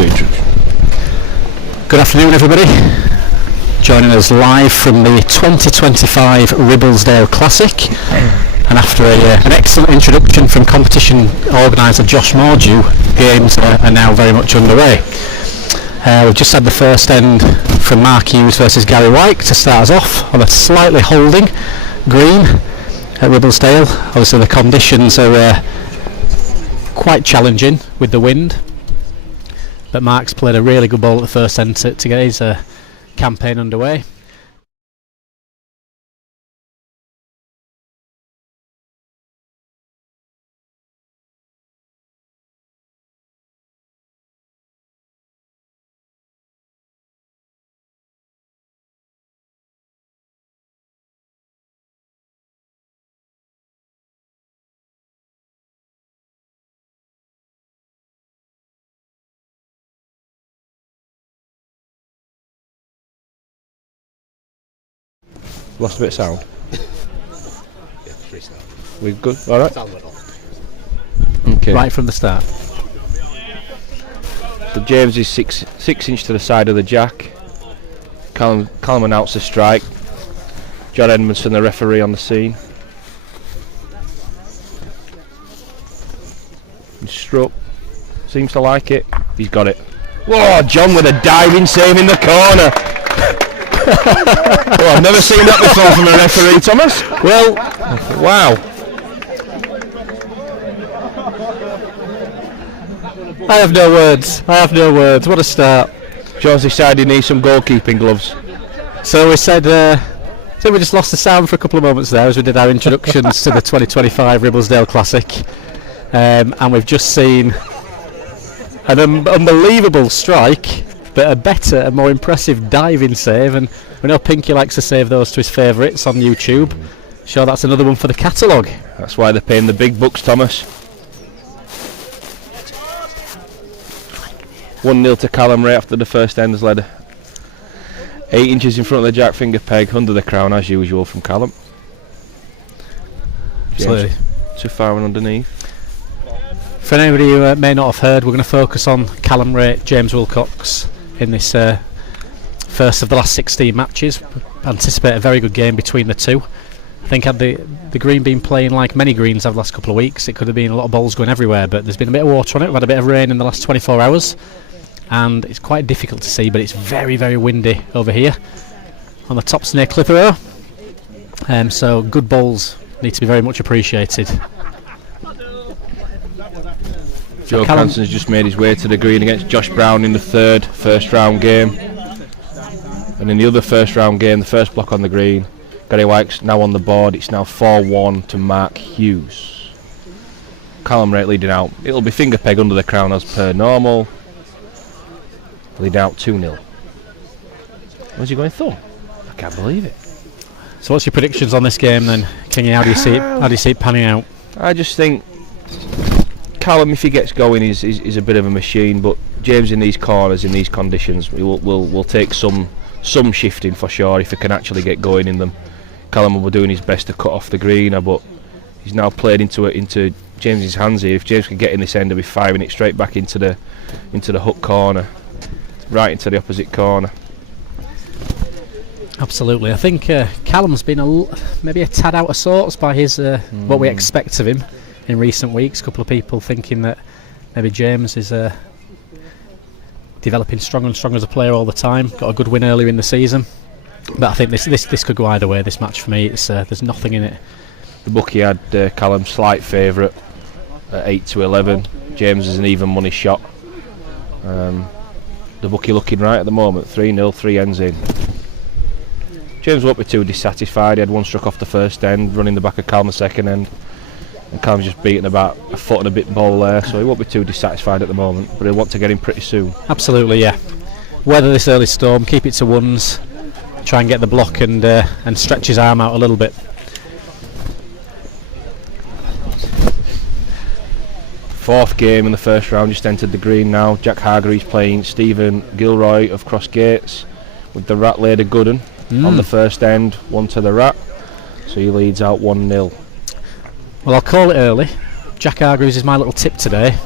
the introduction. Good afternoon, everybody. Joining us live from the 2025 Ribblesdale Classic. And after an excellent introduction from competition organiser Josh Mordew, games are now very much underway. We've just had the first end from Mark Hughes versus Gary White to start us off on a slightly holding green at Ribblesdale. Obviously the conditions are quite challenging with the wind, but Mark's played a really good ball at the first end to get his campaign underway. Lost a bit of sound. We're good? Alright? Okay. Right from the start. So James is 6 inch to the side of the jack. Callum announced a strike. John Edmondson, the referee, on the scene. He struck. Seems to like it. He's got it. Whoa, John with a diving save in the corner. Well, I've never seen that before from a referee, Thomas. Well, wow. I have no words. What a start. John's decided he needs some goalkeeping gloves. So we said, we just lost the sound for a couple of moments there as we did our introductions to the 2025 Ribblesdale Classic. And we've just seen an unbelievable strike, but a better and more impressive diving save, and we know Pinky likes to save those to his favourites on YouTube. Sure, that's another one for the catalogue. That's why they're paying the big bucks, Thomas. 1-0 to Callum Wraight after the first end has led 8 inches in front of the jack finger peg, under the crown as usual from Callum. James, too far and underneath. For anybody who may not have heard, we're going to focus on Callum Wraight, James Wilcox in this first of the last 16 matches. Anticipate a very good game between the two. I think had the green been playing like many greens have the last couple of weeks, it could have been a lot of balls going everywhere, but there's been a bit of water on it. We've had a bit of rain in the last 24 hours and it's quite difficult to see, but it's very, very windy over here on the top near Clitheroe. So good balls need to be very much appreciated. Joe Cranston's just made his way to the green against Josh Brown in the third first round game. And in the other first round game, the first block on the green, Gary White's now on the board. It's now 4-1 to Mark Hughes. Callum Wraight leading out. It'll be finger peg under the crown as per normal. Leading out 2-0. Where's he going through? I can't believe it. So what's your predictions on this game then, Kingy? How do you see it panning out? I just think Callum, if he gets going, is a bit of a machine, but James in these corners, in these conditions, will take some shifting for sure if he can actually get going in them. Callum will be doing his best to cut off the greener, but he's now played into James's hands here. If James can get in this end, he'll be firing it straight back into the hook corner, right into the opposite corner. Absolutely. I think Callum's been maybe a tad out of sorts by his what we expect of him in recent weeks. A couple of people thinking that maybe James is developing stronger and stronger as a player all the time. Got a good win earlier in the season, but I think this could go either way. This match for me, it's there's nothing in it. The bookie had Callum slight favourite at 8-11. James is an even money shot. The bookie looking right at the moment. 3-0, 3 ends in. James won't be too dissatisfied. He had one struck off the first end, running the back of Callum the second end. And Callum's just beaten about a foot and a bit ball there, so he won't be too dissatisfied at the moment, but he'll want to get him pretty soon. Absolutely, yeah. Weather this early storm, keep it to ones, try and get the block and stretch his arm out a little bit. Fourth game in the first round, just entered the green now. Jack Hargreaves playing Stephen Gilroy of Cross Gates with the rat laid a good un on the first end, one to the rat, so he leads out 1-0. Well, I'll call it early. Jack Hargreaves is my little tip today.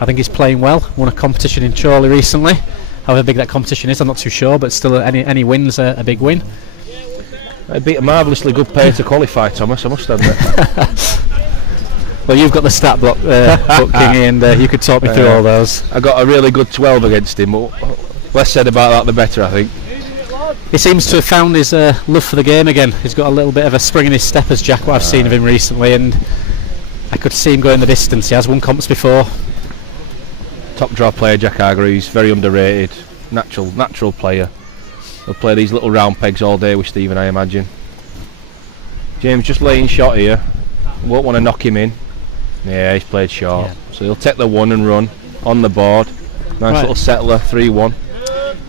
I think he's playing well. Won a competition in Chorley recently. However big that competition is, I'm not too sure, but still any win's a big win. It'd be a marvellously good pair to qualify, Thomas, I must admit. Well, you've got the stat block, Kingy, and you could talk me through all those. I got a really good 12 against him, but less said about that the better, I think. He seems to have found his love for the game again. He's got a little bit of a spring in his step, as Jack, what I've seen of him recently, and I could see him going the distance. He has won comps before. Top draw player, Jack Hargreaves, very underrated, natural player. He'll play these little round pegs all day with Stephen, I imagine. James just laying shot here. Won't want to knock him in. Yeah, he's played short. Yeah. So he'll take the one and run on the board. Nice little settler, 3-1.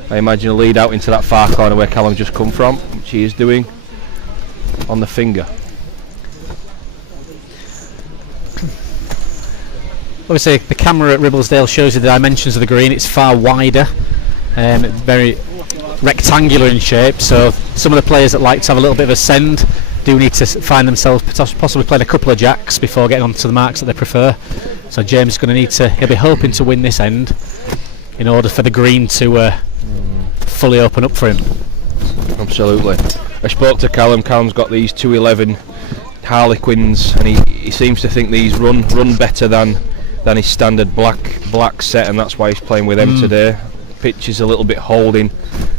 I imagine a lead out into that far corner where Callum just come from, which he is doing on the finger. Obviously the camera at Ribblesdale shows you the dimensions of the green. It's far wider, very rectangular in shape, so some of the players that like to have a little bit of a send do need to find themselves possibly playing a couple of jacks before getting onto the marks that they prefer. So James is going to need to, he'll be hoping to win this end in order for the green to fully open up for him. Absolutely. I spoke to Callum. Callum's got these 211 Harlequins, and he seems to think these run better than his standard black set, and that's why he's playing with them today. Pitch is a little bit holding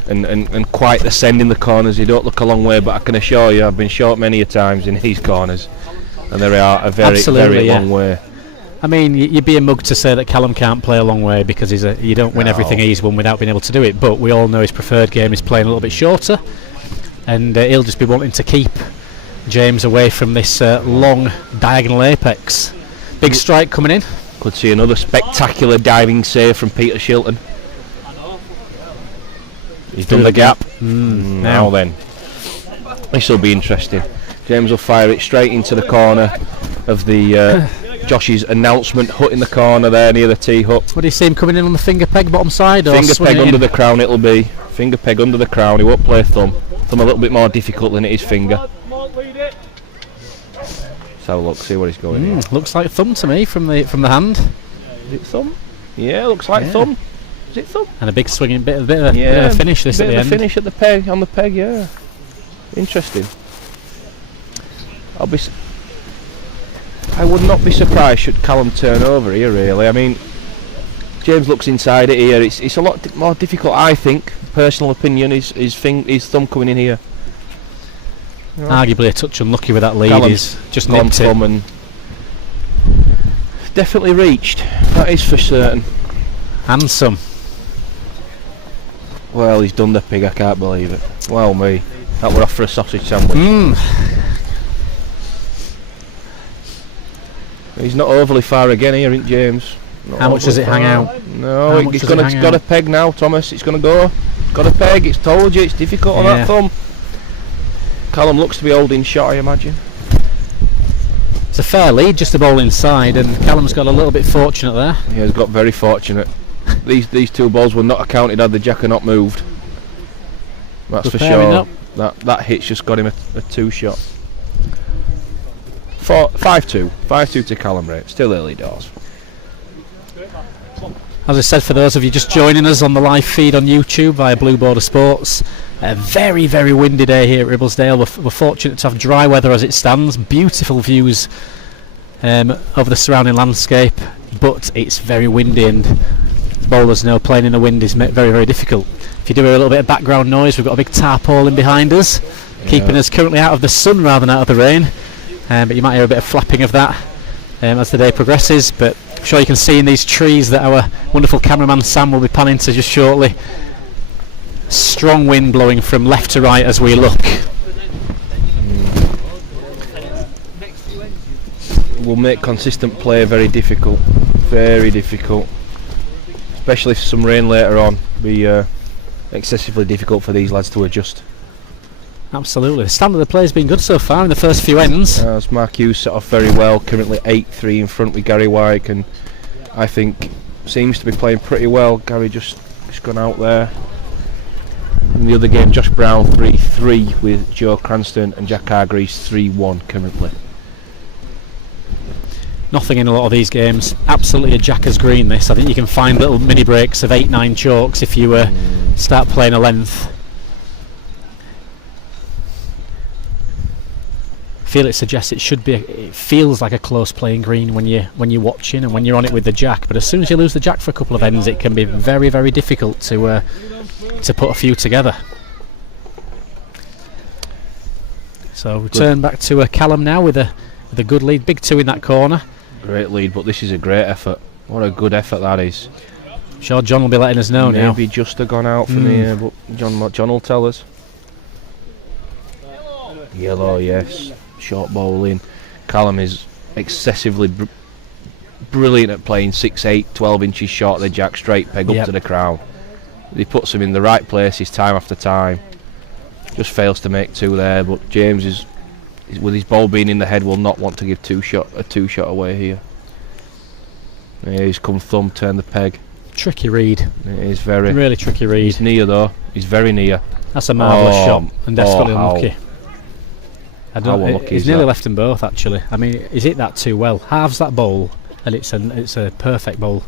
and quite the send in the corners. You don't look a long way, but I can assure you I've been short many a times in these corners, and they are a very long way. I mean, you'd be a mug to say that Callum can't play a long way, because you don't win everything he's won without being able to do it, but we all know his preferred game is playing a little bit shorter, and he'll just be wanting to keep James away from this long diagonal apex. Big strike coming in. Could see another spectacular diving save from Peter Shilton. He's done the gap. Now then, this will be interesting. James will fire it straight into the corner of the Josh's announcement hut in the corner there near the tee hut. What do you see him coming in on the finger peg bottom side? Or finger peg under the crown it'll be. Finger peg under the crown. He won't play thumb. Thumb a little bit more difficult than it is finger. Let's have a look, see what he's going in. Looks like thumb to me from the hand. Is it thumb? Yeah, looks like thumb. Is it thumb? And a big swinging bit of a finish this at the end. Finish at the peg, on the peg, yeah. Interesting. I would not be surprised should Callum turn over here, really. I mean, James looks inside it here. It's a lot more difficult, I think. Personal opinion, his thumb coming in here. Arguably a touch unlucky with that lead. Callum's He's just nipped it. And definitely reached. That is for certain. And some. Well, he's done the pig. I can't believe it. Well, me. That were off for a sausage sandwich. He's not overly far again here, isn't James? How much does it hang out? No, he's got a peg now, Thomas. It's going to go. Got a peg. It's told you. It's difficult on that thumb. Callum looks to be holding shot, I imagine. It's a fair lead, just a ball inside, and Callum's got a little bit fortunate there. Yeah, he's got very fortunate. These two balls were not accounted had the jacker not moved. That's for sure. That hit's just got him a two shot. 5-2. 5-2 to Callum Wraight. Still early doors. As I said, for those of you just joining us on the live feed on YouTube via Blue Border Sports, a very, very windy day here at Ribblesdale. We're fortunate to have dry weather as it stands, beautiful views over the surrounding landscape, but it's very windy, and the bowlers know playing in the wind is very, very difficult. If you do a little bit of background noise, we've got a big tarpaulin behind us, keeping us currently out of the sun rather than out of the rain, but you might hear a bit of flapping of that as the day progresses, but I'm sure you can see in these trees that our wonderful cameraman Sam will be panning to just shortly. Strong wind blowing from left to right as we look. Will make consistent play very difficult. Very difficult. Especially if some rain later on. Be excessively difficult for these lads to adjust. Absolutely. The standard of the play has been good so far in the first few ends. As Mark Hughes set off very well, currently 8-3 in front with Gary Wyke, and I think seems to be playing pretty well. Gary just gone out there. In the other game, Josh Brown 3-3 with Joe Cranston, and Jack Hargreaves 3-1 currently. nothing in a lot of these games. Absolutely a jacker's green this. I think you can find little mini breaks of 8-9 chalks if you start playing a length. I feel it suggests it feels like a close playing green when you're watching and when you're on it with the jack, but as soon as you lose the jack for a couple of ends it can be very, very difficult to put a few together. So we turn back to Callum now with a good lead, big 2 in that corner. Great lead, but this is a great effort. What a good effort that is. I'm sure John will be letting us know now. Maybe just have gone out from here, but John will tell us. Yellow, yes. Short bowling. Callum is excessively brilliant at playing 6-8, 12 inches short of the jack, straight peg up to the crown. He puts him in the right places time after time. Just fails to make 2 there, but James is with his ball being in the head will not want to give a two shot away here. Yeah, he's come thumb, turn the peg. Tricky read. It is really tricky read. He's near though. He's very near. That's a marvellous shot and desperately unlucky. He's nearly left them both actually. I mean, he's hit that too well. Halves that bowl and it's a perfect bowl.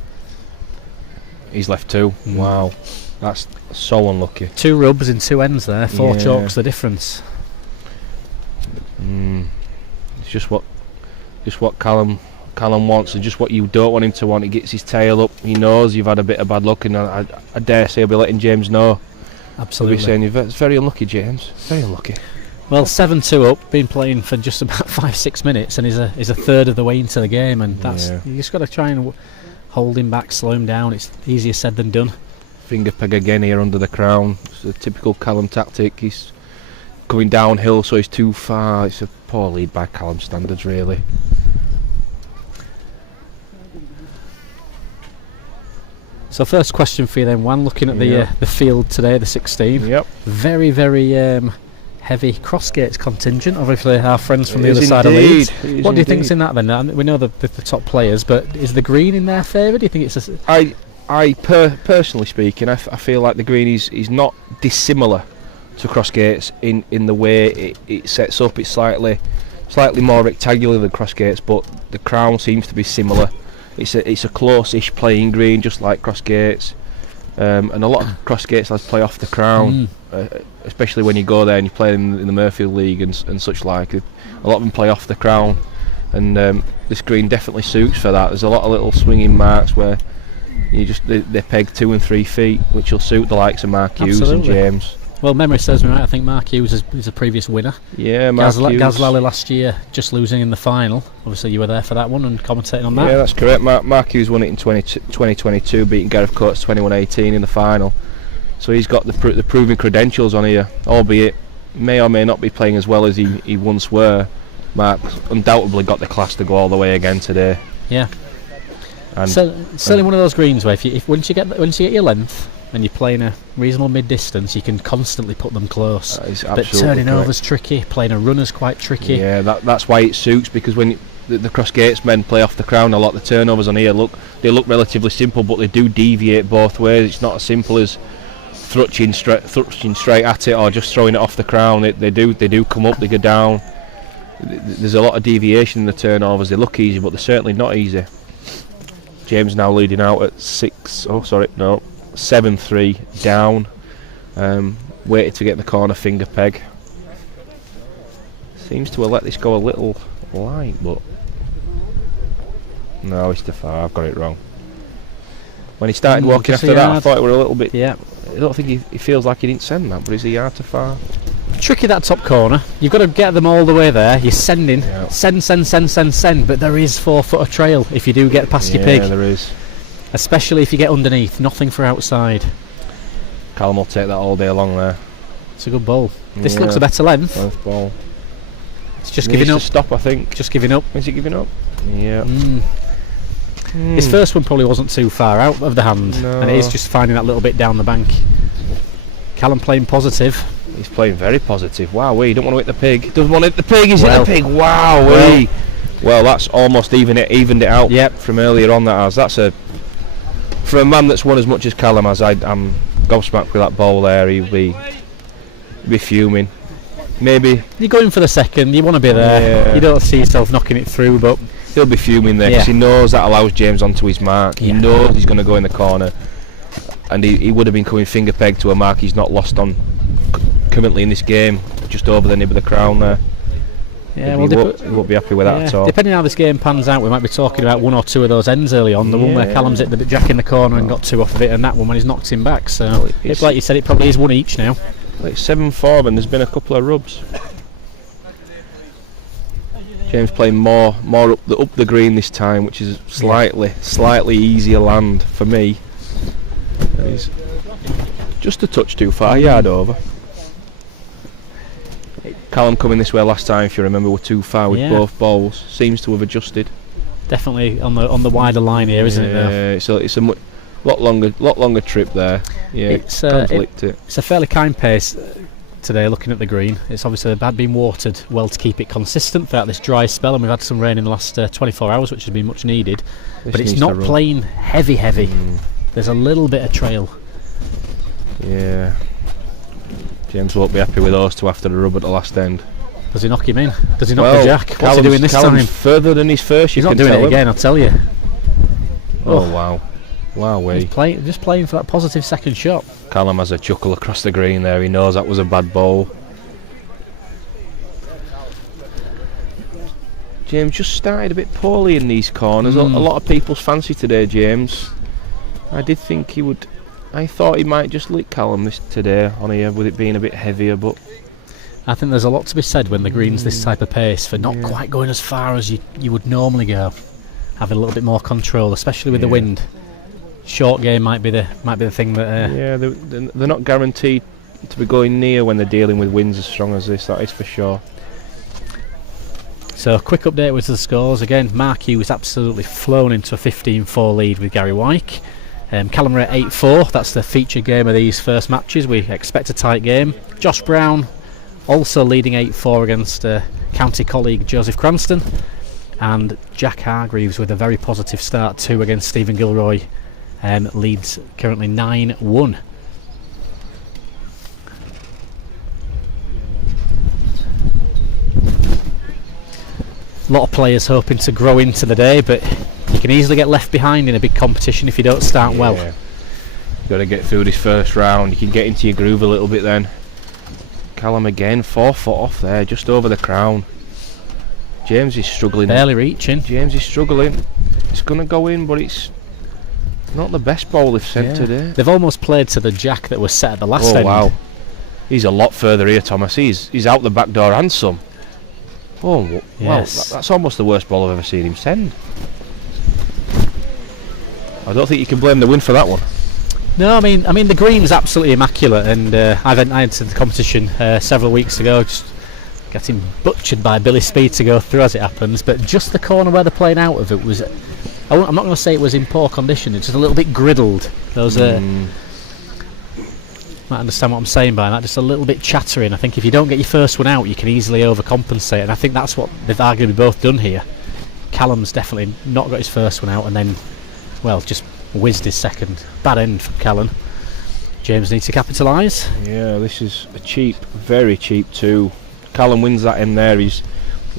He's left 2. Wow, that's so unlucky. 2 rubs in 2 ends there. 4 chalks the difference. It's just what Callum wants, and just what you don't want him to want. He gets his tail up. He knows you've had a bit of bad luck, and I dare say he'll be letting James know. Absolutely. He'll be saying, "It's very unlucky, James. Very unlucky." Well, 7-2 up. Been playing for just about 5-6 minutes, and is a third of the way into the game, and you just got to try and hold him back, slow him down. It's easier said than done. Finger peg again here under the crown. It's a typical Callum tactic. He's going downhill, so he's too far. It's a poor lead by Callum standards, really. So first question for you then, Juan, looking at the field today, the 16. Yep. Very, very heavy crossgates contingent. Obviously our friends from the other side of Leeds. What do you think's in that then? We know the top players, but is the green in their favour? Do you think it's personally speaking, I feel like the green is not dissimilar to crossgates in the way it sets up. It's slightly more rectangular than crossgates, but the crown seems to be similar. It's a close-ish playing green, just like crossgates, and a lot of crossgates lads play off the crown, especially when you go there and you play in the Murfield League and such like. A lot of them play off the crown, and this green definitely suits for that. There's a lot of little swinging marks where they peg 2 and 3 feet, which will suit the likes of Mark Hughes and James. Well, memory serves me right. I think Mark Hughes is a previous winner. Yeah, Mark Hughes. Gaz Lally last year, just losing in the final. Obviously, you were there for that one and commentating on that. Yeah, that's correct. Mark Hughes won it in 2022, beating Gareth Coates 21-18 in the final. So he's got the proving credentials on here, albeit may or may not be playing as well as he once were. Mark undoubtedly got the class to go all the way again today. Yeah. And certainly one of those greens where once you get your length and you're playing a reasonable mid-distance, you can constantly put them close. But turning over's tricky, playing a runner's quite tricky. Yeah, that's why it suits, because when the crossgates men play off the crown a lot, the turnovers on here look relatively simple, but they do deviate both ways. It's not as simple as thrutching straight at it or just throwing it off the crown. They do come up, they go down. There's a lot of deviation in the turnovers. They look easy, but they're certainly not easy. James now leading out at 7-3 down. Waited to get the corner finger peg. Seems to have let this go a little light, but no, it's too far. I've got it wrong. When he started walking after that, I thought it were a little bit. Yeah. I don't think he feels like he didn't send that, but is he yard too far? Tricky that top corner. You've got to get them all the way there. You're sending, send, but there is 4 foot of trail if you do get past your pig. Yeah, there is. Especially if you get underneath. Nothing for outside. Callum will take that all day long there. It's a good ball. This looks a better length. Length ball. It's just giving up. To stop, I think. Just giving up. Is it giving up? Yeah. His first one probably wasn't too far out of the hand, and it is just finding that little bit down the bank. Callum playing positive. He's playing very positive. Wow, he don't want to hit the pig. Doesn't want to hit the pig. He's hit the pig. Wow, well, that's almost evened it out. From earlier on. That's for a man that's won as much as Callum has. I'm gobsmacked with that ball there. He'll be fuming. Maybe you're going for the second. You want to be there. Yeah. You don't see yourself knocking it through, but he'll be fuming there because he knows that allows James onto his mark. He knows he's going to go in the corner, and he would have been coming finger peg to a mark he's not lost on currently in this game, just over the nib of the crown there. Yeah, he won't be happy with that at all. Depending on how this game pans out, we might be talking about 1 or 2 of those ends early on. The one where Callum's hit the jack in the corner and got 2 off of it, and that one when he's knocked him back. So, it's like you said, it probably is 1 each now. Like 7-4, and there's been a couple of rubs. James playing more up the green this time, which is slightly easier land for me. And he's just a touch too far, yard over. Callum coming this way last time, if you remember, were too far with both balls. Seems to have adjusted. Definitely on the wider line here, isn't it? Yeah, it's a lot longer trip there. Yeah, it's a fairly kind pace today. Looking at the green, it's obviously had been watered well to keep it consistent throughout this dry spell, and we've had some rain in the last 24 hours, which has been much needed. But it's not playing heavy. There's a little bit of trail. Yeah. James won't be happy with those 2 after the rub at the last end. Does he knock him in? Does he knock the jack? What's he doing this time? Further than his first. He's not doing it again, I'll tell you. Oh wow, he's just playing for that positive second shot. Callum has a chuckle across the green there. He knows that was a bad ball. James just started a bit poorly in these corners. A lot of people's fancy today, James. I did think he would. I thought he might just lick Callum this today on here with it being a bit heavier, but I think there's a lot to be said when the green's this type of pace for not quite going as far as you would normally go. Having a little bit more control, especially with the wind. Short game might be the thing that. They're not guaranteed to be going near when they're dealing with winds as strong as this. That is for sure. So, quick update with the scores again. Mark Hughes absolutely flown into a 15-4 lead with Gary Wyke. Callum Wraight 8-4. That's the featured game of these first matches. We expect a tight game. Josh Brown also leading 8-4 against county colleague Joseph Cranston, and Jack Hargreaves with a very positive start too against Stephen Gilroy. Leads currently 9-1. A lot of players hoping to grow into the day, but you can easily get left behind in a big competition if you don't start well. You've got to get through this first round. You can get into your groove a little bit then. Callum again, 4 foot off there, just over the crown. James is struggling. Barely reaching. James is struggling. It's going to go in, but it's not the best ball they've sent today. They've almost played to the jack that was set at the last end. Wow. He's a lot further here, Thomas. He's out the back door and some. Oh, yes. Wow, that's almost the worst ball I've ever seen him send. I don't think you can blame the wind for that one. No, I mean the green's absolutely immaculate, and I entered the competition several weeks ago, just getting butchered by Billy Speed to go through as it happens. But just the corner where they're playing out of it was, I'm not going to say it was in poor condition. It's just a little bit griddled. Those might understand what I'm saying by that. Just a little bit chattering. I think if you don't get your first one out, you can easily overcompensate, and I think that's what they've arguably both done here. Callum's definitely not got his first one out, and then, well, just whizzed his second. Bad end from Callum. James needs to capitalise. Yeah, this is a cheap, very cheap 2. Callum wins that end there. He's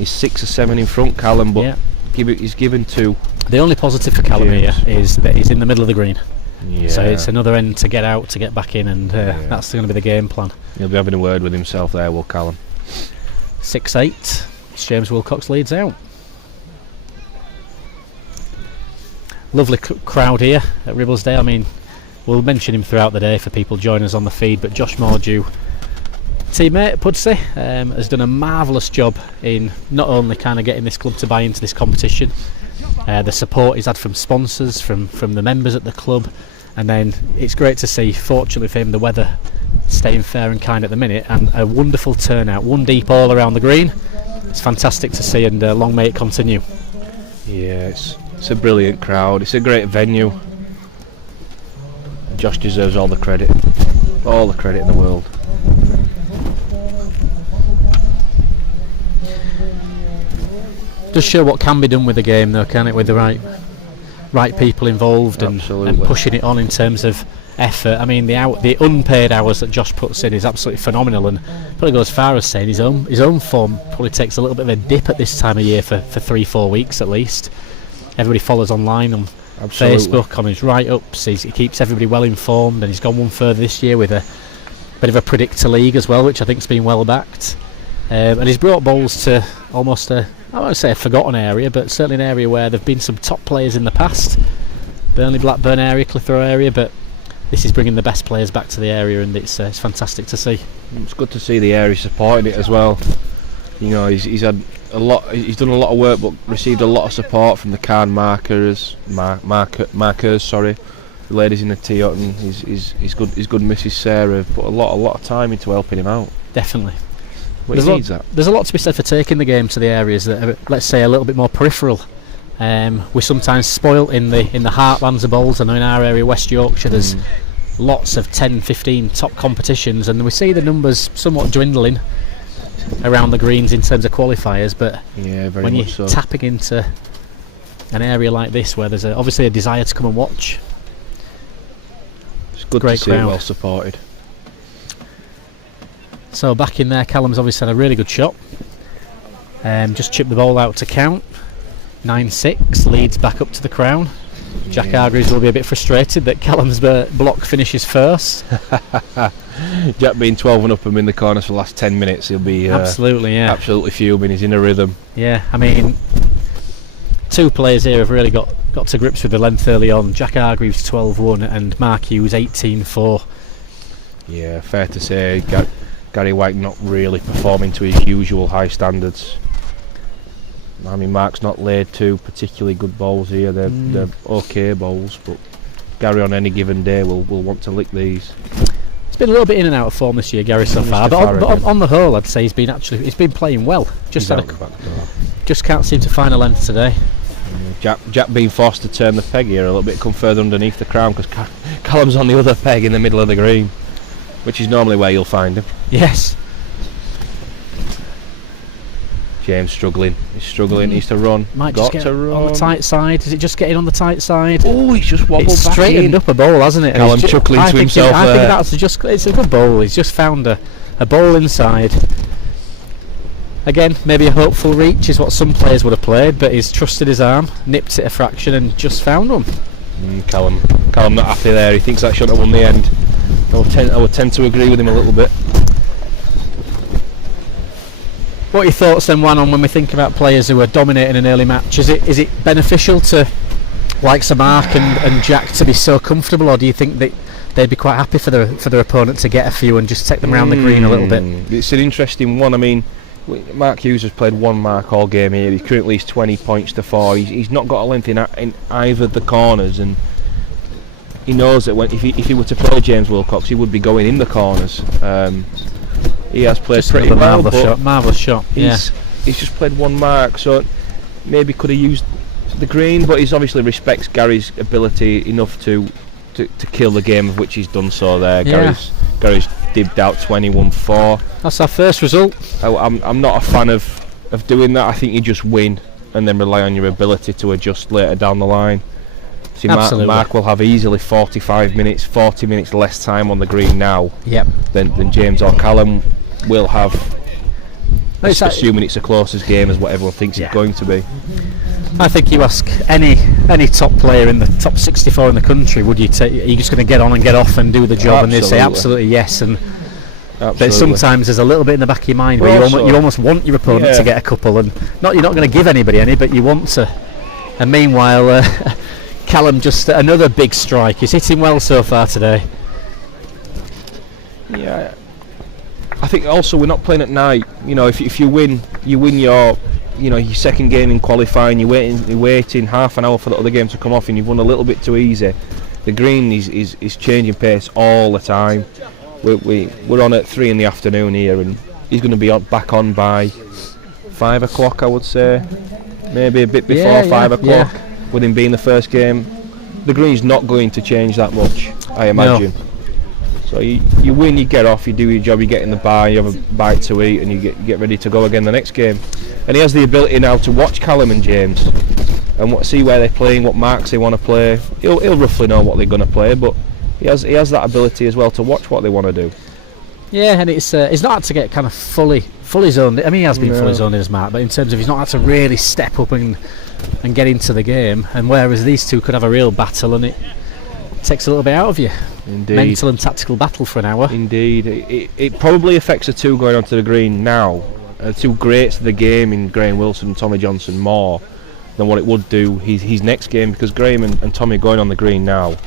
6 or 7 in front, Callum, but he's given 2. The only positive for Callum here is that he's in the middle of the green. Yeah. So it's another end to get out, to get back in, and that's going to be the game plan. He'll be having a word with himself there, will Callum. 6-8. James Wilcox leads out. Lovely crowd here at Ribblesdale. I mean, we'll mention him throughout the day for people joining us on the feed, but Josh Mordew, teammate Pudsey, has done a marvellous job in not only kind of getting this club to buy into this competition, the support he's had from sponsors, from the members at the club, and then it's great to see, fortunately for him, the weather staying fair and kind at the minute, and a wonderful turnout, 1 deep all around the green. It's fantastic to see, and long may it continue. Yeah, it's a brilliant crowd. It's a great venue. Josh deserves all the credit in the world. Does show what can be done with the game, though, can it? With the right people involved and pushing it on in terms of effort. I mean, the unpaid hours that Josh puts in is absolutely phenomenal, and probably goes as far as saying his own form probably takes a little bit of a dip at this time of year for 3-4 weeks at least. Everybody follows online on Facebook on his write-ups. He keeps everybody well informed, and he's gone one further this year with a bit of a predictor league as well, which I think's been well backed. And he's brought bowls to almost I won't say a forgotten area, but certainly an area where there've been some top players in the past. Burnley, Blackburn area, Clitheroe area, but this is bringing the best players back to the area, and it's fantastic to see. It's good to see the area supporting it as well. You know, he's had a lot. He's done a lot of work, but received a lot of support from the card markers. Sorry, the ladies in the tee hut, and his good Mrs. Sarah put a lot of time into helping him out. Definitely. But he needs that. There's a lot to be said for taking the game to the areas that are, let's say, a little bit more peripheral. We're sometimes spoilt in the heartlands of bowls. I know in our area, West Yorkshire, there's lots of 10, 15 top competitions, and we see the numbers somewhat dwindling around the greens in terms of qualifiers, but when you're tapping into an area like this where there's obviously a desire to come and watch, it's good to see it well supported. So back in there, Callum's obviously had a really good shot. Just chipped the ball out to count. 9-6, leads back up to the crown. Jack Hargreaves will be a bit frustrated that Callum's block finishes first. Jack being 12 and up and in the corners for the last 10 minutes, he'll be absolutely fuming. He's in a rhythm. Yeah, I mean, two players here have really got to grips with the length early on. Jack Hargreaves 12-1 and Mark Hughes 18-4. Yeah, fair to say Gary White not really performing to his usual high standards. I mean, Mark's not laid two particularly good bowls here. They're okay bowls, but Gary on any given day will want to lick these. It's been a little bit in and out of form this year, Gary, so far. But on the whole, I'd say he's been playing well. Just can't seem to find a length today. Jack being forced to turn the peg here a little bit, come further underneath the crown because Callum's on the other peg in the middle of the green, which is normally where you'll find him. Yes. James struggling. He's struggling. He needs to run. Might just get on the tight side. Is it just getting on the tight side? Oh, he's just wobbled it's back straightened up a bowl, hasn't it? Callum chuckling to himself there. I think it's a good bowl. He's just found a bowl inside. Again, maybe a hopeful reach is what some players would have played, but he's trusted his arm, nipped it a fraction, and just found one. Callum not happy there. He thinks that should have won the end. I would tend to agree with him a little bit. What are your thoughts then, Juan, on when we think about players who are dominating an early match? Is it beneficial to likes of Mark and Jack to be so comfortable, or do you think that they'd be quite happy for their opponent to get a few and just take them around the green a little bit? It's an interesting one. I mean, Mark Hughes has played one mark all game here. He currently is 20 points to 4. He's not got a length in either of the corners, and he knows that if he were to play James Wilcox, he would be going in the corners. He has played just pretty well, marvellous shot. He's just played one mark, so maybe could have used the green, but he obviously respects Gary's ability enough to kill the game, of which he's done so there. Gary's dibbed out 21-4. That's our first result. I'm not a fan of doing that. I think you just win and then rely on your ability to adjust later down the line. See, Mark will have easily 40 minutes less time on the green now than James or Callum will have, assuming it's the closest game as what everyone thinks it's going to be. I think you ask any top player in the top 64 in the country, are you just going to get on and get off and do the job? And they say absolutely yes. And but sometimes there's a little bit in the back of your mind where you almost want your opponent to get a couple, and you're not going to give anybody any, but you want to. And meanwhile, Callum just another big strike. He's hitting well so far today. Yeah, I think also we're not playing at night. You know, if you win your second game in qualifying. You're waiting half an hour for the other game to come off, and you've won a little bit too easy. The green is changing pace all the time. We're on at 3 in the afternoon here, and he's going to be back on by 5 o'clock, I would say, maybe a bit before 5 o'clock. With him being the first game, the green's not going to change that much, I imagine. No. So you win, you get off, you do your job, you get in the bar, you have a bite to eat, and you get ready to go again the next game. And he has the ability now to watch Callum and James and see where they're playing, what marks they want to play. He'll roughly know what they're going to play, but he has that ability as well to watch what they want to do. Yeah, and he's not had to get kind of fully zoned in. I mean, he has been fully zoned in as Mark, but in terms of he's not had to really step up and get into the game. And whereas these two could have a real battle, and it takes a little bit out of you. Indeed. Mental and tactical battle for an hour. Indeed. It probably affects the two going onto the green now, two greats of the game in Graham Wilson and Tommy Johnson, more than what it would do his next game, because Graham and Tommy are going on the green now,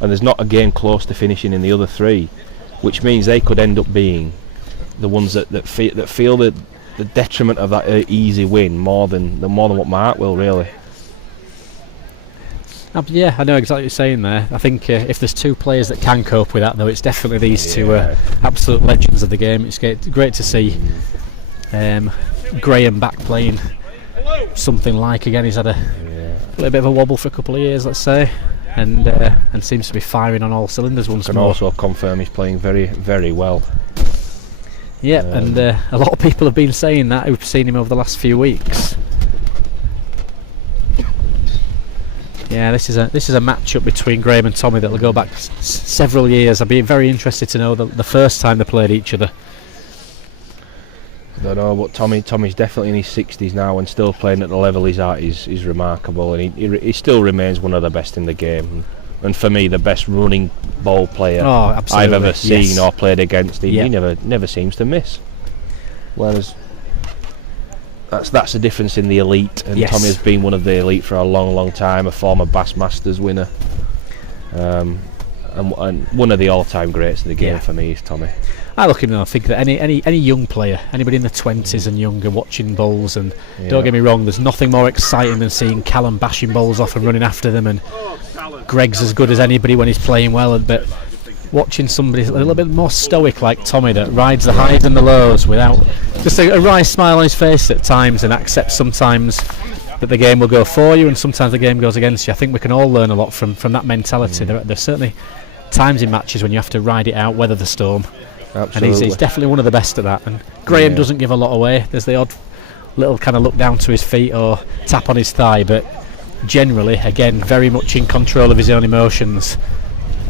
and there's not a game close to finishing in the other three, which means they could end up being the ones that feel the detriment of that easy win more than what Mark will, really. Yeah, I know exactly what you're saying there. I think if there's two players that can cope with that, though, it's definitely these two absolute legends of the game. It's great to see Graham back playing something like again. He's had a little bit of a wobble for a couple of years, let's say, and seems to be firing on all cylinders once more. Can also confirm he's playing very, very well. Yeah, and a lot of people have been saying that who've seen him over the last few weeks. Yeah, this is a match-up between Graham and Tommy that will go back several years. I'd be very interested to know the first time they played each other. I don't know, but Tommy's definitely in his 60s now and still playing at the level he's at is remarkable, and he still remains one of the best in the game. And for me, the best running ball player I've ever seen or played against. He never seems to miss. Whereas that's the difference in the elite, and Tommy has been one of the elite for a long, long time, a former Bassmasters winner, and one of the all-time greats of the game for me is Tommy. I look at him and I think that any young player, anybody in the 20s and younger watching bowls, and don't get me wrong, there's nothing more exciting than seeing Callum bashing bowls off and running after them, and Greg's as good as anybody when he's playing well, but watching somebody a little bit more stoic like Tommy that rides the highs and the lows without just a wry smile on his face at times, and accepts sometimes that the game will go for you and sometimes the game goes against you. I think we can all learn a lot from that mentality. There's certainly times in matches when you have to ride it out, weather the storm. Absolutely. And he's definitely one of the best at that. And Graham doesn't give a lot away. There's the odd little kind of look down to his feet or tap on his thigh, but generally, again, very much in control of his own emotions.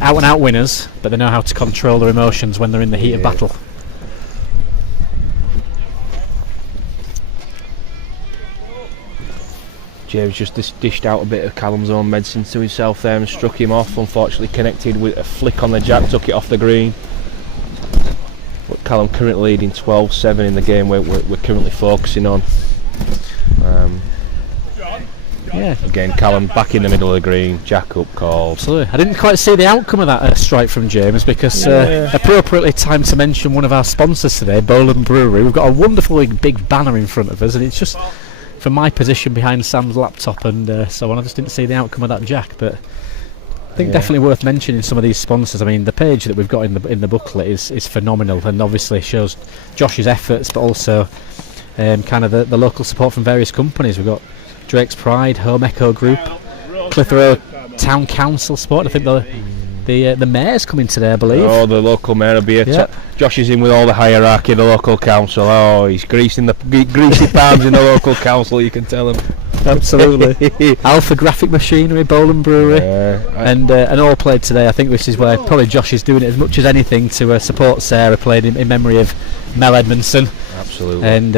Out and out winners, but they know how to control their emotions when they're in the heat of battle. James just dished out a bit of Callum's own medicine to himself there and struck him off. Unfortunately connected with a flick on the jack, took it off the green. But Callum currently leading 12-7 in the game we're currently focusing on. Again, Callum back in the middle of the green, jack up call. Absolutely. I didn't quite see the outcome of that strike from James because appropriately timed to mention one of our sponsors today, Bowland Brewery. We've got a wonderful big banner in front of us, and it's just from my position behind Sam's laptop and so on, I just didn't see the outcome of that jack, but I think definitely worth mentioning some of these sponsors. I mean, the page that we've got in the booklet is phenomenal, and obviously shows Josh's efforts, but also kind of the local support from various companies. We've got Drake's Pride, Home Echo Group, Clitheroe Town Council support. I think the mayor's coming today, I believe. Oh, the local mayor will be here. Josh is in with all the hierarchy of the local council. Oh, he's greasy palms in the local council, you can tell him. Absolutely. Alpha Graphic Machinery, Bowland Brewery, and all played today. I think this is where probably Josh is doing it as much as anything to support Sarah, played in memory of Mel Edmondson. Absolutely. And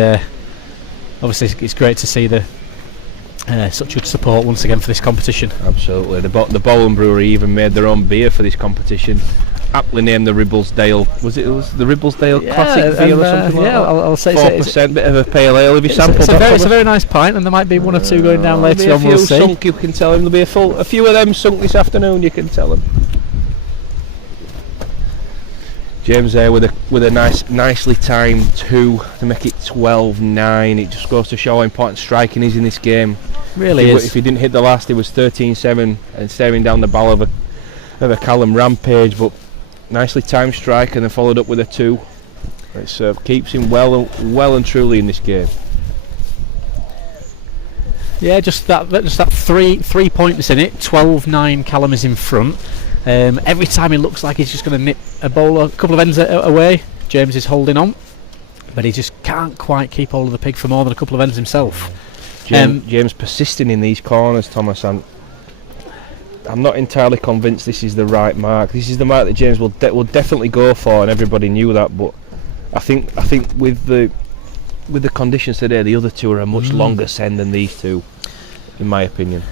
obviously it's great to see such good support once again for this competition. Absolutely. The Bowland Brewery even made their own beer for this competition, aptly named the Ribblesdale. Was the Ribblesdale Classic beer or something like that? I'll say 4%, bit of a pale ale. Have you sampled that? It's a very nice pint, and there might be one or two going down later on. We'll see. Sunk, you can tell him. There'll be a few of them sunk this afternoon. You can tell him. James there with a nicely timed 2 to make it 12-9. It just goes to show how important striking is in this game. Really is. If he didn't hit the last, he was 13-7 and staring down the barrel of a Callum rampage. But nicely timed strike and then followed up with a 2. It keeps him well and truly in this game. Yeah, just that 3 points in it. 12-9. Callum is in front. Every time he looks like he's just going to nip a bowl a couple of ends away, James is holding on, but he just can't quite keep hold of the pig for more than a couple of ends himself. James persisting in these corners, Thomas, and I'm not entirely convinced this is the right mark. This is the mark that James will definitely go for, and everybody knew that. But I think with the conditions today, the other two are a much longer send than these two, in my opinion.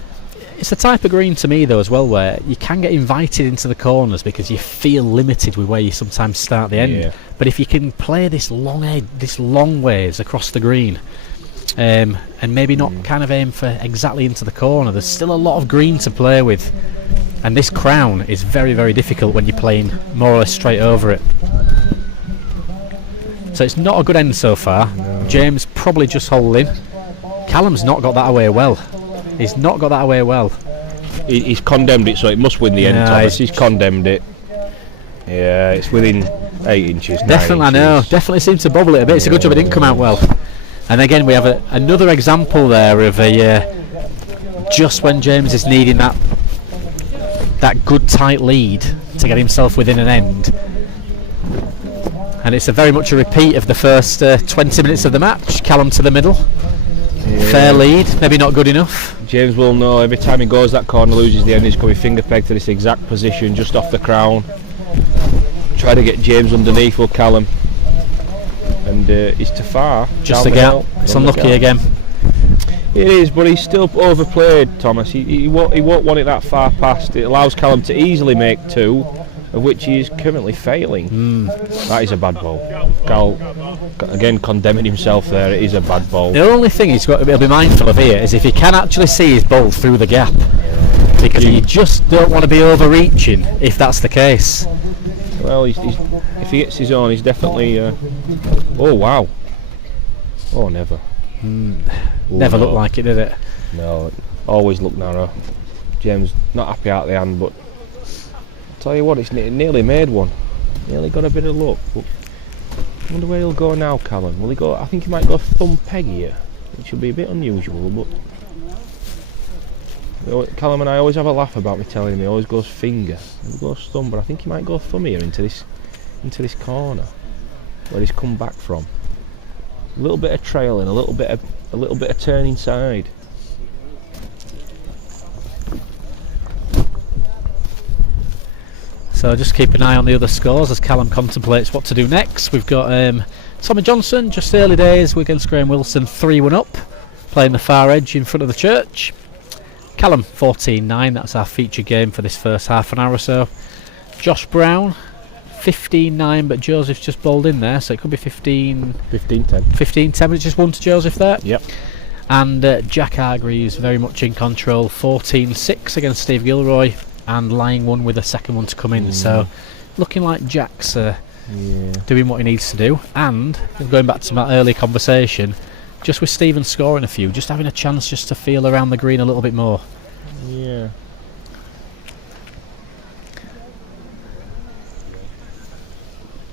It's the type of green to me though as well where you can get invited into the corners because you feel limited with where you sometimes start the end. Yeah. But if you can play this long ways across the green, and maybe not kind of aim for exactly into the corner, there's still a lot of green to play with, and this crown is very, very difficult when you're playing more or less straight over it. So it's not a good end so far. No. James probably just holding. Callum's not got that away well. He's not got that away well. He's condemned it, so it must win the end, Thomas. He's condemned it. Yeah, it's within 8 inches. Definitely, 9 inches. I know. Definitely seemed to bobble it a bit. It's a good job it didn't come out well. And again, we have another example there of just when James is needing that good tight lead to get himself within an end. And it's very much a repeat of the first 20 minutes of the match. Callum to the middle. Yeah. Fair lead, maybe not good enough. James will know every time he goes that corner, loses the end, he's coming finger peg to this exact position just off the crown. Try to get James underneath, will Callum. And he's too far. Just a gap. It's unlucky again. It is, but he's still overplayed, Thomas. He won't want it that far past. It allows Callum to easily make 2, of which he is currently failing. That is a bad ball. Cal, again, condemning himself there. It is a bad ball. The only thing he'll be mindful of here is if he can actually see his ball through the gap, because you just don't want to be overreaching if that's the case. Well, if he hits his own, he's definitely. Oh wow! Oh, never. Never looked like it, did it? No, always looked narrow. James not happy out the hand, but I'll tell you what, it nearly made one. Nearly got a bit of luck. But I wonder where he'll go now, Callum. Will he go? I think he might go thumb peg here, which would be a bit unusual. But Callum and I always have a laugh about me telling him he always goes finger. He goes thumb, but I think he might go thumb here into this corner where he's come back from. A little bit of trailing, a little bit of turning side. So just keep an eye on the other scores as Callum contemplates what to do next. We've got Tommy Johnson, just early days, we're against Graham Wilson, 3-1 up, playing the far edge in front of the church. Callum 14-9, that's our feature game for this first half an hour or so. Josh Brown 15-9, but Joseph's just bowled in there, so it could be 15-10. 15-10, which just 1 to Joseph there. Yep. And Jack Hargreaves very much in control, 14-6 against Steve Gilroy, and lying 1 with a second one to come in. So looking like Jack's doing what he needs to do. And going back to my early conversation, just with Stephen scoring a few, just having a chance just to feel around the green a little bit more. Yeah.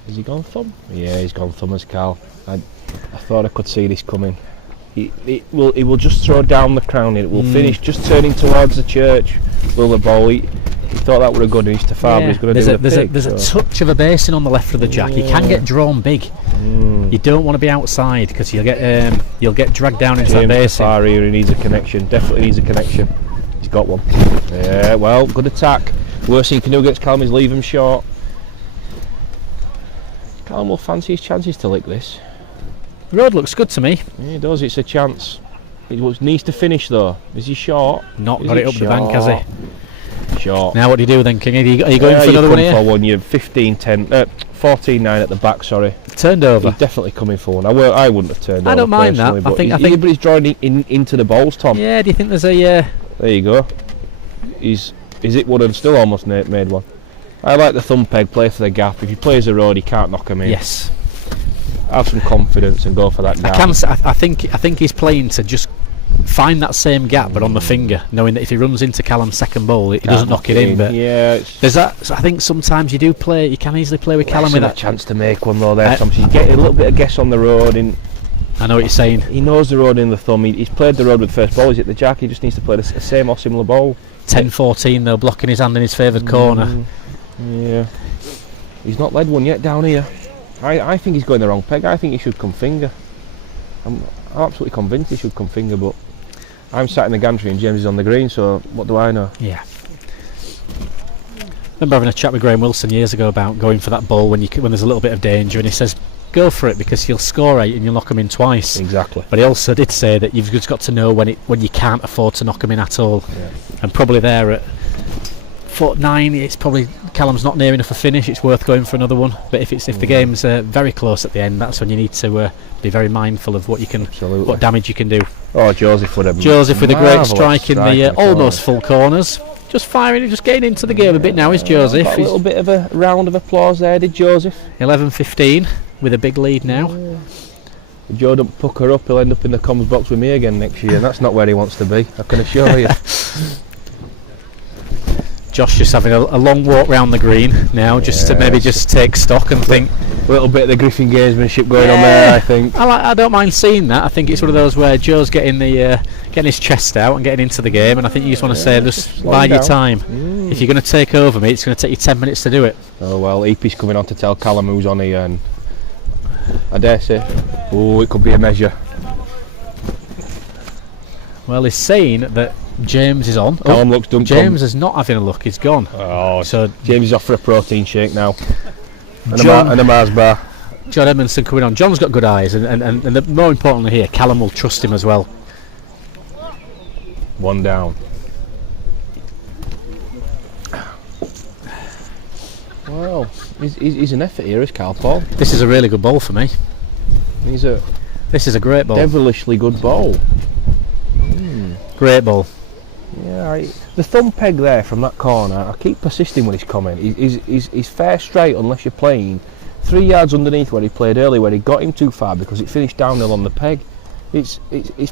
Has he gone thumb? Yeah, he's gone thumb as Cal. I thought I could see this coming. He will just throw down the crown. It will finish just turning towards the church. Will the ball? He thought that would have gone. He's too far, but he's going to do the pick. There's a touch of a basin on the left of the jack. He can get drawn big. You don't want to be outside because you'll get dragged down into that basin. Far here, he needs a connection. Definitely needs a connection. He's got one. Yeah, well, good attack. Worst thing you can do against Callum is leave him short. Callum will fancy his chances to lick this. The road looks good to me. Yeah, it does. It's a chance. It needs to finish though. Is he short? Not got it up the bank, has he? Short. Now what do you do then, King? Are you going for another one here? For one. You're 14-9 at the back. Sorry. Turned over. He's definitely coming for one. I wouldn't have turned over. I don't mind that. I think he's drawing into the bowls, Tom. Yeah. Do you think there's a? There you go. Is it would have still almost made one. I like the thumb peg. Play for the gap. If he plays the road, he can't knock him in. Yes. Have some confidence and go for that gap. I think he's playing to just find that same gap, but on the finger, knowing that if he runs into Callum's second ball, he doesn't knock it in. But yeah, there's that. So I think sometimes you can easily play with Callum with that chance to make one though. There, Tom. So you get a little bit of guess on the road. I know what you're saying. He knows the road in the thumb. He's played the road with first ball. He's hit the jack. He just needs to play the same or similar ball. 10-14 though, blocking his hand in his favoured corner. Yeah, he's not led one yet down here. I think he's going the wrong peg. I think he should come finger. I'm absolutely convinced he should come finger, but I'm sat in the gantry and James is on the green, so what do I know? Yeah. remember having a chat with Graham Wilson years ago about going for that ball when there's a little bit of danger, and he says go for it because you'll score 8 and you'll knock them in twice. Exactly. But he also did say that you've just got to know when you can't afford to knock them in at all. Yeah. And probably there at foot 9, it's probably Callum's not near enough a finish. It's worth going for another one. But if the game's very close at the end, that's when you need to be very mindful of what damage you can do. Oh, Joseph with a great strike in the almost full corners. Just firing, just getting into the game a bit now is Joseph. Got a little bit of a round of applause there, did Joseph? 11-15 with a big lead now. If Joe don't pucker up, he'll end up in the comms box with me again next year, and that's not where he wants to be, I can assure you. Josh just having a long walk round the green now, just to maybe just take stock and think. A little bit of the Griffin gamesmanship going on there, I think. I don't mind seeing that. I think it's one of those where Joe's getting his chest out and getting into the game, and I think you just want to say, just bide your time. If you're going to take over me, it's going to take you 10 minutes to do it. Oh well, EP's coming on to tell Callum who's on here, and I dare say, it could be a measure. Well, he's saying that James is on. Callum looks done. James is not having a look, he's gone. Oh, so James is off for a protein shake now. And a Mars bar. John Edmondson coming on. John's got good eyes, and more importantly here, Callum will trust him as well. One down. Well, he's an effort here, is Carl Paul. This is a really good ball for me. This is a great ball. Devilishly good ball. Great ball. Yeah, the thumb peg there from that corner, I keep persisting with his comment, he's fair straight unless you're playing 3 yards underneath where he played earlier, where he got him too far because it finished downhill on the peg. It's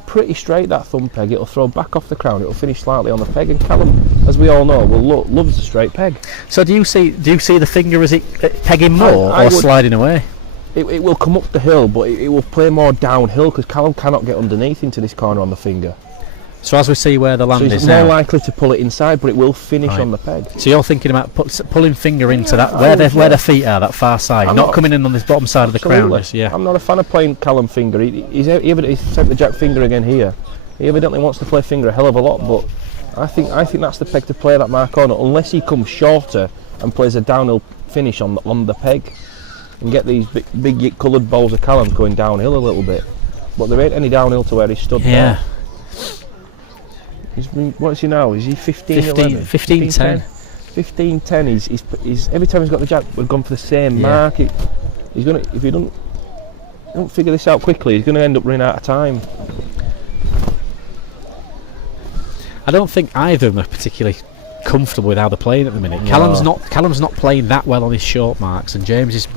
pretty straight, that thumb peg. It'll throw back off the crown, it'll finish slightly on the peg, and Callum, as we all know, loves the straight peg. So do you see the finger as it pegging more or sliding away? It will come up the hill, but it will play more downhill because Callum cannot get underneath into this corner on the finger. So as we see where the land is now, more likely to pull it inside, but it will finish on the peg. So you're thinking about pulling finger into that where the feet are, that far side, not coming in on this bottom side of the crown. Yeah. I'm not a fan of playing Callum finger. He's sent the jack finger again here. He evidently wants to play finger a hell of a lot, but I think that's the peg to play that mark corner, unless he comes shorter and plays a downhill finish on the peg, and get these big coloured balls of Callum's going downhill a little bit. But there ain't any downhill to where he stood there. What's he now? Is he 15-10? 15-10. He's every time he's got the jack, we've gone for the same mark. He's gonna, if he don't figure this out quickly, he's going to end up running out of time. I don't think either of them are particularly comfortable with how they're playing at the minute. No. Callum's not playing that well on his short marks, and James is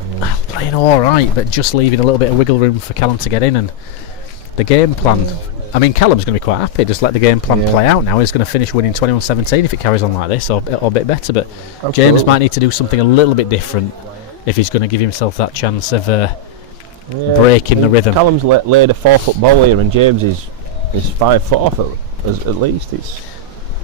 playing all right, but just leaving a little bit of wiggle room for Callum to get in. And the game plan. I mean, Callum's going to be quite happy. Just let the game plan play out now. He's going to finish winning 21-17 if it carries on like this, or a bit better. But absolutely. James might need to do something a little bit different if he's going to give himself that chance of breaking the rhythm. Callum's laid a 4-foot ball here, and James is 5 foot off at least. It's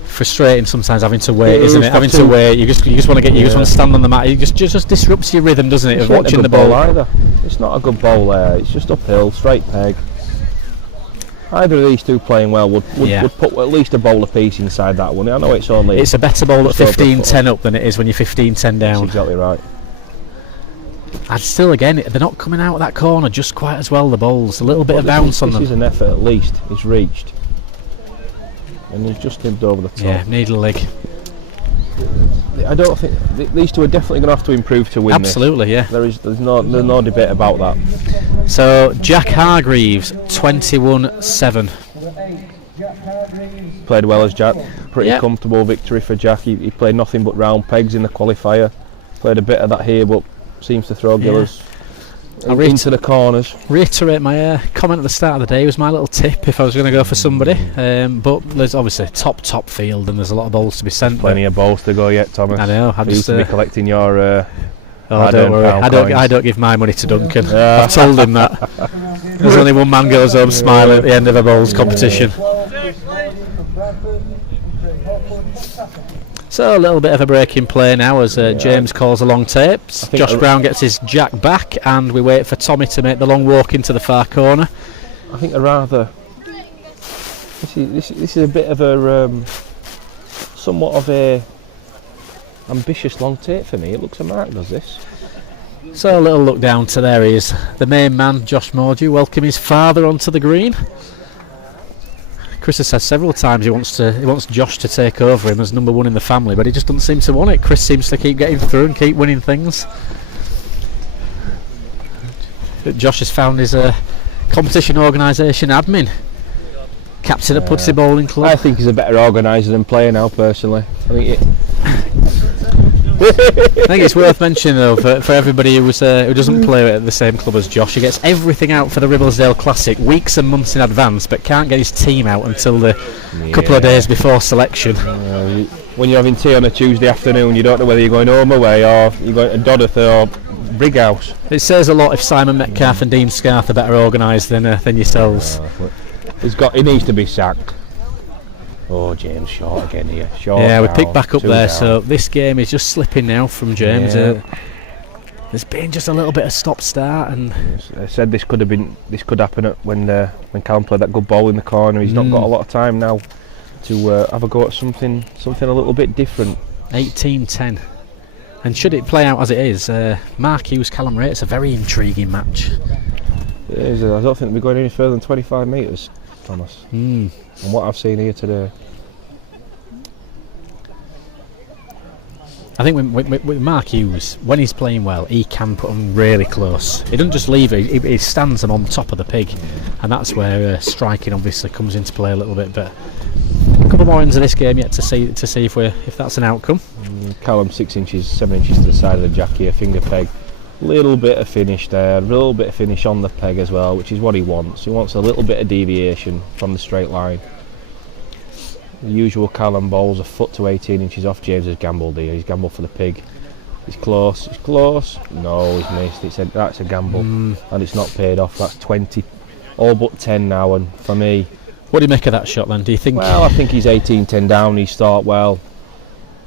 frustrating sometimes having to wait, isn't it? Having to wait. You just want to stand on the mat. It just disrupts your rhythm, doesn't it? Of watching the ball. Either. It's not a good ball there. It's just uphill, straight peg. Either of these two playing well would put at least a bowl apiece inside that one. I know it's a better ball at 15-10 up than it is when you're 15-10 down. That's exactly right. And still, again, they're not coming out of that corner just quite as well, the bowls. A little bit of bounce on them. This is an effort at least. It's reached. And he's just limped over the top. Yeah, needle leg. I don't think these two are definitely going to have to improve to win. Absolutely, this. There's no debate about that. So Jack Hargreaves 21-7. Played well as Jack. Pretty comfortable victory for Jack. He played nothing but round pegs in the qualifier. Played a bit of that here, but seems to throw Gillers into the corners. Reiterate my comment at the start of the day. It was my little tip if I was going to go for somebody, but there's obviously top field and there's a lot of balls to be sent. Plenty of balls to go yet, Thomas. I know. I used to be collecting your don't worry. I don't give my money to Duncan. I've told him that. There's only one man goes home smiling at the end of a bowls competition. So a little bit of a break in play now as James calls a long tapes. Josh Brown gets his jack back, and we wait for Tommy to make the long walk into the far corner. I think this is a bit of a somewhat of a ambitious long take for me. It looks a mark, does this? So a little look down to there he is, the main man, Josh Mordew, welcome his father onto the green. Chris has said several times he wants Josh to take over him as number one in the family, but he just doesn't seem to want it. Chris seems to keep getting through and keep winning things. Josh has found his competition organisation admin, captain at Pudsey Bowling Club. I think he's a better organiser than player now, personally. I think it's worth mentioning though for everybody who doesn't play at the same club as Josh, he gets everything out for the Ribblesdale Classic weeks and months in advance, but can't get his team out until the couple of days before selection. When you're having tea on a Tuesday afternoon, you don't know whether you're going home away or you're going to Dodworth or Brighouse. It says a lot if Simon Metcalf and Dean Scarth are better organised than yourselves. He needs to be sacked. Oh, James short again here. Short yeah, we now, picked back up there, down. so this game is just slipping now from James. Yeah. There's been just a little bit of stop-start, and I said this could happen when Callum played that good ball in the corner. He's not got a lot of time now to have a go at something a little bit different. 18-10, and should it play out as it is, Mark Hughes, Callum Wraight, it's a very intriguing match. It is. I don't think we're going any further than 25 metres, Thomas. From what I've seen here today. I think with Mark Hughes, when he's playing well, he can put them really close. He doesn't just leave it; he stands them on top of the pig, and that's where striking obviously comes into play a little bit. But a couple more ends of this game yet to see if that's an outcome. Callum 7 inches to the side of the jack here, finger peg. Little bit of finish there, a little bit of finish on the peg as well, which is what he wants. He wants a little bit of deviation from the straight line. The usual Callum bowls a foot to 18 inches off. James has gambled here. He's gambled for the pig. He's close. He's close. No, he's missed. That's a gamble, and it's not paid off. That's 20, all but 10 now. And for me, what do you make of that shot then? Do you think? Well, I think he's 18-10 down. He's thought, well,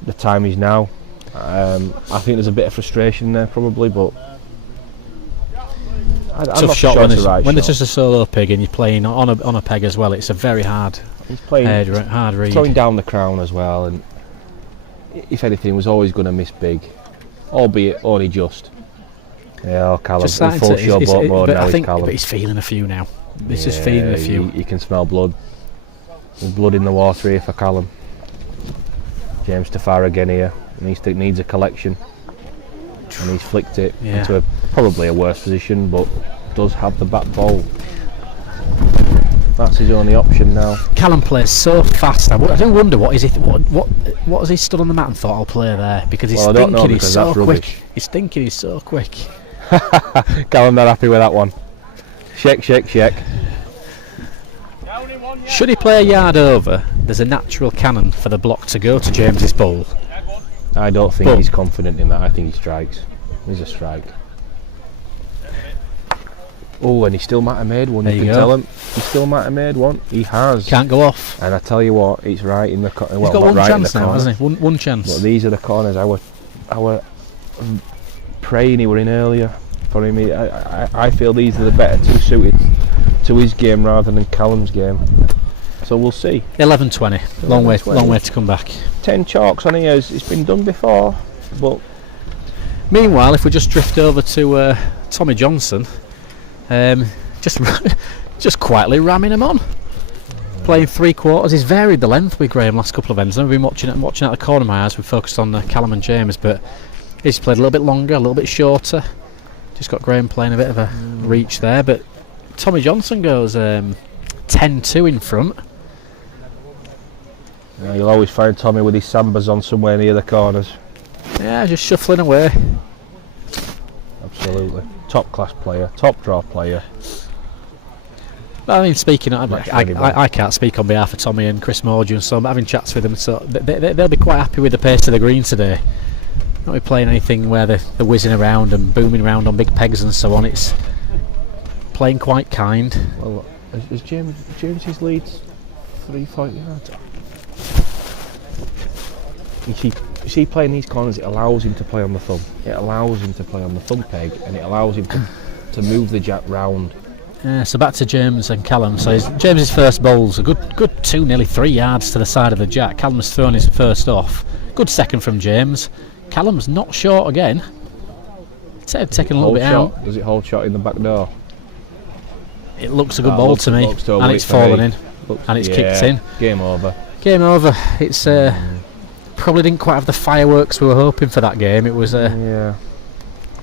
the time is now. I think there's a bit of frustration there probably, but I'm tough not shot sure when, it's the right when shot. it's just a solo pig and you're playing on a peg as well. It's a very hard. He's playing hard read. Throwing down the crown as well, and if anything, was always going to miss big, albeit only just. Yeah, Callum, just in full show boat mode now. But he's feeling a few now. He's just feeling a few. You can smell blood. There's blood in the water here for Callum. James Tafar again here. Needs a collection, and he's flicked it into probably a worse position, but does have the back ball. That's his only option now. Callum plays so fast. I do wonder what has he stood on the mat and thought I'll play there, because he's thinking he's so quick. He's thinking he's so quick. Callum not happy with that one. Shake. Should he play a yard over, there's a natural cannon for the block to go to James's bowl. I don't think he's confident in that. I think he strikes. He's a strike. Oh, and he still might have made one. You can tell him. He still might have made one. He has. Can't go off. And I tell you what, it's right in the corner. He's got one chance now, hasn't he? One chance. But these are the corners I were praying he were in earlier for him. I feel these are the better two suited to his game rather than Callum's game. So we'll see. 11-20. Long way to come back. 10 chalks on here. It's been done before, but meanwhile, if we just drift over to Tommy Johnson, just quietly ramming him on, playing 3/4. He's varied the length with Graham last couple of ends. I've been watching out the corner of my eyes. We focused on Callum and James, but he's played a little bit longer, a little bit shorter. Just got Graham playing a bit of a reach there, but Tommy Johnson goes 10-2 in front. Yeah, you'll always find Tommy with his sambas on somewhere near the corners. Yeah, just shuffling away. Absolutely. Top class player, top draw player. I mean, speaking of, I can't speak on behalf of Tommy and Chris Mordew and so, but having chats with them, so they'll be quite happy with the pace of the green today. Not be playing anything where they're whizzing around and booming around on big pegs and so on. It's playing quite kind. Well, is James's leads 3-4 yards? You see, playing these corners, it allows him to play on the thumb. It allows him to play on the thumb peg, and it allows him to move the jack round. So back to James and Callum. So James's first bowl's a good 2, nearly 3 yards to the side of the jack. Callum's thrown his first off. Good second from James. Callum's not short again. Taking a little bit out. Does it hold shot in the back door? It looks a good ball to me, and it's fallen in, and it's kicked in. Game over. Game over. It's probably didn't quite have the fireworks we were hoping for that game. It was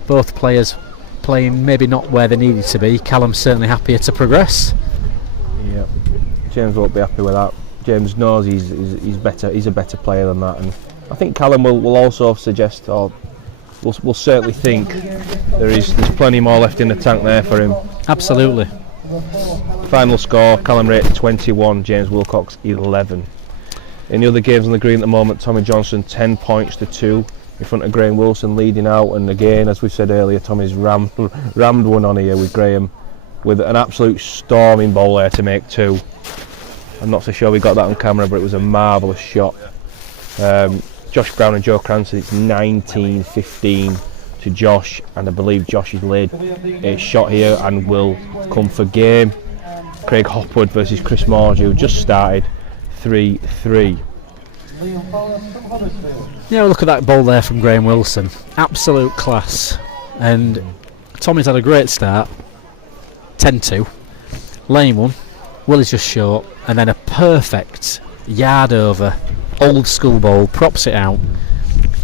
both players playing maybe not where they needed to be. Callum's certainly happier to progress. Yeah, James won't be happy with that. James knows he's better. He's a better player than that, and I think Callum will also suggest, or will certainly think there's plenty more left in the tank there for him. Absolutely. Final score: Callum Wraight 21, James Wilcox 11. In the other games on the green at the moment, Tommy Johnson 10 points to 2 in front of Graham Wilson, leading out. And again, as we said earlier, Tommy's rammed one on here with Graham with an absolute storming bowl there to make 2. I'm not so sure we got that on camera, but it was a marvellous shot. Josh Brown and Joe Cranston, it's 19-15 to Josh, and I believe Josh has laid a shot here and will come for game. Craig Hopwood versus Chris Mordew just started 3-3. Yeah, look at that ball there from Graham Wilson. Absolute class. And Tommy's had a great start. 10-2. Lane one. Willie's just short. And then a perfect yard over. Old school ball. Props it out.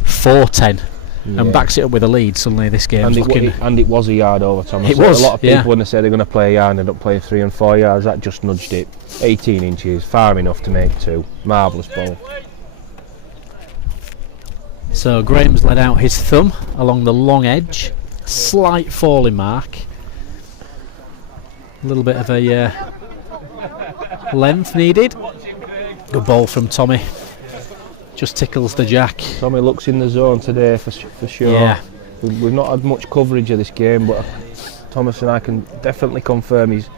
4-10. Yeah. And backs it up with a lead. Suddenly this game's looking... And it was a yard over, Thomas. It was, a lot of people when they say they're going to play a yard ended up playing 3 and 4 yards. That just nudged it 18 inches, far enough to make 2. Marvellous ball. So Graham's let out his thumb along the long edge. Slight falling mark. A little bit of a length needed. Good ball from Tommy. Just tickles the jack. Tommy looks in the zone today for sure. Yeah. We've not had much coverage of this game, but Thomas and I can definitely confirm he's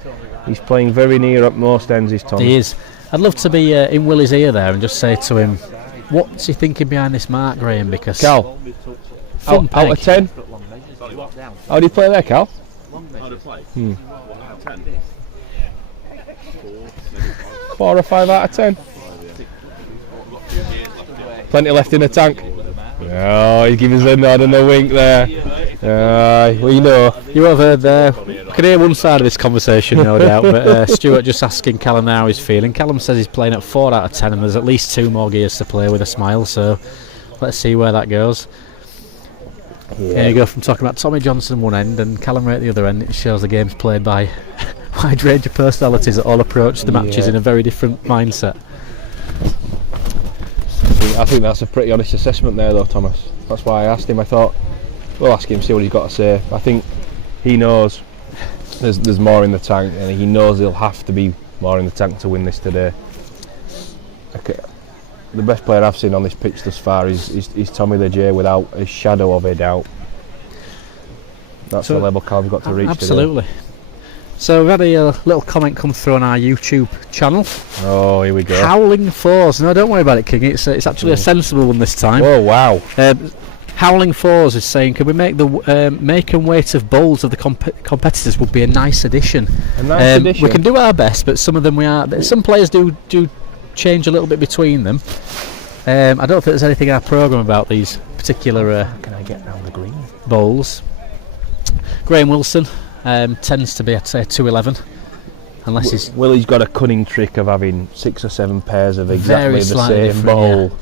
playing very near at most ends. Is Thomas? He is. I'd love to be in Willie's ear there and just say to him, what's he thinking behind this mark, Graham? Because Cal, out of 10. How do you play there, Cal? 4 or 5 out of 10. Plenty left in the tank. Oh, he's giving us a nod and a wink there. We know. You have heard there. I can hear one side of this conversation, no doubt, but Stuart just asking Callum how he's feeling. Callum says he's playing at 4 out of 10 and there's at least 2 more gears to play with a smile, so let's see where that goes. Yeah. Here you go, from talking about Tommy Johnson one end and Callum Wraight at the other end. It shows the game's played by a wide range of personalities that all approach the matches in a very different mindset. I think that's a pretty honest assessment there though, Thomas. That's why I asked him. I thought we'll ask him, see what he's got to say. I think he knows there's more in the tank, and he knows there'll have to be more in the tank to win this today. Okay. The best player I've seen on this pitch thus far is Tommy the J, without a shadow of a doubt. That's the level Callum's got to reach. Absolutely. Today. So we've had a little comment come through on our YouTube channel. Oh, here we go. Howling Fours. No, don't worry about it, King. It's actually a sensible one this time. Oh, wow. Howling Fours is saying, could we make the make and weight of bowls of the competitors would be a nice addition. A nice addition. We can do our best, but some of them some players do change a little bit between them. I don't think there's anything in our programme about these particular can I get round the green? Bowls. Graham Wilson tends to be, I'd say, 211. Unless he's... Willie's got a cunning trick of having 6 or 7 pairs of exactly the same bowl. Yeah.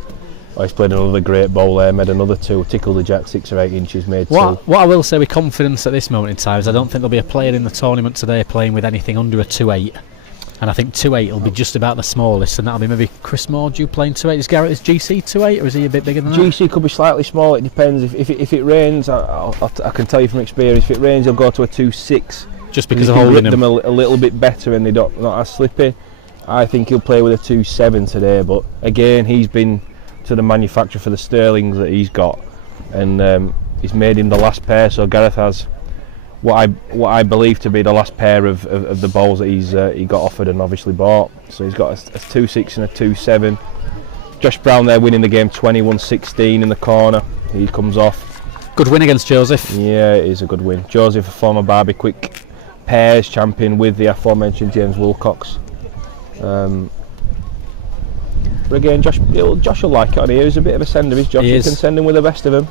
Oh, he's played another great bowl there, made another 2, tickled the jack 6 or 8 inches, made 2. What I will say with confidence at this moment in time is I don't think there'll be a player in the tournament today playing with anything under a 2.8. And I think 2.8 will be just about the smallest, and that'll be maybe Chris Mordew playing 2.8. Is Garrett GC 2.8, or is he a bit bigger than that? GC could be slightly small, it depends. If it rains, I can tell you from experience, if it rains he'll go to a 2.6. Just because of holding them a little bit better and they're not as slippy. I think he'll play with a 2.7 today, but again, he's been to the manufacturer for the Sterlings that he's got, and he's made him the last pair, so Gareth has what I believe to be the last pair of the bowls that he got offered and obviously bought. So he's got a 2.6 and a 2.7. Josh Brown there winning the game 21-16 in the corner. He comes off. Good win against Joseph. Yeah, it is a good win. Joseph, a former Barbie Quick pairs champion with the aforementioned James Wilcox. again. Josh will like it on here. He's a bit of a sender, is Josh. He can send him with the best of them.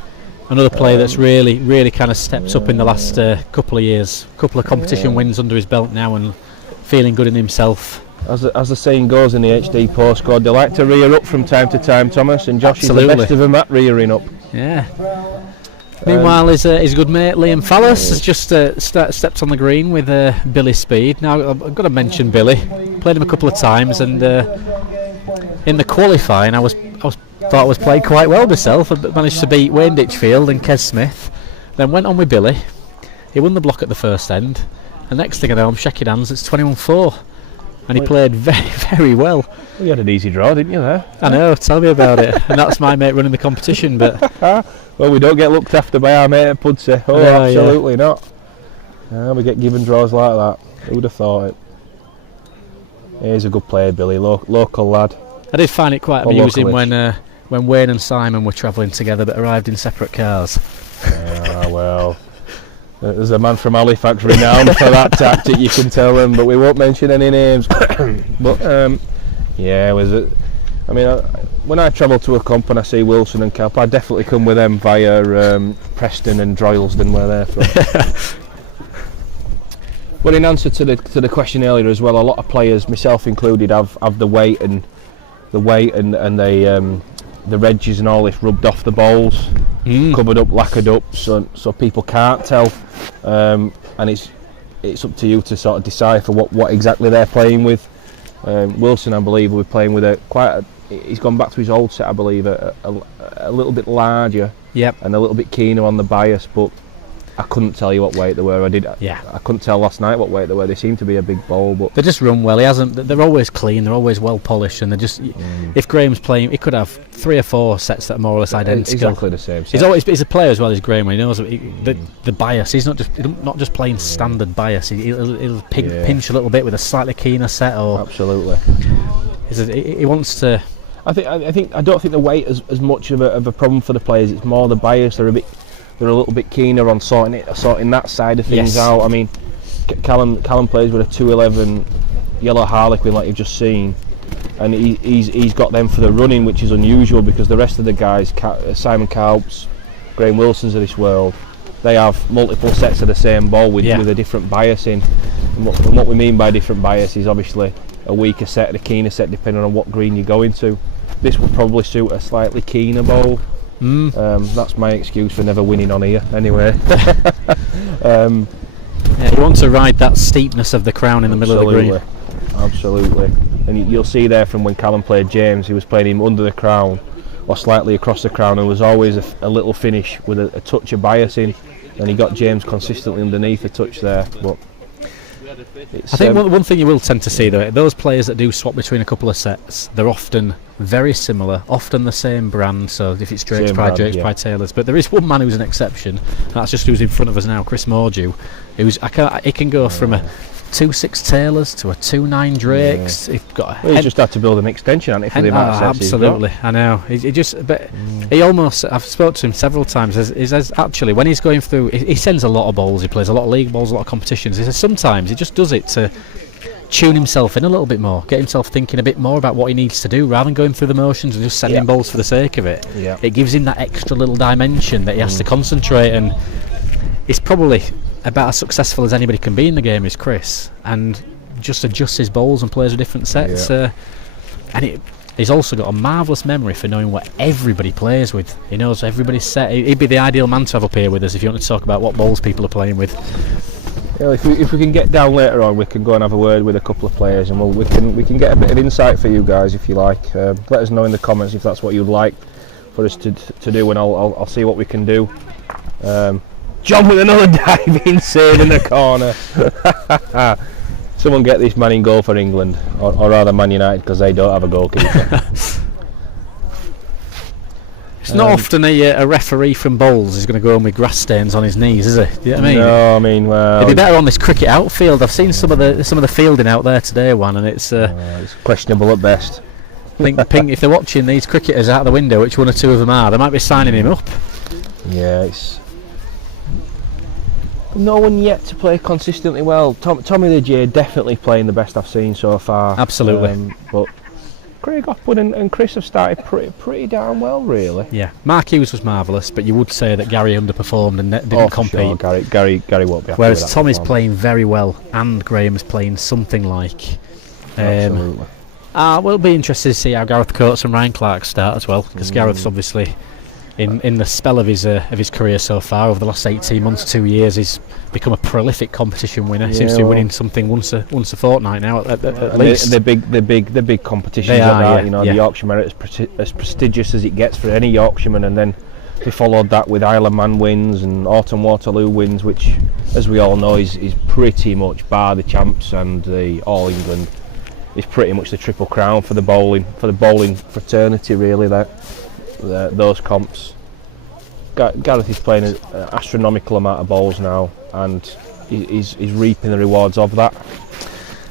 Another player that's really kind of stepped up in the last couple of years. Couple of competition wins under his belt now and feeling good in himself. As the saying goes in the HD postcode, they like to rear up from time to time, Thomas, and Josh is the best of them at rearing up. Yeah. Meanwhile, his good mate Liam Fallis has just stepped on the green with Billy Speed. Now, I've got to mention Billy. Played him a couple of times, and in the qualifying, I thought I was playing quite well myself. I managed to beat Wayne Ditchfield and Kes Smith. Then went on with Billy. He won the block at the first end, and next thing I know, I'm shaking hands. It's 21-4. And he played very, very well. You had an easy draw, didn't you, there? I know, tell me about it. And that's my mate running the competition, but... Well, we don't get looked after by our mate at Pudsey. Oh, absolutely not. We get given draws like that. Who would have thought it? He's a good player, Billy, local lad. I did find it quite amusing when Wayne and Simon were travelling together but arrived in separate cars. Well... There's a man from Halifax renowned for that tactic, you can tell them, but we won't mention any names. But when I travel to a comp and I see Wilson and Kelp, I definitely come with them via Preston and Droylsden, where they're from. Well, in answer to the question earlier as well, a lot of players, myself included, have the weight and the wedges and all this rubbed off the balls, covered up, lacquered up, so people can't tell, and it's up to you to sort of decipher what exactly they're playing with. Wilson, I believe, will be playing with he's gone back to his old set, I believe, a little bit larger, and a little bit keener on the bias, but I couldn't tell you what weight they were. I couldn't tell last night what weight they were. They seem to be a big ball, but they just run well. They're always clean. They're always well polished, and they're just. If Graham's playing, he could have 3 or 4 sets that are more or less identical. Exactly the same set. He's a player as well as Graham. He knows the bias. He's not just playing standard bias. He'll pinch a little bit with a slightly keener set. Absolutely. He wants to. I don't think the weight is as much of a problem for the players. It's more the bias. They're a little bit keener on sorting that side of things out. I mean, Callum plays with a 211 yellow Harlequin, like you've just seen, and he's got them for the running, which is unusual because the rest of the guys, Simon Calps, Graham Wilsons of this world, they have multiple sets of the same ball with a different bias in. And what we mean by different bias is obviously a weaker set and a keener set depending on what green you're going to. This will probably suit a slightly keener ball. That's my excuse for never winning on here anyway. You want to ride that steepness of the crown in the middle of the green. Absolutely. And you'll see there from when Callum played James, he was playing him under the crown or slightly across the crown, and there was always a little finish with a touch of bias in, and he got James consistently underneath a touch there. But I think one thing you will tend to see though, those players that do swap between a couple of sets, they're often very similar, often the same brand. So if it's Drake's Pride, Taylor's, but there is one man who's an exception, and that's just who's in front of us now, Chris Mordew, he can go from a 2.6 Taylor's to a 2.9 Drake's. He just had to build an extension, hasn't he, for the amount of sets absolutely. I know. He almost. I've spoken to him several times. He says actually when he's going through, he sends a lot of balls. He plays a lot of league balls, a lot of competitions. He says sometimes he just does it to tune himself in a little bit more, get himself thinking a bit more about what he needs to do, rather than going through the motions and just sending balls for the sake of it. It gives him that extra little dimension that he has to concentrate, and it's probably about as successful as anybody can be in the game is Chris, and just adjusts his bowls and plays with different sets, and he's also got a marvellous memory for knowing what everybody plays with. He knows everybody's set. He'd be the ideal man to have up here with us if you want to talk about what bowls people are playing with. If we can get down later on, we can go and have a word with a couple of players, and we can get a bit of insight for you guys if you like. Let us know in the comments if that's what you'd like for us to do, and I'll see what we can do. John with another diving save in the corner. Someone get this man in goal for England, or rather Man United, because they don't have a goalkeeper. It's not often a referee from bowls is going to go on with grass stains on his knees, is it? You know what I mean? No, I mean, well, it'd be better on this cricket outfield. I've seen some of the fielding out there today, and it's questionable at best. Pink, if they're watching these cricketers out the window, which one or two of them are, they might be signing him up. Yeah, it's no one yet to play consistently well. Tommy the J definitely playing the best I've seen so far. Absolutely. But Craig Hopwood and Chris have started pretty darn well, really. Yeah, Mark Hughes was marvellous, but you would say that Gary underperformed and didn't compete. Sure. Gary won't be happy. Whereas Tom is playing very well, and Graham is playing something like. Absolutely. We'll be interested to see how Gareth Coates and Ryan Clark start as well, because Gareth's obviously in the spell of his career so far over the last 18 months, 2 years, he's become a prolific competition winner. Seems to be winning something once a fortnight now at least. They're big competitions. They are, the Yorkshire Merit is as prestigious as it gets for any Yorkshireman, and then they followed that with Isle of Man wins and Autumn Waterloo wins, which, as we all know, is pretty much, bar the champs and the All England, is pretty much the triple crown for the bowling fraternity, really. Those comps. Gareth is playing an astronomical amount of bowls now, and he's reaping the rewards of that.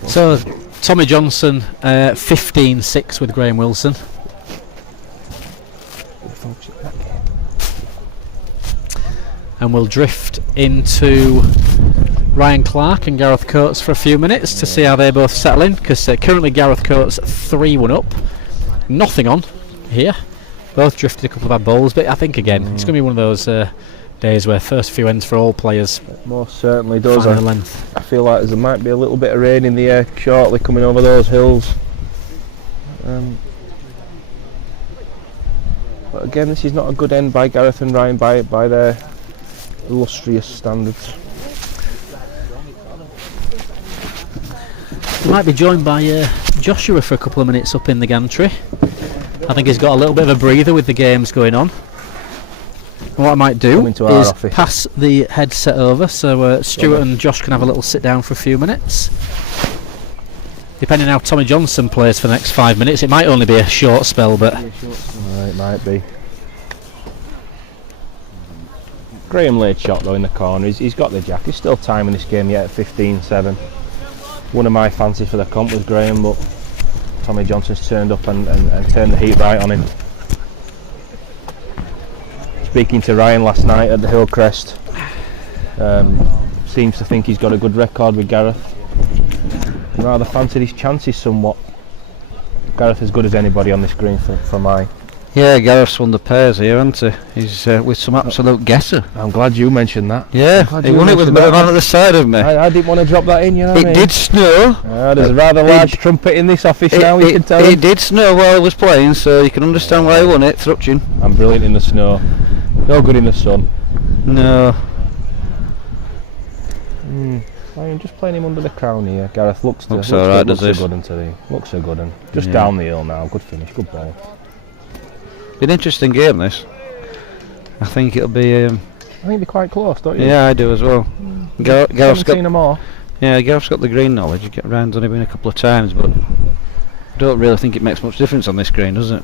So Tommy Johnson 15-6 with Graham Wilson. And we'll drift into Ryan Clark and Gareth Coates for a few minutes to see how they both settle in, because currently Gareth Coates 3-1 up, nothing on here. Both drifted a couple of bad bowls, but I think again it's going to be one of those days where first few ends for all players. Most certainly does. Length. I feel like there might be a little bit of rain in the air shortly coming over those hills. But again, this is not a good end by Gareth and Ryan by their illustrious standards. We might be joined by Joshua for a couple of minutes up in the gantry. I think he's got a little bit of a breather with the games going on. And what I might do is pass the headset over so Stuart and Josh can have a little sit down for a few minutes. Depending how Tommy Johnson plays for the next 5 minutes, it might only be a short spell, but it might be. Graham laid shot though in the corner. He's got the jack. There's still time in this game yet at 15-7. One of my fancies for the comp was Graham, but Tommy Johnson's turned up and turned the heat right on him. Speaking to Ryan last night at the Hillcrest, seems to think he's got a good record with Gareth. And rather fancied his chances somewhat. Gareth as good as anybody on this green for my. Yeah, Gareth's won the pairs here, hasn't he? He's with some absolute guesser. I'm glad you mentioned that. Yeah, he won it with a man at the side of me. I didn't want to drop that in, you know what I mean? It did snow. There's a rather large trumpet in this office now, you can tell. It did snow while I was playing, so you can understand why I won it, Thrutchin. I'm brilliant in the snow. No good in the sun. No. I'm just playing him under the crown here. Gareth looks alright, does so good today. Looks so good. Just down the hill now. Good finish, good ball. An interesting game, this. I think it'll be. I think it'll be quite close, don't you? Yeah, I do as well. Gareth's got. Seen them all. Yeah, Gareth's got the green knowledge. You get round only been a couple of times, but I don't really think it makes much difference on this green, does it?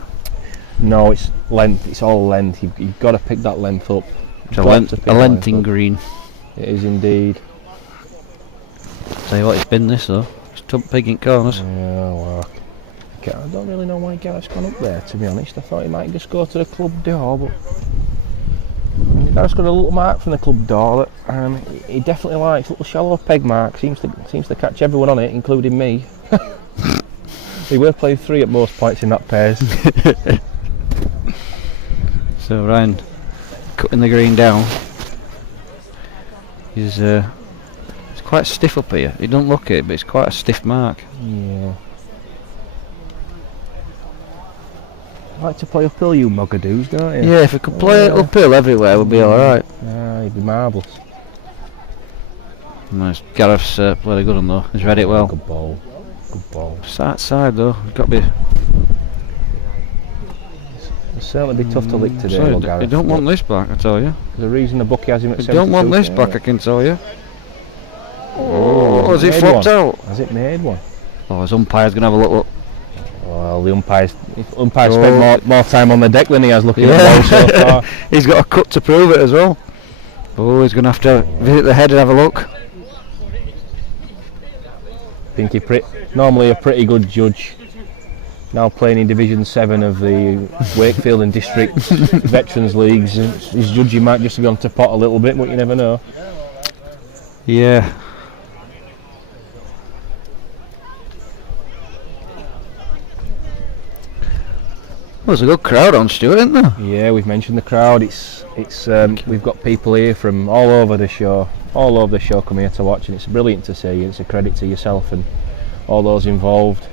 No, it's length. It's all length. You've got to pick that length up. It's a lengthing green. It is indeed. Tell you what, it's been this though. It's top pig in corners. Yeah, well, I don't really know why Gareth's gone up there, to be honest. I thought he might just go to the club door, but Gareth's got a little mark from the club door that he definitely likes. Little shallow peg mark. Seems to catch everyone on it, including me. He will play 3 at most points in that pairs. So Ryan cutting the green down. He's it's quite stiff up here. You don't look it, but it's quite a stiff mark. Yeah. I like to play uphill, you muggadoos, don't you? Yeah, if we could play it uphill everywhere, we'd be alright. Yeah, he'd be marvellous. Nice. Gareth's played a good one though. He's read it well. Good ball. Good ball. It's that side though. It's got to be. It'll certainly be tough to lick today, Sorry, Gareth. you don't want this back, I tell you. There's a reason the bookie has him at 72. You don't want this back, I can tell you. Oh, has it flopped out? Has it made one? Oh, his umpire's going to have a look. Well, the umpire's spent more time on the deck than he has looking at the ball so far. He's got a cut to prove it as well. Oh, he's going to have to visit the head and have a look. I think normally a pretty good judge. Now playing in Division 7 of the Wakefield and District Veterans Leagues. His judging might just be on to pot a little bit, but you never know. Yeah. Well, there's a good crowd on, Stuart, isn't there? Yeah, we've mentioned the crowd. It's we've got people here from all over the show come here to watch, and it's brilliant to see. It's a credit to yourself and all those involved.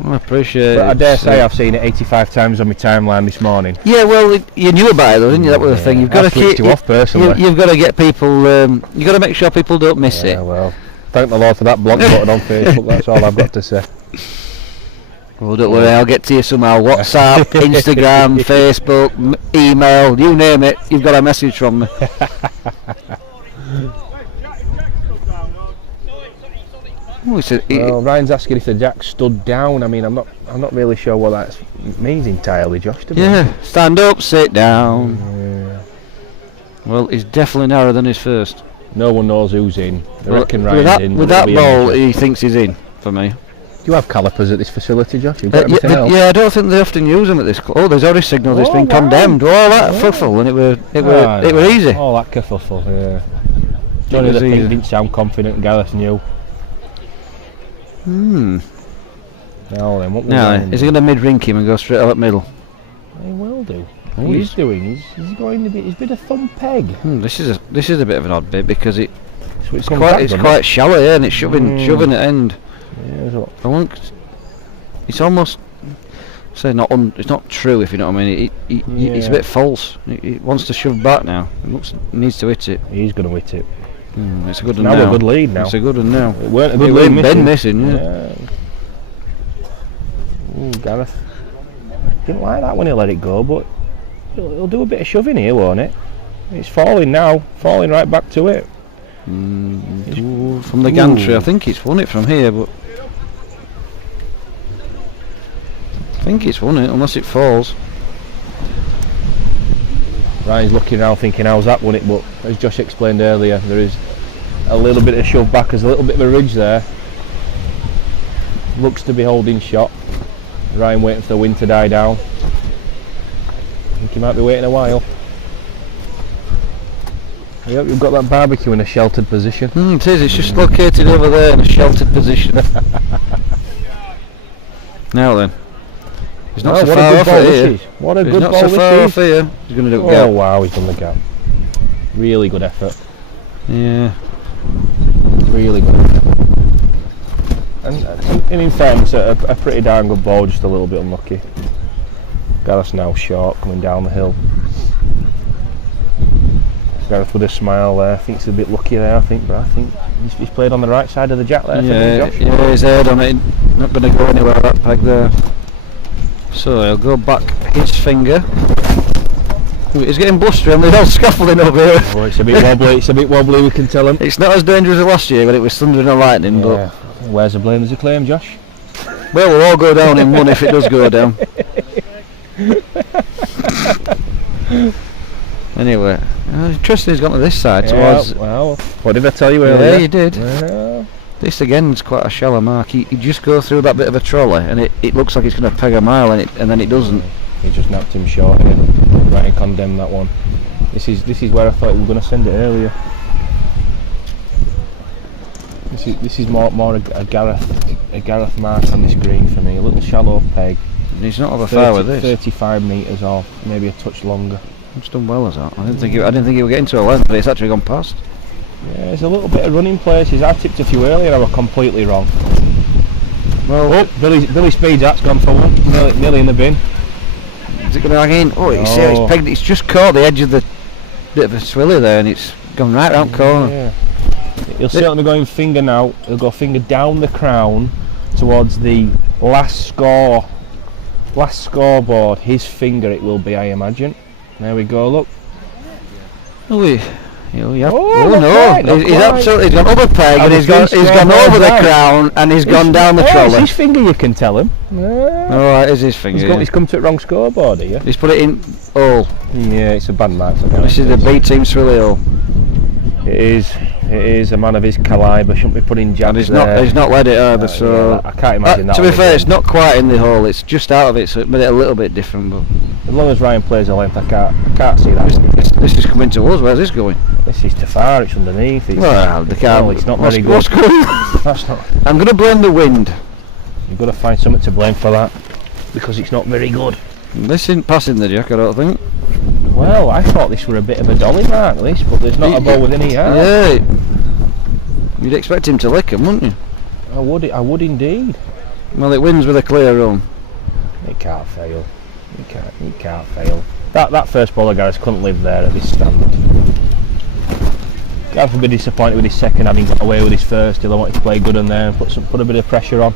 Well, I appreciate But it. I dare say I've seen it 85 times on my timeline this morning. Yeah, well, you knew about it though, didn't you? That was the thing. You've got to keep you off personally. You've got to get people. You've got to make sure people don't miss it. Yeah, well, thank the Lord for that block button on Facebook. That's all I've got to say. Well, don't worry, I'll get to you somehow. WhatsApp, Instagram, Facebook, email, you name it. You've got a message from me. Well, Ryan's asking if the jack stood down. I mean, I'm not really sure what that means entirely, Josh. To be honest. Stand up, sit down. Well, he's definitely narrower than his first. No one knows who's in. I reckon Ryan's in. With that ball, he thinks he's in, for me. Do you have calipers at this facility, Josh? You've got everything else? Yeah, I don't think they often use them at this. There's already signalled it's been condemned. All that fuffle, and it were easy. All that kerfuffle, yeah. Johnny the Pink didn't sound confident, Gareth knew. Now then, what is he going to mid-rink him and go straight up at middle? He will do. What he's doing is he's going a bit. He's been a thumb peg. This is a bit of an odd bit because it's quite shallow, yeah, and it's shoving at end. Yeah, it's almost say it's not true, if you know what I mean. It's a bit false. It wants to shove back now. It needs to hit it. He's going to hit it. It's a good one now. Now a good lead now. It's a good one now. It weren't a good lead missing. Yeah. Gareth didn't like that when he let it go, but he'll do a bit of shoving here, won't it? It's falling now, falling right back to it. From the gantry, I think it's won it from here, but I think it's won it unless it falls. Ryan's looking now thinking how's that won it, but as Josh explained earlier, there is a little bit of shove back, there's a little bit of a ridge there. Looks to be holding shot. Ryan waiting for the wind to die down. I think he might be waiting a while. I hope you've got that barbecue in a sheltered position. It is, it's just located over there in a sheltered position. Now then. He's not so far off here. What a good ball this is. He's not so far off here. He's going to do a gap. Oh wow, he's done the gap. Really good effort. Yeah. Really good effort. And in fairness, a pretty darn good ball, just a little bit unlucky. Gareth's now short, coming down the hill. Gareth with a smile there. I think he's a bit lucky there, but I think he's played on the right side of the jack there. Yeah, his head on it. Not going to go anywhere, that peg there. So he'll go back his finger. He's getting blustery and they're all scuffling over here. Oh, it's a bit wobbly, we can tell him. It's not as dangerous as last year when it was thundering and lightning, but... Where's the blame? There's a claim, Josh? Well, we'll all go down in one if it does go down. Anyway, interesting he's gone to this side towards... Well, what did I tell you earlier? Yeah, you did. This again is quite a shallow mark. He just go through that bit of a trolley and it looks like it's going to peg a mile and then it doesn't. He just napped him short here. Right, and condemned that one. This is where I thought we were going to send it earlier. This is more a Gareth mark on this green for me. A little shallow peg. He's not over far with this. 35 metres off, maybe a touch longer. It's done well as that. I didn't think he would get into a length, but it's actually gone past. Yeah, there's a little bit of running places. I tipped a few earlier. I was completely wrong. Well, Billy Speed's hat's gone for one. Nearly in the bin. Is it going to hang in? Oh, you see how it's pegged. It's just caught the edge of the bit of a swilly there, and it's gone right round corner. Yeah. He'll certainly be going finger now. He'll go finger down the crown towards the last scoreboard. His finger it will be, I imagine. There we go. Look. Oh no! He's absolutely gone up a peg and he's gone over the crown and he's gone down the trolley. It's his finger, you can tell him. Alright, it's his finger. He's come to the wrong scoreboard here. He's put it in all. Yeah, it's a bad mark. This is the B team swilly all. It is a man of his calibre, shouldn't be putting jabs there. He's not let it either, so... I can't imagine that. To be fair, it's not quite in the hole, it's just out of it, so it made it a little bit different, but... As long as Ryan plays a length, I can't see that. This is coming to us, where's this going? This is too far, it's underneath. It's not very good. What's going That's not... I'm going to blame the wind. You've got to find something to blame for that, because it's not very good. This isn't passing the jack, I don't think. Well, I thought this were a bit of a dolly mark, this, but there's not a ball within a yard. Yeah. You'd expect him to lick him, wouldn't you? I would indeed. Well, it wins with a clear run. It can't fail. It can't fail. That first bowler, Gareth, couldn't live there at this standard. Gareth would be disappointed with his second, having got away with his first. He'll want to play good on there and put a bit of pressure on,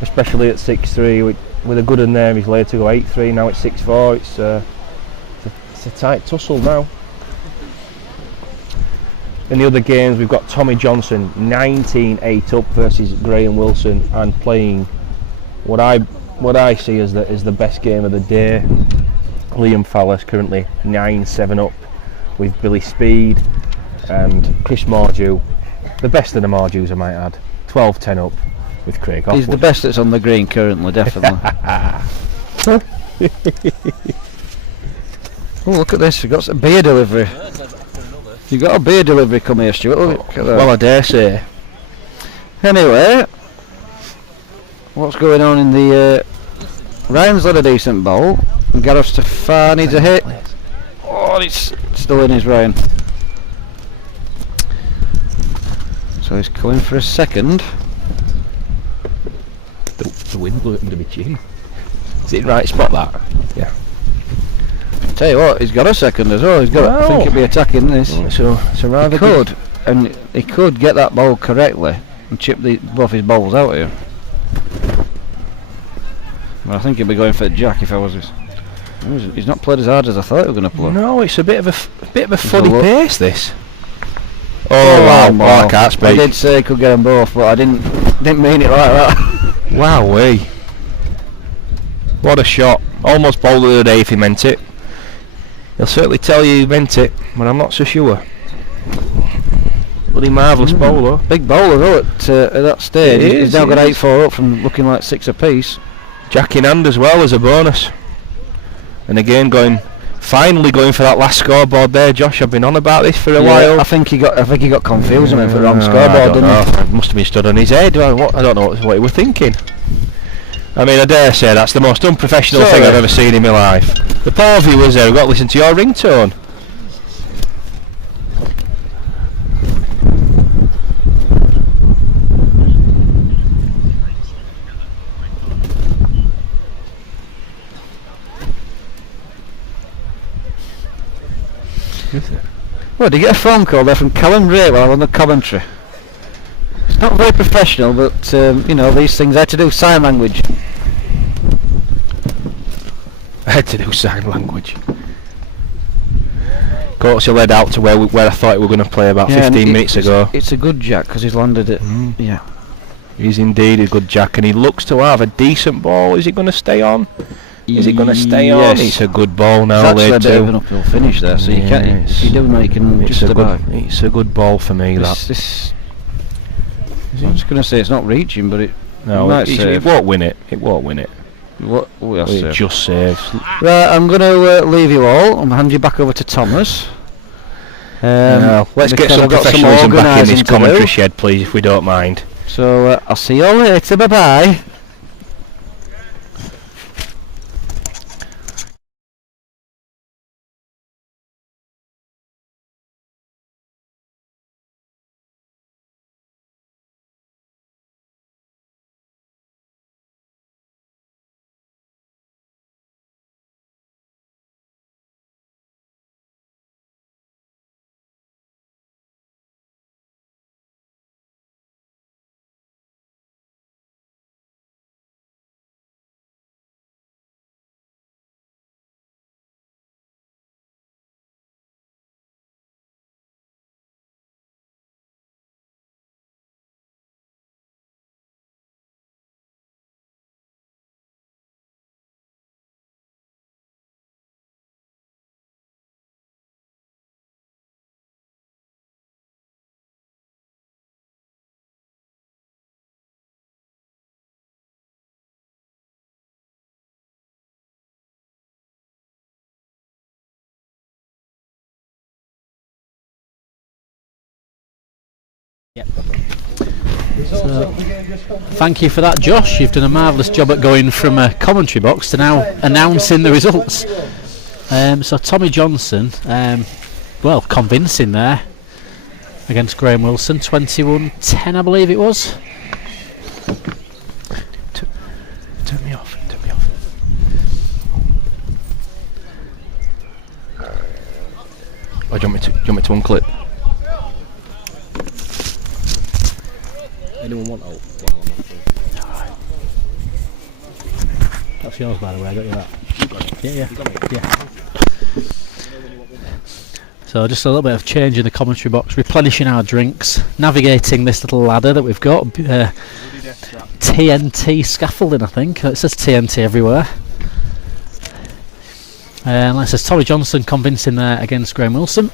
especially at 6-3. With a good one there, he's later to go 8-3. Now it's 6-4. It's a tight tussle now. In the other games, we've got Tommy Johnson 19-8 up versus Graham Wilson and playing what I see as the best game of the day. Liam Fowler's currently 9-7 up with Billy Speed and Chris Mordew, the best of the Mordews, I might add, 12-10 up with Craig Offwood. He's the best that's on the green currently, definitely. Oh, look at this, we've got a beer delivery. You've got a beer delivery come here, Stuart. Look at that. Well, I dare say. Anyway, what's going on in the... Ryan's led a decent bowl, and Gareth Stefan needs a hit. Oh, it's still in his Ryan. So he's coming for a second. The wind blew it under my chin. Is it in the right spot, that? Yeah. Tell you what, he's got a second as well. He's got. I think he'll be attacking this. So rather he could, and he could get that bowl correctly and chip both his bowls out here. Well, I think he'll be going for a jack if I was his. He's not played as hard as I thought he was going to play. No, it's a bit of a funny pace, this. Oh wow! I can't speak. I did say he could get them both, but I didn't mean it like that. Wowee! What a shot! Almost bowler of the day if he meant it. He'll certainly tell you he meant it, but I'm not so sure. Bloody marvellous bowler. Big bowler though at that stage. He's now got 8-4 up from looking like 6 apiece. Jack in hand as well as a bonus. And again finally going for that last scoreboard there, Josh. I've been on about this for a while. I think he got confused and went for the wrong scoreboard, didn't he? Must have been stood on his head. I don't know what he was thinking. I mean, I dare say that's the most unprofessional thing I've ever seen in my life. The poor viewers there have got to listen to your ringtone. Well, did you get a phone call there from Callum Wraight while I'm on the commentary? It's not very professional, but you know, these things I had to do sign language. I had to do sign language. Courtesy led out to where I thought we were going to play about 15 minutes ago. It's a good jack because he's landed it. Yeah. He's indeed a good jack, and he looks to have a decent ball. Is it going to stay on? Is it going to stay on? It's a good ball now. It's actually a bit of an uphill finish there, so you can't. If you do know, you can just about. It's a good ball for me. I'm just going to say it's not reaching, but it won't win it. It won't win it. It just saves. Right, I'm going to leave you all. I'm going to hand you back over to Thomas. Let's get some professionalism back in this commentary shed, please, if we don't mind. So I'll see you all later. Bye bye. So, thank you for that, Josh. You've done a marvellous job at going from a commentary box to now announcing the results. So Tommy Johnson, well, convincing there against Graham Wilson, 21-10 I believe it was. Turn me off. Or do you want me to unclip? Anyone want out? That's yours, by the way, I got you that. You got it. Yeah. So just a little bit of change in the commentary box, replenishing our drinks, navigating this little ladder that we've got. TNT scaffolding, I think. It says TNT everywhere. And like I says, Tommy Johnson convincing there against Graham Wilson.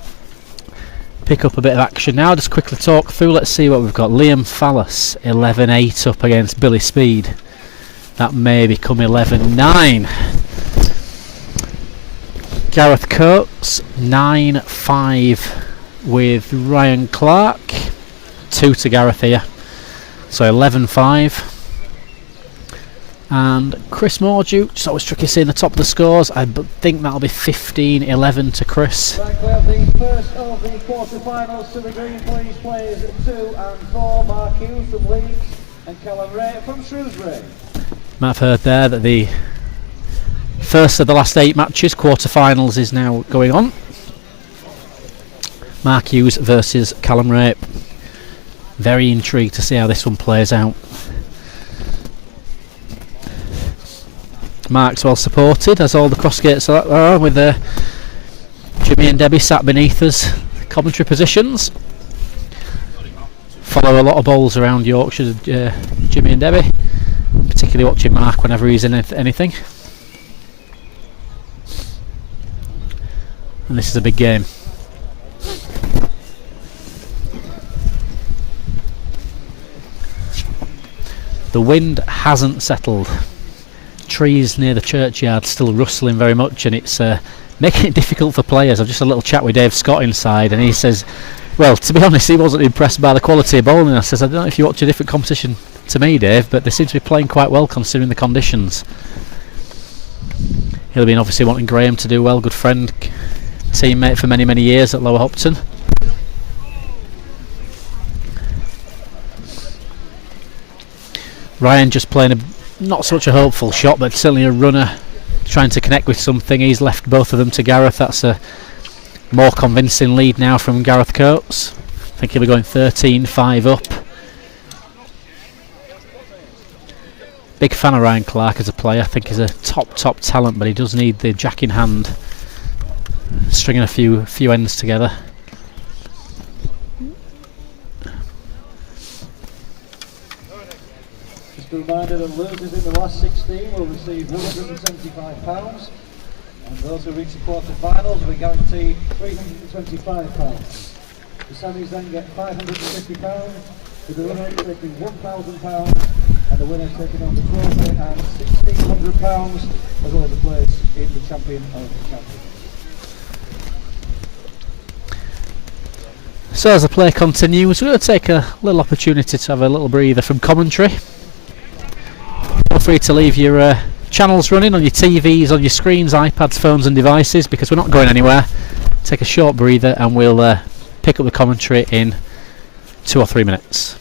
Pick up a bit of action now, just quickly talk through. Let's see what we've got. Liam Fallas 11-8 up against Billy Speed. That may become 11-9. Gareth Coates 9-5 with Ryan Clark. 2 to Gareth here. So 11-5. And Chris Mordew, it's always tricky seeing the top of the scores. I think that'll be 15-11 to Chris. Right, we have the first of the quarterfinals to the green, please. Players 2 and 4, Mark Hughes from Leeds and Callum Wraight from Shrewsbury. Might have heard there that the first of the last 8 matches, quarterfinals, is now going on. Mark Hughes versus Callum Wraight. Very intrigued to see how this one plays out. Mark's well supported, as all the crossgates are, with Jimmy and Debbie sat beneath us, commentary positions. Follow a lot of bowls around Yorkshire, Jimmy and Debbie, particularly watching Mark whenever he's in anything. And this is a big game. The wind hasn't settled. Trees near the churchyard still rustling very much, and it's making it difficult for players. I've just had a little chat with Dave Scott inside, and he says, well, to be honest, he wasn't impressed by the quality of bowling. I says, I don't know if you watch a different competition to me, Dave, but they seem to be playing quite well considering the conditions. He'll be obviously wanting Graham to do well, good friend, teammate for many, many years at Lower Hopton. Ryan just playing a not so much a hopeful shot, but certainly a runner trying to connect with something. He's left both of them to Gareth. That's a more convincing lead now from Gareth Coates. I think he'll be going 13-5 up. Big fan of Ryan Clark as a player. I think he's a top talent, but he does need the jack in hand, stringing a few ends together. Just a reminder that losers in the last 16 will receive £175, and those who reach the quarter-finals will be guaranteed £325. The semis then get £550, with the runner taking £1,000, and the winner taking on the trophy and £1,600, as well as a place in the champion of the champions. So as the play continues, we're going to take a little opportunity to have a little breather from commentary. Feel free to leave your channels running on your TVs, on your screens, iPads, phones and devices, because we're not going anywhere. Take a short breather and we'll pick up the commentary in 2 or 3 minutes.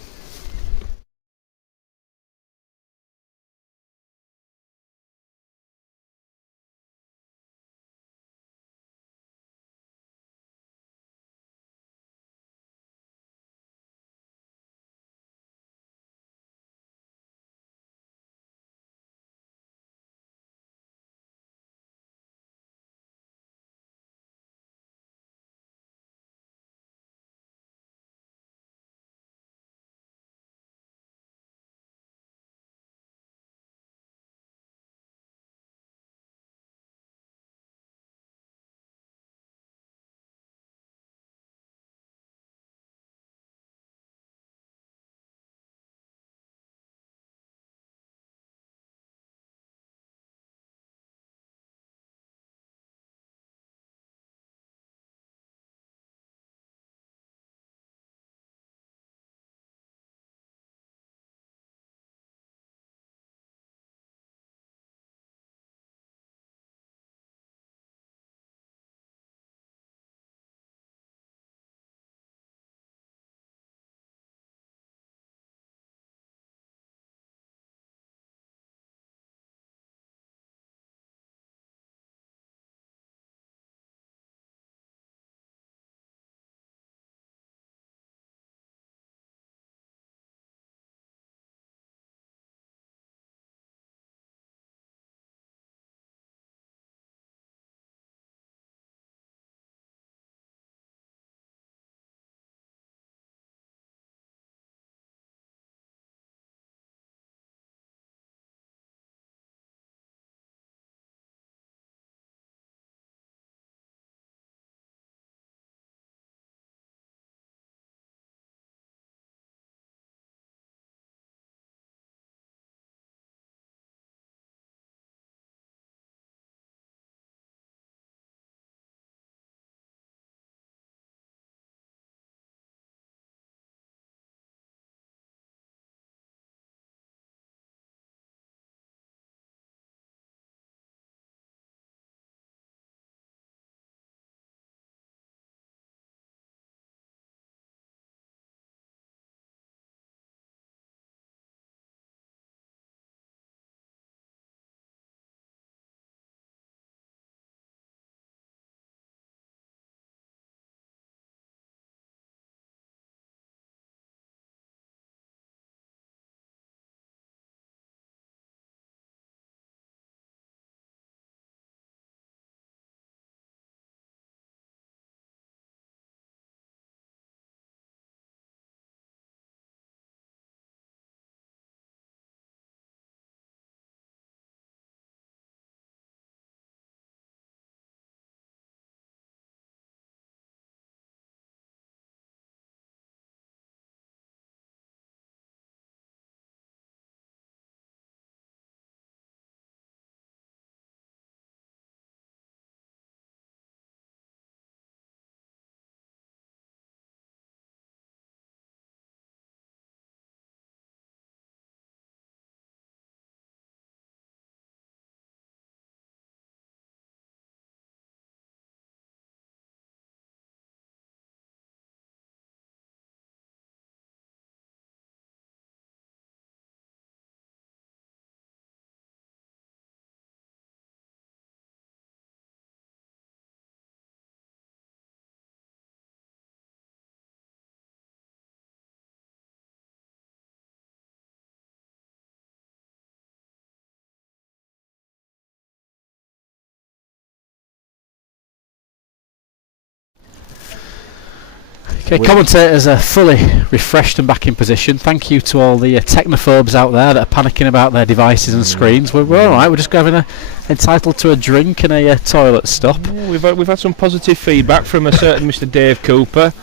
Okay, commentators are fully refreshed and back in position. Thank you to all the technophobes out there that are panicking about their devices and screens. We're all right. We're just entitled to a drink and a toilet stop. Yeah, we've had some positive feedback from a certain Mr. Dave Cooper.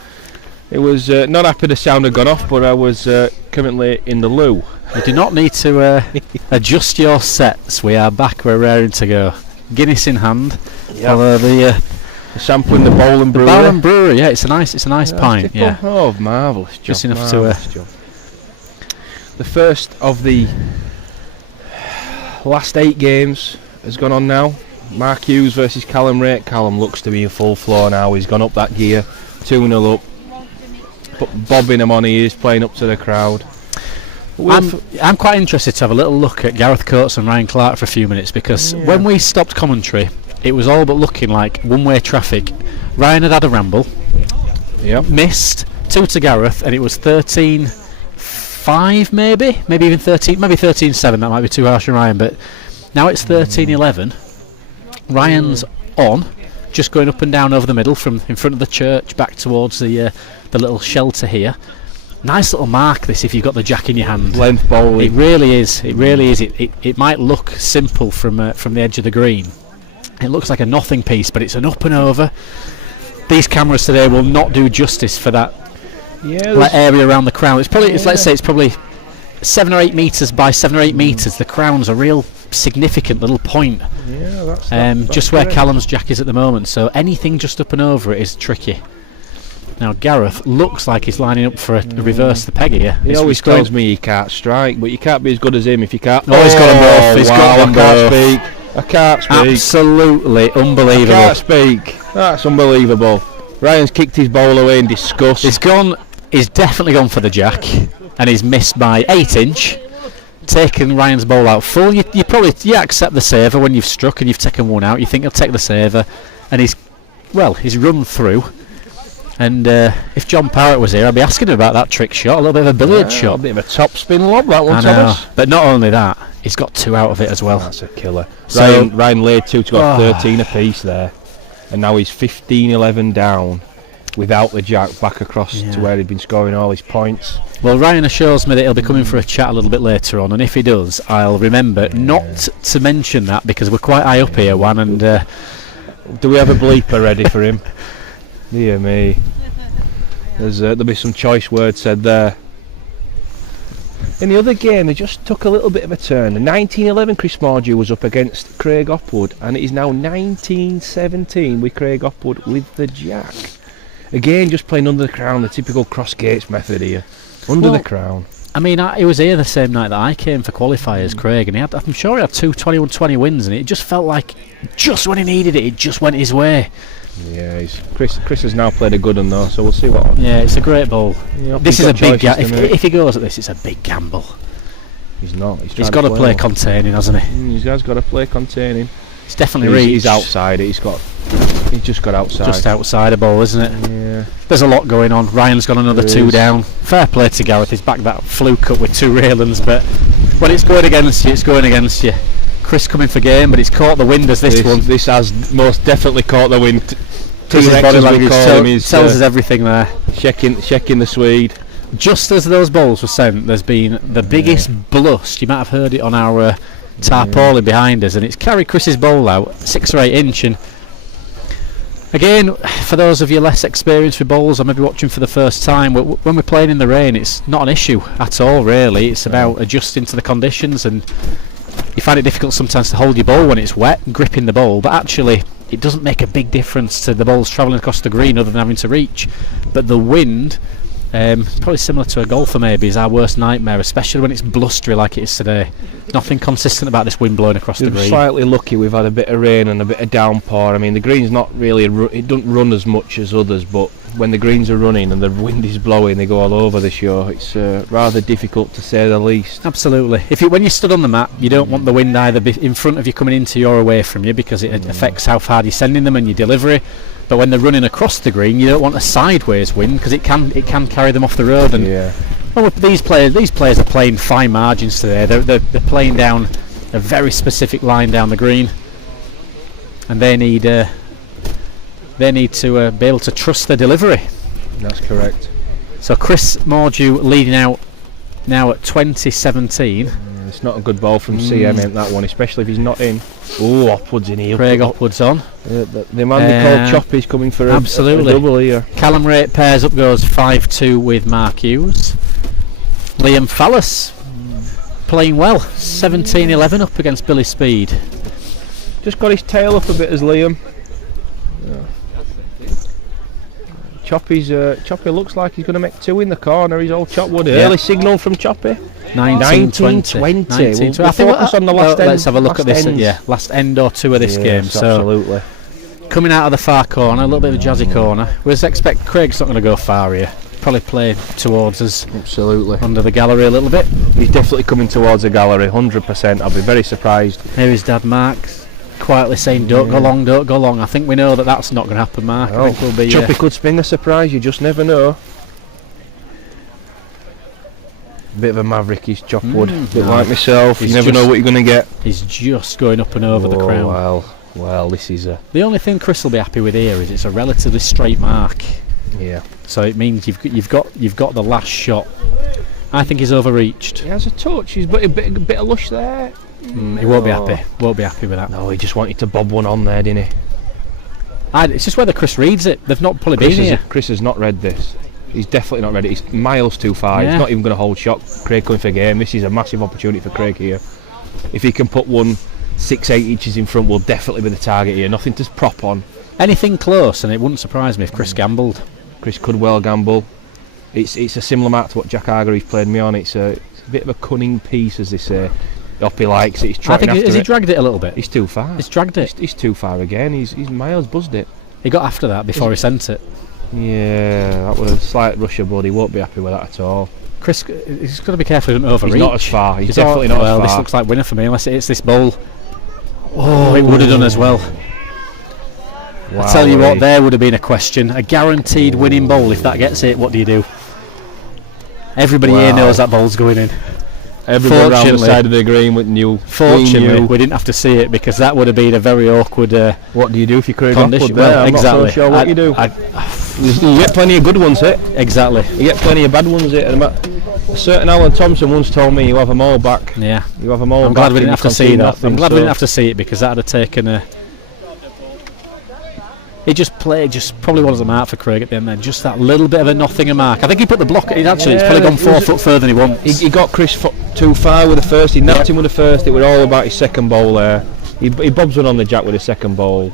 It was not happy the sound had gone off, but I was currently in the loo. You do not need to adjust your sets. We are back. We're raring to go. Guinness in hand. Yep. Although the sampling the Bowl and Brewery. Bowl and Brewery, yeah, it's a nice pint. Yeah. Oh, marvellous job. Just enough job. The first of the last 8 games has gone on now. Mark Hughes versus Callum Wraight. Callum looks to be in full floor now. He's gone up that gear, 2-0 up. Bobbing him on, he is playing up to the crowd. I'm quite interested to have a little look at Gareth Coates and Ryan Clark for a few minutes, because when we stopped commentary, it was all but looking like one-way traffic. Ryan had a ramble, missed 2 to Gareth, and it was 13-5 maybe even 13-7. That might be too harsh on Ryan, but now it's 13-11. Ryan's on, just going up and down over the middle from in front of the church back towards the little shelter here. Nice little mark this if you've got the jack in your hand. Length bowling. It really is. It might look simple from the edge of the green. It looks like a nothing piece, but it's an up and over. These cameras today will not do justice for that area around the crown. It's probably let's say it's probably 7 or 8 metres by 7 or 8 metres. The crown's a real significant little point. Yeah, that's just where Callum's jack is at the moment. So anything just up and over it is tricky. Now Gareth looks like he's lining up for a reverse the peg here. He always tells me he can't strike, but you can't be as good as him if you can't. Oh, he's got them both. He's got them both. I can't speak. Absolutely unbelievable. I can't speak. That's unbelievable. Ryan's kicked his bowl away in disgust. He's definitely gone for the jack, and he's missed by 8 inch. Taken Ryan's bowl out full. You accept the saver when you've struck and you've taken one out. You think he'll take the saver, and he's run through. And if John Parrott was here, I'd be asking him about that trick shot, a little bit of a billiard shot. A bit of a top spin lob, that one, Thomas. But not only that, he's got 2 out of it as well. That's a killer. So Ryan laid 2 to go 13 apiece there, and now he's 15-11 down without the jack back across to where he'd been scoring all his points. Well, Ryan assures me that he'll be coming for a chat a little bit later on, and if he does, I'll remember not to mention that, because we're quite high up here, Juan, and do we have a bleeper ready for him? Dear me. There'll be some choice words said there. In the other game, they just took a little bit of a turn. 19-11 Chris Mordew was up against Craig Hopwood, and it is now 19-17 with Craig Hopwood with the jack. Again, just playing under the crown, the typical cross gates method here. Under the crown. I mean, he was here the same night that I came for qualifiers, Craig, and I'm sure he had 2 21-20 wins, and it just felt like just when he needed it just went his way. Yeah, Chris has now played a good one though, so we'll see what. Yeah, it's a great ball. This is a big gamble. If he goes at this, it's a big gamble. He's not. He's got to play containing, hasn't he? He has got to play containing. It's definitely He's outside it. He's just got outside. Just outside a ball, isn't it? Yeah. There's a lot going on. Ryan's got another 2 down. Fair play to Gareth. He's backed that fluke up with 2 railings, but when it's going against you, it's going against you. Chris coming for game, but he's caught the wind as this one. This has most definitely caught the wind. His body language tells us everything there. Checking the Swede. Just as those balls were sent, there's been the biggest blust. You might have heard it on our tarpaulin behind us, and it's carried Chris's bowl out 6 or 8 inch. And again, for those of you less experienced with bowls, or maybe watching for the first time, when we're playing in the rain, it's not an issue at all, really. It's about adjusting to the conditions, and you find it difficult sometimes to hold your ball when it's wet, gripping the ball, but actually it doesn't make a big difference to the balls travelling across the green other than having to reach. But the wind, probably similar to a golfer maybe, is our worst nightmare, especially when it's blustery like it is today. Nothing consistent about this wind blowing across the green. Slightly lucky we've had a bit of rain and a bit of downpour. I mean, the green's not really, it doesn't run as much as others, but when the greens are running and the wind is blowing, they go all over the show. It's rather difficult to say the least. Absolutely. When you stood on the mat, you don't want the wind either in front of you coming into you or away from you, because it affects how far you're sending them and your delivery. But when they're running across the green, you don't want a sideways wind, because it can carry them off the road. And well, these players are playing fine margins today. They're playing down a very specific line down the green, and they need to be able to trust their delivery. That's correct. So Chris Mordew leading out now at 20-17. It's not a good ball from CM, ain't that one, especially if he's not in. Oh, upwards in here. Craig upwards on. The man they call Choppy's coming for a double here. Callum Wraight pairs up, goes 5-2 with Mark Hughes. Liam Fallis playing well, 17-11 up against Billy Speed. Just got his tail up a bit as Liam. Choppy looks like he's going to make 2 in the corner. He's all Chopwood. Early signal from Choppy. 19-20. We'll focus on the last end. Let's have a look at this. Last end or 2 of this game. So absolutely. Coming out of the far corner, a little bit of a jazzy corner. We expect Craig's not going to go far here. Probably play towards us. Absolutely. Under the gallery a little bit. He's definitely coming towards the gallery, 100%. I'll be very surprised. Here is Dad Mark quietly saying, don't go long, don't go long. I think we know that that's not going to happen, Mark. I think we'll be, Choppy could spring a surprise, you just never know. Bit of a maverick, he's Chopwood. Bit like myself, you never know what you're going to get. He's just going up and over the crown. Well, this is a... The only thing Chris will be happy with here is it's a relatively straight mark. Yeah. So it means you've got the last shot. I think he's overreached. He has a touch, he's a bit of lush there. He won't be happy. Won't be happy with that. No, he just wanted to bob one on there, didn't he? It's just whether Chris reads it. They've not probably been here. Chris has not read this. He's definitely not read it. He's miles too far. Yeah. He's not even going to hold shot. Craig going for a game. This is a massive opportunity for Craig here. If he can put one 6-8 inches in front, will definitely be the target here. Nothing to prop on. Anything close, and it wouldn't surprise me if Chris gambled. Chris could well gamble. It's a similar mark to what Jack Hargreaves played me on. It's a bit of a cunning piece, as they say. Hoppy likes it. He's trotting after it. Has he dragged it a little bit? He's too far. He's dragged it. He's too far again. He's miles buzzed it. He got after that before he sent it. Yeah, that was a slight rusher, but he won't be happy with that at all. Chris, he's got to be careful he doesn't overreach. He's not as far. He's definitely not as far. This looks like winner for me unless it hits this bowl. Oh, it would have done as well. Wow, I tell you what, there would have been a question. A guaranteed winning bowl. If that gets it, what do you do? Everybody here knows that bowl's going in. Everybody around the side of the green with new. Fortunately, we didn't have to see it because that would have been a very awkward. What do you do if you create condition? Well, exactly. I'm not so sure what you do. You get plenty of good ones hit. Exactly. You get plenty of bad ones hit. A certain Alan Thompson once told me you have them all back. Yeah. You have them all back. I'm glad we didn't have to see that. I'm glad we didn't have to see it because that would have taken a. He just probably wasn't a mark for Craig at the end there. Just that little bit of a nothing mark. I think he put the block. It's probably gone 4 foot further than he wants. He got Chris too far with the first. He napped him with the first. It was all about his second bowl there. He bobs one on the jack with his second bowl.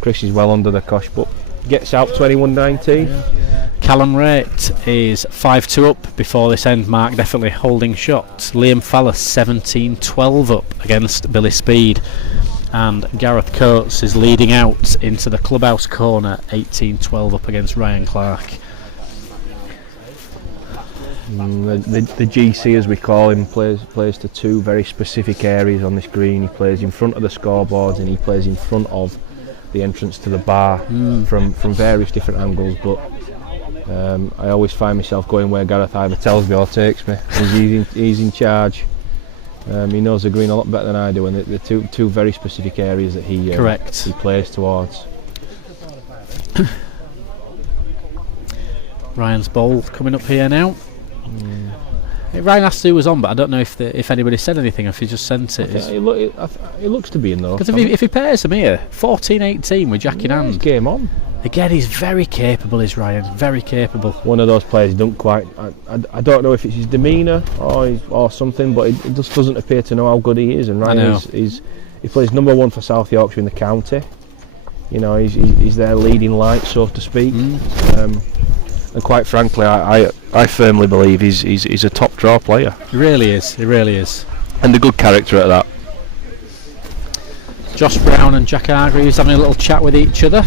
Chris is well under the cosh, but gets out 21-19. Yeah. Callum Wraight is 5-2 up before this end. Mark definitely holding shots. Liam Fallis 17-12 up against Billy Speed. And Gareth Coates is leading out into the clubhouse corner, 18-12 up against Ryan Clark. The GC, as we call him, plays to 2 very specific areas on this green. He plays in front of the scoreboards and he plays in front of the entrance to the bar from various different angles. But I always find myself going where Gareth either tells me or takes me. He's in charge. He knows the green a lot better than I do, and the two very specific areas that he plays towards. Ryan's bowl coming up here now. Ryan asked who was on, but I don't know if anybody said anything, if he just sent it. It looks to be in though. Because if he pairs them here, 14-18 with Jack in hand. He's game on. Again, he's very capable, is Ryan. Very capable. One of those players don't quite. I don't know if it's his demeanour or something, but it just doesn't appear to know how good he is. And Ryan he plays number 1 for South Yorkshire in the county. You know, he's their leading light, so to speak. And quite frankly, I firmly believe he's a top draw player. He really is. He really is. And a good character at that. Josh Brown and Jack Hargreaves having a little chat with each other.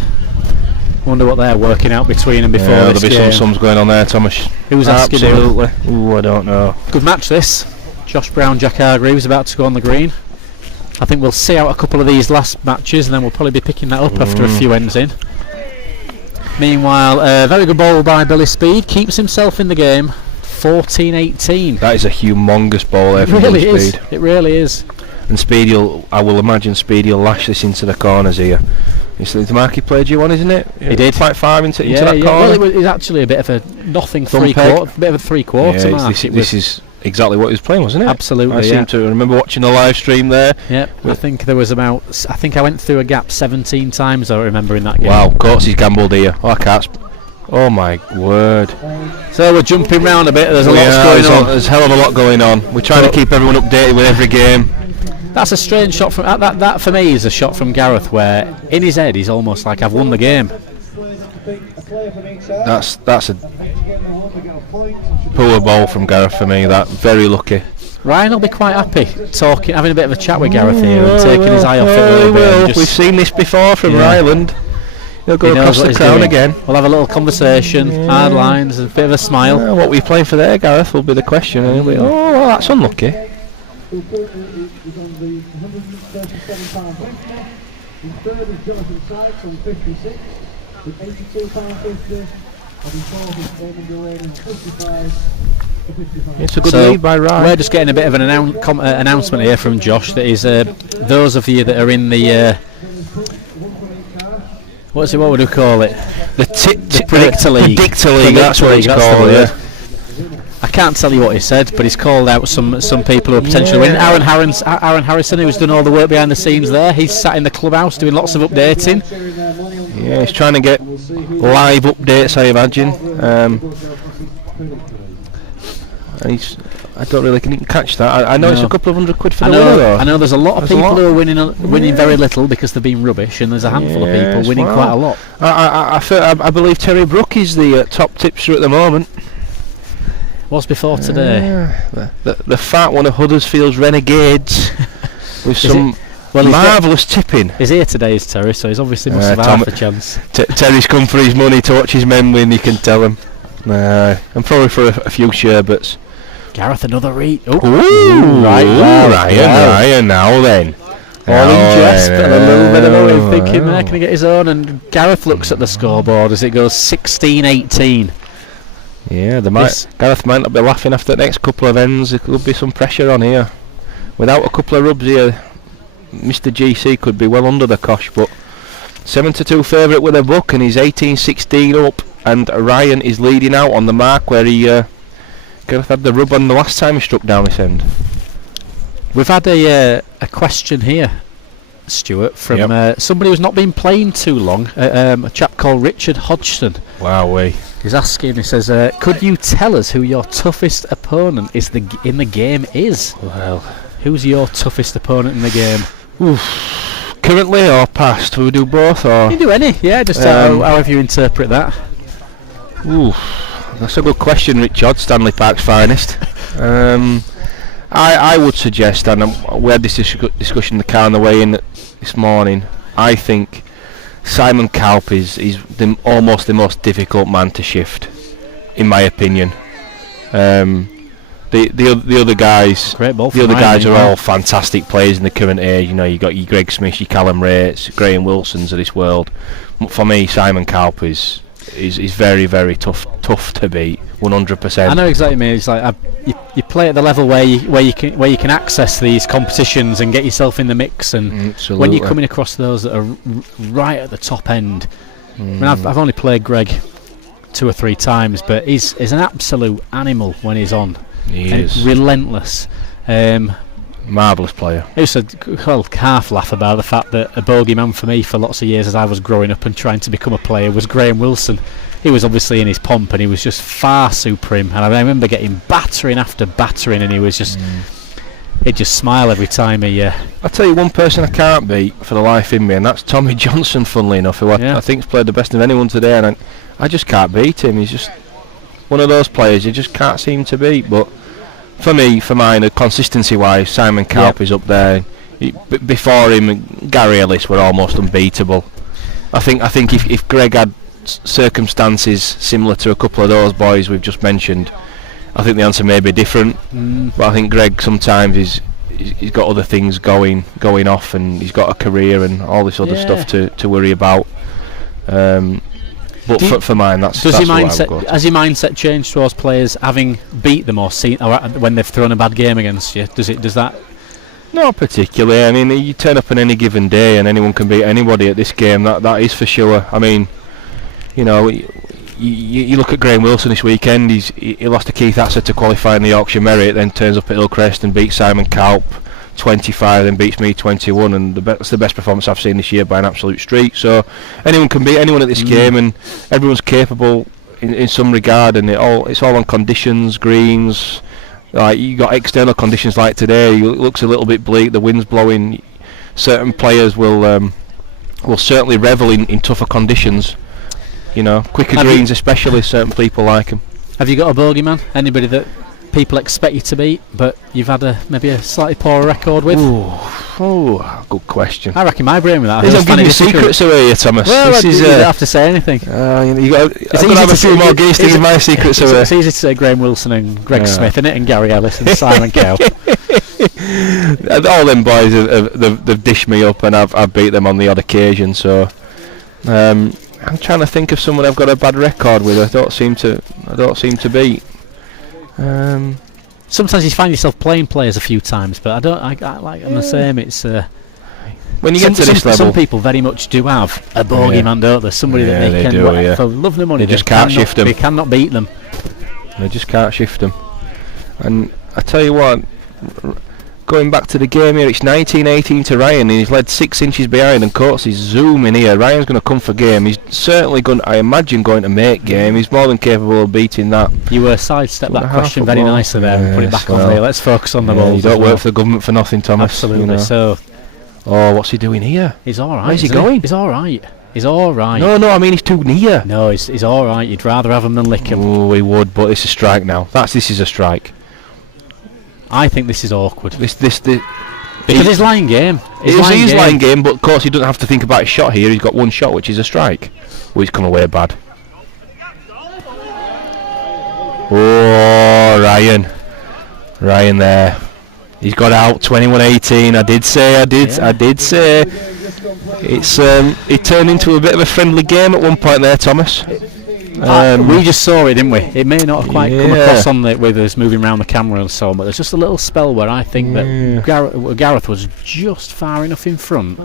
Wonder what they're working out between them before this game. There'll be some sums going on there, Thomas. Who's asking him? Absolutely. Ooh, I don't know. Good match this. Josh Brown, Jack Hargreaves about to go on the green. I think we'll see out a couple of these last matches and then we'll probably be picking that up after a few ends in. Meanwhile, a very good ball by Billy Speed. Keeps himself in the game. 14-18. That is a humongous ball there from Billy Speed. It really is. and I will imagine Speedy will lash this into the corners here. It's the mark he played you on, isn't it? He did. Quite far into that corner. Well, it was actually a bit of a nothing three-quarter, bit of a three-quarter mark. This is exactly what he was playing, wasn't it? Absolutely. I seem to remember watching the live stream there. Yeah, I think there was I went through a gap 17 times, I remember, in that game. Wow, Coates gambled here. Oh my word. So we're jumping round a bit, there's a lot going on. There's a hell of a lot going on. We're trying to keep everyone updated with every game. That's a strange shot from that for me is a shot from Gareth where in his head he's almost like, I've won the game. That's a poor ball from Gareth for me. That very lucky. Ryan will be quite happy having a bit of a chat with Gareth here and taking his eye off it a little bit. We've seen this before from Ryland. He'll go across the crown again. We'll have a little conversation, hard lines, a bit of a smile. What were you playing for there, Gareth, will be the question. And he'll be, well, that's unlucky. It's a good lead by Ryan. We're just getting a bit of an announcement here from Josh that is those of you that are in the what would we call it? The Predictor League. Predictor League, that's what it's called, yeah. I can't tell you what he said, but he's called out some people who are potentially winning. Aaron Harrison, who's done all the work behind the scenes there, he's sat in the clubhouse doing lots of updating. Yeah, he's trying to get live updates, I imagine. And I don't really can catch that. I know it's a couple of £100 for the winner, though. I know there's a lot of people who are winning very little because they've been rubbish, and there's a handful of people winning quite a lot. I believe Terry Brook is the top tipster at the moment. Was before today. The fat one of Huddersfield's Renegades with some marvellous tipping. He's here today, is Terry, so he's obviously must have half a chance. Terry's come for his money to watch his men win, you can tell him. And probably for a few sherbets. Gareth, another read. Ooh, Ryan now then. All in jest, but a little bit of a way thinking there, can he get his own? And Gareth looks at the scoreboard as it goes 16-18. Yeah, Gareth might not be laughing after the next couple of ends. There could be some pressure on here. Without a couple of rubs here, Mr. GC could be well under the cosh, but 7-2 favourite with a book, and he's 18-16 up, and Ryan is leading out on the mark where he Gareth had the rub on the last time he struck down this end. We've had a question here, Stuart, from somebody who's not been playing too long, a chap called Richard Hodgson. Wowee. He's asking, he says, could you tell us who your toughest opponent in the game is? Well, who's your toughest opponent in the game? Oof. Currently or past? Will we do both? Or? You can do any, just however you interpret that. Oof. That's a good question, Richard, Stanley Park's finest. I would suggest, and we had this discussion in the car on the way in this morning, I think Simon Kalp is almost the most difficult man to shift, in my opinion. The other guys, are all fantastic players in the current age. You know, you got your Greg Smith, your Callum Wraights, Graham Wilsons of this world. But for me, Simon Kalp is very, very tough to beat, 100%. I know exactly what you mean. It's like you play at the level where you can access these competitions and get yourself in the mix, and when you're coming across those that are right at the top end. I mean, I've only played Greg 2 or 3 times, but he's an absolute animal when he's on. He is relentless. Marvellous player. I used to half laugh about the fact that a bogeyman for me for lots of years as I was growing up and trying to become a player was Graham Wilson. He was obviously in his pomp and he was just far supreme, and I remember getting battering after battering, and he was just he'd just smile every time he I'll tell you one person I can't beat for the life in me, and that's Tommy Johnson, funnily enough, who I think's played the best of anyone today, and I just can't beat him. He's just one of those players you just can't seem to beat. But for mine, consistency-wise, Simon Kalp is up there. Before him, Gary Ellis were almost unbeatable. I think if Greg had circumstances similar to a couple of those boys we've just mentioned, I think the answer may be different. But I think Greg sometimes he's got other things going off, and he's got a career and all this other stuff to worry about. But for mine, that's your mindset. Has your mindset changed towards players having beat them or when they've thrown a bad game against you? Does that? Not particularly. I mean, you turn up on any given day and anyone can beat anybody at this game. That is for sure. I mean, you know, you look at Graham Wilson this weekend. He lost to Keith Atser to qualify in the Yorkshire Merit, then turns up at Hillcrest and beats Simon Kalp 25, then beats me 21, and that's the best performance I've seen this year by an absolute streak. So anyone can beat anyone at this game, and everyone's capable in some regard, and it's all on conditions, greens. Like, you got external conditions like today. It looks a little bit bleak. The wind's blowing. Certain players will certainly revel in tougher conditions. You know, quicker greens, especially. Certain people like them. Have you got a bogeyman? Anybody that people expect you to beat, but you've had maybe a slightly poorer record with? Oh, good question. I reckon my brain with that. I'm giving you secrets away here, Thomas. Well, you don't have to say anything. You got to have a few more gears to give my secrets away. It's easy to say Graham Wilson and Greg Smith, isn't it? And Gary Ellis and Simon Cowell. All them boys they've dished me up, and I've beat them on the odd occasion. So I'm trying to think of someone I've got a bad record with. I don't seem to beat. Sometimes you find yourself playing players a few times, but I like I'm the same. It's when you get to this level, some people very much do have a bogeyman, don't they? Somebody that they can for love nor money. They just can't shift them. They cannot beat them. They just can't shift them. And I tell you what, going back to the game here, it's 19-18 to Ryan, and he's led 6 inches behind, and Coates is zooming here. Ryan's going to come for game. He's certainly going to make game. He's more than capable of beating that. You were sidestepped that question very nicely there and put it back on there. Let's focus on the ball. You don't work for the government for nothing, Thomas. Absolutely. You know. So, what's he doing here? He's all right. Where's he going? He's all right. He's all right. No, I mean, he's too near. No, he's all right. You'd rather have him than lick him. Oh, he would, but it's a strike now. This is a strike. I think this is awkward. Because his line game. His line game, but of course he doesn't have to think about his shot here. He's got one shot, which is a strike. Oh, he's come away bad. Oh, Ryan there. He's got out 21-18. I did say. It's it turned into a bit of a friendly game at one point there, Thomas. We just saw it, didn't we? It may not have quite come across on with us moving around the camera and so on, but there's just a little spell where I think that Gareth was just far enough in front,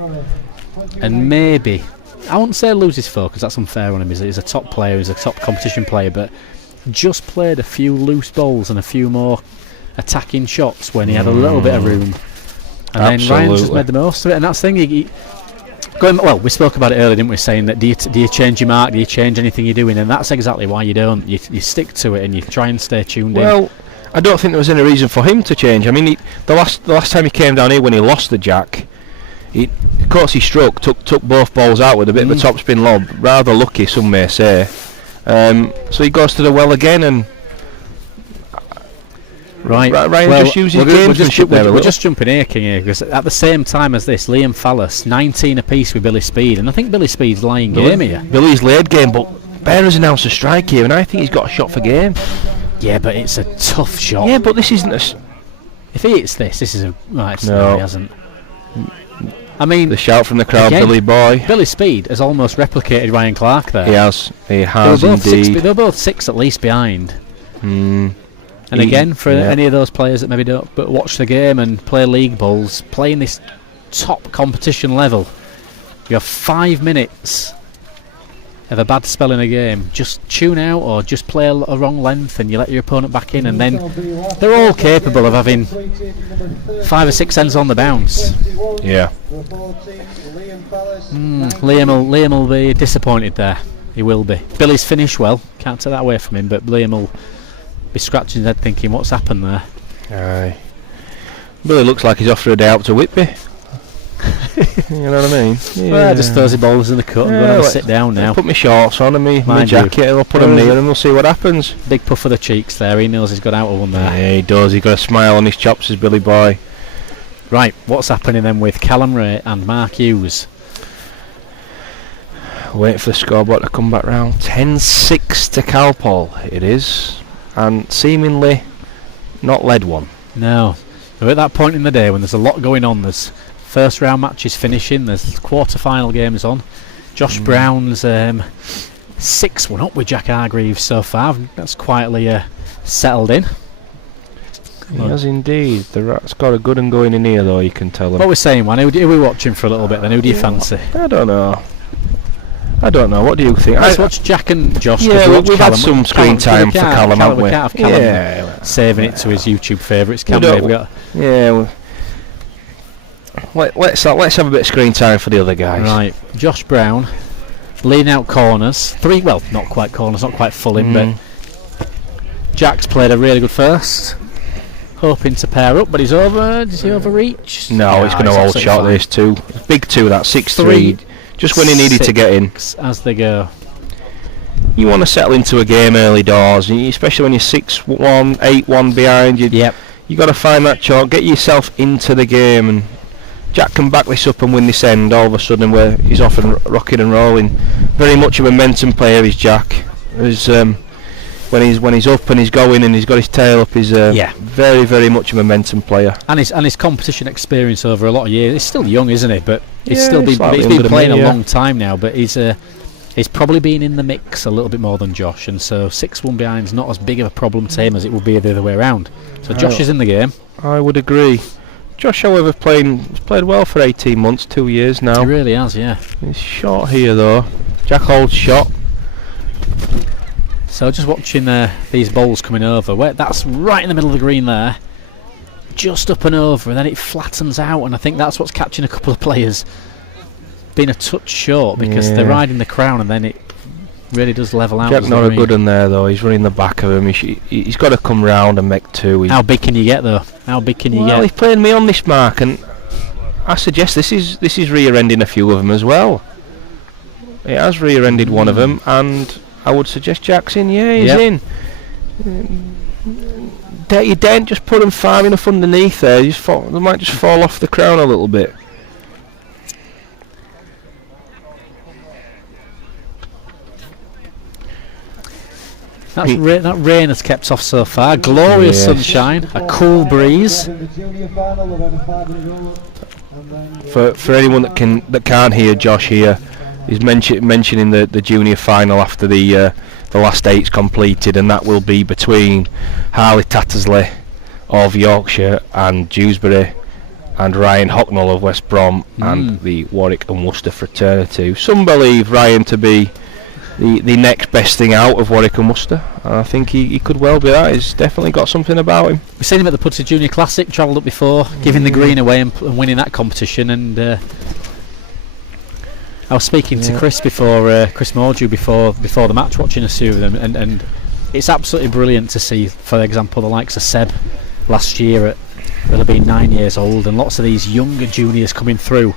and maybe, I wouldn't say lose his focus, that's unfair on him. He's a top player, he's a top competition player, but just played a few loose balls and a few more attacking shots when he had a little bit of room, and then Ryan just made the most of it. And that's the thing, we spoke about it earlier, didn't we, saying that do you change your mark, do you change anything you're doing, and that's exactly why you don't. You stick to it and you try and stay tuned in. Well, I don't think there was any reason for him to change. I mean, the last time he came down here when he lost the jack, of course he struck, took both balls out with a bit of a topspin lob, rather lucky some may say. So he goes to the well again, and Ryan just uses gamesmanship there. We're just jumping here, King, here, because at the same time as this, Liam Fallas 19 apiece with Billy Speed, and I think Billy Speed's lying game here. Billy's laid game, but Bear has announced a strike here, and I think he's got a shot for game. Yeah, but it's a tough shot. Yeah, but this isn't a. If he hits this is a right. No, he hasn't. I mean, the shout from the crowd, again, Billy boy. Billy Speed has almost replicated Ryan Clark there. He has indeed. They were both 6 at least behind. And again, for any of those players that maybe don't but watch the game and play league balls, playing this top competition level, you have 5 minutes of a bad spell in a game. Just tune out or just play a wrong length and you let your opponent back in, and then they're all capable of having 5 or 6 ends on the bounce. Yeah. Liam will be disappointed there. He will be. Billy's finished well, can't take that away from him, but Liam will be scratching his head thinking what's happened there. Aye. Billy looks like he's off for a day out to Whitby. You know what I mean? Yeah. Well, just throws the balls in the cut and go and have a sit down now. Put my shorts on and my jacket, and I'll put them near and we'll see what happens. Big puff of the cheeks there, he knows he's got out of one there. Yeah, he does, he's got a smile on his chops, his Billy boy. Right, what's happening then with Callum Wraight and Mark Hughes? Wait for the scoreboard to come back round. 10-6 to Calpol it is. And seemingly not led one. No. We're at that point in the day when there's a lot going on. There's first round matches finishing, there's quarter-final games on. Josh Brown's 6-1 up with Jack Hargreaves so far. That's quietly settled in. He has indeed. The Rat's got a good one going in here, though, you can tell him. What we're saying, man, who are we watching for a little bit then? Who do you fancy? I don't know. What do you think? Let's watch Jack and Josh. Yeah, we've had some screen time for Callum, haven't we? We can't have Callum saving it to his YouTube favourites, can we? Yeah. Let's have a bit of screen time for the other guys. Right, Josh Brown, leading out corners. Not quite corners, not quite full in, but Jack's played a really good first. Hoping to pair up, but he's over. Does he overreach? No, he's going to hold shot. This two, big two. That 6-3. Just when he needed to get in. As they go. You want to settle into a game early doors, especially when you're 6-1, 8-1 behind. Yep. You got to find that chalk, get yourself into the game, and Jack can back this up and win this end. All of a sudden, where he's off and rocking and rolling. Very much a momentum player is Jack. When he's up and he's going and he's got his tail up, he's very, very much a momentum player. And his competition experience over a lot of years. He's still young, isn't he? But he's been playing a long time now. But he's probably been in the mix a little bit more than Josh, and so 6-1 behind is not as big of a problem to him as it would be the other way around. So Josh is in the game. I would agree. Josh, however, has played well for 18 months, 2 years now. He really has, yeah. He's short here though. Jack holds shot. So just watching these bowls coming over, that's right in the middle of the green there, just up and over, and then it flattens out, and I think that's what's catching a couple of players being a touch short because they're riding the crown, and then it really does level out. Jack's not a good one there though. He's running the back of him. He's got to come round and make two. How big can you get though? How big can you get? Well, he's playing me on this mark, and I suggest this is rear-ending a few of them as well. It has rear-ended one of them, and I would suggest Jack's in. Yeah, he's in. You don't just put them far enough underneath there. They might just fall off the crown a little bit. That rain has kept off so far. Glorious sunshine, a cool breeze. For anyone that can't hear Josh here, he's mentioning the junior final after the last eight's completed, and that will be between Harley Tattersley of Yorkshire and Dewsbury, and Ryan Hocknell of West Brom, and the Warwick and Worcester fraternity. Some believe Ryan to be the next best thing out of Warwick and Worcester. I think he could well be that. He's definitely got something about him. We've seen him at the Putty Junior Classic, travelled up before, giving the green away and winning that competition. And I was speaking to Chris Chris Mordew before the match, watching a few of them, and it's absolutely brilliant to see, for example, the likes of Seb last year that'll have been 9 years old, and lots of these younger juniors coming through.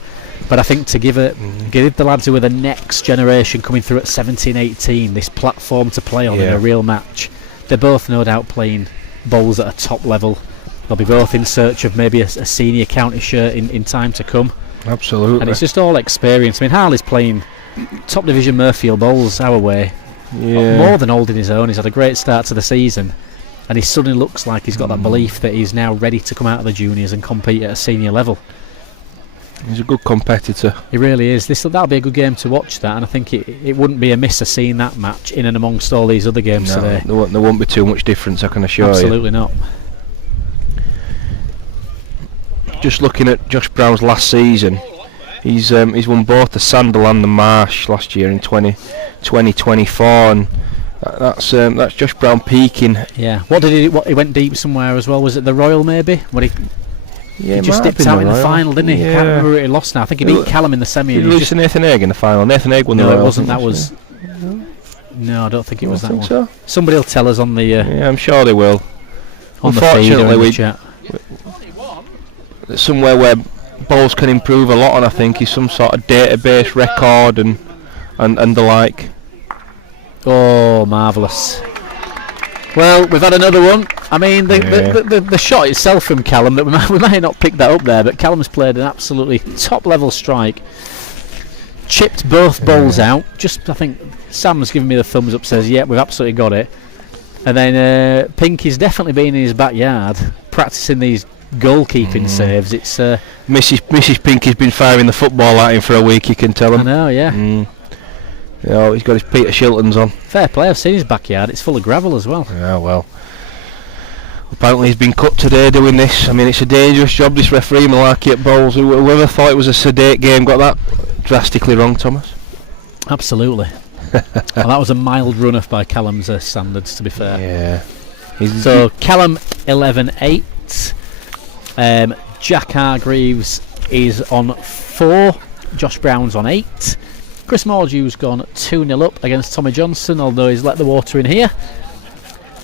But I think to give the lads who are the next generation coming through at 17, 18 this platform to play on in a real match. They're both no doubt playing bowls at a top level. They'll be both in search of maybe a senior county shirt in time to come. Absolutely. And it's just all experience. I mean, Harley's playing top division Murfield bowls our way. More than holding his own. He's had a great start to the season, and he suddenly looks like he's got that belief that he's now ready to come out of the juniors and compete at a senior level. He's a good competitor. He really is. That'll be a good game to watch, that, and I think it wouldn't be amiss to seeing that match in and amongst all these other games today. There won't be too much difference, I can assure you. Absolutely not. Just looking at Josh Brown's last season, he's won both the Sandal and the Marsh last year in 2024, and that's Josh Brown peaking. Yeah. He went deep somewhere as well. Was it the Royal maybe? He just dipped out in the final, didn't he? I can't remember who he lost now. I think he beat Callum in the semi. Did he lose to Nathan Haig in the final? Nathan Haig won the Royal. No, it wasn't. That was... No, I don't think it was that one. So? Somebody will tell us on the... yeah, I'm sure they will. On the feed or in the chat. Somewhere where bowls can improve a lot, and I think is some sort of database record and the like. Oh, marvellous. Well, we've had another one. I mean, the shot itself from Callum, that we might not pick that up there, but Callum's played an absolutely top-level strike. Chipped both bowls out. Just, I think, Sam's given me the thumbs up, says, we've absolutely got it. And then Pinky's definitely been in his backyard, practising these goalkeeping saves. It's Mrs. Pinky's been firing the football at him for a week, you can tell him. I know, yeah. He's got his Peter Shiltons on. Fair play, I've seen his backyard, it's full of gravel as well. Yeah, well. Apparently he's been cut today doing this. I mean, it's a dangerous job, this referee malarkey at bowls. Whoever thought it was a sedate game got that drastically wrong, Thomas. Absolutely. Well, that was a mild run-off by Callum's standards, to be fair. Yeah. So Callum 11-8. Jack Hargreaves is on 4. Josh Brown's on 8. Chris Mordew's gone 2-0 up against Tommy Johnson, although he's let the water in here.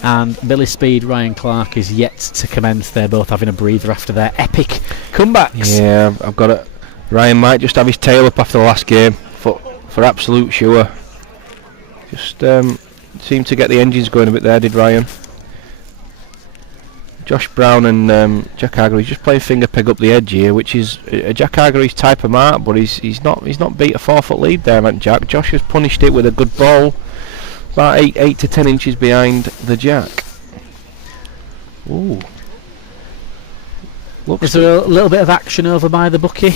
And Billy Speed, Ryan Clark is yet to commence. They're both having a breather after their epic comebacks. Yeah, I've got it. Ryan might just have his tail up after the last game, for absolute sure. Just seemed to get the engines going a bit there, did Ryan. Josh Brown and Jack Hargreaves just playing finger peg up the edge here, which is a Jack Hargreaves type of mark, but he's not beat a 4-foot lead there, hasn't Jack? Josh has punished it with a good ball, about 8 to 10 inches behind the Jack. Ooh. Is there a little bit of action over by the bookie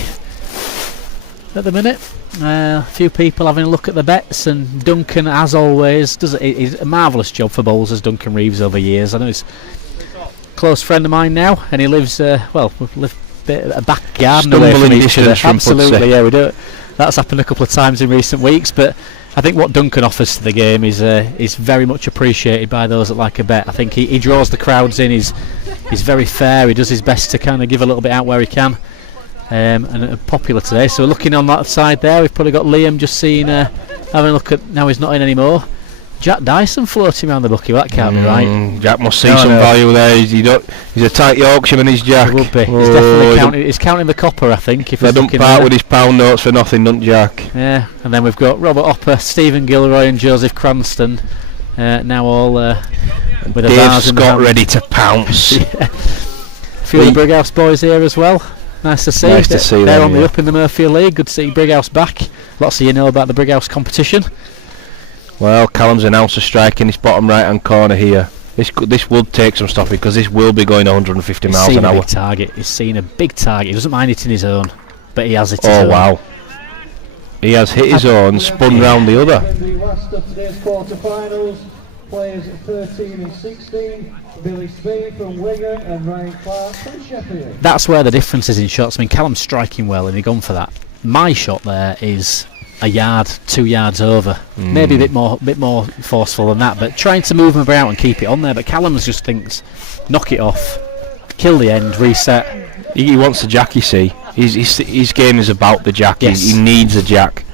at the minute? A few people having a look at the bets, and Duncan, as always, does a marvellous job for bowls, as Duncan Reeves over years. I know he's a close friend of mine now, and he lives we live a back garden away from each other. Absolutely, yeah, we do it. That's happened a couple of times in recent weeks, but I think what Duncan offers to the game is very much appreciated by those that like a bet. I think he draws the crowds in. He's very fair. He does his best to kind of give a little bit out where he can. And popular today. So looking on that side there, we've probably got Liam just seen having a look at. Now he's not in anymore. Jack Dyson floating around the bookie. Well, that can't be right. Jack must see some value there. He's a tight Yorkshireman, he's Jack. He would be. He's definitely counting the copper, I think. If they don't part with his pound notes for nothing, don't Jack? Yeah. And then we've got Robert Hopper, Stephen Gilroy, and Joseph Cranston. Now all with a Dave Scott ready to pounce. Yeah. A few of the Brighouse boys here as well. Nice to see. They're them, on the up in the Murphy League. Good to see Brighouse back. Lots of you know about the Brighouse competition. Well, Callum's announced a strike in his bottom right hand corner here. This will take some stopping, because this will be going 150 miles an hour. Big target. He's seen a big target. He doesn't mind hitting his own, but he has hit his own. Oh wow. He has hit his own, spun round the other. The last of today's quarterfinals, players 13 and 16, Billy Speed from Wigan and Ryan Clark from Sheffield. That's where the difference is in shots. I mean, Callum's striking well and he's gone for that. My shot there is a yard, 2 yards over. Maybe a bit more forceful than that, but trying to move him about and keep it on there. But Callum's just thinks, knock it off, kill the end, reset. He wants the Jack, you see. His game is about the Jack. Yes. He needs a Jack,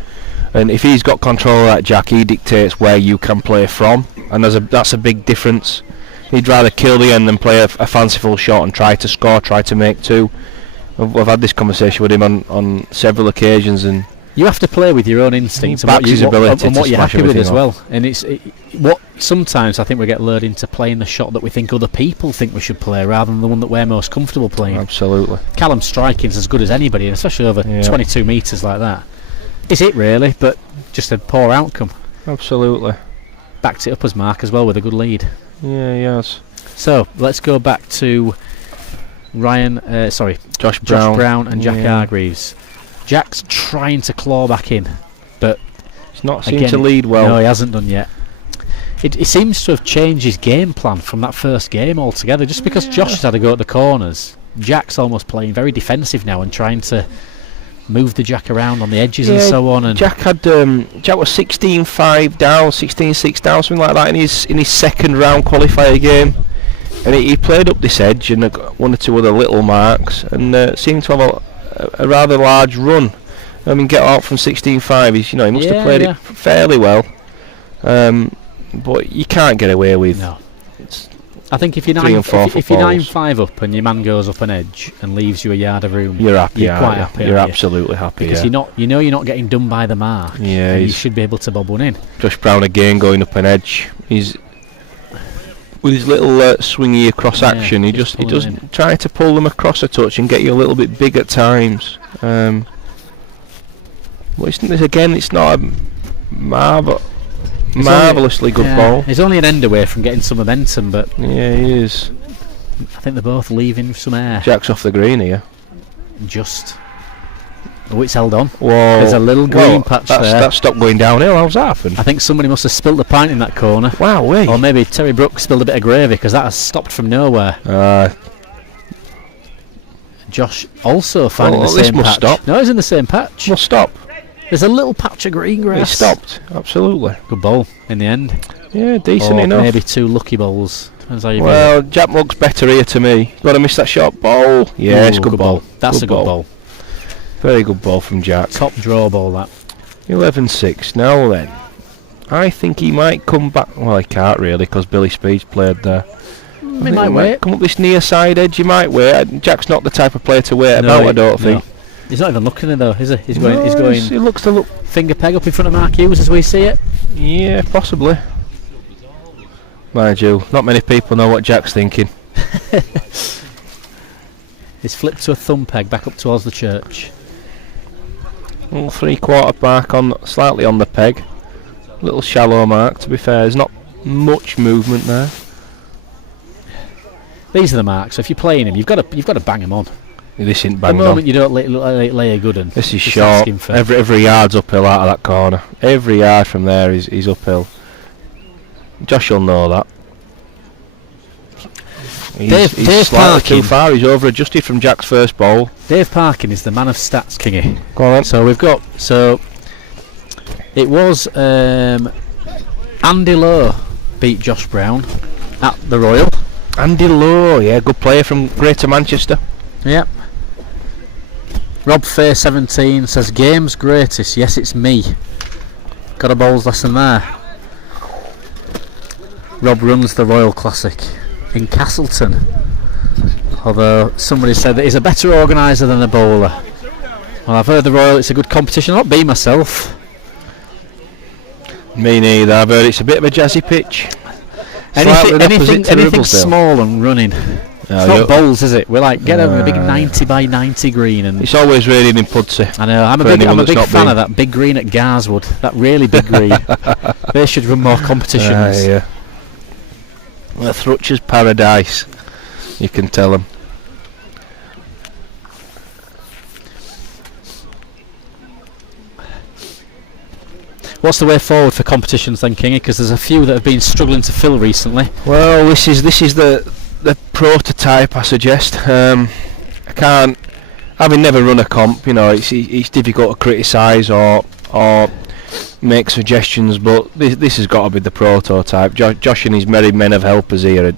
and if he's got control of that Jack, he dictates where you can play from, and that's a big difference. He'd rather kill the end than play a fanciful shot and try to score, try to make 2. I've had this conversation with him on several occasions, and you have to play with your own instincts and what you're happy with as well. And what sometimes I think we get lured into playing the shot that we think other people think we should play, rather than the one that we're most comfortable playing. Absolutely. Callum's striking's as good as anybody, and especially over 22 metres like that. Is it really? But just a poor outcome. Absolutely. Backed it up as Mark as well with a good lead. Yeah, he has. So let's go back to Josh Brown and Jack Hargreaves. Jack's trying to claw back in, but he's not seemed to lead well. No, he hasn't done yet. He seems to have changed his game plan from that first game altogether. Just because Josh has had a go at the corners, Jack's almost playing very defensive now and trying to move the Jack around on the edges and so on. And Jack was 16-5 down, 16-6 down, something like that in his second round qualifier game, and he played up this edge and got 1 or 2 other little marks, and seemed to have a rather large run. I mean, get out from 16-5. He must have played it fairly well, but you can't get away with. No. I think if you're 9-5 up and your man goes up an edge and leaves you a yard of room, you're happy. You're quite happy. You're absolutely happy because you're not getting done by the mark. Yeah, and you should be able to bob one in. Josh Brown again going up an edge. He's with his little swingy across action. He does try to pull them across a touch and get you a little bit big at times. But it's not a marvellously good ball. He's only an end away from getting some momentum, but yeah, he is. I think they're both leaving some air. Jack's off the green here. Just. Oh, it's held on. Whoa. There's a little green patch there. That stopped going downhill. How's that happened? I think somebody must have spilled a pint in that corner. Wow, wait. Or maybe Terry Brooks spilled a bit of gravy, because that has stopped from nowhere. Josh also finding the same patch. Must stop. No, he's in the same patch. Must stop. There's a little patch of green grass. It stopped. Absolutely. Good bowl in the end. Yeah, decent Or enough. maybe 2 lucky bowls. Depends how you Well, Jack Mugg's better here to me. Got to miss that short bowl. Yeah, it's a good bowl. That's a good bowl. Very good ball from Jack. Top draw ball, that. 11-6. Now then, I think he might come back. Well, he can't really, because Billy Speed's played there. He might wait. Come up this near side edge. He might wait. Jack's not the type of player to wait about. I don't think. He's not even looking at it though, is he? He's going. He looks to look. Finger peg up in front of Mark Hughes as we see it. Yeah, possibly. Mind you, not many people know what Jack's thinking. He's flipped to a thumb peg back up towards the church. Little 3/4 mark on, slightly on the peg. Little shallow mark. To be fair, there's not much movement there. These are the marks. So if you're playing him, you've got to bang him on. This isn't The banged moment on. you don't lay a good one. This is just short. asking for- Every yard's uphill out of that corner. Every yard from there is uphill. Josh will know that. He's Dave slightly too Parkin. far. He's over adjusted from Jack's first bowl. Dave Parkin is the man of stats, Kingy. Go on then. So we've got. So it was Andy Lowe beat Josh Brown at the Royal. Andy Lowe, yeah, good player from Greater Manchester. Yep. Rob Fair 17 says game's greatest. Yes, it's me. Got a bowls lesson there. Rob runs the Royal Classic in Castleton. Although somebody said that he's a better organiser than a bowler. Well, I've heard the Royal, it's a good competition. I'll not be myself. Me neither. I've heard it's a bit of a jazzy pitch. Anything small and running. No, It's not bowls, is it? We're like, get over a big 90 by 90 green. And it's always raining in Pudsey. I know, I'm a big fan of that big green at Garswood. That really big green. They should run more competitions. Yeah. Well, Thrutcher's paradise. You can tell them. What's the way forward for competitions then, Kingy? Because there's a few that have been struggling to fill recently. Well, this is the prototype, I suggest. I can't, having never run a comp, you know, it's difficult to criticise or make suggestions, but this has got to be the prototype. Josh and his merry men of helpers here.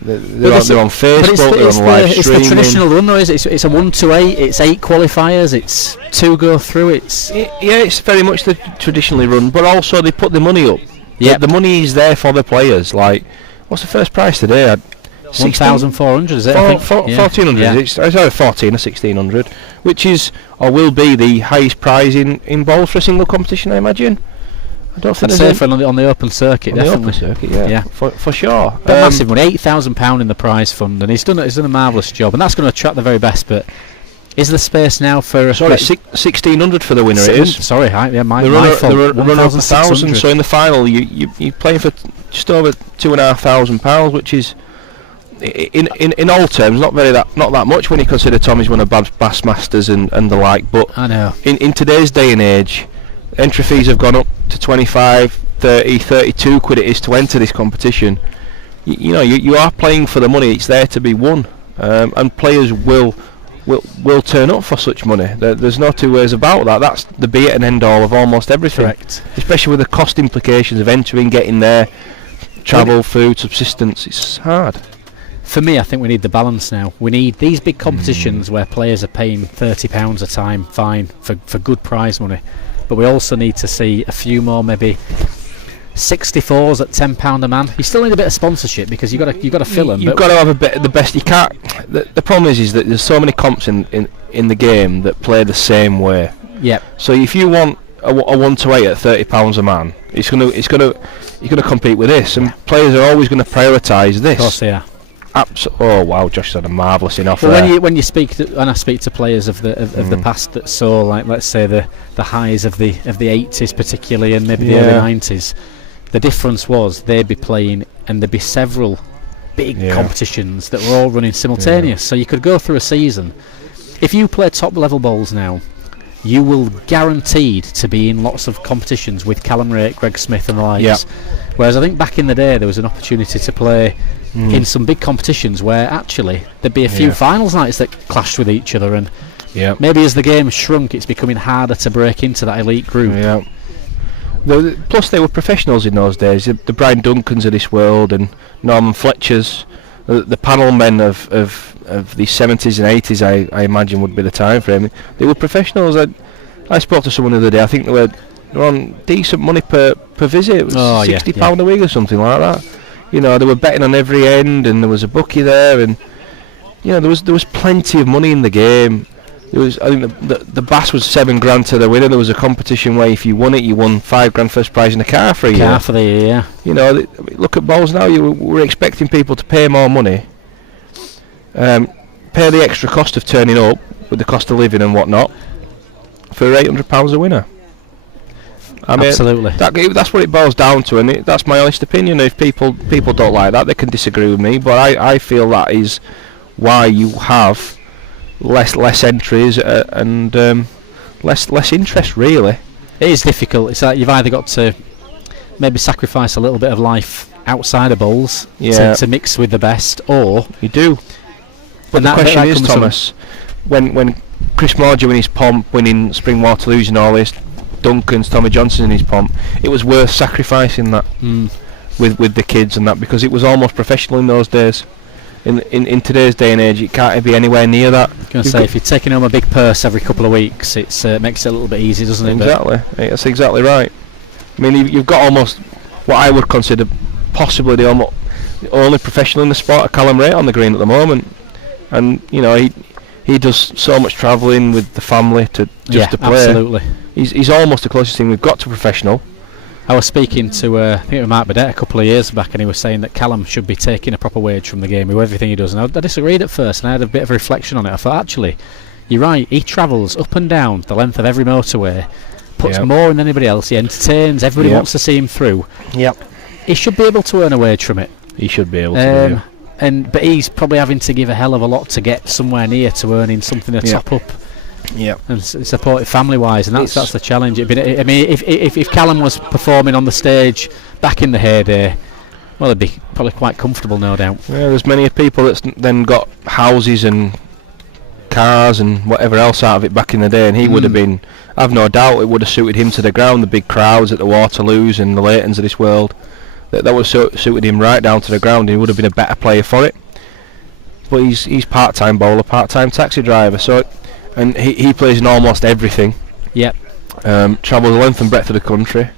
They're on Facebook, they're on live it's streaming. the traditional run though, is it? It's a 1 to 8, it's 8 qualifiers, it's 2 go through, it's... Yeah, it's very much the traditionally run, but also they put the money up. Yeah. The money is there for the players. Like, what's the first prize today? 1,400, is it? I think? 1,400. Yeah. It's either 14 or 1,600, which is or will be the highest prize in bowls for a single competition, I imagine. I don't think I'd say on the open circuit, on definitely. the open circuit, yeah. For sure. But massive money, £8,000 in the prize fund, and he's done a marvellous job, and that's going to attract the very best. But is there space now for? Sorry, 1,600 for the winner. It is. Sorry, my fault. The runner up 1,000. So in the final, you're playing for just over £2,500, which is in all terms not that much when you consider Tommy's won a Bassmasters and the like. But I know in today's day and age, entry fees have gone up to 25, 30, 32 quid it is to enter this competition. You know, you are playing for the money. It's there to be won, and players will turn up for such money. There's no two ways about that. That's the be it and end all of almost everything. correct. Especially with the cost implications of entering, getting there, travel, food, subsistence. It's hard. For me, I think we need the balance now. We need these big competitions where players are paying £30 a time, fine, for good prize money. But we also need to see a few more, maybe 64s at £10 a man. You still need a bit of sponsorship because you've got to fill them. You've got to have a bit of the best. You can't. The problem is that there's so many comps in the game that play the same way. Yep. So if you want a 1 to 8 at £30 a man, you're gonna compete with this, and players are always going to prioritise this. Of course they are. Oh wow, Josh had a marvellous enough. Well, when I speak to players of the past that saw, like, let's say the highs of the 80s particularly, and maybe the early 90s, the difference was they'd be playing and there'd be several big competitions that were all running simultaneous. So you could go through a season. If you play top level bowls now, you will guaranteed to be in lots of competitions with Callum, Wraight, Greg Smith and the likes. Yep. Whereas I think back in the day there was an opportunity to play in some big competitions where actually there'd be a few finals nights that clashed with each other, and maybe as the game shrunk it's becoming harder to break into that elite group. Plus they were professionals in those days, the Brian Duncans of this world and Norman Fletchers, the panel men of the 70s and 80s I imagine would be the time frame. They were professionals. I spoke to someone the other day, I think they were on decent money per visit. It was £60 a week or something like that. You know, they were betting on every end, and there was a bookie there, and you know, there was plenty of money in the game. There was, I think the bass was £7,000 to the winner. There was a competition where if you won it, you won £5,000 first prize in a car for a year. Car for the year, yeah. You know, look at bowls now. We're expecting people to pay more money, pay the extra cost of turning up with the cost of living and whatnot for £800 a winner. I mean, absolutely. That's what it boils down to, and that's my honest opinion. If people don't like that, they can disagree with me, but I feel that is why you have less entries and less interest, really. It is difficult. It's like you've either got to maybe sacrifice a little bit of life outside of bowls to mix with the best, or you do. But the question is, Thomas, when Chris Morger in his pomp, winning Spring Waterloos and all this, Duncan's, Tommy Johnson in his pomp, it was worth sacrificing that with the kids and that, because it was almost professional in those days. In today's day and age, it can't be anywhere near that. I was going to say, if you're taking home a big purse every couple of weeks, it makes it a little bit easy, doesn't it? Exactly, that's exactly right. I mean, you've got almost what I would consider possibly the only professional in the sport, Callum Wraight, on the green at the moment, and you know he does so much travelling with the family to play. Absolutely. He's almost the closest thing we've got to professional. I was speaking to I think it was Mark Burdett a couple of years back, and he was saying that Callum should be taking a proper wage from the game with everything he does, and I disagreed at first, and I had a bit of a reflection on it. I thought, actually, you're right, he travels up and down the length of every motorway, puts more than anybody else, he entertains, everybody wants to see him through. He should be able to earn a wage from it. He should be able to but he's probably having to give a hell of a lot to get somewhere near to earning something to top up and support it family-wise, and that's the challenge. I mean, if Callum was performing on the stage back in the heyday, well, he'd be probably quite comfortable, no doubt. Yeah, there's many people that's then got houses and cars and whatever else out of it back in the day, and he would have been, I've no doubt it would have suited him to the ground, the big crowds at the Waterloos and the Leightons of this world. That would have suited him right down to the ground. He would have been a better player for it. But he's part-time bowler, part-time taxi driver, so and he plays in almost everything. Travels the length and breadth of the country.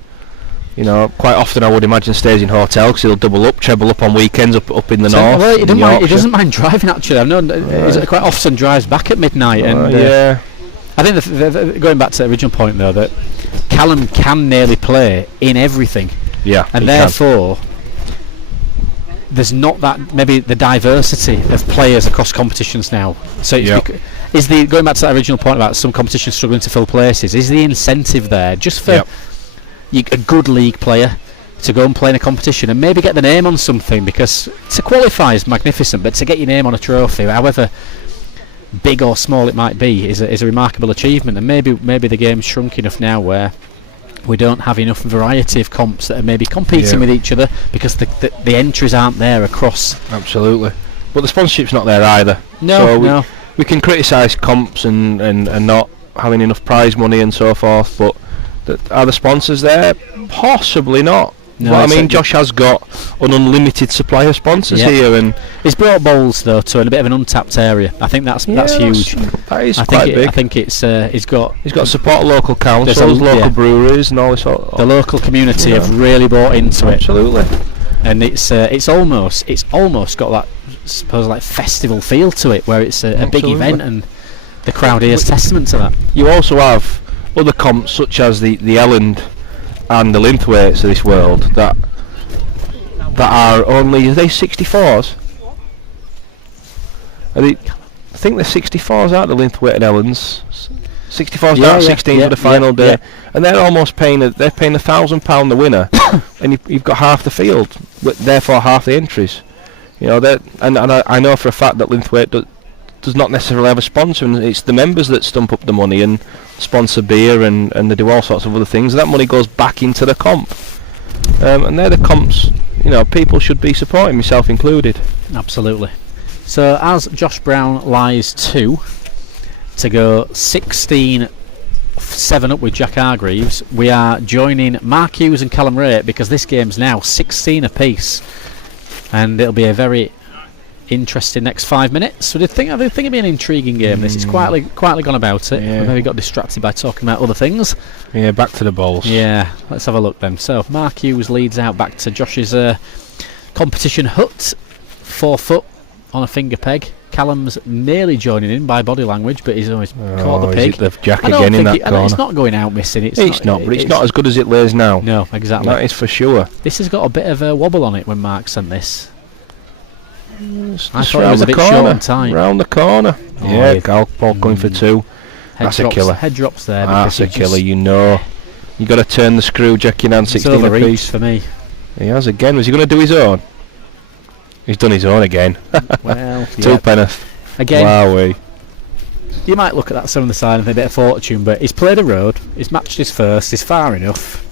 You know, quite often I would imagine stays in hotel because he'll double up, treble up on weekends up in the north. Well, he doesn't mind driving, actually. I've known he quite often drives back at midnight. And I think going back to the original point though, that Callum can nearly play in everything. And therefore there's not that maybe the diversity of players across competitions now. So going back to that original point about some competitions struggling to fill places, is the incentive there just for a good league player to go and play in a competition and maybe get the name on something? Because to qualify is magnificent, but to get your name on a trophy, however big or small it might be, is a remarkable achievement. And maybe the game's shrunk enough now where we don't have enough variety of comps that are maybe competing with each other because the entries aren't there across. Absolutely. But the sponsorship's not there either. We can criticise comps and not having enough prize money and so forth, but are the sponsors there? Possibly not. No, I mean, Josh has got an unlimited supply of sponsors here, and he's brought bowls though to a bit of an untapped area. I think that's huge. That is quite big. I think it's he's got support of local councils, local breweries, and all this sort of. The local community have really bought into it. Absolutely. And it's almost got that, I suppose, like festival feel to it, where it's a big event, and the crowd here is testament to that. You also have other comps such as the Elland and the Linthwaites of this world that are only, are they 64s? I think they're 64s, aren't the Linthwaite and Ellands? 64s down, 16s for the final day, and they're almost paying £1,000 the winner, and you've got half the field, therefore half the entries. You know, and I know for a fact that Linthwaite does not necessarily have a sponsor, and it's the members that stump up the money and sponsor beer and they do all sorts of other things. That money goes back into the comp, and they're the comps, you know, people should be supporting, myself included. Absolutely. So as Josh Brown lies 2 to go 16-7 up with Jack Hargreaves, we are joining Mark Hughes and Callum Wraight, because this game's now 16 apiece, and it'll be a very interesting next 5 minutes. So I think it'll be an intriguing game. This is quietly gone about it. Yeah. We maybe got distracted by talking about other things. Yeah, back to the bowls. Yeah, let's have a look then. So Mark Hughes leads out back to Josh's competition hut, 4 foot on a finger peg. Callum's nearly joining in by body language, but he's always caught the pig. Is it the Jack again in that corner? It's not going out missing. It's not, but it's not as good as it lays now. No, exactly. That is for sure. This has got a bit of a wobble on it when Mark sent this. I Just thought it was a bit short on time. Round the corner. Oh, Yeah, Gal Paul going for 2. That's a killer. Head drops there. That's a killer, you know. You got to turn the screw, Jack in hand, 16 overreach apiece. for me. He has again. Was he going to do his own? He's done his own again. Well, 2 penneth. Again, Wowee. you might look at that 7 on the side and think a bit of fortune, but he's played a road, he's matched his first, he's far enough.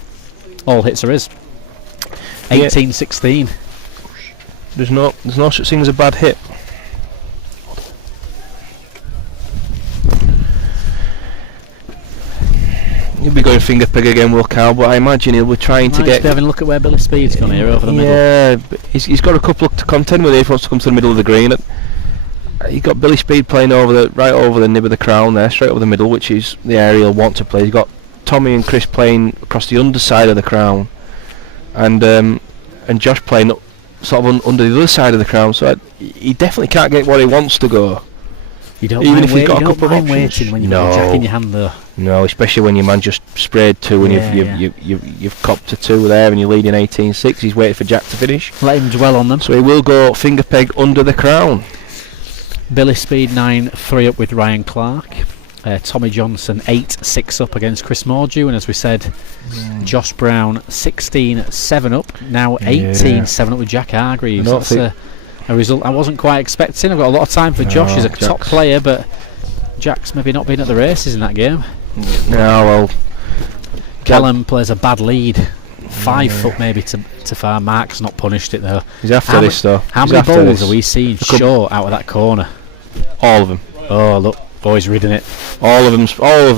All hits are his. 18-16. There's no such thing as a bad hit. He'll be going finger peg again, Will Cow, but I imagine he'll be trying to get. Having a look at where Billy Speed's gone here over the middle. Yeah, but he's got a couple to contend with if he wants to come to the middle of the green. He's got Billy Speed playing right over the nib of the crown there, straight over the middle, which is the area he'll want to play. He's got Tommy and Chris playing across the underside of the crown, and Josh playing sort of under the other side of the crown. So he definitely can't get where he wants to go. You don't Even mind if you've got a couple of options. waiting when you've got a jack in your hand though. No, especially when your man just sprayed 2 and you've copped a 2 there and you're leading 18-6. He's waiting for Jack to finish. Let him dwell on them. So he will go finger peg under the crown. Billy Speed 9-3 up with Ryan Clark. Tommy Johnson 8-6 up against Chris Mordew, and as we said, Josh Brown 16-7 up, now 18-7 up with Jack Hargreaves. That's a result I wasn't quite expecting. I've got a lot of time for Josh. He's a top player, but Jack's maybe not been at the races in that game. No, well, Callum plays a bad lead, 5 foot maybe to far. Mark's not punished it though. He's after this though. How many balls are we seeing short out of that corner? All of them. Oh look, boys ridding it. All of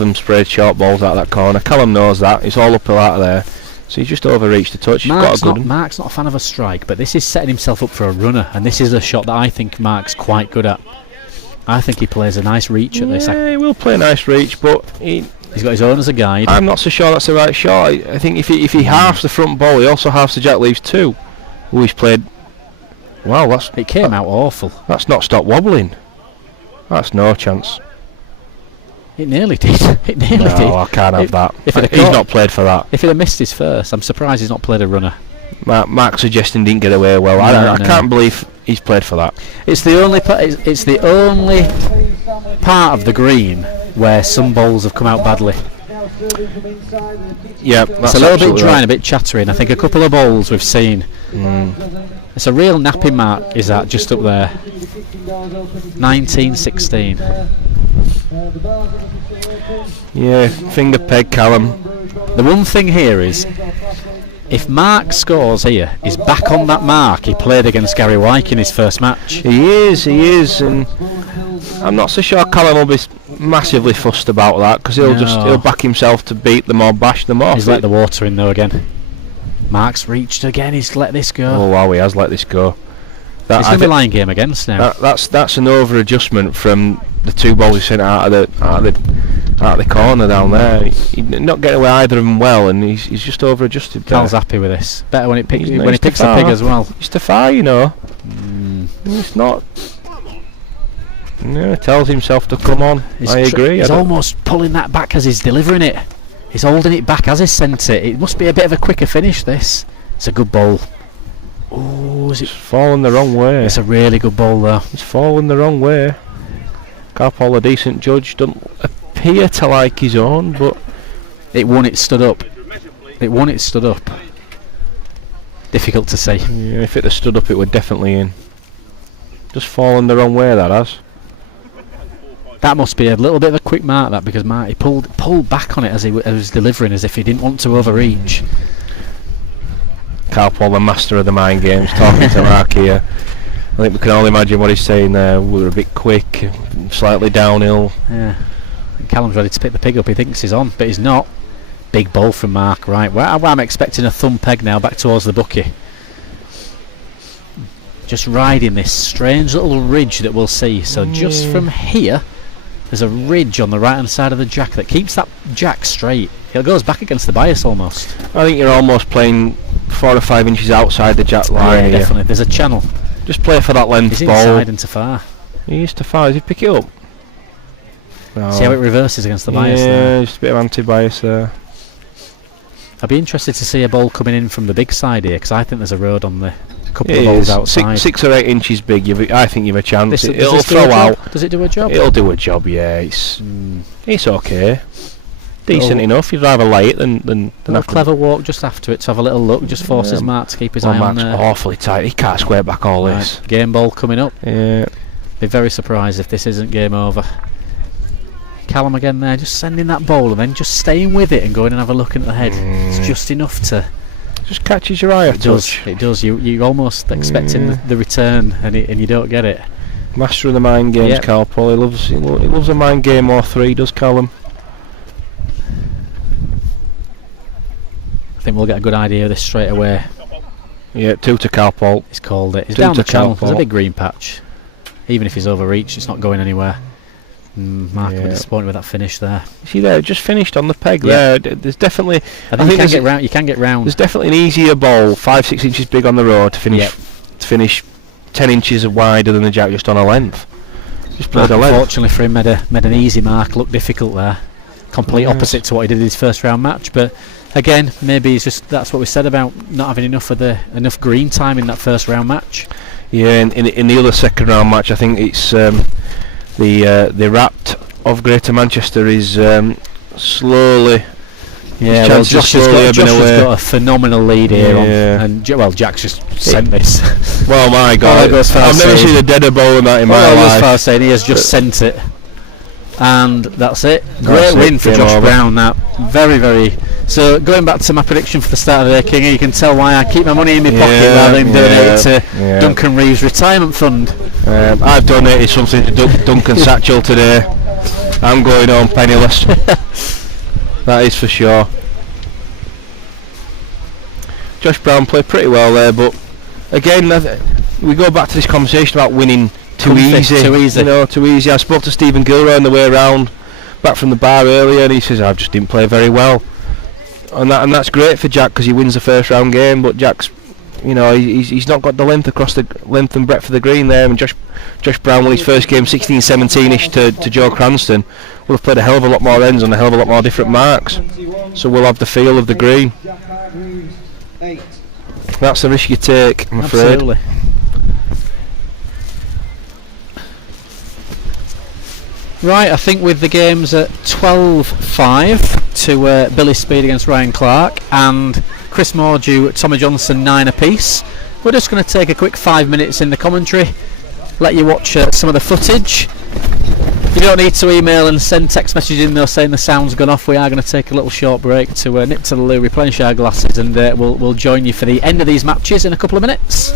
them sprayed short balls out of that corner. Callum knows that. It's all uphill out of there. So he's just overreached the touch. Mark's not a fan of a strike, but this is setting himself up for a runner, and this is a shot that I think Mark's quite good at. I think he plays a nice reach at this. Yeah, he will play a nice reach, but he's got his own as a guide. I'm not so sure that's the right shot. I think if he halves the front ball, he also halves the jack leaves 2. Who he's played. Wow, it came out awful. That's not stopped wobbling. That's no chance. It nearly did. It nearly did. No, I can't have that. He's not played for that. If he'd have missed his first, I'm surprised he's not played a runner. Mark suggesting didn't get away well. I can't believe he's played for that. It's the only it's the only part of the green where some balls have come out badly. Yeah, it's a little bit dry and a bit chattery, and I think a couple of balls we've seen. It's a real napping mark, is that just up there? 19-16. Yeah, finger peg Callum. The one thing here is, if Mark scores here, he's back on that mark he played against Gary Wyke in his first match. He is, and I'm not so sure Callum will be massively fussed about that, because he'll back himself to beat them or bash them off. He's let the water in though again. Mark's reached again. He's let this go. Oh wow, he has let this go. It's going to be line game against now. That's an over adjustment from the 2 balls he sent out of the corner down there. He's not getting away either of them well, and he's just over adjusted. Cal's happy with this. Better when he picks a pig as well. It's too far, you know. It's not. Yeah, tells himself to come on. I agree. He's almost pulling that back as he's delivering it. He's holding it back as he sent it. It must be a bit of a quicker finish, this. It's a good ball. Oh, is it falling the wrong way? It's a really good ball though. It's falling the wrong way. Carpol, a decent judge, doesn't appear to like his own, but it stood up. Difficult to say. Yeah, if it had stood up, it were definitely in. Just fallen the wrong way, that has. That must be a little bit of a quick mark, that, because Marty pulled back on it as he was delivering, as if he didn't want to overreach. Carl Paul, the master of the mind games, talking to Mark here. I think we can all imagine what he's saying there. We were a bit quick, slightly downhill. Yeah. Callum's ready to pick the pig up. He thinks he's on, but he's not. Big ball from Mark. Right, well, I'm expecting a thumb peg now, back towards the bucky. Just riding this strange little ridge that we'll see. So just from here, there's a ridge on the right hand side of the jack that keeps that jack straight. It goes back against the bias almost. I think you're almost playing 4 or 5 inches outside the jack line. Yeah, here. definitely. There's a channel. Just play for that length He's ball. inside and to far. He is to far. Does he pick it up? No. See how it reverses against the bias there. Yeah, just a bit of anti-bias there. I'd be interested to see a ball coming in from the big side here, because I think there's a road on the couple It of balls is. outside. 6 or 8 inches big. I think you've a chance. Does It'll this do throw a job? out. Does it do a job? It'll do a job. Yeah, it's okay. Decent enough. You'd rather lay it than A have clever walk just after it to have a little look. Just forces Mark to keep his eye on Mark's there. awfully tight. He can't square back all this. Game ball coming up. Yeah. Be very surprised if this isn't game over. Callum again there, just sending that ball and then just staying with it and going and have a look into the head. It's just enough to. Just catches your eye a touch. It does. You almost expecting the return and you don't get it. Master of the mind games, Yep. Carl Paul. He loves a mind game or 3. Does Callum? I think we'll get a good idea of this straight away. Yeah, 2 to Carl Paul. He's called it. He's Two down to the channel. Cal There's a Paul. big green patch. Even if he's overreached, it's not going anywhere. Mark will be Yeah. disappointed with that finish there. See there, just finished on the peg Yeah. there. There's definitely. I think you can get round. There's definitely an easier ball, 5-6 inches big on the road to finish. Yep. To finish 10 inches wider than the jack just on a length. Just played Mark, a length. unfortunately for him, made an easy mark look difficult there. Complete opposite to what he did in his first round match. But again, maybe it's just that's what we said about not having enough enough green time in that first round match. Yeah, in the other second round match, I think it's the Wrapped of Greater Manchester is slowly. Yeah, his well, chances Josh slowly has ebbing away. got a phenomenal lead here on, Yeah. and Jack's just sent this. Well, my Well, God, I goes far I've never saying- seen a deader ball than that in my Well, as life. far as saying he has just sent it, and that's it. Great That's it, win for game Josh over. Brown. That very. So going back to my prediction for the start of the day, King, you can tell why I keep my money in my pocket Yeah, rather than donate it to yeah. Duncan Reeves' retirement fund. I've donated something to Duncan Satchel today. I'm going home penniless. That is for sure. Josh Brown played pretty well there, but again, we go back to this conversation about winning too Comfy, easy. too easy. You know, too easy. I spoke to Stephen Gilroy on the way around, back from the bar earlier, and he says I just didn't play very well, and that's great for Jack because he wins the first round game. But Jack's, you know, he's not got the length across the length and breadth of the green there. And Josh Brown won his first game 16-17ish to Joe Cranston. Will have played a hell of a lot more ends on a hell of a lot more different marks. So we'll have the feel of the green. Jack Hargreaves, 8. That's the risk you take, I'm afraid. Absolutely. Right, I think with the games at 12-5 to Billy Speed against Ryan Clark and Chris Mordew, Tommy Johnson 9 apiece, we're just going to take a quick 5 minutes in the commentary, let you watch some of the footage. You don't need to email and send text messages in though saying the sound's gone off. We are going to take a little short break to nip to the loo, replenish our glasses, and we'll join you for the end of these matches in a couple of minutes.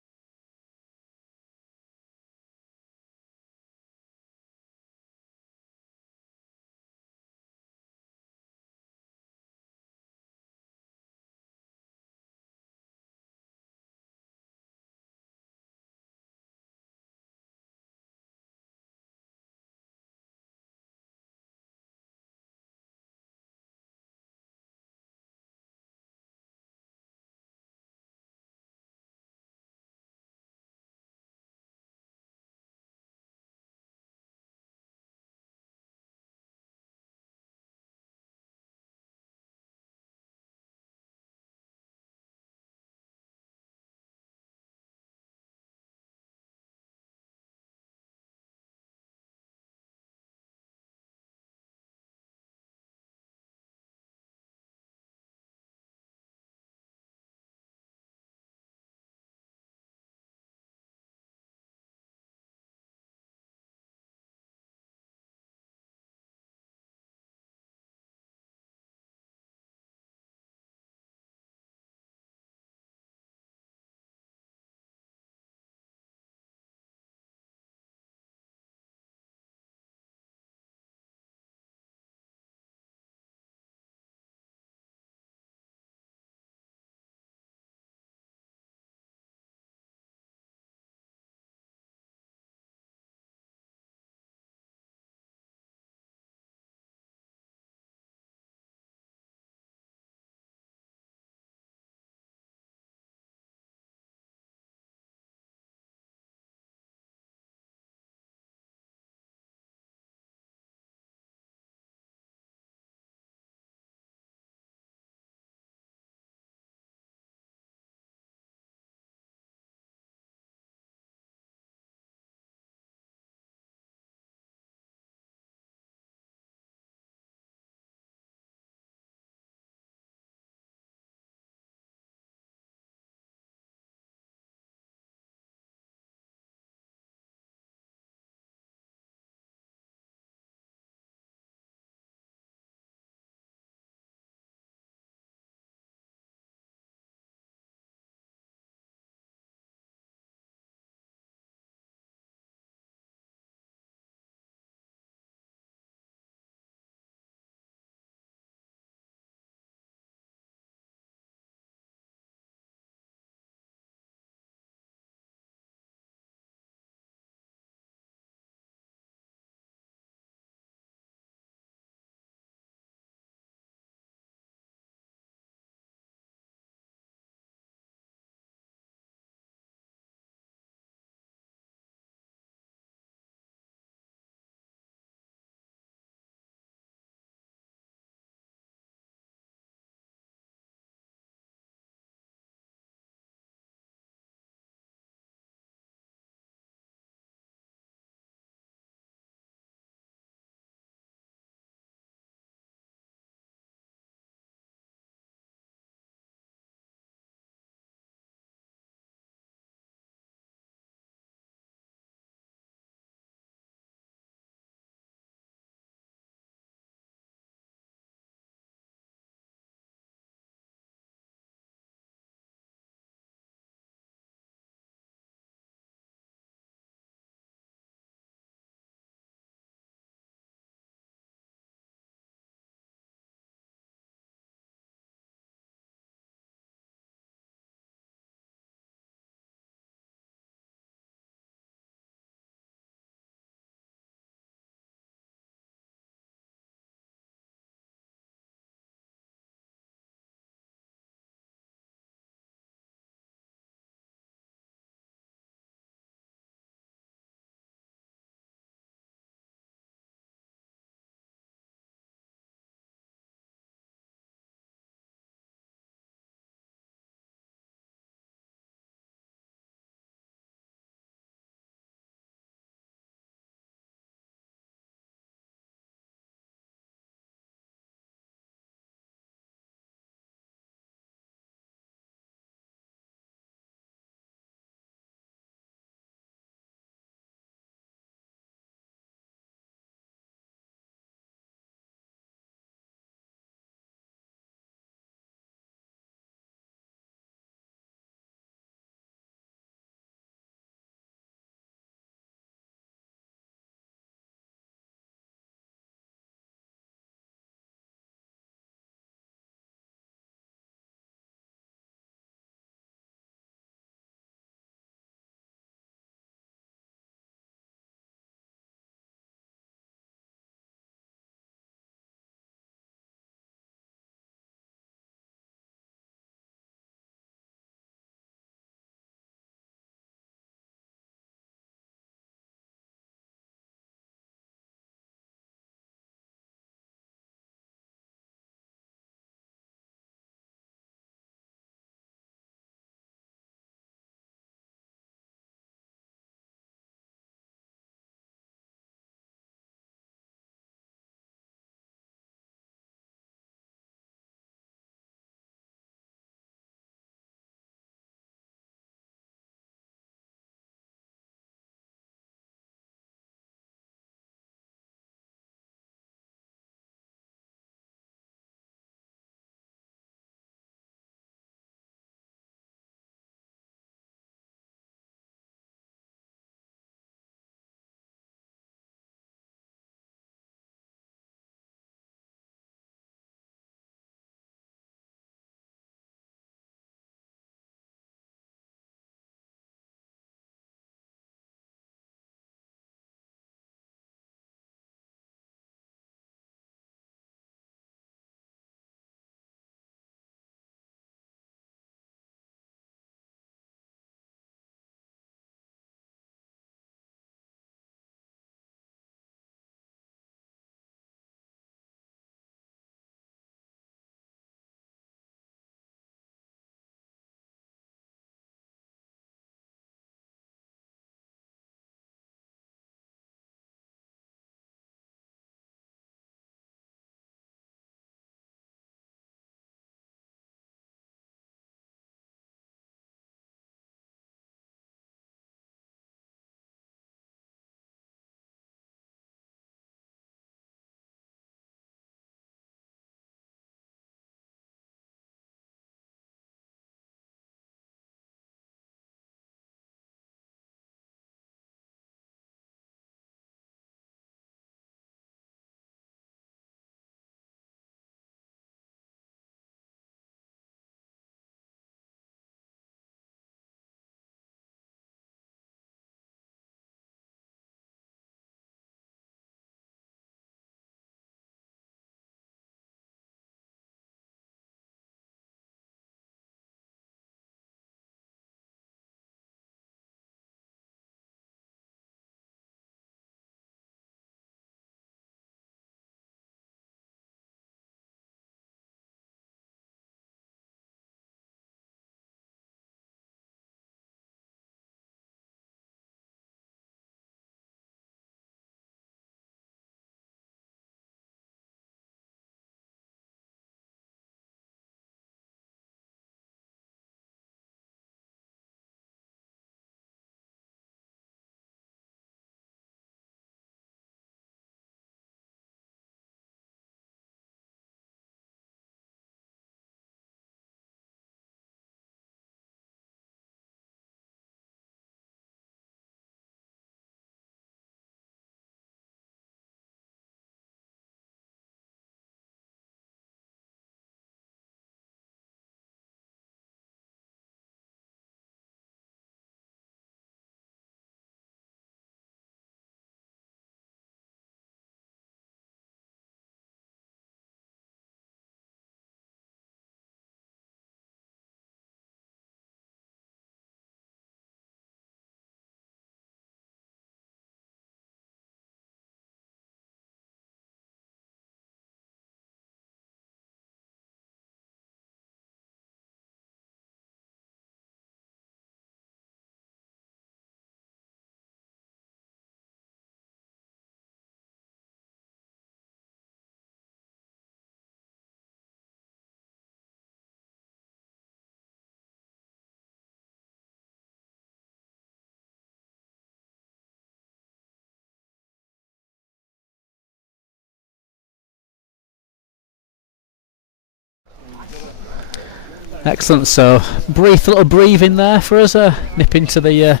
Excellent. So brief little breathing there for us. Nip into the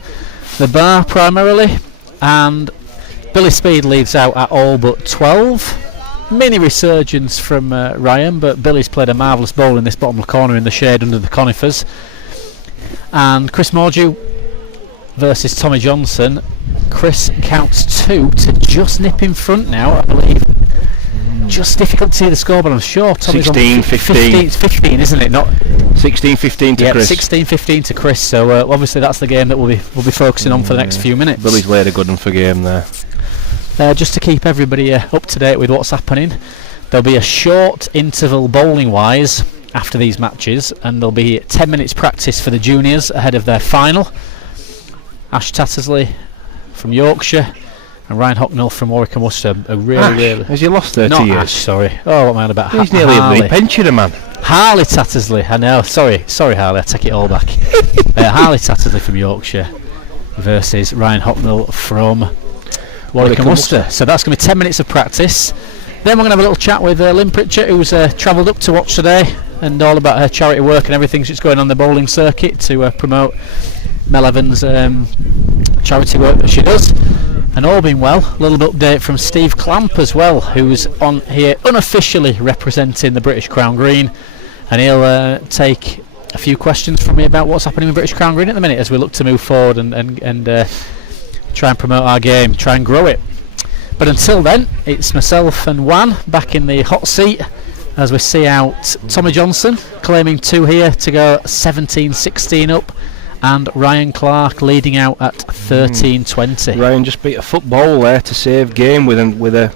bar primarily, and Billy Speed leads out at all but 12. Mini resurgence from Ryan, but Billy's played a marvellous bowl in this bottom corner in the shade under the conifers. And Chris Mordew versus Tommy Johnson. Chris counts 2 to just nip in front now, I believe. Just difficult to see the score, but I'm sure Tommy's 16, 15. 15, isn't it? Not 16-15 to Chris. 16-15 to Chris. So obviously that's the game that we'll be focusing on for the next few minutes. Billy's laid a good one for game there. Just to keep everybody up to date with what's happening, there'll be a short interval bowling wise after these matches, and there'll be 10 minutes practice for the juniors ahead of their final. Ash Tattersley from Yorkshire and Ryan Hocknell from Warwick and Worcester. Really. Has he lost 30 Not years? Ash, sorry. Oh, what am I on about? He's nearly a pensioner, man. Harley Tattersley. I know. Sorry, Harley. I take it all back. Harley Tattersley from Yorkshire versus Ryan Hocknell from Warwick and Worcester. So that's going to be 10 minutes of practice. Then we're going to have a little chat with Lynn Pritchett, who's travelled up to watch today, and all about her charity work and everything that's going on the bowling circuit to promote Mel Evans' charity work that she does. And all being well, a little update from Steve Clamp as well, who's on here unofficially representing the British Crown Green, and he'll take a few questions from me about what's happening with British Crown Green at the minute as we look to move forward and try and promote our game, try and grow it. But until then, it's myself and Wan back in the hot seat as we see out Tommy Johnson claiming 2 here to go 17-16 up, and Ryan Clark leading out at 13-20. Ryan just beat a football there to save game with a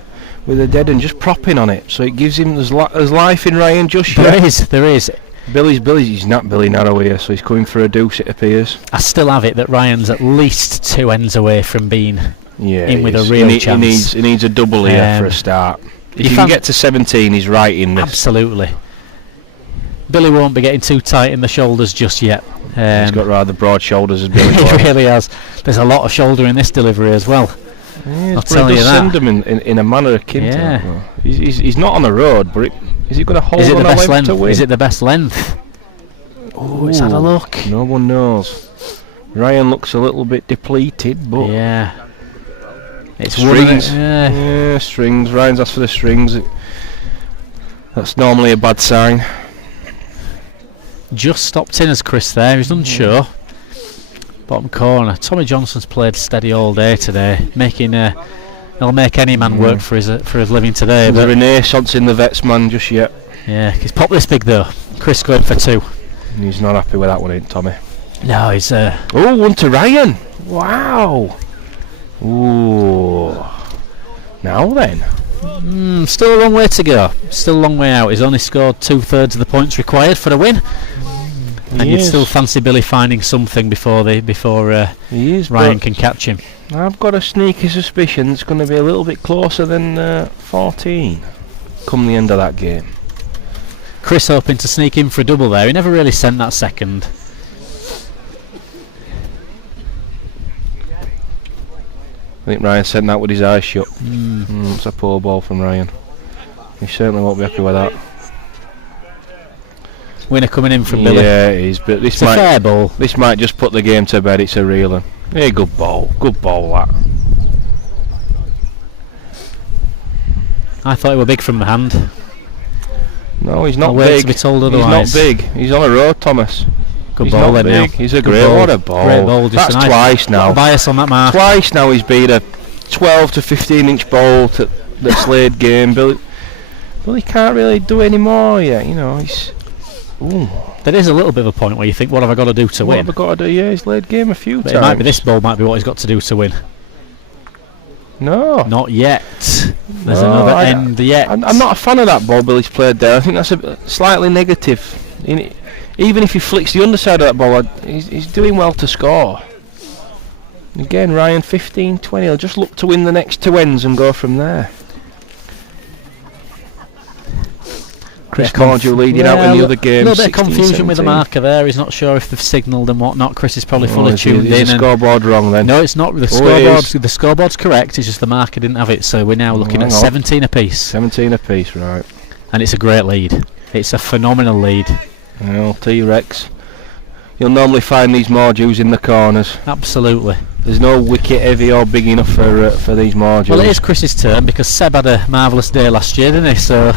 dead and just propping on it, so it gives him there's life in Ryan just yet. There is. Billy's he's not Billy Narrow here, so he's coming for a deuce, it appears. I still have it that Ryan's at least 2 ends away from being in with a real chance. He needs a double here for a start. If you can get to 17, he's right in this. Absolutely. Billy won't be getting too tight in the shoulders just yet. He's got rather broad shoulders as Billy. He really has. There's a lot of shoulder in this delivery as well. Yeah, I'll tell you that. Send him in a manner akin to that. He's not on the road, but is he going to hold on the length to win? Is it the best length? Oh, let's have a look. No one knows. Ryan looks a little bit depleted, but it's strings. Strings. Ryan's asked for the strings. That's normally a bad sign. Just stopped in as Chris there. He's unsure. Bottom corner. Tommy Johnson's played steady all day today, he'll make any man work for his living today. There's a renaissance in the vets man just yet. Yeah, he's popped this big though. Chris going for 2. He's not happy with that one, ain't Tommy? No, he's 1 to Ryan. Wow. Ooh. Now then. Still a long way to go. Still a long way out. He's only scored 2/3 of the points required for a win. And you'd still fancy Billy finding something before Ryan can catch him. I've got a sneaky suspicion it's going to be a little bit closer than 14 come the end of that game. Chris hoping to sneak in for a double there. He never really sent that second. I think Ryan sent that with his eyes shut. It's a poor ball from Ryan. He certainly won't be happy with that. Winner coming in from Billy. Yeah, it is, but this a fair ball. This might just put the game to bed. It's a reeler. Yeah, good ball that. I thought it were big from the hand. No, he's not I'll big. wait to be told otherwise. He's not big. He's on a road, Thomas. Good he's ball not then. big. Now. He's a Good great ball. What a ball. Great ball. Just That's a nice twice now. Bias on that mark. Twice now he's been a 12 to 15 inch ball to the Slade game. Billy can't really do any more yet. You know, he's. Ooh. There is a little bit of a point where you think, what have I got to do to win? What have I got to do? Yeah, he's laid game a few but times. It might be this ball might be what he's got to do to win. No. Not yet. There's another end yet. I'm not a fan of that ball Billy's played there. I think that's a slightly negative. Even if he flicks the underside of that ball, he's doing well to score. Again, Ryan 15-20. He'll just look to win the next 2 ends and go from there. Chris Mordew leading out in the other game. A little bit of confusion 17. with the marker there. He's not sure if they've signalled and whatnot. Chris is probably fully tuned in. Is the scoreboard wrong then? No, it's not. The scoreboard's correct. It's just the marker didn't have it. So we're now looking at 17 apiece. 17 apiece, right. And it's a great lead. It's a phenomenal lead. Well, T-Rex. You'll normally find these Mordews in the corners. Absolutely. There's no wicket heavy or big enough for these Mordews. Well, it is Chris's turn because Seb had a marvellous day last year, didn't he? So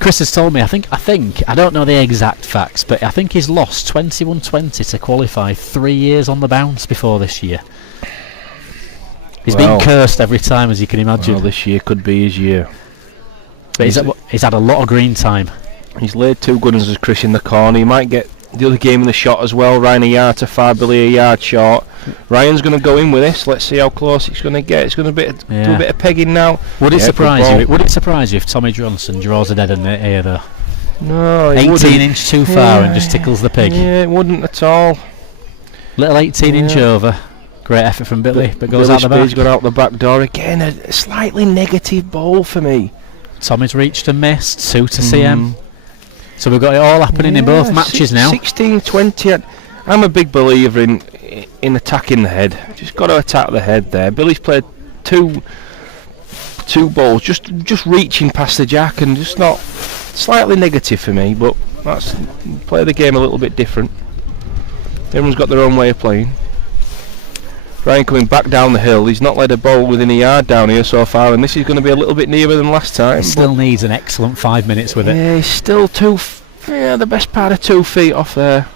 Chris has told me, I think, I don't know the exact facts, but I think he's lost 21-20 to qualify 3 years on the bounce before this year. He's been cursed every time, as you can imagine. Well, this year could be his year. But he's had a lot of green time. He's laid 2 good ones as Chris in the corner. He might get the other game in the shot as well. Ryan a yard to far, Billy a yard short. Ryan's going to go in with this. Let's see how close it's going to get. It's going to do a bit of pegging now. Would it surprise you? Would it surprise you if Tommy Johnson draws a dead end here though? No, it 18 inch too far and just tickles the pig. Yeah, it wouldn't at all. Little 18 inch over. Great effort from Billy, but goes Billy out the back. Speed's got out the back door again. A slightly negative ball for me. Tommy's reached and missed. 2 to CM. So we've got it all happening in both matches now. 16-20. I'm a big believer in attacking the head. Just got to attack the head there. Billy's played two balls, just reaching past the jack and just not slightly negative for me. But that's play the game a little bit different. Everyone's got their own way of playing. Ryan coming back down the hill. He's not led a ball within a yard down here so far, and this is going to be a little bit nearer than last time. He still needs an excellent 5 minutes with it. Yeah, he's still the best part of 2 feet off there.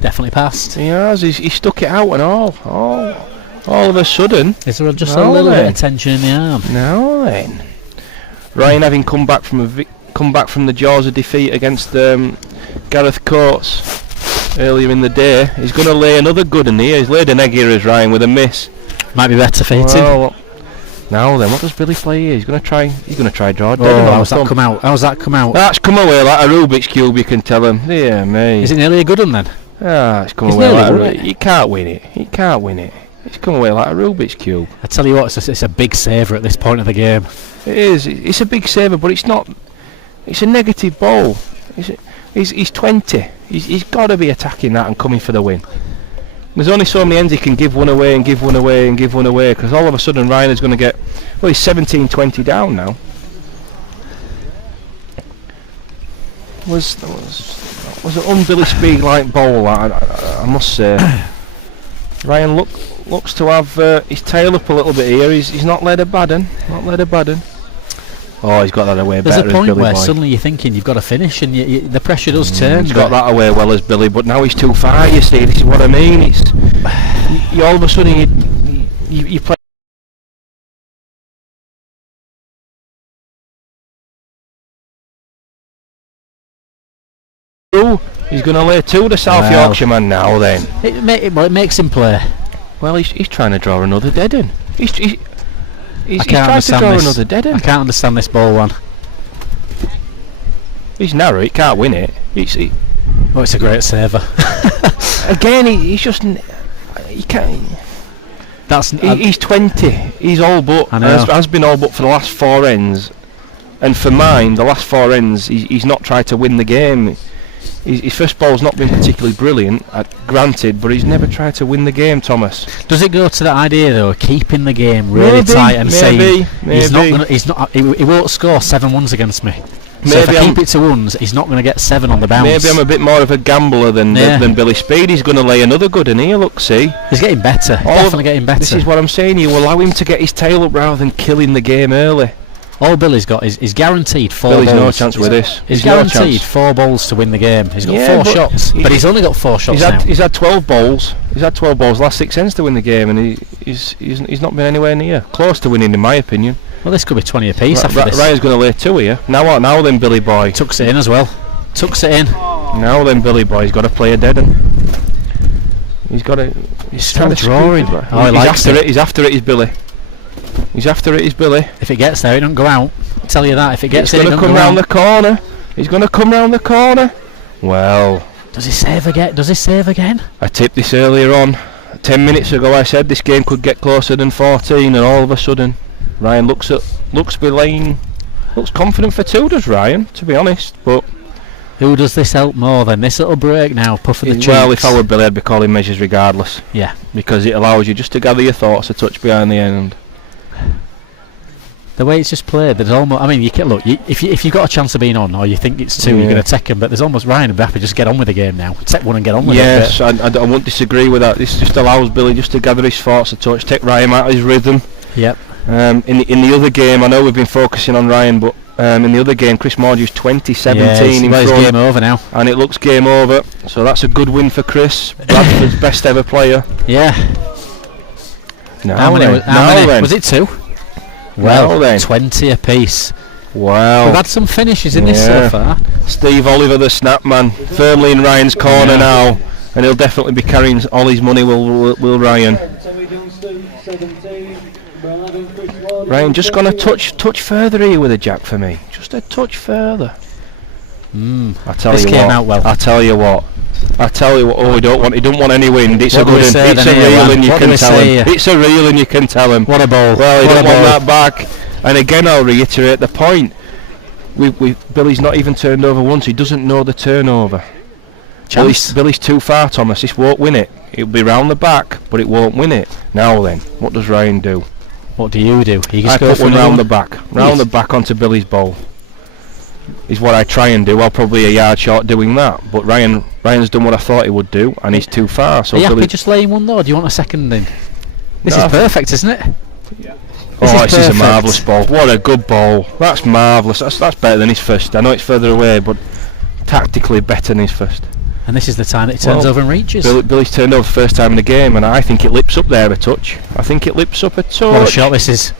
Definitely passed. He has. He stuck it out and all of a sudden. Is there just a little bit of tension in the arm? Now then, Ryan having come back from the jaws of defeat against Gareth Coates earlier in the day, he's going to lay another good one here. He's laid an egg here as Ryan with a miss. Might be better for hitting. Well, now then, what does Billy play here? He's going to try draw. How's that come out? That's come away like a Rubik's Cube, you can tell him. Yeah, mate. Is it nearly a good one then? It's come away like you can't win it. You can't win it. It's come away like a Rubik's Cube. I tell you what, it's a big saver at this point of the game. It is. It's a big saver, but it's not. It's a negative ball. He's 20. He's got to be attacking that and coming for the win. There's only so many ends he can give one away and give one away and give one away, because all of a sudden Ryan is going to get. Well, he's 17-20 down now. Was an un-Billy Speed like bowl, I must say. Ryan looks to have his tail up a little bit here. He's not led a bad one. Oh, he's got that away better as Billy. There's a point where boy. suddenly you're thinking you've got to finish, and the pressure does turn. He's got that away well as Billy, but now he's too far. You see, this is what I mean. It's you all of a sudden you play. He's going to lay 2 to South Yorkshire man now. Then it makes him play. Well, he's trying to draw another dead end. He's I can't understand this. Another dead end. I can't understand this ball one. He's narrow. He can't win it. It's a great saver. Again, he's just. He can't. He's 20. He's all but. Has been all but for the last 4 ends, and for mine, the last 4 ends, he's not tried to win the game. His first ball's not been particularly brilliant, granted, but he's never tried to win the game, Thomas. Does it go to that idea though, keeping the game really tight and saying he won't score 7 ones against me? So if I keep it to ones, he's not going to get 7 on the bounce. Maybe I'm a bit more of a gambler than Billy Speed. He's going to lay another good in here. Look, see, he's getting better. Definitely getting better. This is what I'm saying. You allow him to get his tail up rather than killing the game early. All Billy's got is guaranteed 4 Billy's balls. no chance with this. He's guaranteed 4 balls to win the game. He's got 4 shots, but he's only got 4 shots now. He's had 12 balls. He's had 12 balls last 6 ends to win the game, and he's not been anywhere near close to winning, in my opinion. Well, this could be 20 apiece after this. Ryan's going to lay 2 here. Now then, Billy boy. Tucks it in as well. Tucks it in. Now then, Billy boy. He's got to play a dead one. He's got to. He's still drawing. He's after it. He's Billy. He's after it. He's Billy. If it gets there, it don't go out. I'll tell you that. If it gets there, it don't go out. He's going to come round the corner. He's going to come round the corner. Well. Does he save again? I tipped this earlier on. 10 minutes ago I said this game could get closer than 14, and all of a sudden Ryan looks confident for 2, does Ryan, to be honest, but who does this help more than this little break now, puffing the cheeks? Well, if I were Billy, I'd be calling measures regardless. Yeah. Because it allows you just to gather your thoughts a touch behind the end. The way it's just played, there's almost. I mean, you can look. If you've got a chance of being on, or you think it's 2, you're going to take them. But there's almost Ryan and happy just get on with the game now. Take one and get on with it. Yes, I won't disagree with that. This just allows Billy just to gather his thoughts a touch, take Ryan out of his rhythm. Yep. In the other game, I know we've been focusing on Ryan, but in the other game, Chris Mordew's 20-17 in front. It's game over now, and it looks game over. So that's a good win for Chris, Bradford's best ever player. Yeah. How many? Was it 2? Well, then. 20 apiece. Wow. We've had some finishes in this so far. Steve Oliver, the snap man, firmly in Ryan's corner now, and he'll definitely be carrying all his money. Will Ryan? Ryan just gone a touch further here with a jack for me. Just a touch further. I tell this you came what. out well. I tell you what. Oh, he don't want any wind. It's what a good one. It's a reel, and you what can tell him. Here? It's a reel, and you can tell him. What a ball! Well, he don't want that back. And again, I'll reiterate the point. Billy's not even turned over once. He doesn't know the turnover. Billy's too far, Thomas. This won't win it. It'll be round the back, but it won't win it. Now then, what does Ryan do? What do you do? I put one round the back. Round the back onto Billy's ball. Is what I try and do. I'll probably a yard short doing that. But Ryan's done what I thought he would do, and he's too far. So are you happy just laying one though? Do you want a second then? This is perfect, isn't it? Yeah. This is a marvellous ball. What a good ball. That's marvellous. That's better than his first. I know it's further away, but tactically better than his first. And this is the time it turns over and reaches. Billy's turned over the first time in the game, and I think it lips up there a touch. I think it lips up a touch. What a shot this is.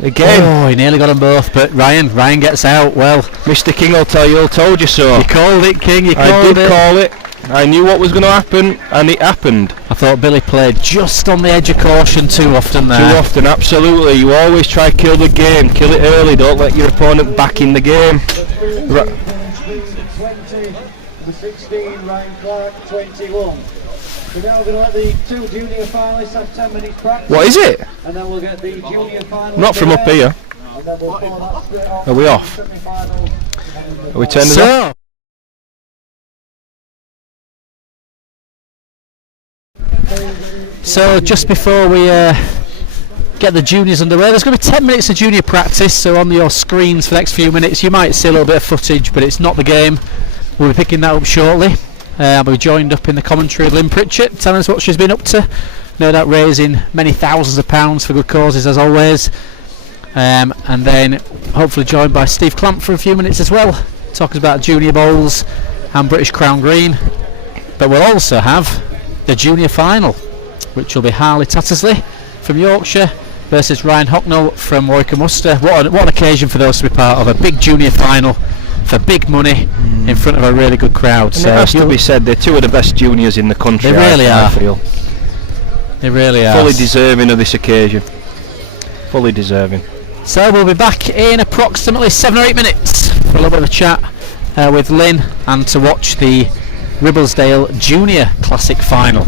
Again. Oh, he nearly got them both, but Ryan gets out. Well, Mr. King will tell you, I told you so. You called it, King. I did call it. I knew what was going to happen, and it happened. I thought Billy played just on the edge of caution too often there. Too often, absolutely. You always try to kill the game. Kill it early. Don't let your opponent back in the game. 16, Ryan Clark, 21. We're now going to let the 2 junior finalists have 10 minutes practice. What is it? And then we'll get the junior final. Not from up here. And then we'll follow that straight on. Are we off? Are we turning it off? So just before we get the juniors underway, there's going to be 10 minutes of junior practice, so on your screens for the next few minutes you might see a little bit of footage, but it's not the game. We'll be picking that up shortly. I'll be joined up in the commentary of Lynn Pritchett, telling us what she's been up to, no doubt raising many thousands of pounds for good causes as always, and then hopefully joined by Steve Clamp for a few minutes as well, talking about junior bowls and British Crown Green. But we'll also have the junior final, which will be Harley Tattersley from Yorkshire versus Ryan Hocknell from Warwick and Worcester. What an occasion for those to be part of, a big junior final for big money in front of a really good crowd. So it has to be said, they're 2 of the best juniors in the country. They really are. I feel. They really are. Fully deserving of this occasion. Fully deserving. So we'll be back in approximately 7 or 8 minutes for a little bit of a chat with Lynn and to watch the Ribblesdale Junior Classic Final.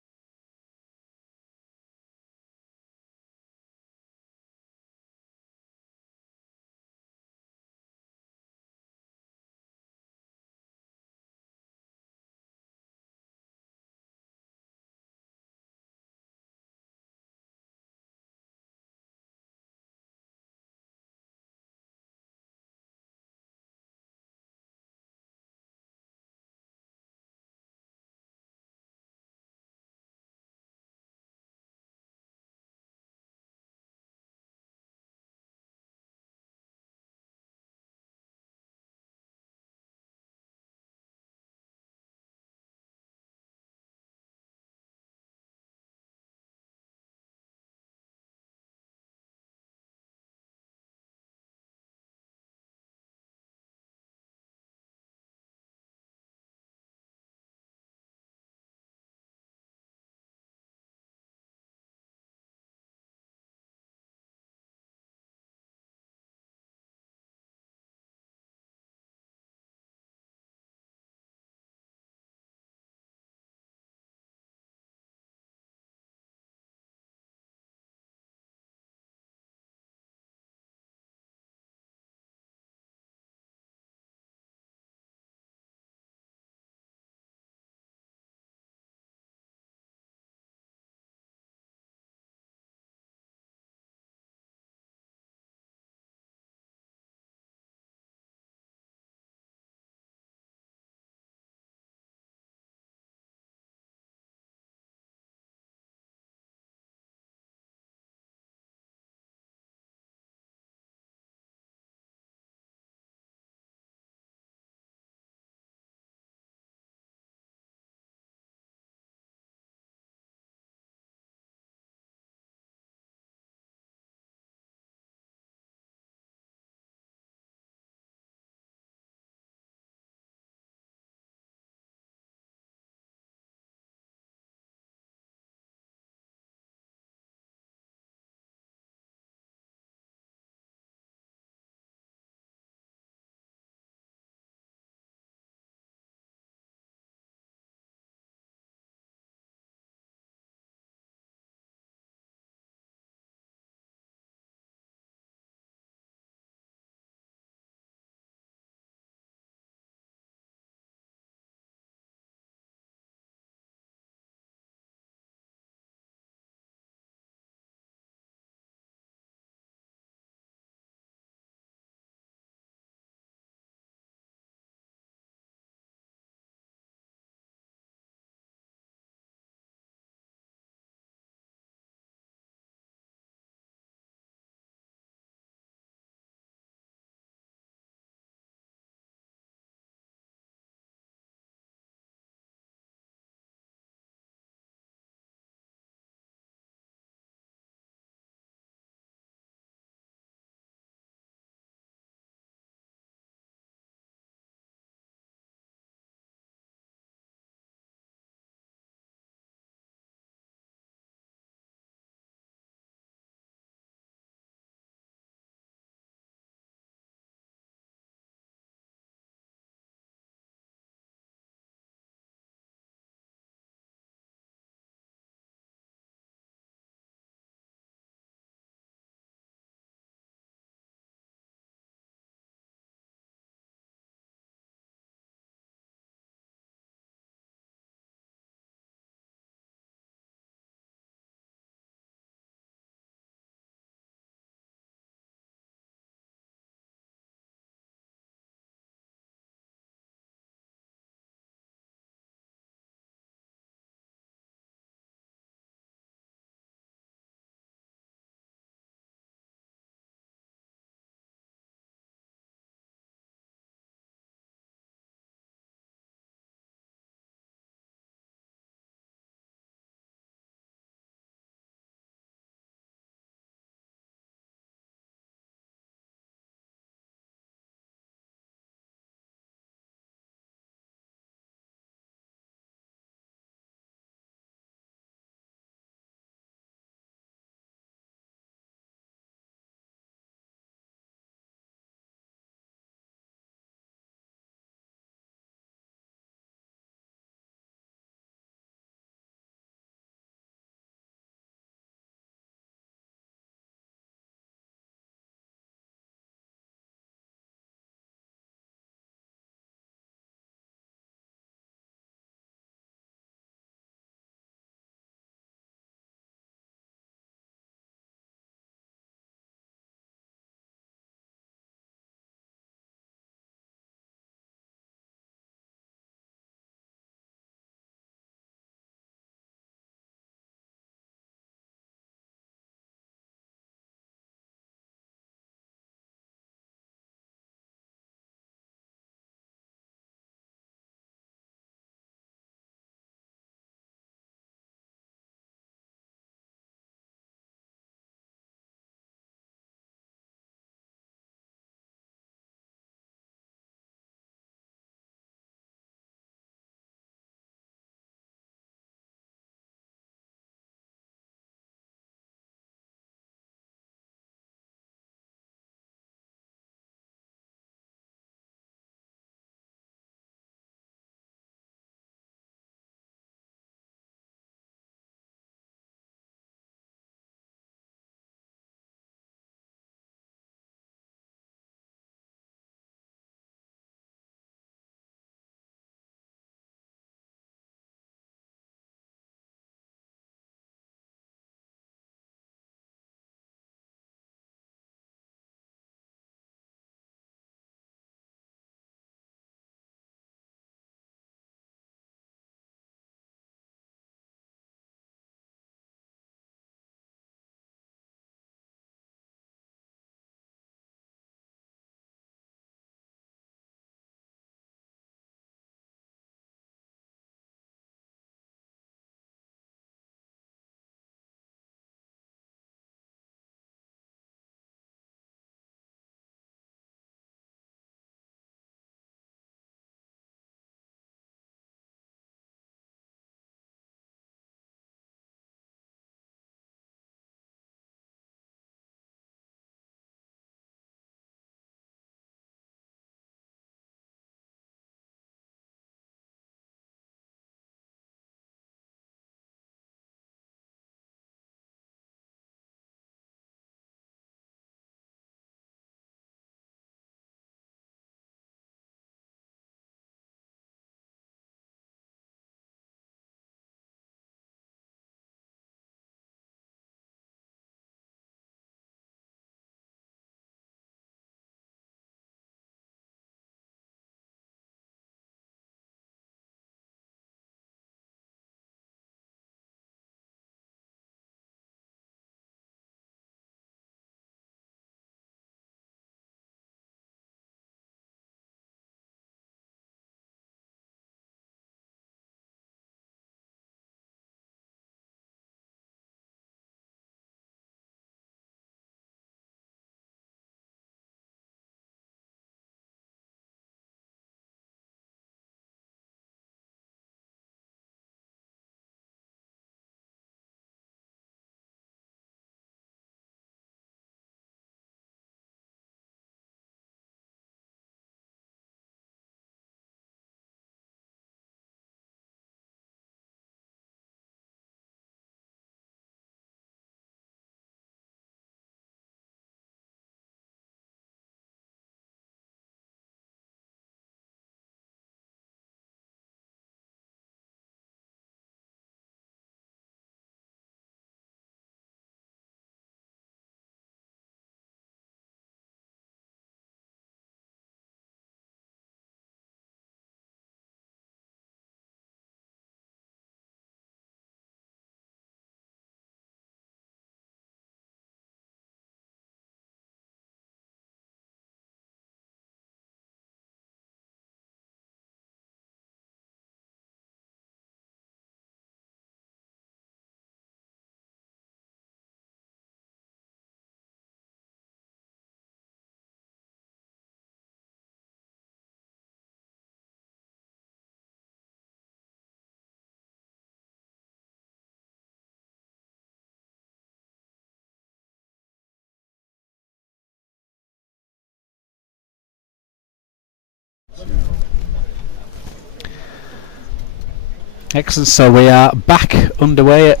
Excellent. So we are back underway at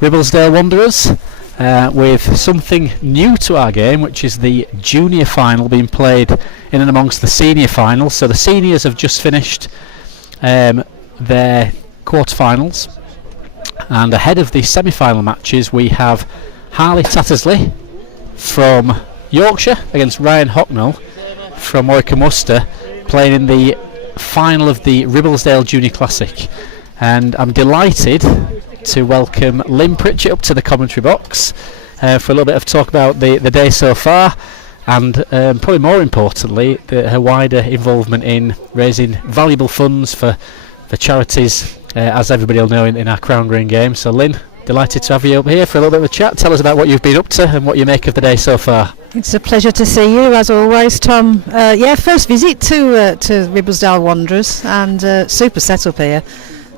Ribblesdale Wanderers with something new to our game, which is the junior final being played in and amongst the senior final. So the seniors have just finished their quarterfinals, and ahead of the semi-final matches we have Harley Tattersley from Yorkshire against Ryan Hocknell from Warwick and Worcester, playing in the final of the Ribblesdale Junior Classic. And I'm delighted to welcome Lynn Pritchett up to the commentary box for a little bit of talk about the day so far, and probably more importantly her wider involvement in raising valuable funds for charities, as everybody will know in our Crown Green game. So Lynn, delighted to have you up here for a little bit of a chat. Tell us about what you've been up to and what you make of the day so far. It's a pleasure to see you as always, Tom. First visit to Ribblesdale Wanderers, and super setup here.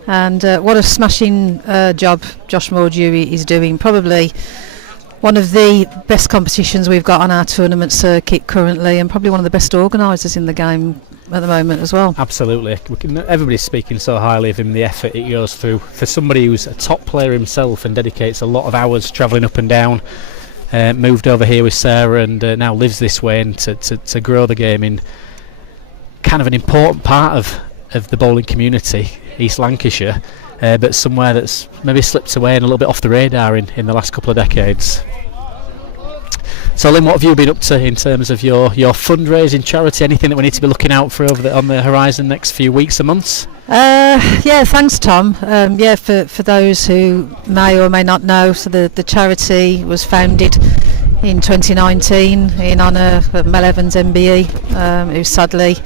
And what a smashing job Josh Mordew is doing. Probably one of the best competitions we've got on our tournament circuit currently, and probably one of the best organisers in the game at the moment as well. Absolutely. Everybody's speaking so highly of him, the effort he goes through. For somebody who's a top player himself and dedicates a lot of hours travelling up and down, moved over here with Sarah and now lives this way, and to grow the game in kind of an important part of the bowling community, East Lancashire, but somewhere that's maybe slipped away and a little bit off the radar in the last couple of decades. So Lynn, what have you been up to in terms of your fundraising, charity, anything that we need to be looking out for on the horizon next few weeks and months? Thanks Tom. For those who may or may not know, so the charity was founded in 2019 in honour of Mel Evans MBE, who sadly,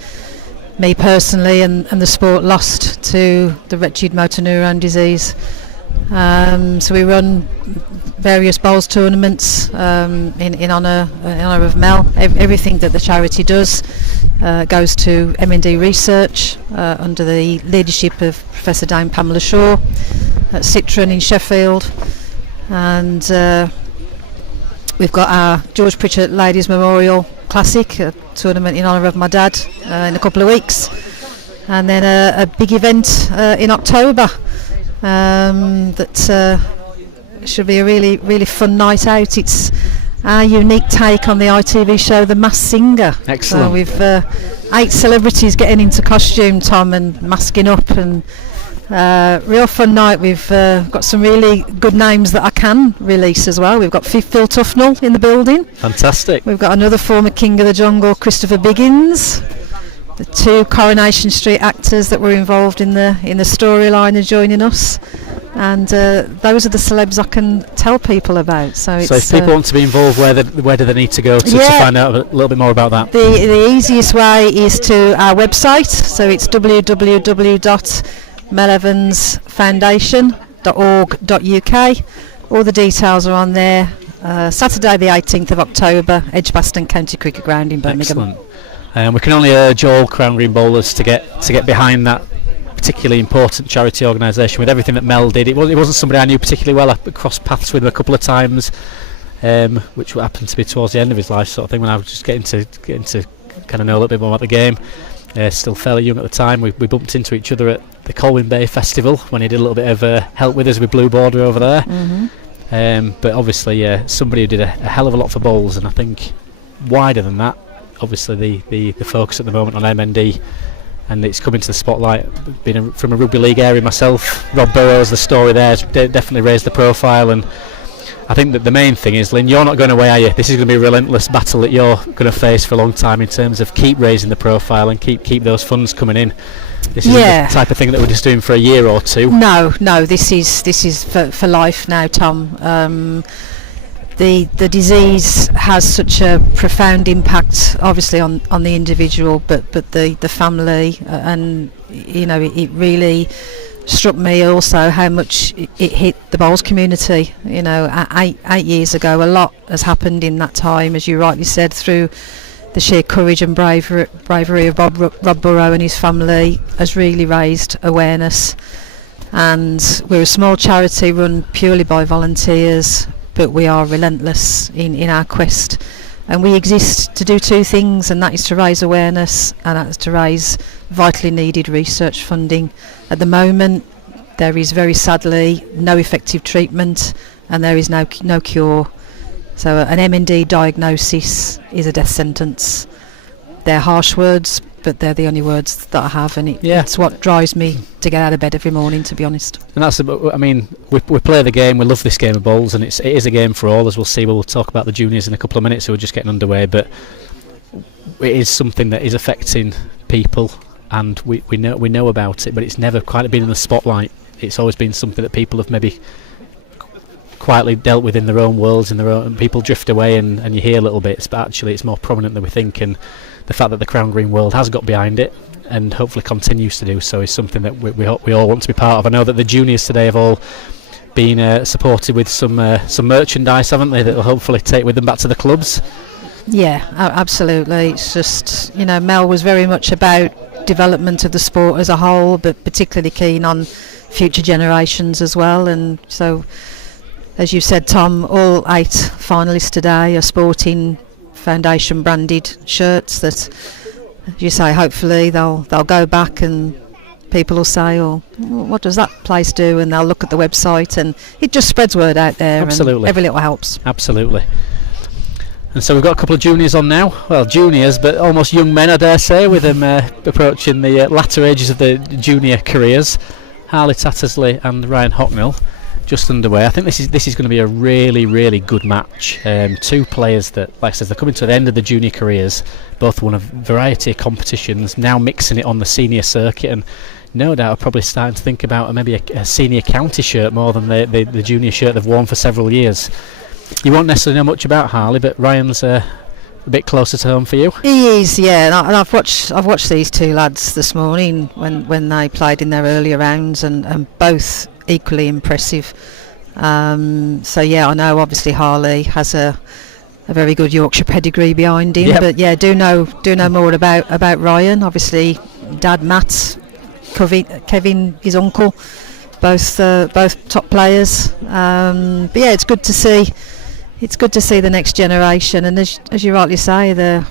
me personally and the sport, lost to the wretched motor neurone disease. So we run various bowls tournaments in honour of Mel. Everything that the charity does goes to M&D research under the leadership of Professor Dame Pamela Shaw at Citron in Sheffield, and we've got our George Pritchett Ladies Memorial Classic, a tournament in honour of my dad, in a couple of weeks, and then a big event in October that should be a really, really fun night out. It's our unique take on the ITV show The Masked Singer. Excellent. So we've 8 celebrities getting into costume, Tom, and masking up, and real fun night. We've got some really good names that I can release as well. We've got Phil Tufnell in the building. Fantastic. We've got another former King of the Jungle, Christopher Biggins. The 2 Coronation Street actors that were involved in the storyline are joining us, and those are the celebs I can tell people about. So if people want to be involved, where do they need to go to find out a little bit more about that? The easiest way is to our website, so it's www.melevansfoundation.org.uk. All the details are on there. Saturday the 18th of October, Edgbaston County Cricket Ground in Birmingham. Excellent. We can only urge all Crown Green bowlers to get behind that particularly important charity organisation with everything that Mel did. It wasn't somebody I knew particularly well. I crossed paths with him a couple of times, which happened to be towards the end of his life, sort of thing, when I was just getting to kind of know a little bit more about the game. Still fairly young at the time. We bumped into each other at the Colwyn Bay Festival when he did a little bit of help with us with Blue Border over there. Mm-hmm. But obviously somebody who did a hell of a lot for bowls, and I think wider than that, obviously the focus at the moment on MND, and it's coming to the spotlight. Being from a rugby league area myself, Rob Burrows, the story there has definitely raised the profile, and I think that the main thing is, Lynn, you're not going away, are you? This is going to be a relentless battle that you're going to face for a long time in terms of keep raising the profile and keep those funds coming in. This isn't the type of thing that we're just doing for a year or two. No, this is for life now, Tom. The disease has such a profound impact, obviously on the individual, but the family, and it really struck me also how much it hit the bowls community. 8 years ago, a lot has happened in that time, as you rightly said, through the sheer courage and bravery of Rob Burrow and his family has really raised awareness. And we're a small charity run purely by volunteers, but we are relentless in our quest, and we exist to do 2 things, and that is to raise awareness, and that is to raise vitally needed research funding. At the moment, there is very sadly no effective treatment, and there is no cure. So an MND diagnosis is a death sentence. They're harsh words, but they're the only words that I have, and it's what drives me to get out of bed every morning, to be honest. And that's, I mean, we play the game, we love this game of bowls, and it is a game for all, as we'll see. We'll talk about the juniors in a couple of minutes who are just getting underway, but it is something that is affecting people, and we know about it, but it's never quite been in the spotlight. It's always been something that people have maybe quietly dealt with in their own worlds, and people drift away, and you hear little bits, but actually it's more prominent than we think, and the fact that the Crown Green world has got behind it and hopefully continues to do so is something that we all want to be part of. I know that the juniors today have all been supported with some merchandise, haven't they, that will hopefully take with them back to the clubs. Yeah, absolutely. It's just, Mel was very much about development of the sport as a whole, but particularly keen on future generations as well. And so, as you said, Tom, all 8 finalists today are sporting Foundation branded shirts that, as you say, hopefully they'll go back and people will say, oh, what does that place do? And they'll look at the website, and it just spreads word out there. Absolutely. And every little helps. Absolutely. And so we've got a couple of juniors on now. Well, juniors, but almost young men, I dare say, with them approaching the latter ages of their junior careers. Harley Tattersley and Ryan Hocknell just underway. I think this is going to be a really, really good match. 2 players that, like I said, they're coming to the end of the junior careers, both won a variety of competitions, now mixing it on the senior circuit, and no doubt are probably starting to think about maybe a senior county shirt more than the junior shirt they've worn for several years. You won't necessarily know much about Harley, but Ryan's a bit closer to home for you. He is, yeah. And I've watched these 2 lads this morning when they played in their earlier rounds, and both equally impressive. So yeah, I know obviously Harley has a very good Yorkshire pedigree behind him, yep. But yeah, do know more about Ryan. Obviously, Dad Matt, Kevin, his uncle, both top players. But yeah, it's good to see. It's good to see the next generation, and as you rightly say, they're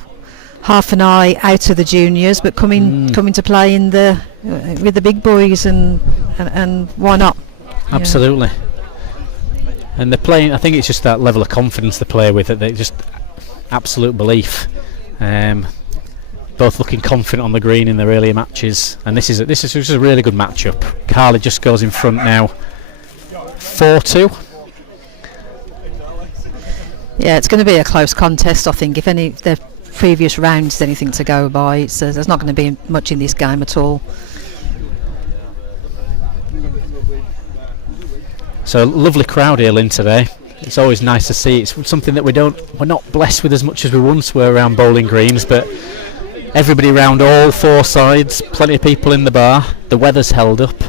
half an eye out of the juniors, but coming to play in with the big boys, and why not? Absolutely. And they're playing. I think it's just that level of confidence they play with, that they just absolute belief. Both looking confident on the green in their earlier matches, and this is just a really good matchup. Carly just goes in front now, 4-2. Yeah, it's going to be a close contest, I think. If the previous rounds is anything to go by, there's not going to be much in this game at all. So lovely crowd here, Lynn, today. It's always nice to see. It's something that we're not blessed with as much as we once were around bowling greens, but everybody around all 4 sides, plenty of people in the bar. The weather's held up.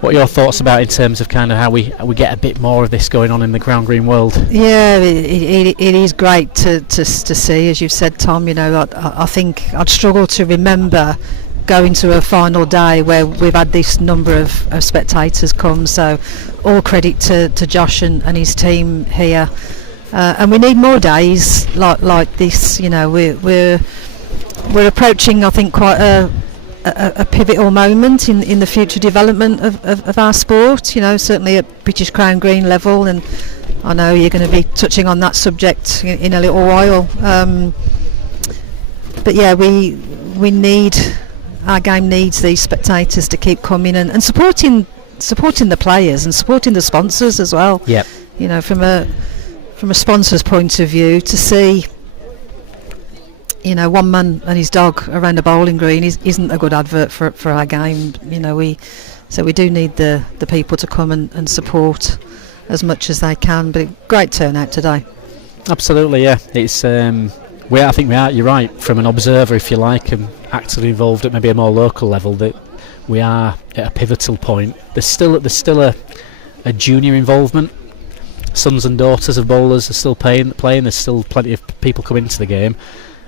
What are your thoughts about in terms of kind of how we get a bit more of this going on in the Crown Green world? Yeah, it is great to see, as you've said, Tom. I think I'd struggle to remember going to a final day where we've had this number of spectators come, so all credit to Josh and his team here, and we need more days like this. We're approaching, I think, quite a pivotal moment in the future development of our sport, certainly at British Crown Green level, and I know you're going to be touching on that subject in a little while, but yeah, we need, our game needs these spectators to keep coming and supporting the players and supporting the sponsors as well. Yep. From a sponsor's point of view, to see one man and his dog around a bowling green isn't a good advert for our game. We do need the people to come and support as much as they can. But great turnout today. Absolutely, yeah. It's I think we are. You're right. From an observer, if you like, and actively involved at maybe a more local level, that we are at a pivotal point. There's still a junior involvement. Sons and daughters of bowlers are still playing. There's still plenty of people coming into the game.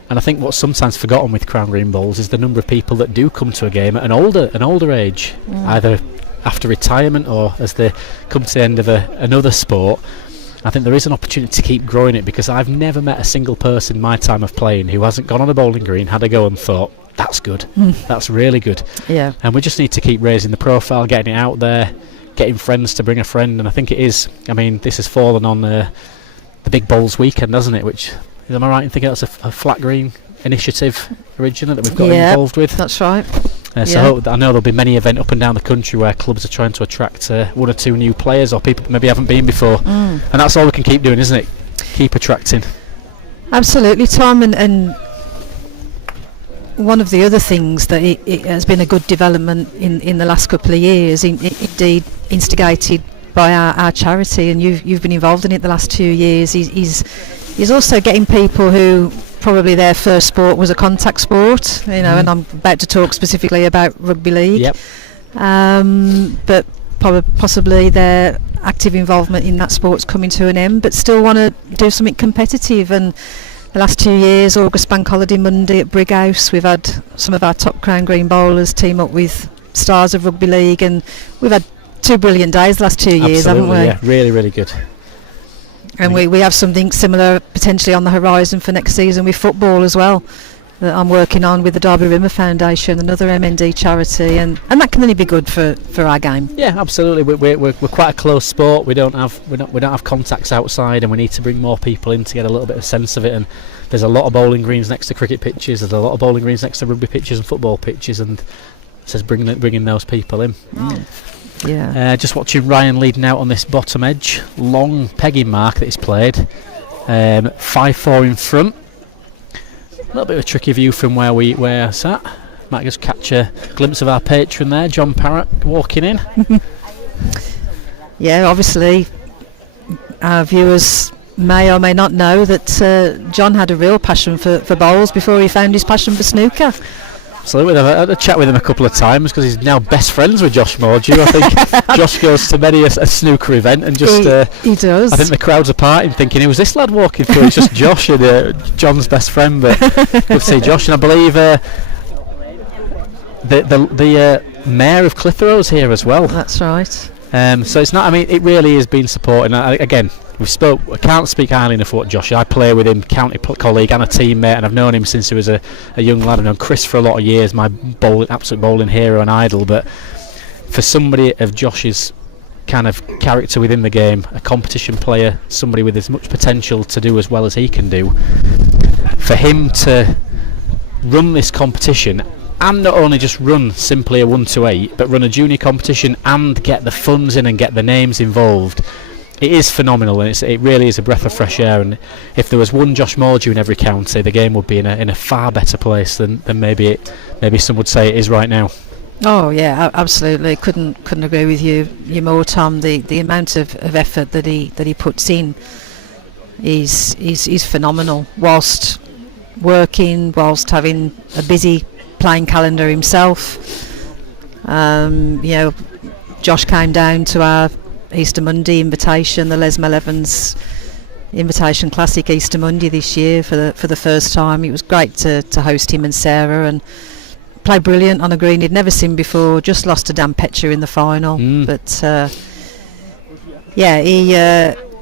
And I think what's sometimes forgotten with Crown Green bowls is the number of people that do come to a game at an older age, either after retirement or as they come to the end of another sport. I think there is an opportunity to keep growing it, because I've never met a single person in my time of playing who hasn't gone on a bowling green, had a go and thought, that's good. That's really good. Yeah. And we just need to keep raising the profile, getting it out there, getting friends to bring a friend. And I think it is. I mean, this has fallen on the Big Bowls weekend, hasn't it? Which, am I right in thinking that's a flat green initiative originally that we've got involved with? That's right. So I know there'll be many events up and down the country where clubs are trying to attract one or two new players or people maybe haven't been before. And that's all we can keep doing, isn't it? Keep attracting. Absolutely, Tom. And one of the other things that it has been a good development in the last couple of years, indeed instigated by our charity, and you've been involved in it the last 2 years, is also getting people who probably their first sport was a contact sport, and I'm about to talk specifically about rugby league. Yep. But possibly their active involvement in that sport's coming to an end, but still want to do something competitive. And the last 2 years, August Bank Holiday Monday at Brighouse, we've had some of our top Crown Green bowlers team up with stars of rugby league, and we've had 2 brilliant days the last 2 years, haven't we? Yeah, really, really good. And we have something similar potentially on the horizon for next season with football as well, that I'm working on with the Derby Rimmer Foundation, another MND charity, and that can only be good for our game. Yeah, absolutely. We're quite a close sport. We don't have contacts outside, and we need to bring more people in to get a little bit of sense of it. And there's a lot of bowling greens next to cricket pitches. There's a lot of bowling greens next to rugby pitches and football pitches, and it says bringing those people in. Yeah. Just watching Ryan leading out on this bottom edge, long pegging mark that he's played, 5-4 in front. A little bit of a tricky view from where we're sat. Might just catch a glimpse of our patron there, John Parrott, walking in. Yeah, obviously our viewers may or may not know that John had a real passion for bowls before he found his passion for snooker. Absolutely, I've had a chat with him a couple of times because he's now best friends with Josh Mordew. I think Josh goes to many a snooker event and just he does. I think the crowd's apart and thinking, who's this lad walking through? It's just Josh and John's best friend. But good to see Josh, and I believe the mayor of Clitheroe's here as well. That's right. So it's not. I mean, it really is being supported. And again, I can't speak highly enough of what Josh. I play with him, county colleague and a teammate, and I've known him since he was a young lad. I've known Chris for a lot of years, my absolute bowling hero and idol. But for somebody of Josh's kind of character within the game, a competition player, somebody with as much potential to do as well as he can do, for him to run this competition and not only just run simply a 1-8, but run a junior competition and get the funds in and get the names involved, it is phenomenal, and it really is a breath of fresh air. And if there was one Josh Mordew in every county, the game would be in a far better place than maybe some would say it is right now. Oh yeah, absolutely. Couldn't agree with you more, Tom. The amount of effort that he puts in is phenomenal. Whilst working, whilst having a busy playing calendar himself. Josh came down to our Easter Monday invitation, the Les Evans Invitation Classic Easter Monday this year for the first time. It was great to host him and Sarah, and played brilliant on a green he'd never seen before. Just lost to Dan Petcher in the final, but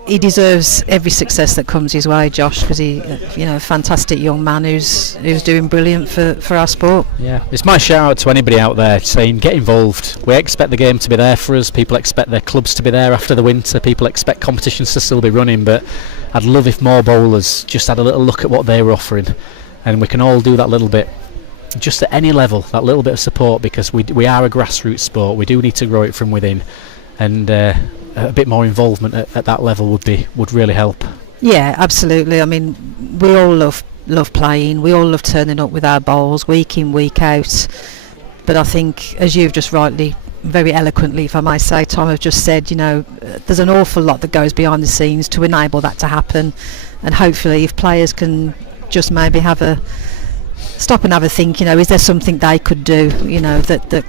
he deserves every success that comes his way, Josh, because he, a fantastic young man who's doing brilliant for our sport. Yeah, it's my shout out to anybody out there saying get involved. We expect the game to be there for us. People expect their clubs to be there after the winter. People expect competitions to still be running, but I'd love if more bowlers just had a little look at what they were offering, and we can all do that little bit. Just at any level, that little bit of support, because we are a grassroots sport. We do need to grow it from within, and a bit more involvement at that level would really help. Yeah, absolutely. I mean, we all love playing. We all love turning up with our bowls week in, week out. But I think, as you've just rightly, very eloquently, if I might say, Tom, have just said, there's an awful lot that goes behind the scenes to enable that to happen. And hopefully, if players can just maybe stop and have a think, is there something they could do, that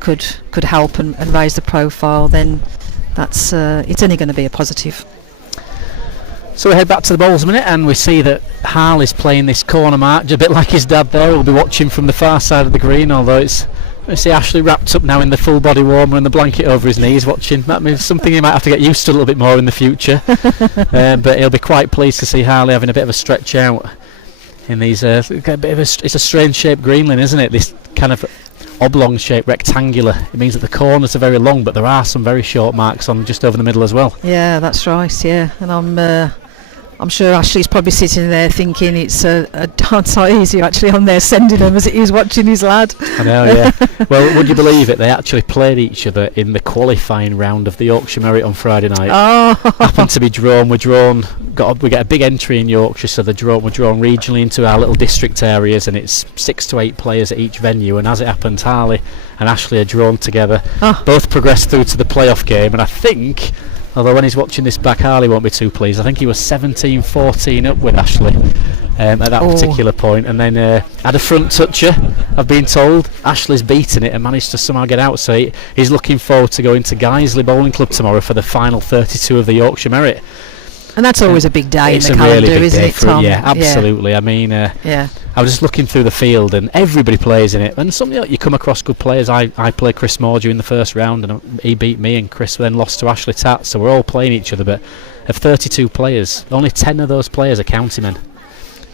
could help and raise the profile, then that's it's only going to be a positive. So we head back to the bowls a minute, and we see that Hal is playing this corner mark, a bit like his dad there. We'll be watching from the far side of the green, although we see Ashley wrapped up now in the full body warmer and the blanket over his knees watching. That means something he might have to get used to a little bit more in the future. But he'll be quite pleased to see Harley having a bit of a stretch out. in these. It's a strange shaped greenland, isn't it? This kind of oblong shape, rectangular. It means that the corners are very long, but there are some very short marks on just over the middle as well. Yeah, that's right. Yeah, and I'm sure Ashley's probably sitting there thinking it's a darn sight easier actually on there sending them as it is watching his lad. I know, yeah. Well, would you believe it? They actually played each other in the qualifying round of the Yorkshire Merit on Friday night. Oh, Happened to be drawn. We get a big entry in Yorkshire, so we're drawn regionally into our little district areas, and it's 6 to 8 players at each venue. And as it happens, Harley and Ashley are drawn together. Oh. Both progressed through to the playoff game, and I think, although when he's watching this back, Harley won't be too pleased. I think he was 17-14 up with Ashley at that particular point, and then had a front toucher, I've been told. Ashley's beaten it and managed to somehow get out, so he's looking forward to going to Guiseley Bowling Club tomorrow for the final 32 of the Yorkshire Merit. and that's always a big day in It's the a calendar, really big isn't day it, for Tom? it, yeah, absolutely. I mean, Yeah. I was just looking through the field and everybody plays in it, and some, you come across good players. I played Chris Mordew in the first round and he beat me, and Chris then lost to Ashley Tatt, so we're all playing each other. But of 32 players, only 10 of those players are county men.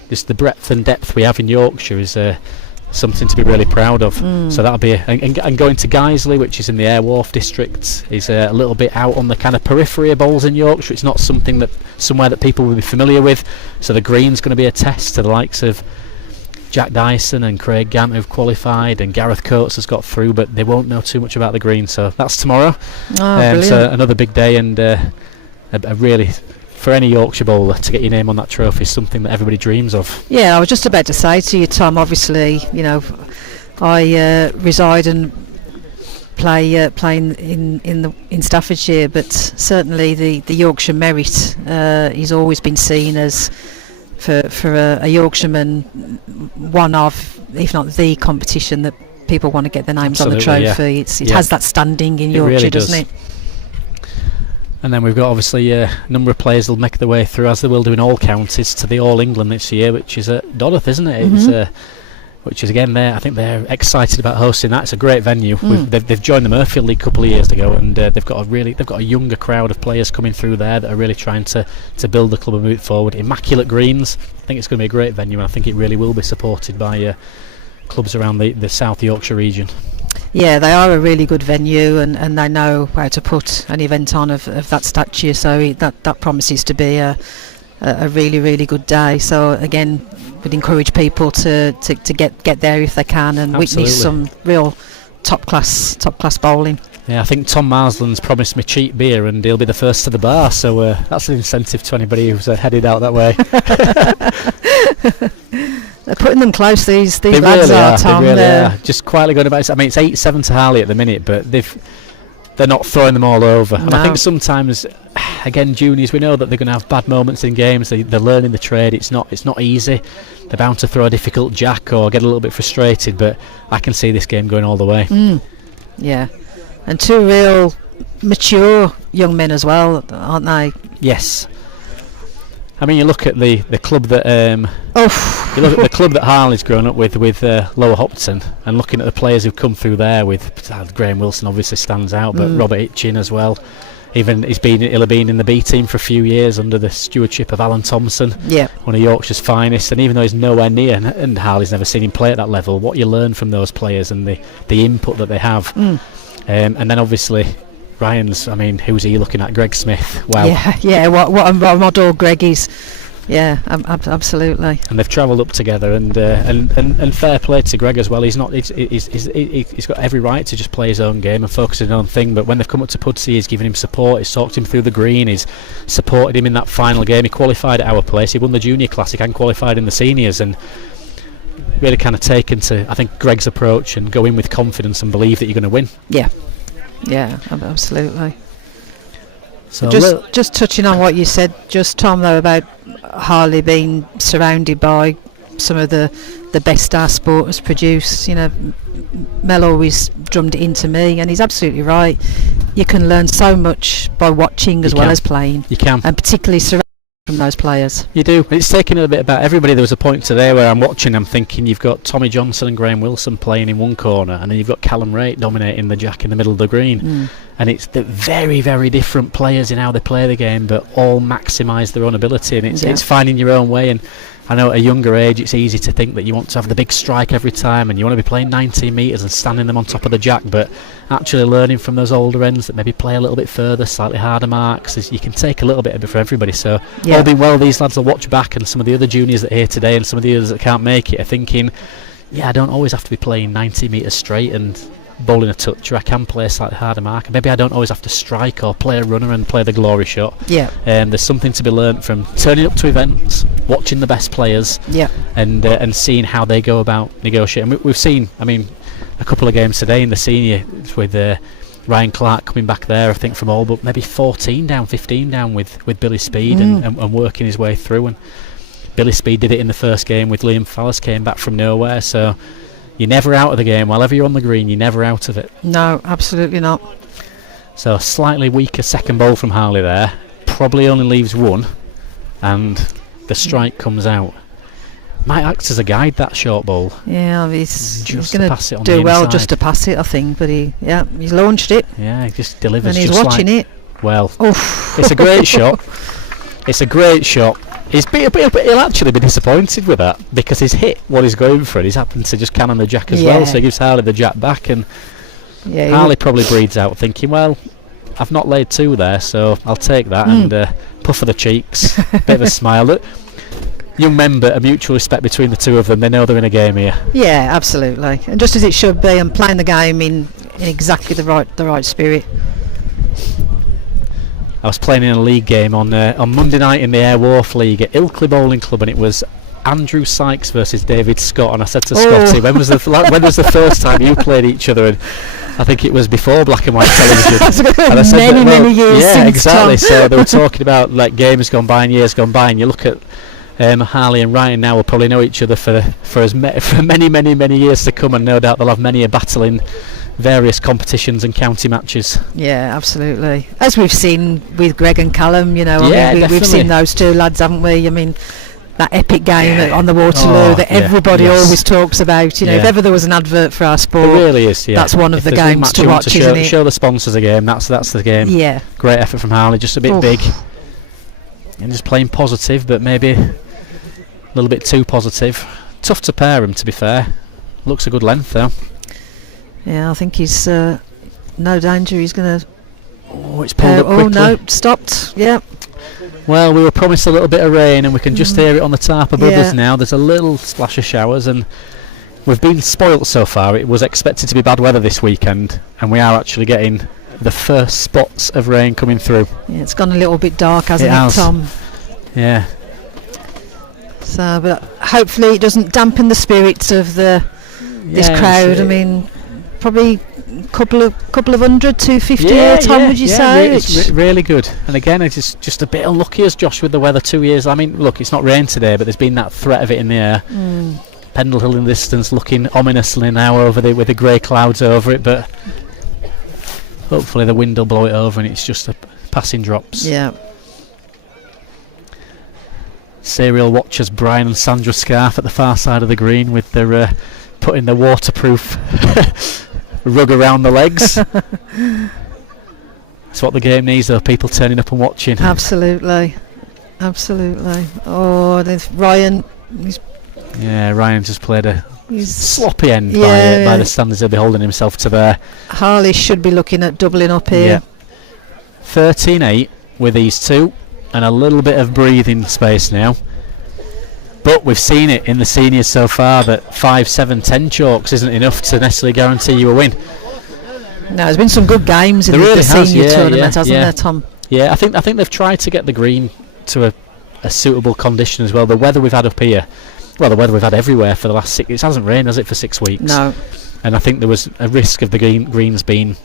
Just the breadth and depth we have in Yorkshire is something to be really proud of. So that'll be and going to Guiseley, which is in the Airwharf district, is a little bit out on the kind of periphery of bowls in Yorkshire. It's not somewhere that people will be familiar with, so the green's going to be a test to the likes of Jack Dyson and Craig Gant, who've qualified, and Gareth Coates has got through, but they won't know too much about the green. So that's tomorrow. So another big day, and a really, for any Yorkshire bowler to get your name on that trophy is something that everybody dreams of. Yeah, I was just about to say to you, Tom, obviously, you know, I reside and play in Staffordshire, but certainly the Yorkshire Merit he's always been seen as, for a Yorkshireman, one of, if not the competition that people want to get their names Absolutely, on the trophy. yeah. It has that standing in Yorkshire, really doesn't does. it? And then we've got obviously a number of players that'll make their way through, as they will do in all counties, to the All England this year, which is at Dodworth, isn't it? It's, which is again there. I think they're excited about hosting that. It's a great venue. They've joined the Murphy League a couple of years ago, and they've got a younger crowd of players coming through there that are really trying to build the club and move it forward. Immaculate greens. I think it's going to be a great venue, and I think it really will be supported by clubs around the South Yorkshire region. Yeah, they are a really good venue, and they know how to put an event on of that stature. So that promises to be a really, really good day. So again, would encourage people to get there if they can and witness some real top class bowling. Yeah, I think Tom Marsland's promised me cheap beer, and he'll be the first to the bar. So that's an incentive to anybody who's headed out that way. They're putting them close. These they lads really are, Tom. They really are. Just quietly going about it. I mean, it's 8-7 to Harley at the minute, but they're not throwing them all over. No. And I think sometimes, again, juniors, we know that they're going to have bad moments in games. They're learning the trade. It's not easy. They're bound to throw a difficult jack or get a little bit frustrated, but I can see this game going all the way. Yeah, and two real mature young men as well, aren't they? Yes. I mean, you look at the club that you look at the club that Harley's grown up with Lower Hopton, and looking at the players who've come through there with Graham Wilson obviously stands out, but Robert Hitchin as well. Even he'll have been in the B team for a few years under the stewardship of Alan Thompson, one of Yorkshire's finest. And even though he's nowhere near, and Harley's never seen him play at that level, what you learn from those players and the input that they have, and then obviously Ryan's, I mean, who's he looking at? Greg Smith. Wow. Yeah. What a model Greg is. Yeah, absolutely. And they've travelled up together, and fair play to Greg as well. He's got every right to just play his own game and focus on his own thing. But when they've come up to Pudsey, he's given him support. He's talked him through the green. He's supported him in that final game. He qualified at our place. He won the junior classic and qualified in the seniors, and really kind of taken to, I think, Greg's approach and go in with confidence and believe that you're going to win. Yeah, absolutely. So just touching on what you said, just Tom, though, about Harley being surrounded by some of the best our sport has produced. You know, Mel always drummed it into me, and he's absolutely right. You can learn so much by watching as well as playing. You can, and particularly surrounded from those players. You do. It's taken a bit about everybody. There was a point today where I'm watching, I'm thinking you've got Tommy Johnson and Graham Wilson playing in one corner, and then you've got Callum Wraight dominating the jack in the middle of the green. and it's the very, very different players in how they play the game, but all maximise their own ability, and it's finding your own way. And I know at a younger age it's easy to think that you want to have the big strike every time and you want to be playing 19 metres and standing them on top of the jack, but actually learning from those older ends that maybe play a little bit further, slightly harder marks, is you can take a little bit of it for everybody. So all being well, these lads will watch back, and some of the other juniors that are here today and some of the others that can't make it are thinking, I don't always have to be playing 90 metres straight and bowling a touch, or I can play a slightly harder mark. Maybe I don't always have to strike or play a runner and play the glory shot. There's something to be learnt from turning up to events, watching the best players, and seeing how they go about negotiating. We've seen, a couple of games today in the senior with Ryan Clark coming back there, I think from all but maybe 14 down, 15 down with Billy Speed and working his way through. And Billy Speed did it in the first game with Liam Fallis, came back from nowhere. So you're never out of the game. While you're on the green, you're never out of it. No, absolutely not. So a slightly weaker second bowl from Harley there. Probably only leaves one, and the strike comes out. Might act as a guide, that short bowl. Yeah, he's going to do well just to pass it, I think. But he's launched it. Yeah, he just delivers. And he's watching it. Well, it's a great shot. It's a great shot. He'll actually be disappointed with that, because he's hit what he's going for, and he's happened to just cannon the jack as well, so he gives Harley the jack back, and Harley probably breathes out thinking, well, I've not laid two there, so I'll take that, and puff of the cheeks, bit of a smile. Young men, but a mutual respect between the two of them. They know they're in a game here. Yeah, absolutely, and just as it should be, and playing the game in exactly the right spirit. I was playing in a league game on Monday night in the Air Wharf League at Ilkley Bowling Club, and it was Andrew Sykes versus David Scott. And I said to Scotty, when was the first time you played each other? And I think it was before black and white television. And I said many years yeah, since exactly. Tom. So they were talking about like games gone by and years gone by, and you look at Harley and Ryan now will probably know each other for many years to come, and no doubt they'll have many a battle in various competitions and county matches. Yeah, absolutely. As we've seen with Greg and Callum, we've seen those two lads, haven't we? That epic game on the Waterloo that everybody always talks about. If ever there was an advert for our sport, it really is. Yeah. That's one of the games to watch, isn't it? Show the sponsors a game. That's the game. Yeah. Great effort from Harley, just a bit big, and just playing positive, but maybe a little bit too positive. Tough to pair him, to be fair. Looks a good length though. Yeah, I think he's no danger. He's going to. Oh, it's pulled up quickly. Oh no, stopped. Yeah. Well, we were promised a little bit of rain, and we can just hear it on the tarp above us now. There's a little splash of showers, and we've been spoilt so far. It was expected to be bad weather this weekend, and we are actually getting the first spots of rain coming through. Yeah, it's gone a little bit dark, hasn't it, Tom? Yeah. So, but hopefully it doesn't dampen the spirits of this crowd. Probably couple of 100, 250 here, Tom, would you say? It's really good. And again, it's just a bit unlucky as Josh with the weather 2 years. Look, it's not rain today, but there's been that threat of it in the air. Pendle Hill in the distance looking ominously now over with the grey clouds over it, but hopefully the wind will blow it over and it's just a passing drops. Yeah. Serial watchers Brian and Sandra Scarf at the far side of the green with their putting the waterproof rug around the legs. That's what the game needs, though, people turning up and watching. Absolutely. Oh, there's Ryan. Ryan just played a sloppy end by the standards he'll be holding himself to there. Harley should be looking at doubling up here. 13-8 with these two, and a little bit of breathing space now. But we've seen it in the seniors so far that 5, 7, 10 chalks isn't enough to necessarily guarantee you a win. No, there's been some good games in the senior tournament, hasn't there, Tom? Yeah, I think they've tried to get the green to a suitable condition as well. The weather we've had up here, the weather we've had everywhere for the last 6 weeks. It hasn't rained, has it, for 6 weeks? No. And I think there was a risk of the greens being,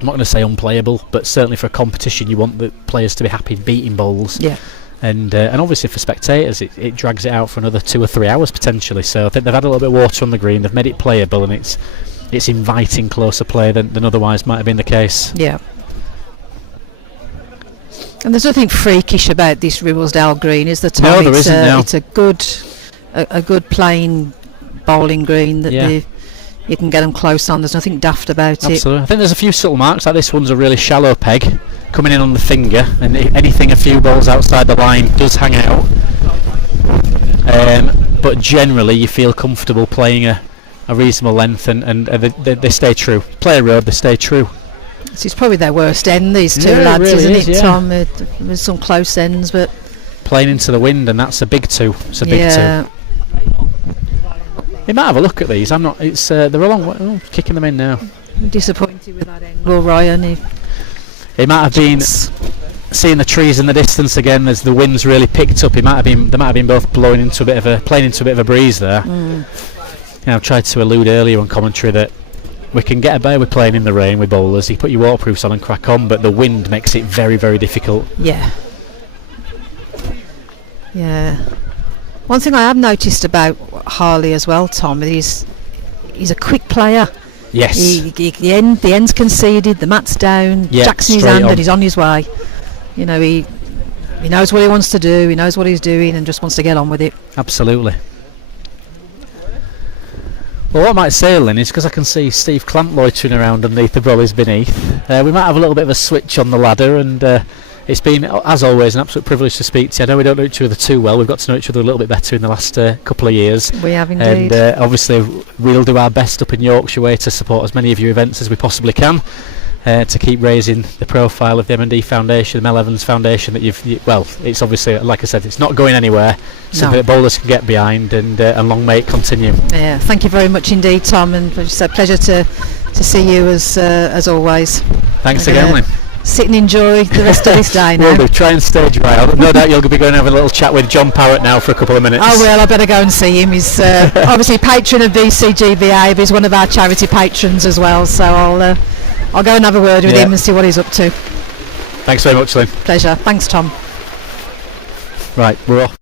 I'm not going to say unplayable, but certainly for a competition you want the players to be happy beating bowls. Yeah. And obviously for spectators it drags it out for another 2 or 3 hours potentially, so I think they've had a little bit of water on the green, they've made it playable, and it's inviting closer play than otherwise might have been the case. Yeah. And there's nothing freakish about this Ribblesdale green, is there, Tom? No, there isn't. It's a good plain bowling green that you can get them close on. There's nothing daft about it. Absolutely. I think there's a few subtle marks, like this one's a really shallow peg coming in on the finger, and anything a few balls outside the line does hang out. But generally you feel comfortable playing a reasonable length, and they stay true. Play a road, they stay true. It's probably their worst end, these two lads, really isn't it, Tom? There's some close ends, but playing into the wind, and that's a big two. It's a big two. You might have a look at these. I'm not. It's they're a long way. Oh, kicking them in now. I'm disappointed with that angle, Ryan. He might have been seeing the trees in the distance again as the wind's really picked up. They might have been both playing into a bit of a breeze there. I've tried to allude earlier on commentary that we can get away with playing in the rain with bowlers. You put your waterproofs on and crack on, but the wind makes it very, very difficult. Yeah. One thing I have noticed about Harley as well, Tom, is he's a quick player. Yes. The end's conceded, the mat's down, Jack's in his hand and he's on his way. You know, he knows what he wants to do, he knows what he's doing and just wants to get on with it. Absolutely. Well, what I might say, Lynn, is because I can see Steve Clamp loitering around underneath the brollies beneath, we might have a little bit of a switch on the ladder, and it's been, as always, an absolute privilege to speak to you. I know we don't know each other too well. We've got to know each other a little bit better in the last couple of years. We have indeed. And obviously we'll do our best up in Yorkshire way to support as many of your events as we possibly can, to keep raising the profile of the M&D Foundation, the Mel Evans Foundation, that well, it's obviously, like I said, it's not going anywhere. Something that bowlers can get behind, and long may it continue. Yeah, thank you very much indeed, Tom, and it's a pleasure to see you as always. Thanks again, Lynn. Sit and enjoy the rest of this day now. We'll do. Try and stage right. No doubt you'll be going to have a little chat with John Parrott now for a couple of minutes. Oh well, I better go and see him. He's obviously patron of BCGVA, but he's one of our charity patrons as well, so I'll go and have a word with him and see what he's up to. Thanks very much, Lynn. Pleasure. Thanks, Tom. Right, we're off.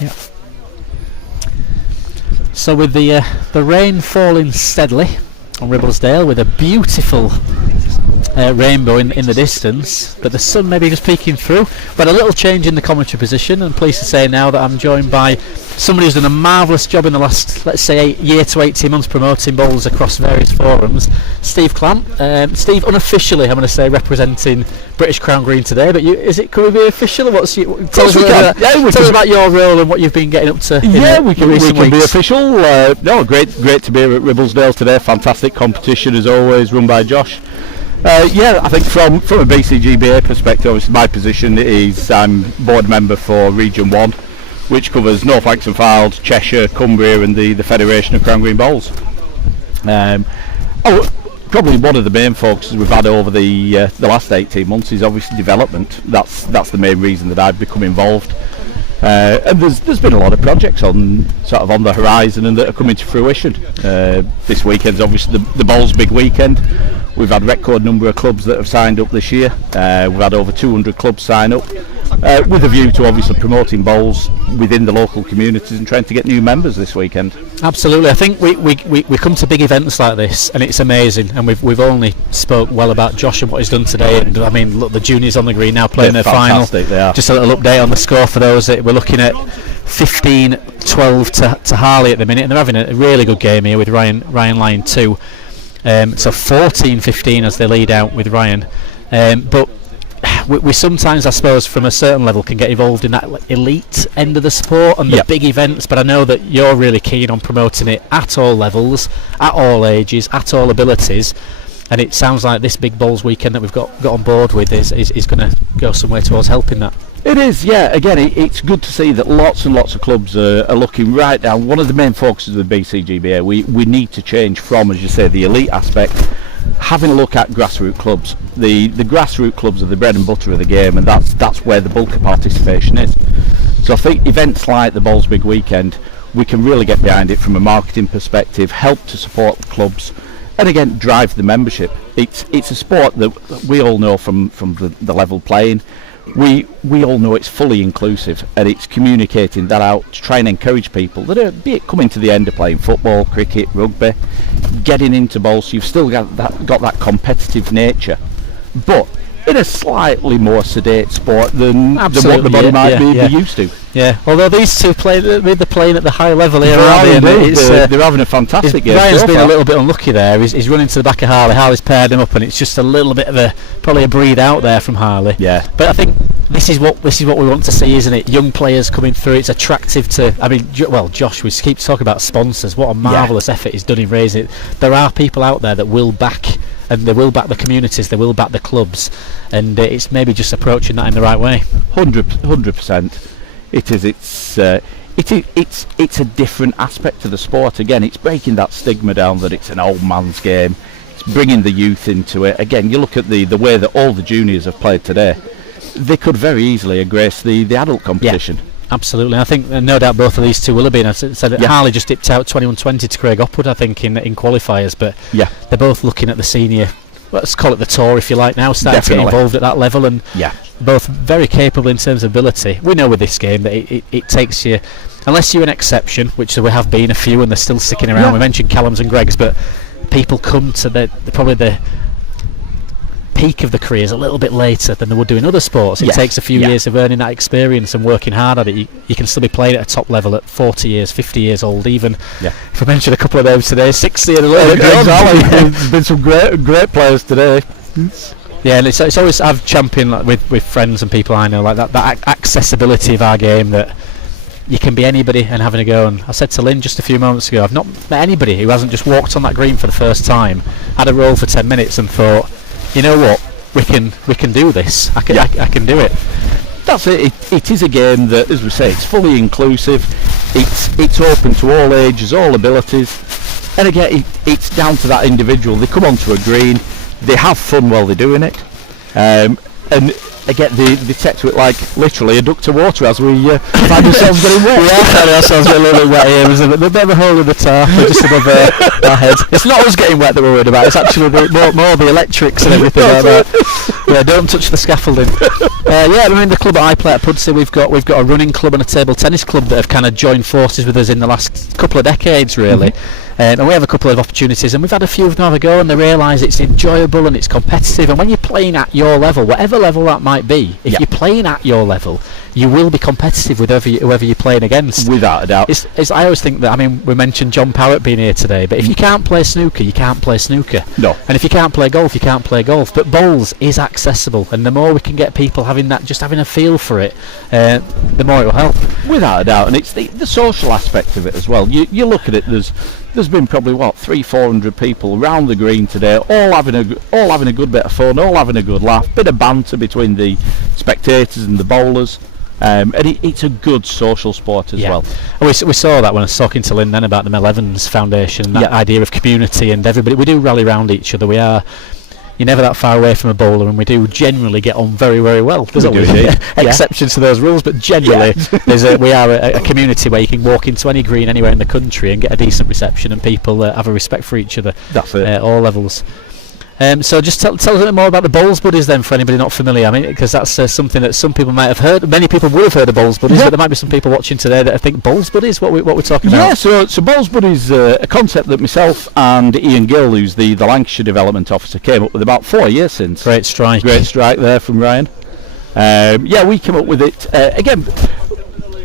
Yeah. So with the rain falling steadily on Ribblesdale, with a beautiful rainbow in the distance, but the sun maybe just peeking through, but a little change in the commentary position. I'm pleased to say now that I'm joined by somebody who's done a marvellous job in the last, let's say, year to 18 months promoting bowls across various forums, Steve Clamp. Steve, unofficially, I'm going to say, representing British Crown Green today, but could we be official? Tell us about your role and what you've been getting up to. We can be official. Great to be here at Ribblesdale today. Fantastic competition as always, run by Josh. I think from a BCGBA perspective, obviously my position is I'm board member for Region 1, which covers North Lancs and Files, Cheshire, Cumbria and the Federation of Crown Green Bowls. Probably one of the main focuses we've had over the last 18 months is obviously development. That's the main reason that I've become involved. And there's been a lot of projects on the horizon and that are coming to fruition. This weekend's obviously the Bowls big weekend. We've had record number of clubs that have signed up this year. We've had over 200 clubs sign up, with a view to obviously promoting bowls within the local communities and trying to get new members this weekend. Absolutely, I think we come to big events like this and it's amazing, and we've only spoke well about Josh and what he's done today. And I mean, look, the juniors on the green now playing their final. They are. Just a little update on the score for those that we're looking at. 15-12 to Harley at the minute, and they're having a really good game here with Ryan Lyon 2. So 14-15 as they lead out with Ryan. But we sometimes, I suppose, from a certain level can get involved in that elite end of the sport and the big events, but I know that you're really keen on promoting it at all levels, at all ages, at all abilities, and it sounds like this big bowls weekend that we've got on board with is going to go some way towards helping that. It is, yeah. Again, it's good to see that lots and lots of clubs are looking right now. One of the main focuses of the BCGBA, we need to change from, as you say, the elite aspect, having a look at grassroots clubs. The grassroots clubs are the bread and butter of the game, and that's where the bulk of participation is. So I think events like the Bowls Big Weekend, we can really get behind it from a marketing perspective, help to support the clubs, and again drive the membership. It's a sport that we all know from the level playing. We all know it's fully inclusive, and it's communicating that out to try and encourage people that are, be it coming to the end of playing football, cricket, rugby, getting into bowls. So you've still got that competitive nature, but in a slightly more sedate sport than what the body might be used to. Yeah, although these two they're playing at the high level here, they're having a fantastic game. Ryan's been a little bit unlucky there. He's running to the back of Harley. Harley's paired him up, and it's just a little bit of probably a breathe out there from Harley. Yeah, but I think this is what we want to see, isn't it? Young players coming through. It's attractive to. I mean, Josh, we keep talking about sponsors. What a marvellous effort he's done in raising it. There are people out there that will back. And they will back the communities, they will back the clubs, and it's maybe just approaching that in the right way. 100%. It is. It's a different aspect to the sport. Again, it's breaking that stigma down that it's an old man's game. It's bringing the youth into it. Again, you look at the way that all the juniors have played today. They could very easily embrace the adult competition. Yeah. Absolutely, I think no doubt both of these two will have been. I said that Harley just dipped out 21-20 to Craig Opwood, I think, in qualifiers, but they're both looking at the senior, let's call it the tour if you like now, starting to get involved at that level, and both very capable in terms of ability. We know with this game that it takes you, unless you're an exception, which there have been a few and they're still sticking around. We mentioned Callum's and Greg's, but people come to probably the peak of the careers a little bit later than they would do in other sports. It takes a few years of earning that experience and working hard at it. You can still be playing at a top level at 40 years, 50 years old even. If I mention a couple of names today, 60 and a little bit. There's been some great players today. Yeah, and it's always, I've championed with friends and people I know, like that accessibility of our game, that you can be anybody and having a go. And I said to Lynn just a few moments ago, I've not met anybody who hasn't just walked on that green for the first time, had a roll for 10 minutes and thought, you know what, we can do this. I can do it. That's it. It is a game that, as we say, it's fully inclusive. It's open to all ages, all abilities, and again, it's down to that individual. They come onto a green, they have fun while they're doing it, and again, they take to it like literally a duck to water as we find ourselves getting wet. We are finding ourselves getting a little bit wet here. There's a bit of a hole in the tarp just above our heads. It's not us getting wet that we're worried about, it's actually more the electrics and everything like that. Yeah, don't touch the scaffolding. Yeah, I mean the club that I play at Pudsey, we've got a running club and a table tennis club that have kind of joined forces with us in the last couple of decades, really. And we have a couple of opportunities, and we've had a few of them have a go, and they realise it's enjoyable and it's competitive. And when you're playing at your level, whatever level that might be, if you're playing at your level, you will be competitive with whoever you're playing against. Without a doubt. I always think that, I mean, we mentioned John Parrott being here today, but if you can't play snooker, you can't play snooker. No. And if you can't play golf, you can't play golf. But bowls is accessible, and the more we can get people having a feel for it, the more it will help. Without a doubt, and it's the social aspect of it as well. You look at it. There's been probably 300-400 people around the green today, all having a good bit of fun, all having a good laugh, bit of banter between the spectators and the bowlers. And it's a good social sport as well. And we saw that when I was talking to Lynn then about the Mel Evans Foundation, that idea of community, and everybody, we do rally round each other. You're never that far away from a bowler, and we do generally get on very, very well. There's always exceptions to those rules, but generally we are a community where you can walk into any green anywhere in the country and get a decent reception, and people have a respect for each other. That's it. At all levels. So just tell us a bit more about the Bowls Buddies then, for anybody not familiar. I mean, because that's something that some people might have heard. Many people would have heard of Bowls Buddies, but there might be some people watching today that think Bowls Buddies. What we're talking about? Yeah, so Bowls Buddies, a concept that myself and Ian Gill, who's the Lancashire Development Officer, came up with about 4 years since. Great strike there from Ryan. We came up with it again,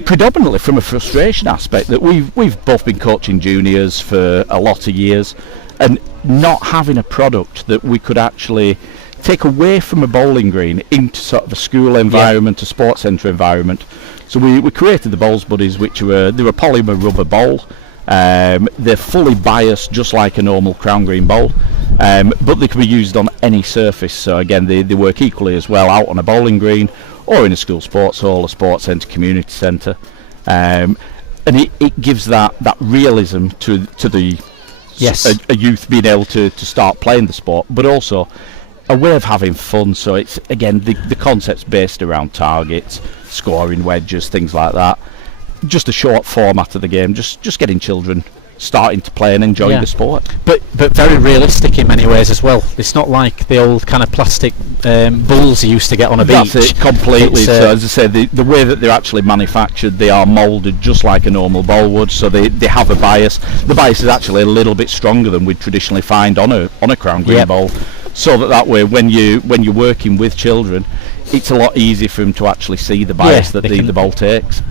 predominantly from a frustration aspect that we've both been coaching juniors for a lot of years, and not having a product that we could actually take away from a bowling green into sort of a school environment, a sports centre environment. So we created the Bowls Buddies, which were a polymer rubber bowl. They're fully biased, just like a normal crown green bowl, but they can be used on any surface. So again, they work equally as well out on a bowling green or in a school sports hall, a sports centre, community centre, and it gives that realism to the a youth being able to start playing the sport, but also a way of having fun. So it's again the concept's based around targets, scoring wedges, things like that. Just a short format of the game, just getting children starting to play and enjoying the sport. But very realistic in many ways as well. It's not like the old kind of plastic bulls you used to get on a beach. That's it, completely. So as I say, the way that they're actually manufactured, they are moulded just like a normal bowl would, so they have a bias. The bias is actually a little bit stronger than we'd traditionally find on a crown green bowl, so that way when you're working with children, it's a lot easier for them to actually see the bias that the bowl takes.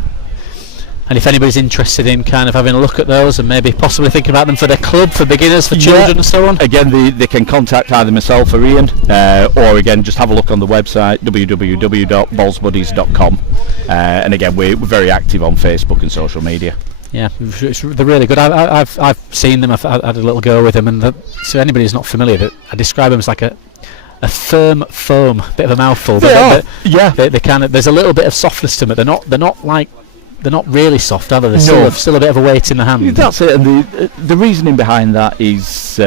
And if anybody's interested in kind of having a look at those and maybe possibly thinking about them for their club, for beginners, for children and so on, again they can contact either myself or Ian, or again just have a look on the website www.bowlsbuddies.com, and again we're very active on Facebook and social media. Yeah, they're really good. I've seen them. I've had a little go with them, and so anybody who's not familiar, I describe them as like a firm foam, bit of a mouthful. They kind of, there's a little bit of softness to them. They're not really soft, are they? There's still a bit of a weight in the hand. That's it, and the reasoning behind that is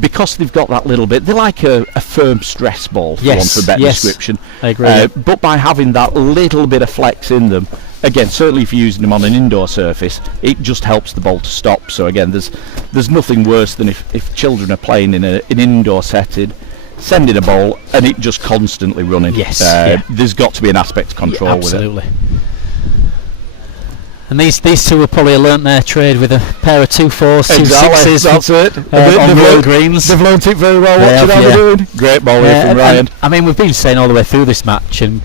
because they've got that little bit. They're like a firm stress ball, for want of a better description. I agree. But by having that little bit of flex in them, again, certainly if you're using them on an indoor surface, it just helps the ball to stop. So again, there's nothing worse than if children are playing in an indoor setting, sending a ball and it just constantly running. There's got to be an aspect of control with it. Absolutely. And these two have probably learnt their trade with a pair of 2-4s, 2-6s. That's it. On real greens. They've learnt it very well. Watching how they're doing. Great ball here from Ryan. I mean, we've been saying all the way through this match, and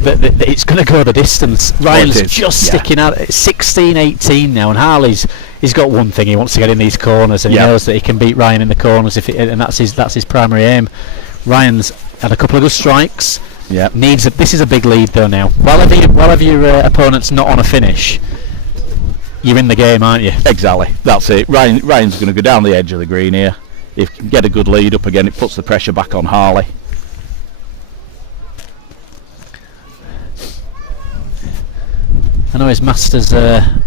that it's going to go the distance. Ryan's just sticking out. It's 16-18 now, and he's got one thing: he wants to get in these corners, and he knows that he can beat Ryan in the corners, and that's his primary aim. Ryan's had a couple of good strikes. Yeah. This is a big lead though now. Whatever your opponent's not on a finish, you're in the game, aren't you? Exactly. That's it. Ryan's going to go down the edge of the green here. If he can get a good lead up again, it puts the pressure back on Harley. I know his master's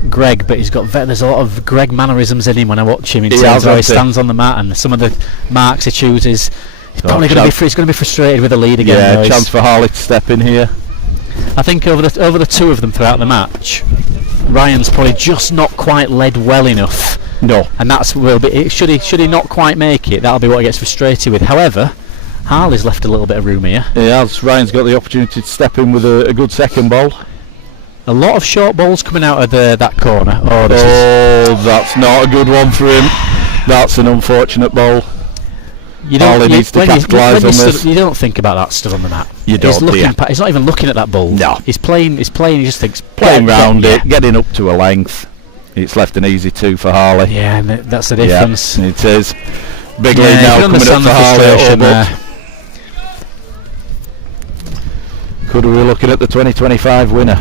Greg, but there's a lot of Greg mannerisms in him when I watch him in terms of how he stands on the mat and some of the marks he chooses. He's probably going to be frustrated with the lead again. Yeah, chance for Harley to step in here. I think over the two of them throughout the match, Ryan's probably just not quite led well enough. No, and that's should he not quite make it, that'll be what he gets frustrated with. However, Harley's left a little bit of room here. He has. Ryan's got the opportunity to step in with a good second ball. A lot of short balls coming out of that corner. That's not a good one for him. That's an unfortunate ball. Harley needs to capitalise on this. You don't think about that stuff on the mat. You don't. He's not even looking at that ball. No. He's playing. He just thinks playing round it, getting up to a length. It's left an easy 2 for Harley. Yeah, and that's the difference. Yeah, it is. Big lead now coming up for Harley. Could we be looking at the 2025 winner?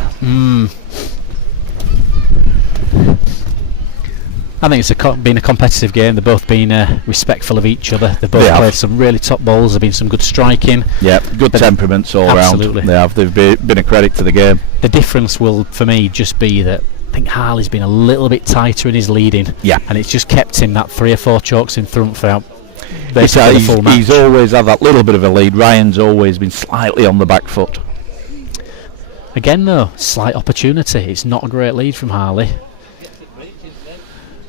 I think it's been a competitive game. They've both been respectful of each other. They've both played some really top balls. There've been some good striking. Yeah, good temperaments all round. They have. They've been a credit to the game. The difference will, for me, just be that I think Harley's been a little bit tighter in his leading. Yeah. And it's just kept him that 3 or 4 chalks in front throughout basically the full match. He's always had that little bit of a lead. Ryan's always been slightly on the back foot. Again, though, slight opportunity. It's not a great lead from Harley.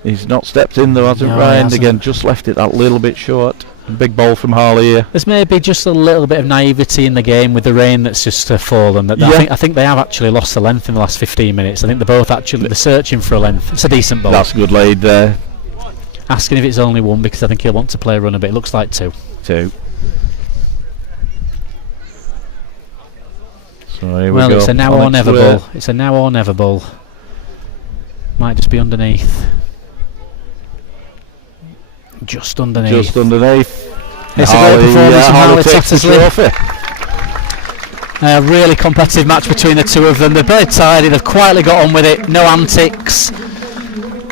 He's not stepped in though, hasn't Ryan? Hasn't. Again, just left it that little bit short. Big ball from Harley here. There's maybe just a little bit of naivety in the game with the rain that's just fallen. I think they have actually lost the length in the last 15 minutes. I think they're both they're searching for a length. It's a decent ball. That's a good lead there. Asking if it's only 1 because I think he'll want to play a run a bit. It looks like 2. 2. So here we go. It's a now or never ball. It's a now or never ball. Might just be underneath. Just underneath. Just underneath. It's a great performance from Harley Tattersley. Really competitive match between the two of them. They're very tidy. They've quietly got on with it. No antics.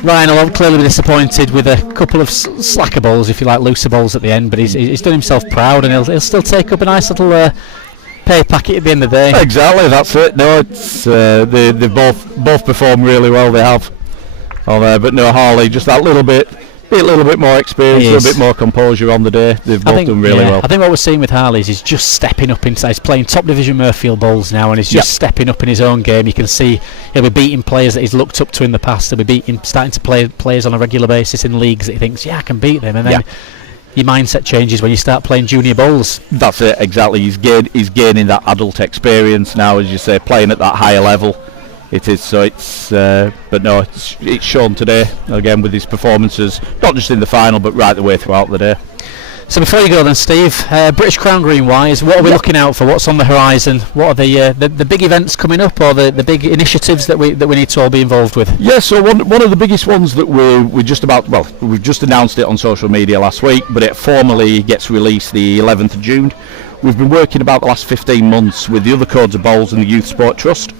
Ryan will clearly be disappointed with a couple of slacker balls, if you like, looser balls at the end. But he's done himself proud, and he'll still take up a nice little pay packet at the end of the day. Exactly, that's it. No, it's they've both performed really well. They have. But no, Harley just that little bit more experience, a little bit more composure on the day. They've both done really well. I think what we're seeing with Harley is he's just stepping up inside. He's playing top division Murfield bowls now, and he's just stepping up in his own game. You can see he'll be beating players that he's looked up to in the past. He'll be starting to play players on a regular basis in leagues that he thinks, I can beat them. And then your mindset changes when you start playing junior bowls. That's it, exactly. He's gaining that adult experience now, as you say, playing at that higher level. It is, so it's but no, it's shown today again with his performances, not just in the final but right the way throughout the day. So before you go then, Steve, British Crown Green wise, what are we looking out for? What's on the horizon? What are the big events coming up, or the big initiatives that we need to all be involved with? Yeah, so one of the biggest ones that we've just announced it on social media last week, but it formally gets released the 11th of June. We've been working about the last 15 months with the other codes of bowls and the Youth Sport Trust.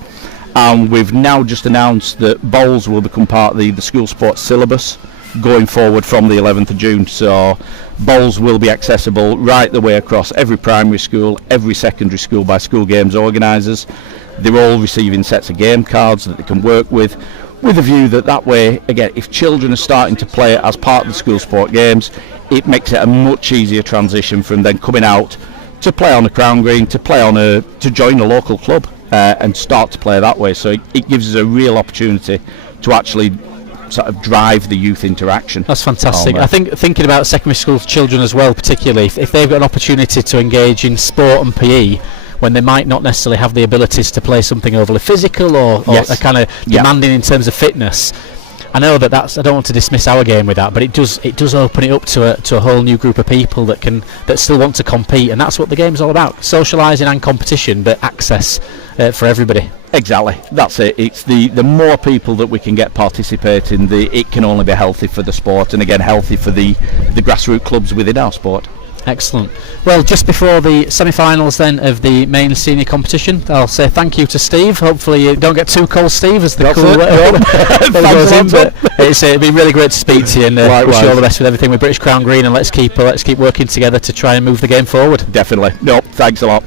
And we've now just announced that bowls will become part of the school sports syllabus going forward from the 11th of June. So bowls will be accessible right the way across every primary school, every secondary school by school games organisers. They're all receiving sets of game cards that they can work with a view that way, again, if children are starting to play it as part of the school sport games, it makes it a much easier transition from then coming out to play on a Crown Green, to join a local club. And start to play that way, so it gives us a real opportunity to actually sort of drive the youth interaction. That's fantastic. I think thinking about secondary school children as well, particularly if they've got an opportunity to engage in sport and PE when they might not necessarily have the abilities to play something overly physical or a kind of demanding in terms of fitness. I know I don't want to dismiss our game with that, but it does open it up to a whole new group of people that still want to compete, and that's what the game's all about: socialising and competition, but access for everybody. Exactly, that's it. It's the more people that we can get participating, it can only be healthy for the sport, and again healthy for the grassroots clubs within our sport. Excellent. Well, just before the semi-finals then of the main senior competition, I'll say thank you to Steve. Hopefully you don't get too cold, Steve, as the goes in. But it'd been really great to speak to you, and wish you all the best with everything with British Crown Green, and let's keep working together to try and move the game forward. Definitely. No, thanks a lot.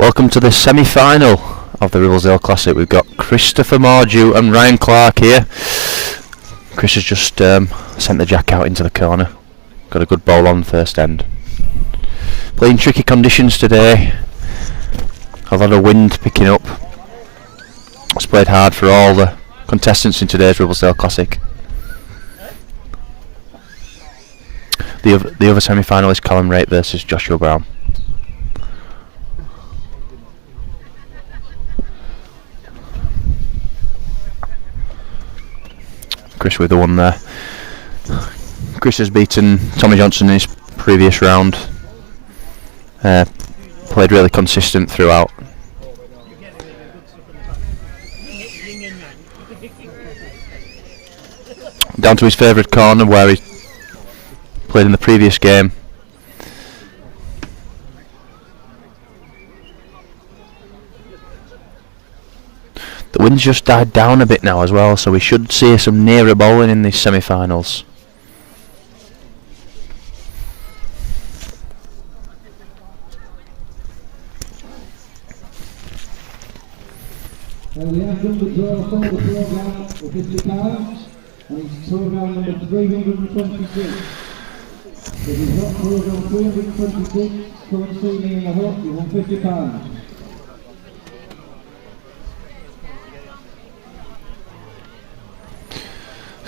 Welcome to the semi-final of the Ribblesdale Classic. We've got Christopher Mordew and Ryan Clark here. Chris has just sent the jack out into the corner. Got a good bowl on first end. Playing tricky conditions today. A lot of wind picking up. It's played hard for all the contestants in today's Ribblesdale Classic. The other semi-final is Callum Wraight versus Joshua Brown. Chris with the one there. Chris has beaten Tommy Johnson in his previous round. Played really consistent throughout. Down to his favourite corner where he played in the previous game. The wind's just died down a bit now as well, so we should see some nearer bowling in these semi-finals. We have done the draw for the programme for £50, and it's programme number 326. If you've got programme 326, come and see me in the hut, you won £50.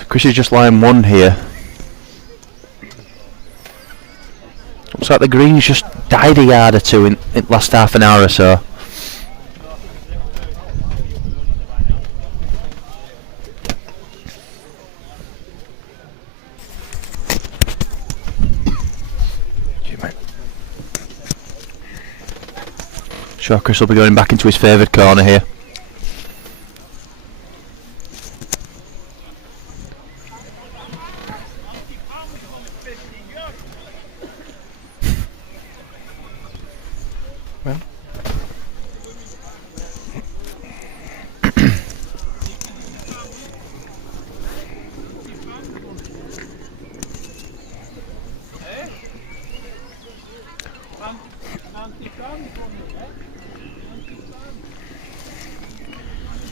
Chris is just line one here. Looks like the green's just died a yard or two in the last half an hour or so. Sure, Chris will be going back into his favoured corner here.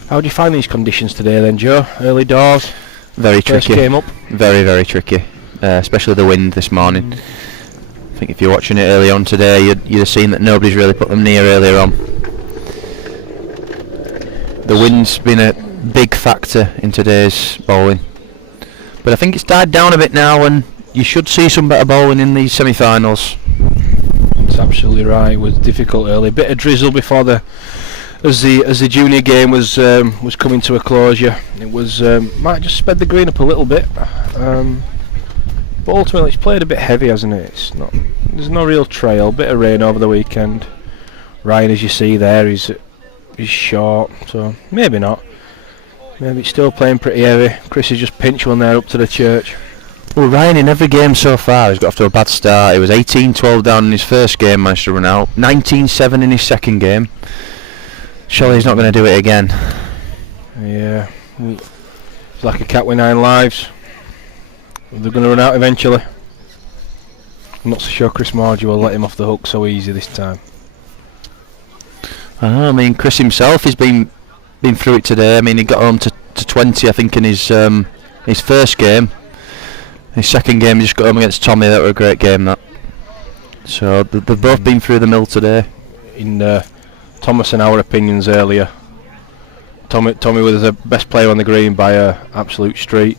How do you find these conditions today then, Joe? Early doors? Very tricky. Came up? Very, very tricky. Especially the wind this morning. I think if you're watching it early on today, you'd have seen that nobody's really put them near earlier on. The wind's been a big factor in today's bowling. But I think it's died down a bit now, and you should see some better bowling in these semi-finals. That's absolutely right. It was difficult early. Bit of drizzle before as the junior game was coming to a closure. It was might just sped the green up a little bit, but ultimately it's played a bit heavy, hasn't it? There's no real trail. Bit of rain over the weekend. Ryan, as you see there, is short, so maybe not. Maybe it's still playing pretty heavy. Chris has just pinched one there up to the church. Well, Ryan in every game so far has got off to a bad start. He was 18-12 down in his first game, managed to run out. 19-7 in his second game. Surely he's not going to do it again. Yeah, it's like a cat with 9 lives. They're going to run out eventually. I'm not so sure Chris Mordew will let him off the hook so easy this time. I mean, Chris himself has been through it today. I mean, he got home to 20, I think, in his first game. His second game, he just got home against Tommy. That was a great game, that. So they've both been through the mill today. In Thomas and our opinions earlier, Tommy was the best player on the green by a absolute street,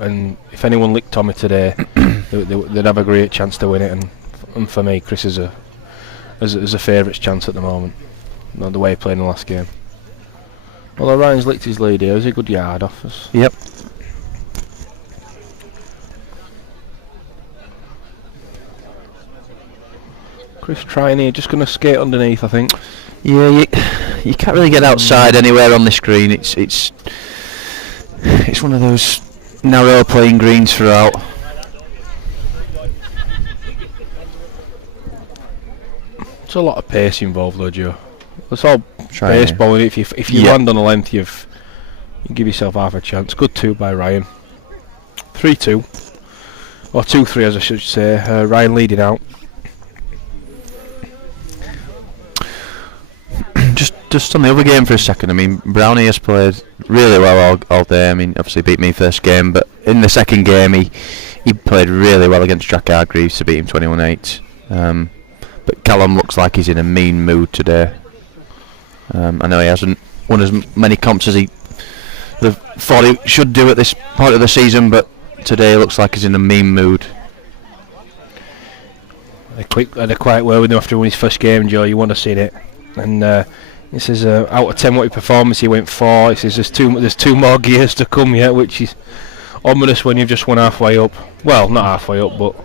and if anyone licked Tommy today, they'd have a great chance to win it. And for me, Chris is a favourites chance at the moment. Not the way he played in the last game. Although Ryan's licked his lead here, it was a good yard off us. Yep. Chris trying here, just going to skate underneath, I think. Yeah, you can't really get outside anywhere on this green. It's one of those narrow playing greens throughout. There's a lot of pace involved though, Joe. It's all pace bowling. If you land on a length, you give yourself half a chance. Good 2 by Ryan. 3-2. Or 2-3 as I should say. Ryan leading out. just on the other game for a second. I mean, Brownie has played really well all day. I mean, obviously beat me first game, but in the second game he played really well against Jack Hargreaves to beat him 21-8. But Callum looks like he's in a mean mood today. I know he hasn't won as many comps as he thought he should do at this point of the season, but today looks like he's in a mean mood. Had a quiet word with him after winning his first game, Joe. You want to see it. And he says out of 10 what he performance, he went 4. He says there's two more gears to come yet, which is ominous when you've just won halfway up. Well, not halfway up, but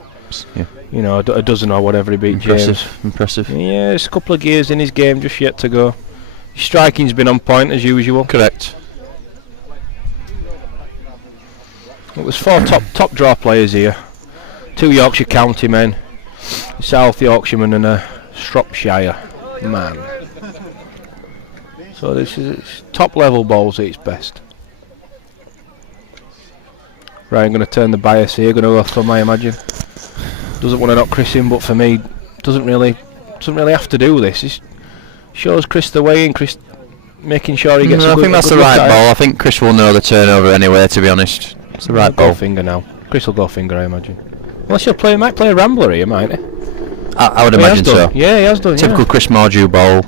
you know, a dozen or whatever he beat James. Impressive. Yeah, there's a couple of gears in his game just yet to go. His striking's been on point as usual. Correct. It was 4 top draw players here. 2 Yorkshire County men, South Yorkshireman and a Shropshire man. So this is top level bowls at its best. Ryan going to turn the bias here, going to go thumb, I imagine. Doesn't want to knock Chris in, but for me doesn't really have to do this. He shows Chris the way, and Chris making sure he gets I think that's the right ball. I think Chris will know the turnover anyway, to be honest. It's the right ball. Go finger now. Chris will go finger, I imagine. Unless he might play a rambler here, might he? I would imagine so. Yeah, he has done. Typical Chris Mordew ball.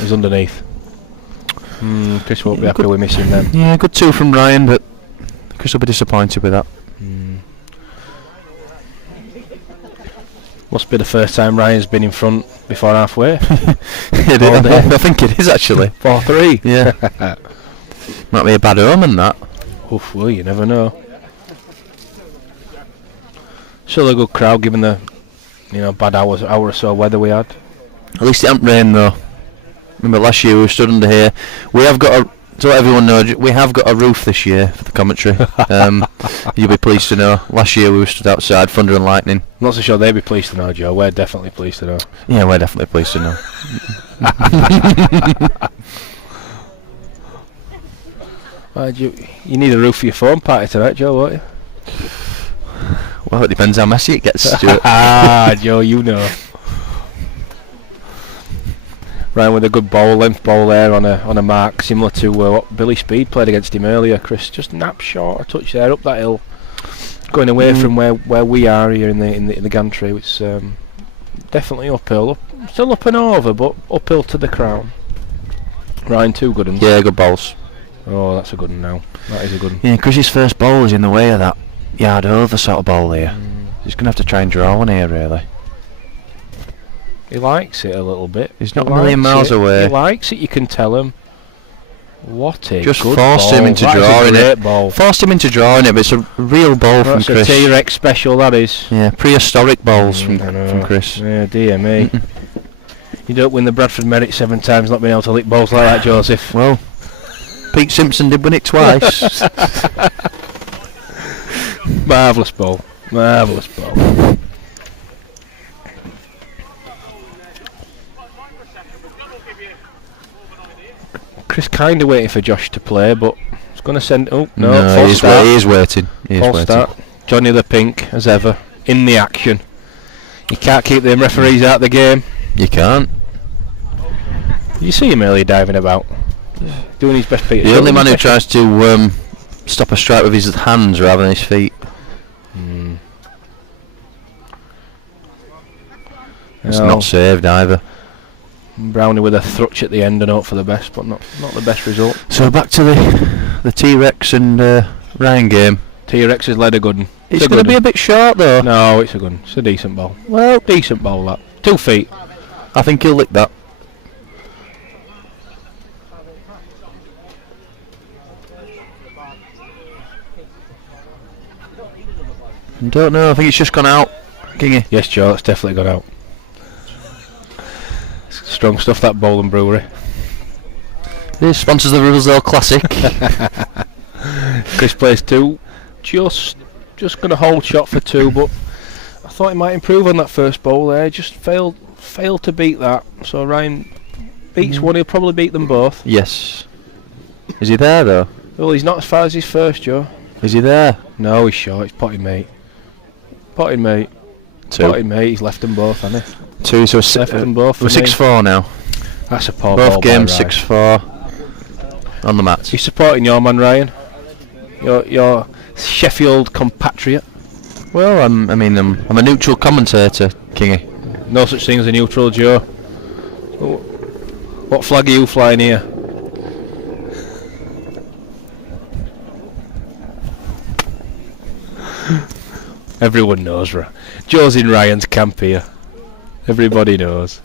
He's underneath. Chris won't be happy with missing them. Yeah, good 2 from Ryan, but Chris will be disappointed with that. Must be the first time Ryan's been in front before halfway. I think it is actually. 4-3. Yeah. Might be a bad omen, that. Oof, well, you never know. Still a good crowd given the bad hour or so weather we had. At least it hasn't rained though. Remember last year we stood under here. We have got to let everyone know, we have got a roof this year for the commentary. You'll be pleased to know. Last year we were stood outside, thunder and lightning. I'm not so sure they'd be pleased to know, Joe. We're definitely pleased to know. Yeah, we're definitely pleased to know. You need a roof for your phone party tonight, Joe, won't you? Well, it depends how messy it gets, Stuart. Joe, you know. Ryan with a good length bowl there on a mark similar to what Billy Speed played against him earlier. Chris just napped short a touch there up that hill, going away from where we are here in the gantry. It's definitely uphill, still up and over, but uphill to the crown. Ryan, 2 good ones. Yeah, good bowls. Oh, that's a good one now. That is a good one. Yeah, Chris's first bowl was in the way of that yard over sort of bowl here. He's going to have to try and draw one here, really. He likes it a little bit. He's not a million miles away. He likes it, you can tell him. What a just good forced ball. him into That drawing is a it. Ball. Forced him into drawing it, but it's a real ball from Chris. That's a T-Rex special, that is. Yeah, prehistoric balls from Chris. Yeah, dear me. You don't win the Bradford Merit 7 times not being able to lick balls like that, Joseph. Well, Pete Simpson did win it twice. Marvellous ball. Marvellous ball. Chris kind of waiting for Josh to play, but he's going to send. Oh no! No, he is waiting. False start. Johnny the Pink, as ever, in the action. You can't keep them referees out of the game. You can't. You see him earlier diving about, doing his best. Peter. The only man who tries to stop a strike with his hands rather than his feet. It's not saved either. Brownie with a thrutch at the end and hope for the best, but not the best result. So back to the T-Rex and Ryan game. T-Rex has led a good one. It's going to be a bit short though. No, it's a good one. It's a decent ball. Well, decent ball that. 2 feet. I think he'll lick that. I don't know, I think it's just gone out. Kingy. Yes, Joe, it's definitely gone out. Strong stuff, that Bowling Brewery. This sponsors the Ribblesdale Classic. Chris plays 2. Just going to hold shot for 2, but I thought he might improve on that first bowl there. Just failed to beat that. So Ryan beats one, he'll probably beat them both. Yes. Is he there though? Well, he's not as far as his first, Joe. Is he there? No, he's short. It's potting mate. Potting mate. 2. Potting mate. He's left them both, hasn't he? 2, so Left them both. we're 6-4 now. That's a poor ball. Both games by Ryan. 6-4 on the mats. You're supporting your man, Ryan. Your Sheffield compatriot. Well, I'm a neutral commentator, Kingy. No such thing as a neutral, Joe. What flag are you flying here? Everyone knows, Joe's in Ryan's camp here. Everybody knows.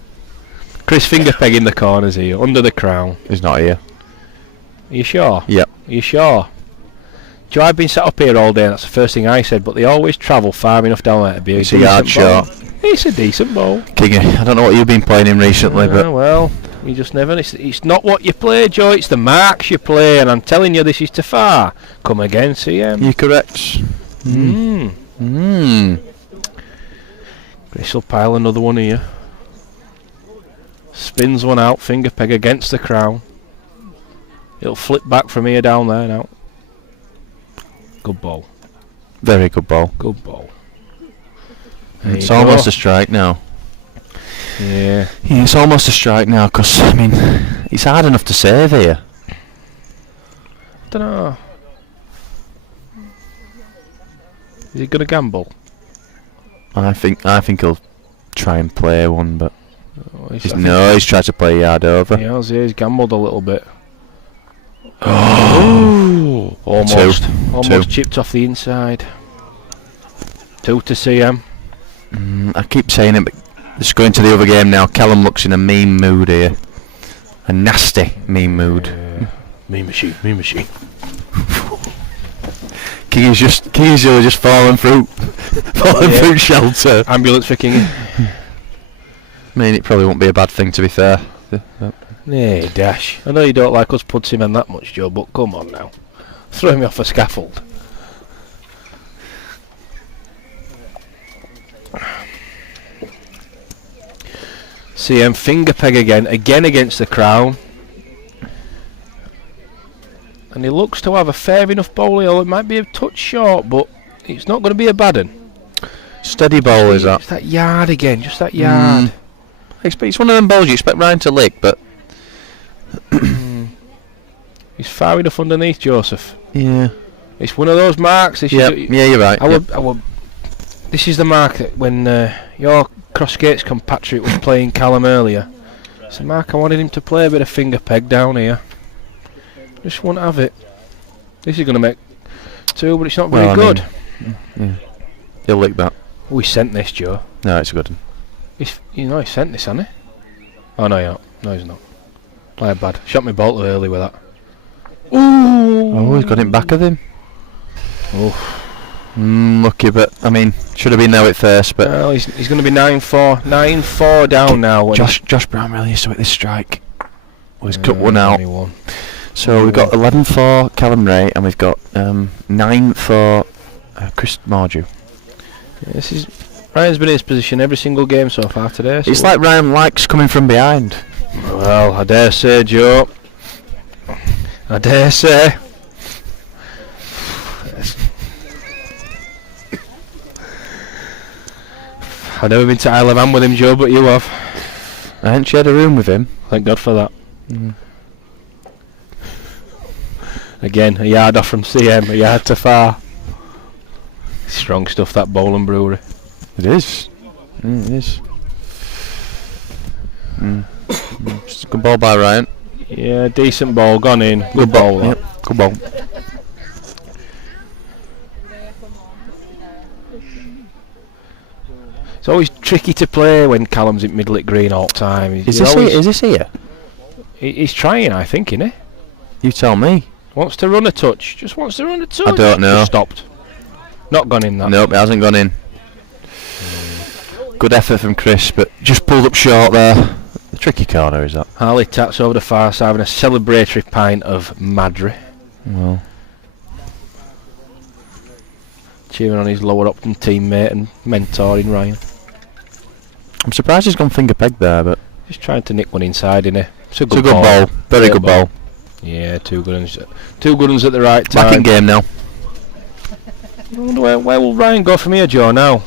Chris Fingerpeg in the corners here, under the crown. He's not here. Are you sure? Yep. Are you sure? Joe, I've been sat up here all day, and that's the first thing I said, but they always travel far enough down there to be a It's a yard decent ball. shot. It's a decent ball. Kingy, I don't know what you've been playing in recently, but Well, you just never... It's not what you play, Joe, it's the marks you play, and I'm telling you, this is too far. Come again, CM. you're correct. Chris will pile another one here. Spins one out, finger peg against the crown. It'll flip back from here down there now. Good ball. Very good ball. Good ball. There It's you almost go. a strike now. Yeah. Yeah, it's almost a strike now, because, it's hard enough to save here. Don't know. Is he gonna gamble? I think he'll try and play one, but Oh, he's tried to play yard over. He's gambled a little bit. Oh, almost. Almost chipped off the inside. 2 to CM. I keep saying it, but just going to the other game now. Callum looks in a mean mood here. A nasty mean mood. Mean machine. Kingy's just falling through shelter. Ambulance for Kingy. It probably won't be a bad thing, to be fair. Nay, dash. I know you don't like us pudsey men that much, Joe, but come on now. Throw me off a scaffold. CM finger peg again against the crown. And he looks to have a fair enough ball here. It might be a touch short, but it's not going to be a bad one. Steady ball is that. It's that yard again, just that yard. It's one of them balls you expect Ryan to lick, but He's far enough underneath, Joseph. yeah. It's one of those marks. Yeah, you're right. This is the mark that when your Crossgates compatriot was playing Callum earlier. It's the mark I wanted him to play a bit of finger peg down here. Just won't have it. This is going to make 2, but it's not very good. Yeah. He'll lick that. Oh, he sent this, Joe. No, it's a good one. He sent this, hasn't he? Oh, no, yeah. No, he's not. Play bad. Shot me bolt early with that. Ooh! Oh, he's got it back of him. Oh. Lucky, but should have been there at first. But Well, he's going to be 9-4. 9-4 down now. Josh Brown really used to hit this strike. Well, he's cut one out. 21. So we've got 11-4 Callum Wraight, and we've got 9-4 Chris Mardew. Yeah, Ryan's been in his position every single game so far today. So It's like Ryan likes coming from behind. Well, I dare say, Joe. I dare say. I've never been to Isle of Man with him, Joe, but you have. I hadn't shared a room with him. Thank God for that. Again, a yard off from CM, a yard too far. Strong stuff, that Bowling Brewery. It is. It is. Just a good ball by Ryan. Yeah, decent ball, gone in. Good ball, that. Yep, good ball. It's always tricky to play when Callum's in middle at green all the time. Is this here? He's trying, I think, isn't he? You tell me. Wants to run a touch. Just wants to run a touch. I don't know. Just stopped. Not gone in that. Nope, it hasn't gone in. Good effort from Chris, but just pulled up short there. The tricky corner is that. Harley tats over the far side having a celebratory pint of Madry. Well, Cheering on his Lower Upton teammate and mentor in Ryan. I'm surprised he's gone finger peg there, but Just trying to nick one inside, innit? It's a it's a good good ball. Very good ball. Yeah, 2 good ones. 2 good ones at the right time. Back in game now. I wonder where will Ryan go from here, Joe, now?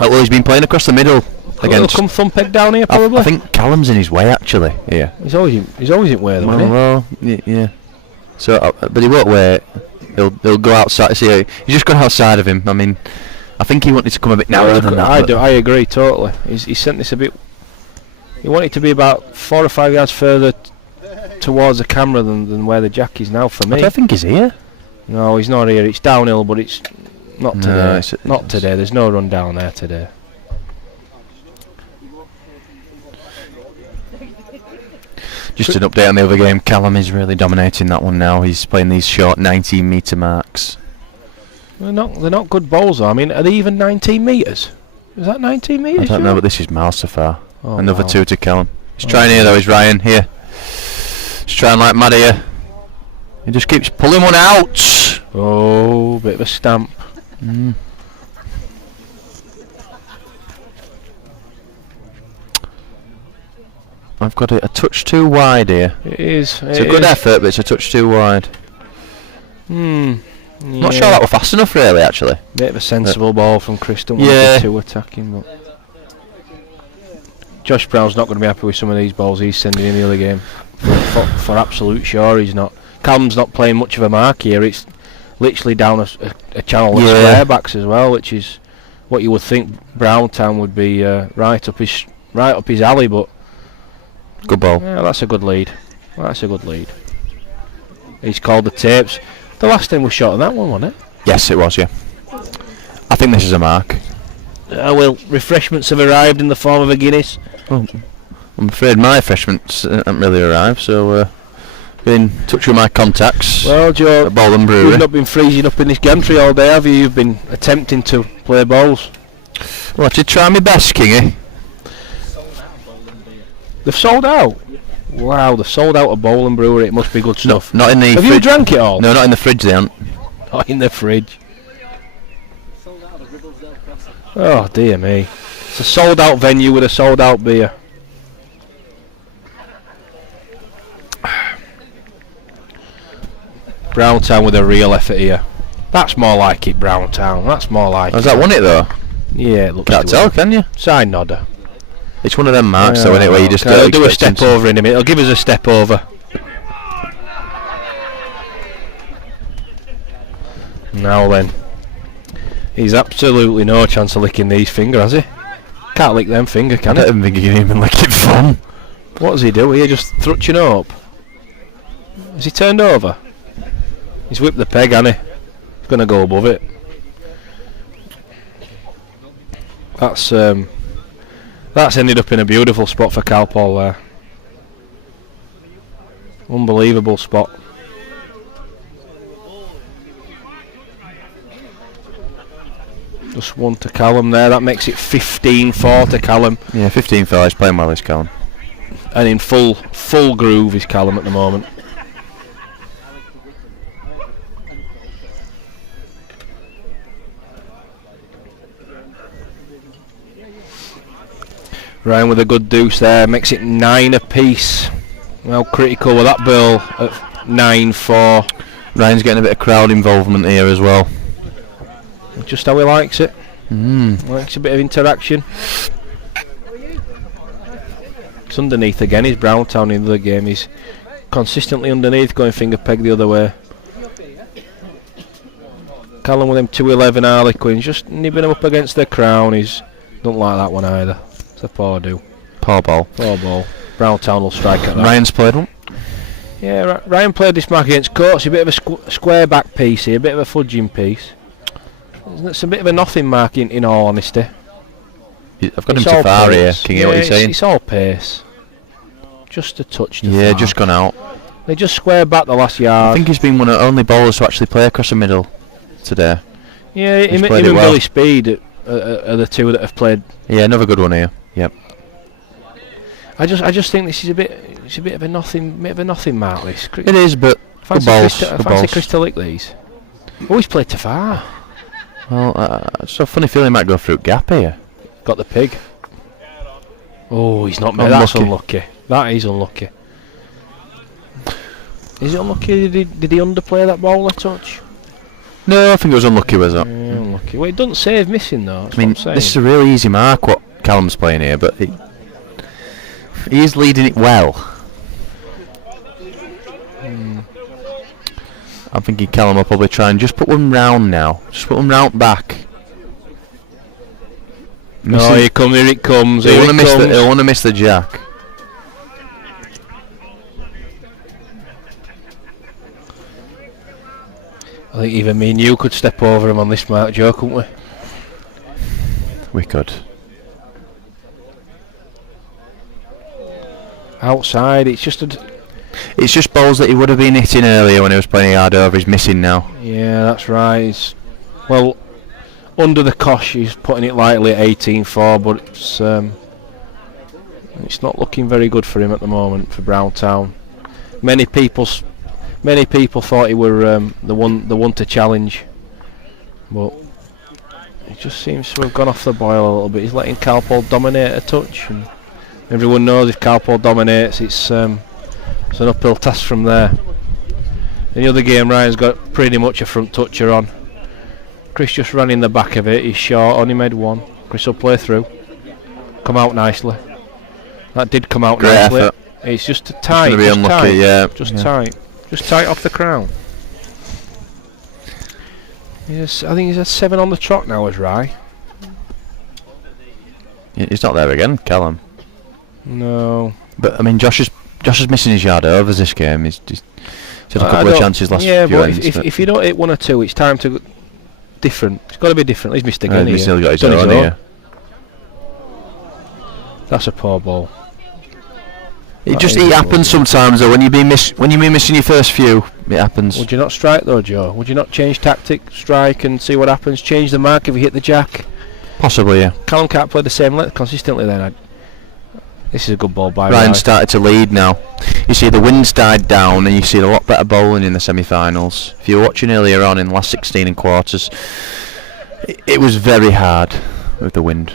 Well, he's been playing across the middle He'll come thumpeg down here probably. I think Callum's in his way actually. Yeah. He's always in way though, isn't he? Well, yeah. So, but he won't wait. He'll go outside. See, he's just gone outside of him. I mean, I think he wanted to come a bit narrower than that. I agree totally. He sent this a bit. He wanted to be about 4 or 5 yards further towards the camera than where the jack is now for me. I don't think he's here. No, he's not here. It's downhill, but it's not today. No, not today. There's no run down there today. Just an update on the other game. Callum is really dominating that one now. He's playing these short 19-metre marks. They're not good bowls though. I mean, are they even 19 metres? Is that 19 metres? I don't know, but this is miles so far. Oh, Another wow. 2 to Callum. He's trying here though, is Ryan. Here. He's trying like mad here. He just keeps pulling one out. Oh, bit of a stamp. I've got it a touch too wide here. It is. It's a good effort, but it's a touch too wide. Not sure that was fast enough, really, actually. Bit of a sensible ball from Chris. Don't Yeah. want to be too attacking, but Josh Brown's not going to be happy with some of these balls he's sending in the other game. For absolute sure, he's not. Callum's not playing much of a mark here. It's literally down a channel with square backs as well, which is what you would think Browntown would be right up his alley, but. Good ball. Yeah, that's a good lead. He's called the tapes. The last time was shot on that one, wasn't it? Yes, it was, yeah. I think this is a mark. Well, refreshments have arrived in the form of a Guinness. Oh, I'm afraid my refreshments haven't really arrived, so been in touch with my contacts. Well, Joe, at Bowling Brewery. You've not been freezing up in this gantry all day, have you? You've been attempting to play bowls. Well, I did try my best, Kingy. They've sold out. Wow, they've sold out a Bowling Brewery. It must be good stuff. Not in the Have fridge. you drank it all? No, not in the fridge, they aren't. Not in the fridge. Oh dear me. It's a sold out venue with a sold out beer. Browntown with a real effort here. That's more like it, Browntown. That's more like Has it. that won it though? Yeah, it looks Can't to tell, it. can you? Side nodder. It's one of them marks though, anyway. You just Okay, don't he'll do a expect step him to- over in a minute. He'll give us a step over. Now then. He's absolutely no chance of licking these fingers, has he? Can't lick them finger, I can he? don't even think he can even lick it from. What does he do here? Just thrutching up? Has he turned over? He's whipped the peg, hasn't he? He's going to go above it. That's ended up in a beautiful spot for Cal Paul there. Unbelievable spot. Just one to Callum there. That makes it 15-4 to Callum. Yeah, 15-4. He's playing well, this Callum. And in full groove is Callum at the moment. Ryan with a good deuce there, makes it 9 apiece. Well, critical with that ball at 9-4. Ryan's getting a bit of crowd involvement here as well. Just how he likes it. Likes a bit of interaction. It's underneath again. He's Browntown in the game. He's consistently underneath, going finger peg the other way. Callum with him 211 Harlequins, just nibbling him up against the crown. He's don't like that one either. It's a poor do. Poor ball. Poor ball. Browntown will strike at that. Ryan's played one. Yeah, Ryan played this mark against Coates. A bit of a square back piece here, a bit of a fudging piece. It's a bit of a nothing mark in all honesty. I've got It's him too all far here. pace. Can you hear what Yeah, you're saying? It's all pace. Just a touch to Yeah, far. just gone out. They just square back the last I yard. think he's been one of the only bowlers to actually play across the middle today. Yeah, he's him played and it well. Billy Speed are the two that have played. Yeah, another good one here. Yep. I just think this is a bit of a nothing mark. This. It is, but good balls. Good Fancy balls. Chris to lick these. Oh, he's played too far. Well, it's a funny feeling he might go through gap here. Got the pig. Oh, he's not made. That's Unlucky. unlucky. That is unlucky. Is it unlucky? Did he underplay that ball a touch? No, I think it was unlucky, was that? Unlucky. Well, it doesn't save missing though. That's I mean, what I'm saying. this is a really easy mark what Callum's playing here, but he is leading it well. I'm thinking Callum will probably try and just put one round now. Just put one round back. Oh, here it comes. He'll want to miss the jack. I think even me and you could step over him on this mark, Joe, couldn't we? We could. Outside, it's just balls that he would have been hitting earlier when he was playing hard over. He's missing now. Yeah, that's right. Well, under the cosh, he's putting it lightly at 18-4, but it's not looking very good for him at the moment for Browntown. Many people thought he were the one to challenge, but he just seems to have gone off the boil a little bit. He's letting Paul dominate a touch, and everyone knows if Paul dominates, it's an uphill task from there. In the other game, Ryan's got pretty much a front toucher on. Chris just ran in the back of it. He's short, only made one. Chris will play through. Come out nicely. That did come out Great nicely. Effort. It's just tight. It's gonna be unlucky, Tight. Just tight off the crown. Yes, I think he's at 7 on the trot now as Rye. He's not there again, Callum. No. But I mean, Josh is missing his yard overs this game. He's had a couple of chances last few ends. If you don't hit 1 or 2, it's time to different. It's got to be different. He's missed again. He's still got his own here. That's a poor ball. It happens sometimes though. When you've been missing your first few, it happens. Would you not strike though, Joe? Would you not change tactic, strike and see what happens? Change the mark if you hit the jack. Possibly, yeah. Callum can't play the same length consistently then. This is a good ball by Ryan started to lead now. You see the wind's died down and you see a lot better bowling in the semi-finals. If you were watching earlier on in the last 16 and quarters, it was very hard with the wind.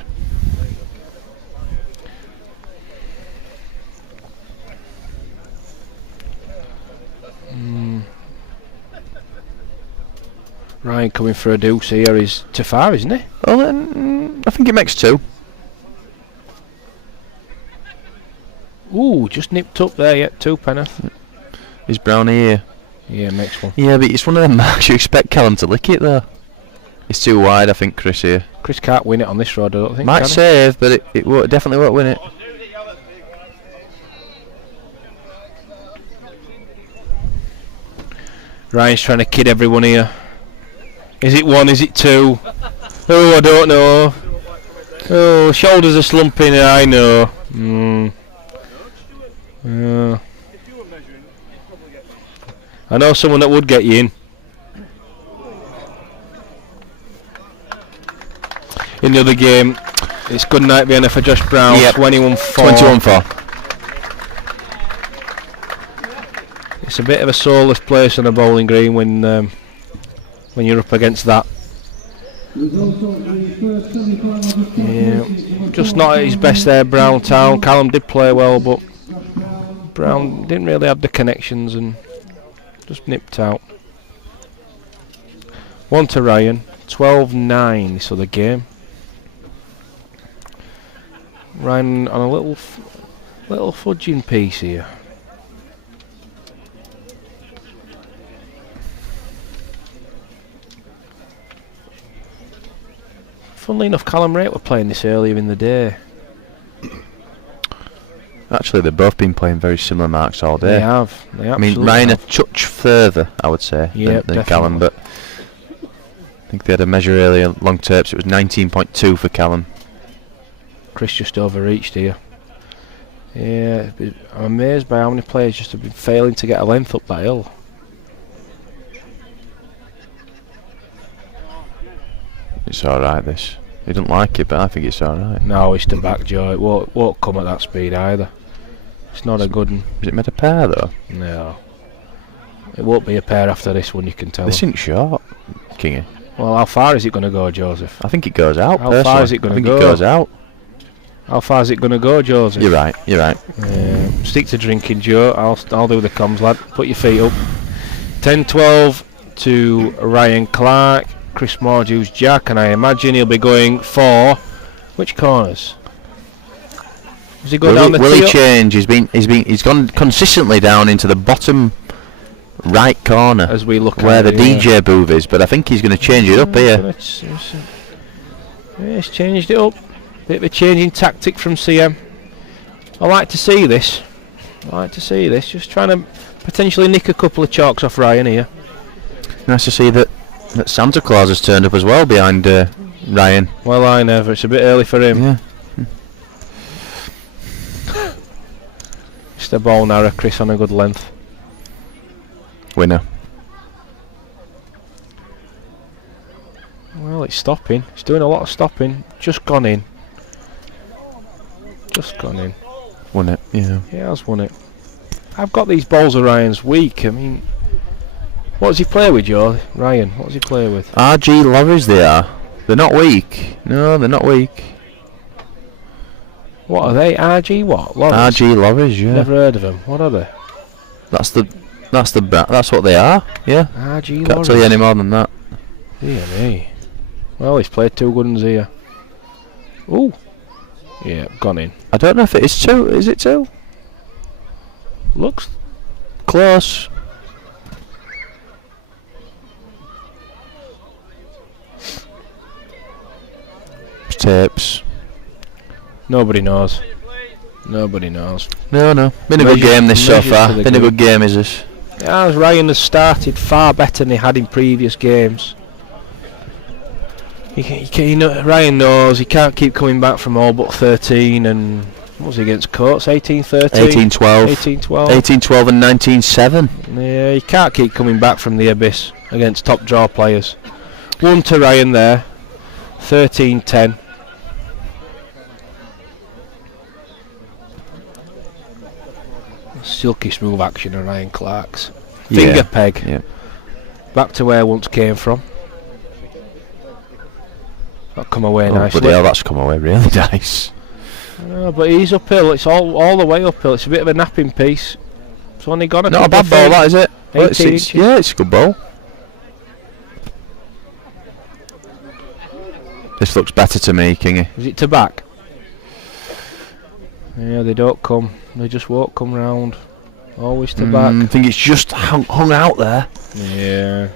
Ryan coming for a deuce here is too far, isn't he? Well, I think it makes 2. Ooh, just nipped up there, yeah, 2 Peneth. Is Brownie here? Yeah, makes 1. Yeah, but it's one of them marks you expect Callum to lick it though. It's too wide, I think, Chris here. Chris can't win it on this road, I don't think. Might save, but it definitely won't win it. Ryan's trying to kid everyone here. Is it 1? Is it 2? Oh, I don't know. Oh, shoulders are slumping, I know. I know someone that would get you in. In the other game, it's good night Vienna for Josh Brown. Yep. 21-4. 21-4. It's a bit of a soulless place on a bowling green when you're up against that. Yeah, just not at his best there, Browntown. Callum did play well, but Brown didn't really have the connections and just nipped out. 1 to Ryan, 12-9 this other game. Ryan on a little fudging piece here. Funnily enough, Callum Wraight were playing this earlier in the day. Actually, they've both been playing very similar marks all day. They have. They absolutely I mean, Ryan have. a touch further, I would say, than Callum, but I think they had a measure earlier, long tapes. It was 19.2 for Callum. Chris just overreached here. Yeah, I'm amazed by how many players just have been failing to get a length up that hill. It's alright, this. He doesn't like it, but I think it's alright. No, it's the back, Joe. It won't come at that speed either. It's not a good one. Is it made a pair, though? No. It won't be a pair after this one, you can tell. This isn't short, Kingy. Well, how far is it going to go, Joseph? I think it goes out, How personally. far is it going to go? I think it goes out. How far is it going to go, Joseph? You're right. Stick to drinking, Joe. I'll do the comms, lad. Put your feet up. 10-12 to Ryan Clark. Chris Mordew's jack, and I imagine he'll be going for which corners? Does he go down the will tee he up? change? He's gone consistently down into the bottom right corner As we look where at the it, DJ booth is, but I think he's going to change it up here. Yeah, he's changed it up. Bit of a changing tactic from CM. I like to see this. Just trying to potentially nick a couple of chalks off Ryan here. Nice to see that Santa Claus has turned up as well behind Ryan. Well, I never. It's a bit early for him. Yeah. Just a ball narrow, Chris, on a good length. Winner. Well, it's stopping. It's doing a lot of stopping. Just gone in. Won it, yeah. He has won it. I've got these balls of Ryan's weak. I mean, what does he play with, Joe? Ryan, what does he play with? RG lorries they are. They're not weak. No, they're not weak. What are they? RG what? Lorries? RG lorries, yeah. Never heard of them. What are they? That's what they are, yeah. RG Can't lorries. tell you any more than that. Dear me. Well, he's played 2 good ones here. Ooh. Yeah, gone in. I don't know if it is 2. Is it 2? Looks Close. Tapes. Nobody knows. Nobody knows. No. Been a good game this so far. Been a good game, is this? Yeah, as Ryan has started far better than he had in previous games. Ryan knows he can't keep coming back from all but 13 and what was he against Coates? 18-13? 18-12. 18-12. 18-12 and 19-7. Yeah, he can't keep coming back from the abyss against top draw players. 1 to Ryan there. 13-10. Silky smooth action of Ryan Clark's. Finger peg. Yeah. Back to where I once came from. That come away nicely. Bloody hell, that's come away really nice. But he's uphill. It's all the way uphill. It's a bit of a napping piece. It's only gone Not a bad ball, that is it? Well, it's a good ball. This looks better to me, Kingy. Is it to back? Yeah, they don't come. They just won't come round. Always to back. I think it's just hung out there. Yeah.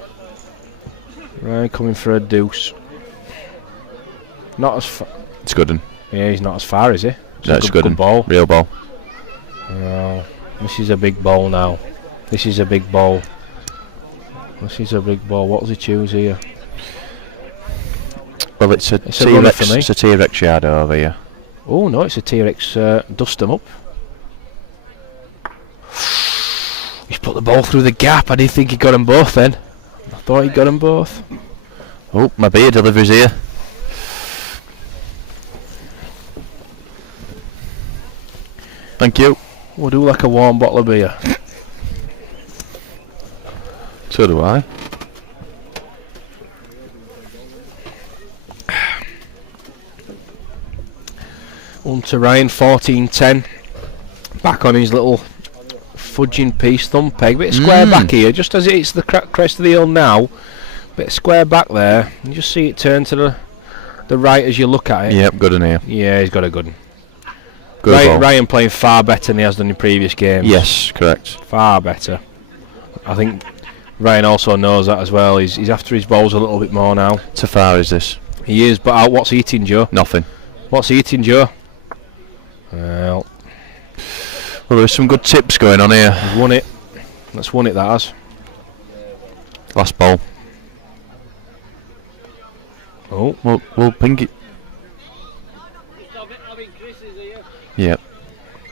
Ryan coming for a deuce. Not as far. It's good one. Yeah, he's not as far, is he? That's a good ball. Real ball. Oh, this is a big ball now. This is a big ball. What does he choose here? Well, it's a runner for me. It's a T-Rex yard over here. Oh no, it's a T-Rex. Dust them up. He's put the ball through the gap. I didn't think he got them both then. I thought he got them both. Oh, my beer delivery's here. Thank you. We'll do like a warm bottle of beer. So do I. On to Ryan, 14-10. Back on his little fudging piece, thumb peg. Bit of square back here, just as it hits the crest of the hill now. Bit of square back there. You just see it turn to the right as you look at it. Yep, good in here. Yeah, he's got a good one. Good Ryan playing far better than he has done in previous games. Yes, correct. Far better. I think Ryan also knows that as well. He's after his balls a little bit more now. So far is this? He is, but what's he eating, Joe? Nothing. What's he eating, Joe? Well, there's some good tips going on here. He's won it. That's won it, that has. Last ball. Oh, we'll ping it. Yep.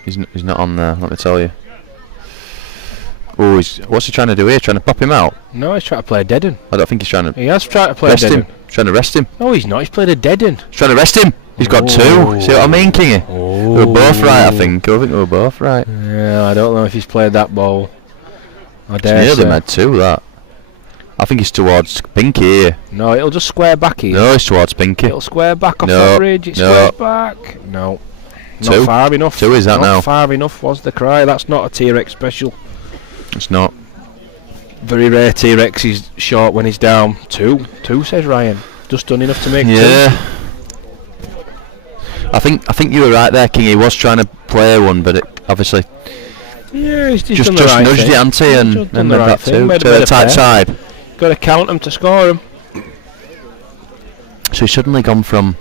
He's not on there, let me tell you. Oh, what's he trying to do here? Trying to pop him out? No, he's trying to play a dead one. I don't think he's trying to... He has tried to play rest a dead him. one. Trying to rest him. No, he's not. He's played a dead one. He's trying to rest him. He's got 2. See what I mean, Kingy? Oh. We were both right, I think. We were both right. Yeah, I don't know if he's played that ball. I It's dare near say. the med too, that. I think he's towards Pinky here. No, it'll just square back here. No, it's towards Pinky. It'll square back off No, that ridge. It no. squares back. No. 2. Not far enough. 2 is that not now? Far enough was the cry. That's not a T-Rex special. It's not. Very rare T-Rex is short when he's down. 2 says Ryan. Just done enough to make 2. Yeah. I think you were right there, King. He was trying to play one, but it obviously Yeah, he's just done the right nudged thing. it, hasn't he? And Done made the right that thing. too Made a to bit the of tight pair. side. Got to count him to score him. So he's suddenly gone from,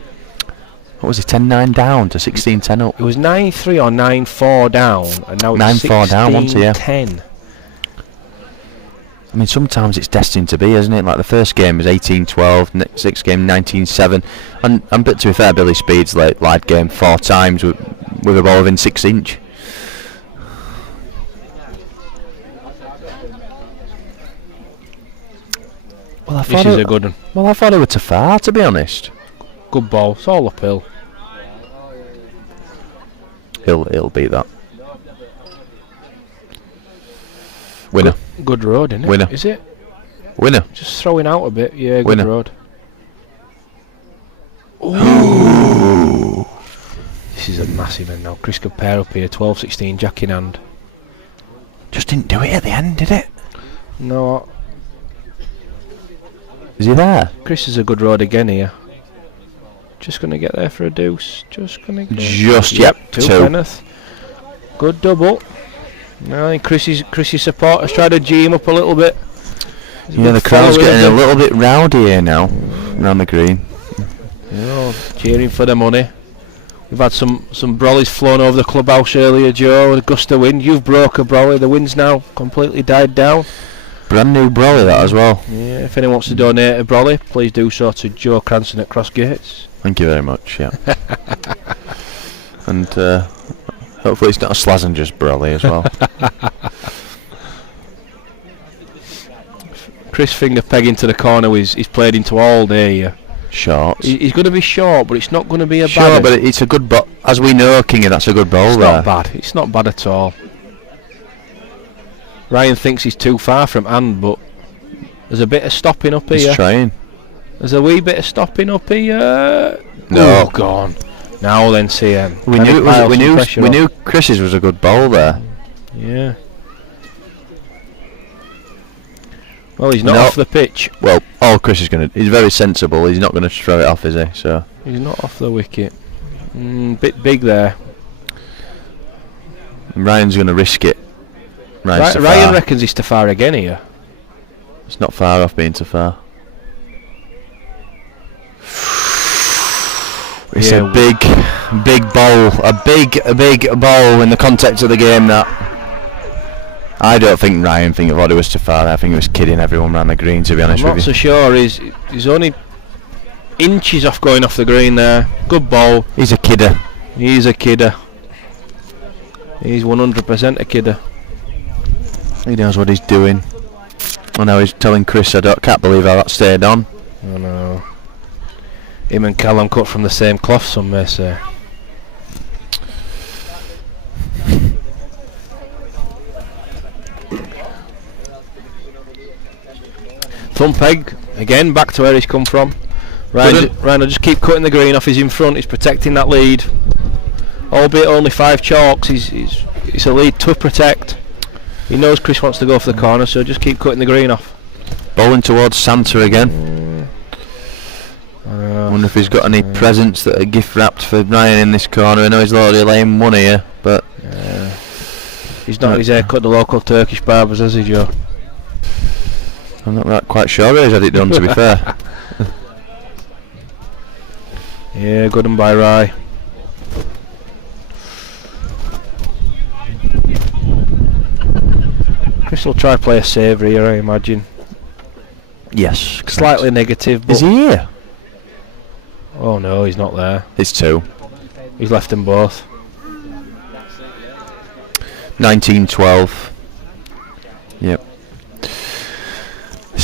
what was he, 10-9 down to 16-10 up. It was 9-3 or 9-4 down, and now it's 9-4 down, wasn't it? Yeah. 16-10. I mean, sometimes it's destined to be, isn't it? Like the first game was 18-12, sixth game 19-7, and but to be fair, Billy Speed's lied game 4 times with a ball within 6 inch. Well, I This thought is a good one. Well, I thought it were too far, to be honest. Good ball. It's all uphill. He'll beat that. Winner. Good road, isn't it? Winner. Is it? Winner. Just throwing out a bit. Yeah, good Winner. road. Ooh. This is a massive one now. Chris could pair up here. 12-16, jack in hand. Just didn't do it at the end, did it? No, Is he there? Chris is a good road again here. Just going to get there for a deuce. Just going to get... Just, yep, two. two. Kenneth. Good double. I think Chris's supporters tried to G him up a little bit. He's a Yeah, bit the crowd's following getting a him. little bit rowdy here now, around the green. Oh, cheering for the money. We've had some brollies flown over the clubhouse earlier, Joe, with a gust of wind. You've broke a brolly. The wind's now completely died down. Brand new brolly that as well. Yeah, if anyone wants to donate a brolly, please do so to Joe Cranston at Crossgates. Thank you very much, yeah. And hopefully it's not a Slazenger's brolly as well. Chris finger pegging to the corner. He's played into all day here. Short. He's going to be short, but it's not going to be a Sure, bad. but it's a good ball. As we know, Kingy, that's a good ball It's there. not bad. It's not bad at all. Ryan thinks he's too far from hand, but there's a bit of stopping up He's here. trying. There's a wee bit of stopping up here. No. Oh, gone. Now then, CM. We Can he knew pile we some knew pressure we on? knew Chris's was a good ball there. Yeah. Well, he's not No. off the pitch. Well, all Chris is going to... He's very sensible. He's not going to throw it off, is he? So He's not off the wicket. Bit big there. Ryan's going to risk it. Ryan's too Ryan far. reckons he's too far again here. It's not far off being too far. It's Yeah, a big bowl. A big bowl in the context of the game, that. I don't think Ryan thought it was too far. I think he was kidding everyone around the green, to be I'm honest not with so you. sure. He's only inches off going off the green there. Good ball. He's a kidder. He's a kidder. He's 100% a kidder. He knows what he's doing. I know he's telling Chris, can't believe how that stayed on. I know. Him and Callum cut from the same cloth, some may say. Thumb peg, again, back to where he's come from. Ryan will just keep cutting the green off. He's in front, he's protecting that lead. Albeit only 5 chalks, it's a lead to protect. He knows Chris wants to go for the corner, so just keep cutting the green off. Bowling towards Santa again. Wonder if he's got any presents that are gift wrapped for Ryan in this corner. I know he's already laying one here, but He's not his hair cut the local Turkish barbers, has he, Joe? I'm not quite sure he's had it done, to be fair. Yeah, good one by Rye. Chris will try to play a saver here, I imagine. Yes. correct. Slightly negative, but... Is he here? Oh no, he's not there. It's 2. He's left them both. 19-12. Yep.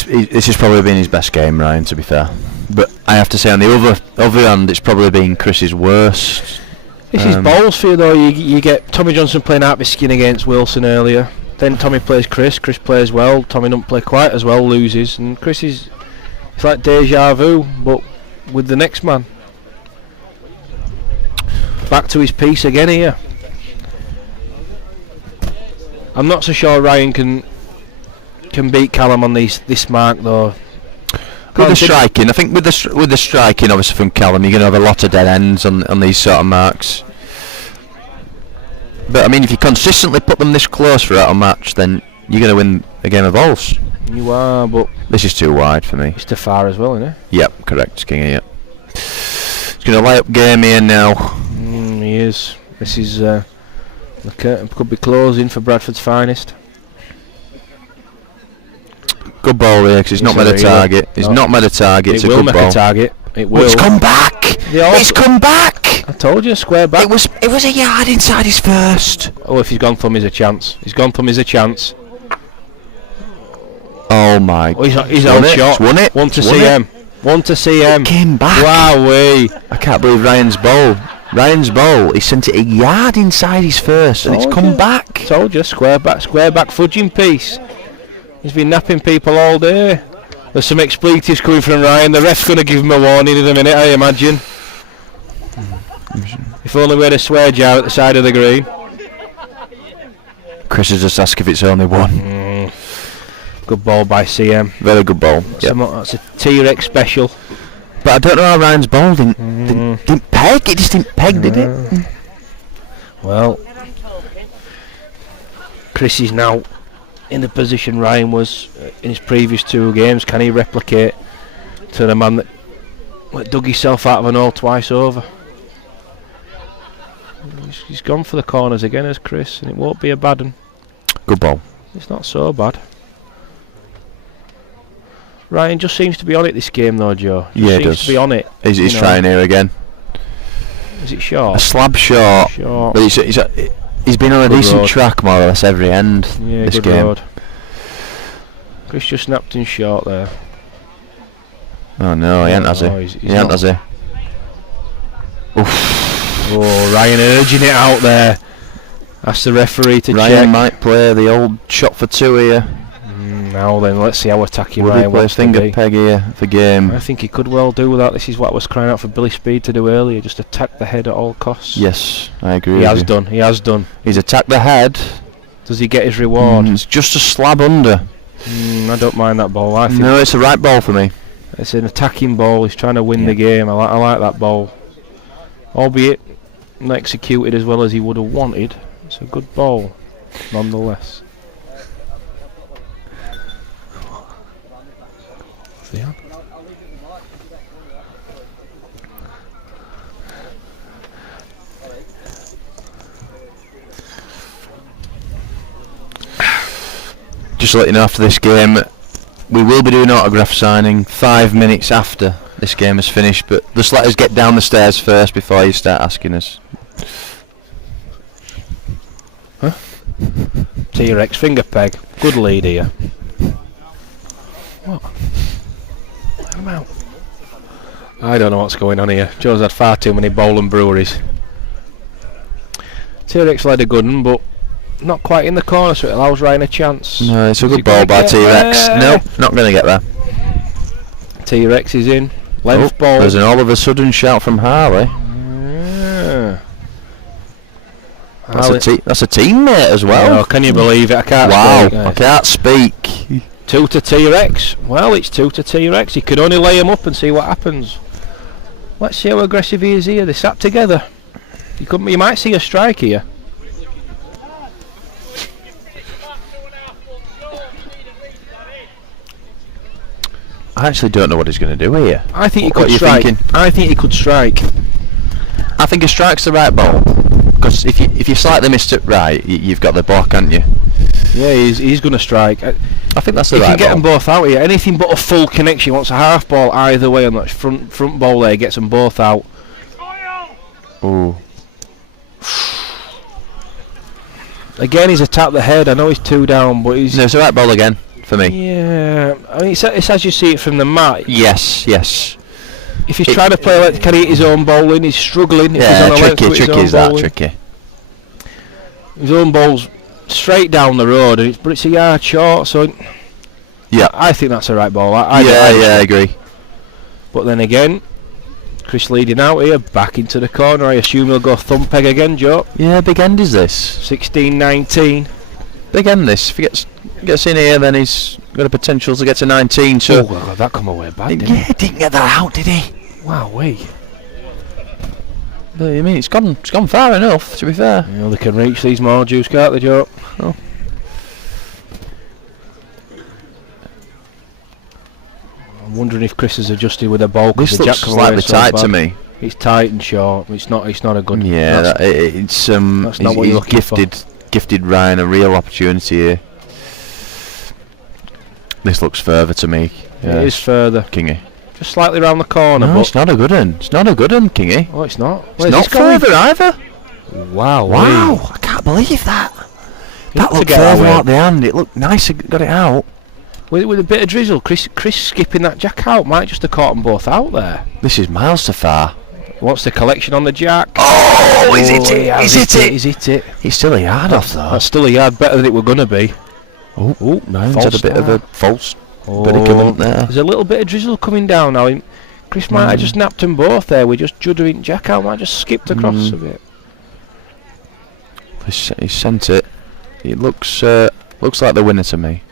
This has probably been his best game, Ryan, to be fair. But I have to say, on the other hand, it's probably been Chris's worst. This is bowls for you though. You get Tommy Johnson playing out of his skin against Wilson earlier. Then Tommy plays Chris plays well. Tommy don't play quite as well, loses. And Chris it's like deja vu, but with the next man. Back to his piece again here. I'm not so sure Ryan can beat Callum on this mark though. With the striking, I think with the striking, obviously from Callum, you're going to have a lot of dead ends on these sort of marks. But I mean, if you consistently put them this close throughout a match, then you're going to win a game of balls. You are, but This is too wide for me. it's too far as well, isn't it? Yep, correct, Skingy. Yep. It's going to lay up game here now. He is. This is the curtain could be closing for Bradford's finest. Good ball here, because he's not made a target. He's not made a target. It's It a will good make ball. a target. It will. It's come back. It's come back. I told you, square back. It was a yard inside his first. Oh, if he's gone for him, he's a chance. He's gone for him, he's a chance. Oh my! Oh, he's won on it. shot. Won it. One to Won CM. One to CM. Came back. Wowee. I can't believe Ryan's ball. He sent it a yard inside his first, and it's Told come you. back. Told you, square back fudging piece. He's been napping people all day. There's some expletives coming from Ryan. The ref's going to give him a warning in a minute, I imagine. If only we had a swear jar at the side of the green. Chris has just asked if it's only one. Good ball by CM. Very good ball. Yep. That's a T-Rex special. But I don't know how Ryan's ball didn't peg. It just didn't peg, did it? Well, Chris is now in the position Ryan was in his previous two games. Can he replicate to the man that dug himself out of an hole twice over? He's gone for the corners again as Chris, and it won't be a bad one. Good ball. It's not so bad. Ryan just seems to be on it this game though, Joe. Yeah, he seems does. to be on it. He's trying here again. Is it short? A slab short. Short. But he's been on a Good decent road. track more or less every end Yeah, this good game. road. Chris just snapped in short there. Oh no, he ain't, has he? he's He ain't, not. has he? Oh, Ryan urging it out there. Ask the referee to Ryan check. might play the old shot for two here. Now then, let's see how attacking Would he Ryan play wants to finger be. peg here for game? I think he could well do that. This is what I was crying out for Billy Speed to do earlier. Just attack the head at all costs. Yes, I agree. He with has you. done. He has done. He's attacked the head. Does he get his reward? It's just a slab under. I don't mind that ball. I think No, it's the right ball for me. it's an attacking ball. He's trying to win the game. I like that ball. Albeit not executed as well as he would have wanted. It's a good ball, nonetheless. Yeah. Just to let you know, after this game, we will be doing autograph signing 5 minutes after this game is finished, but just let us get down the stairs first before you start asking us. T-Rex finger peg. Good lead here. What? I'm out. I don't know what's going on here. Joe's had far too many bowling breweries. T-Rex led a good one, but not quite in the corner, so it allows Ryan a chance. No, it's a Is he good ball gonna by get T-Rex. there? Nope, not going to get there. T-Rex is in. Length ball. There's an all of a sudden shout from Harley. Yeah. That's a teammate as well. Oh, can you believe it? I can't Wow, speak. I can't speak. 2 to T-Rex. Well, it's 2 to T-Rex. He could only lay him up and see what happens. Let's see how aggressive he is here. They sat together. You might see a strike here. I actually don't know what he's going to do here. I think he What could are you strike. thinking? I think he could strike. I think a strike's the right ball. Because if you slightly missed it right, you've got the block, haven't you? Yeah, he's going to strike. I think that's the He right can get ball. them both out here. Anything but a full connection. He wants a half ball either way on that front ball there. Gets them both out. Ooh. Again, he's attacked the head. I know he's 2 down, but he's... No, it's the right ball again for me. Yeah, I mean, it's as you see it from the mat. Yes. If he's trying to play like, can he hit his own bowling? He's struggling. If Yeah, he's on a length with his tricky own is that, bowling. tricky. His own ball's straight down the road, and but it's a yard short, so Yeah. I think that's the right ball. I agree. But then again, Chris leading out here, back into the corner. I assume he'll go thumb peg again, Joe. Yeah, big end is this. 16-19. Big end this. If he gets in here, then he's got a potential to get to 19. So Oh God, that come away bad, didn't yeah, didn't get that out, did he? Wow, wee. But I mean, it's gone far enough. To be fair. You know, they can reach these more juice, can't they, Joe? Oh. I'm wondering if Chris has adjusted with a ball. This the looks jack come away slightly so tight bad. to me. It's tight and short. It's not a good. Yeah, that's- it's that's not what he's you're looking for. gifted Ryan a real opportunity here. This looks further to me. It is further. Kingy. Just slightly round the corner. No, but it's not a good one. It's not a good one, Kingy. oh, it's not. It's Where's not this going? further either. Wow. Wow, I can't believe that. That to looked get further away. out the hand. It looked nice. Got it out. With a bit of drizzle, Chris skipping that jack out might just have caught them both out there. This is miles too far. What's the collection on the jack? Oh, is it it? has Is it it? Is it it? He's still a yard off though. That's still a yard better than it were going to be. Oh, Ryan's false had a bit of a start. false predicament there. There's a little bit of drizzle coming down now. Chris might have just napped them both there. We're just juddering jack out. Might just skipped across a bit. He sent it. It looks like the winner to me.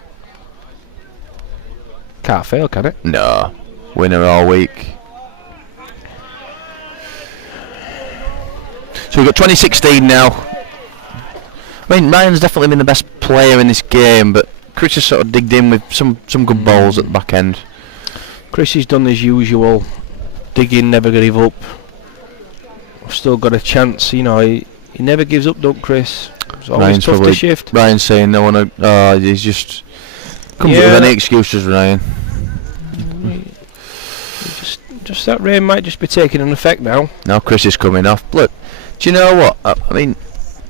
Can't fail, can it? No, winner all week. So we've got 2016 now. I mean, Ryan's definitely been the best player in this game, but Chris has sort of digged in with some good balls at the back end. Chris has done his usual digging, never give up. I've still got a chance, you know. He never gives up, don't Chris? It's always Ryan's tough to probably- shift. Ryan's saying no one. He's just comes up Yeah. with any excuses, Ryan. Just that rain might just be taking an effect now. Now Chris is coming off. Look, do you know what? I mean,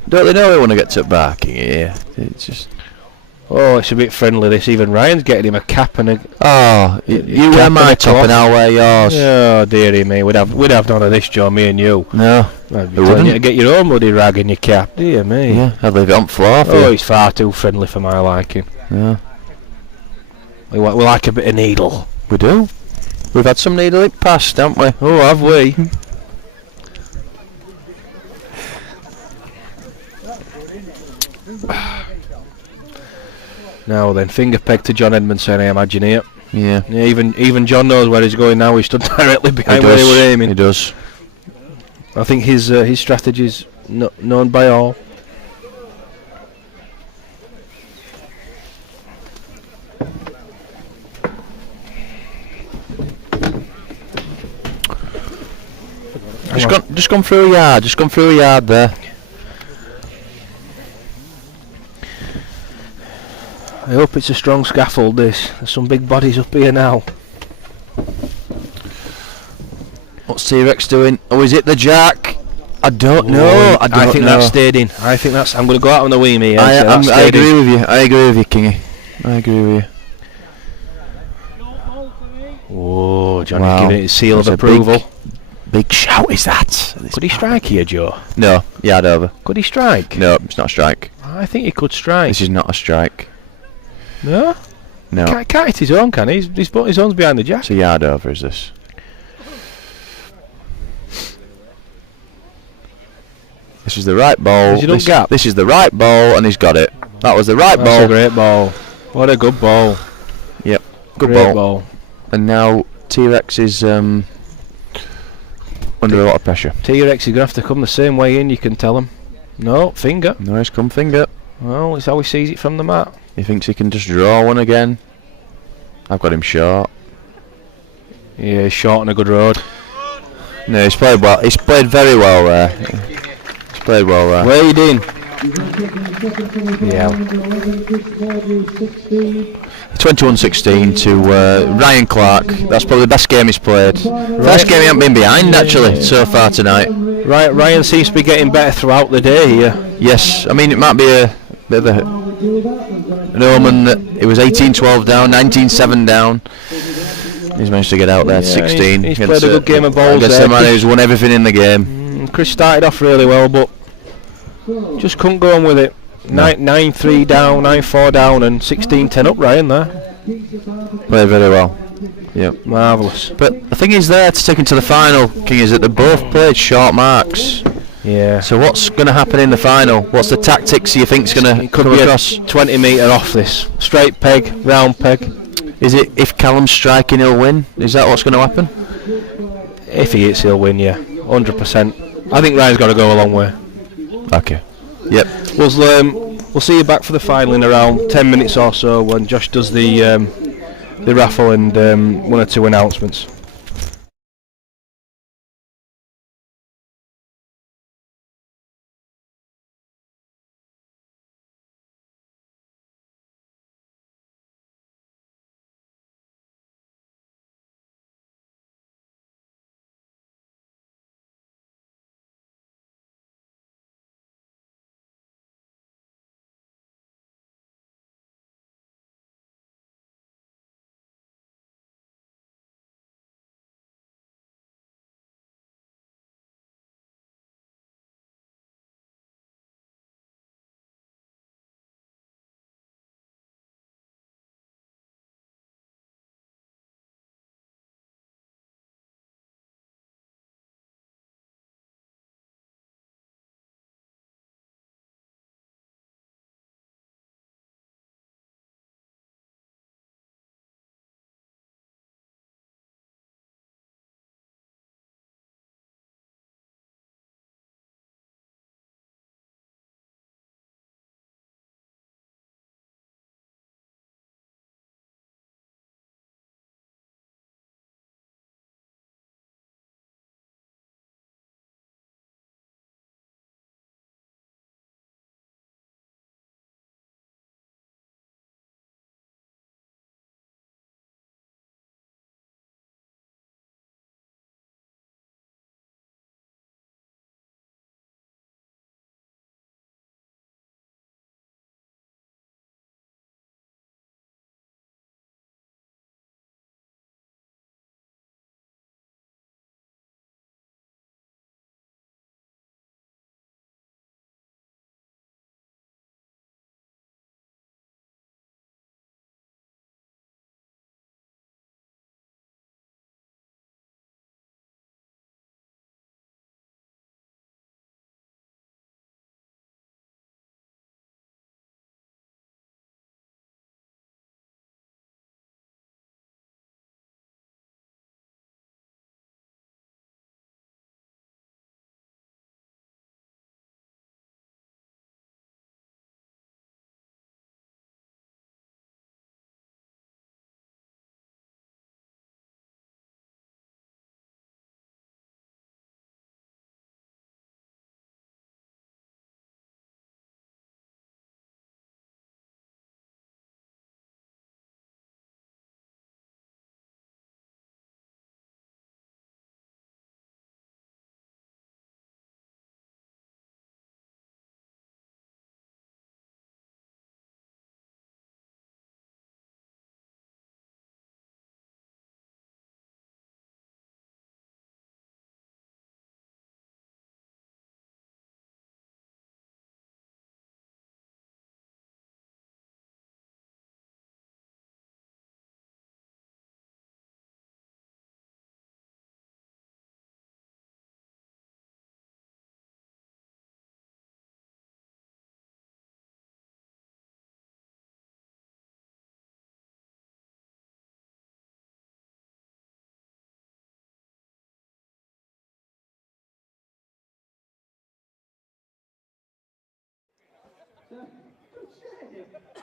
don't they know we want to get to barking here? It's just. Oh, it's a bit friendly this. Even Ryan's getting him a cap and a... Oh, you wear cap my and a top cloth. and I'll wear yours. Oh, dearie me. We'd have none of this, Joe, me and you. No. I'd be We telling wouldn't. you to get your own bloody rag in your cap. Dear me. Yeah, I'd leave it on the floor for Oh, you. he's far too friendly for my liking. Yeah, We like a bit of needle. we do. We've had some needling past, haven't we? Oh, have we? Now then, finger peg to John Edmondson, I imagine here. Yeah. Yeah, even John knows where he's going now. He stood directly He behind where does. he were aiming. He does. I think his strategy's known by all. Just gone through a yard. Just gone through a yard there. I hope it's a strong scaffold, this. There's some big bodies up here now. What's T-Rex doing? Oh, is it the jack? I don't know. I think that's stayed in. I think that's... I'm going to go out on the wee me. I agree with you. I agree with you, Kingy. I agree with you. Oh, Johnny's Wow. giving it a seal of That's a approval. Big shout is that? Could he strike here, Joe? No, yard over. Could he strike? No, it's not a strike. I think he could strike. This is not a strike. No? No, Can't hit his own, can he? He's put his own's behind the jack. it's a yard over, is this? This is the right ball. Is it up gap? This is the right ball, and he's got it. That was the right That's a ball. great ball. What a good ball. Yep, good Great ball. And now T-Rex is under a lot of pressure. T-Rex is going to have to come the same way in, you can tell him. No, finger. Nice come finger. Well, it's how he sees it from the mat. He thinks he can just draw one again. I've got him short. Yeah, he's short on a good road. No, he's played well. He's played very well there. He's played well there. Wade in. Yeah. 21-16 to Ryan Clark. That's probably the best game he's played. First game he hasn't been behind actually so far tonight. Right, Ryan seems to be getting better throughout the day here. Yes, I mean it might be a bit of an omen that it was 18-12 down, 19-7 down. He's managed to get out there at Yeah, 16. he's played a good game of balls against there. the man who's won everything in the game. Chris started off really well, but just couldn't go on with it. 9-3 down, 9-4 down, and 16-10 up, Ryan there. Played very well. Yep. Marvellous. But the thing is there to take him to the final, King, is that they both played short marks. Yeah. So what's going to happen in the final? What's the tactics you think's going to It could come be across? a 20 metre off this. Straight peg, round peg. Is it if Callum's striking, he'll win? Is that what's going to happen? If he hits, he'll win, yeah. 100%. I think Ryan's got to go a long way. Okay. Yep. We'll see you back for the final in around 10 minutes or so when Josh does the raffle and 1 or 2 announcements.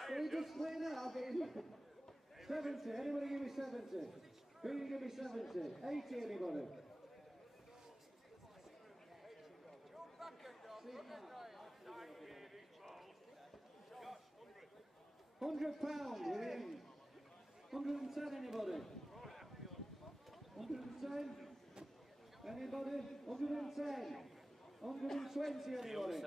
Can we just play now? 70, anybody give me 70? Who can give me 70? 80, anybody? £100 within. 110, anybody? 110? Anybody? 110? 120, anybody?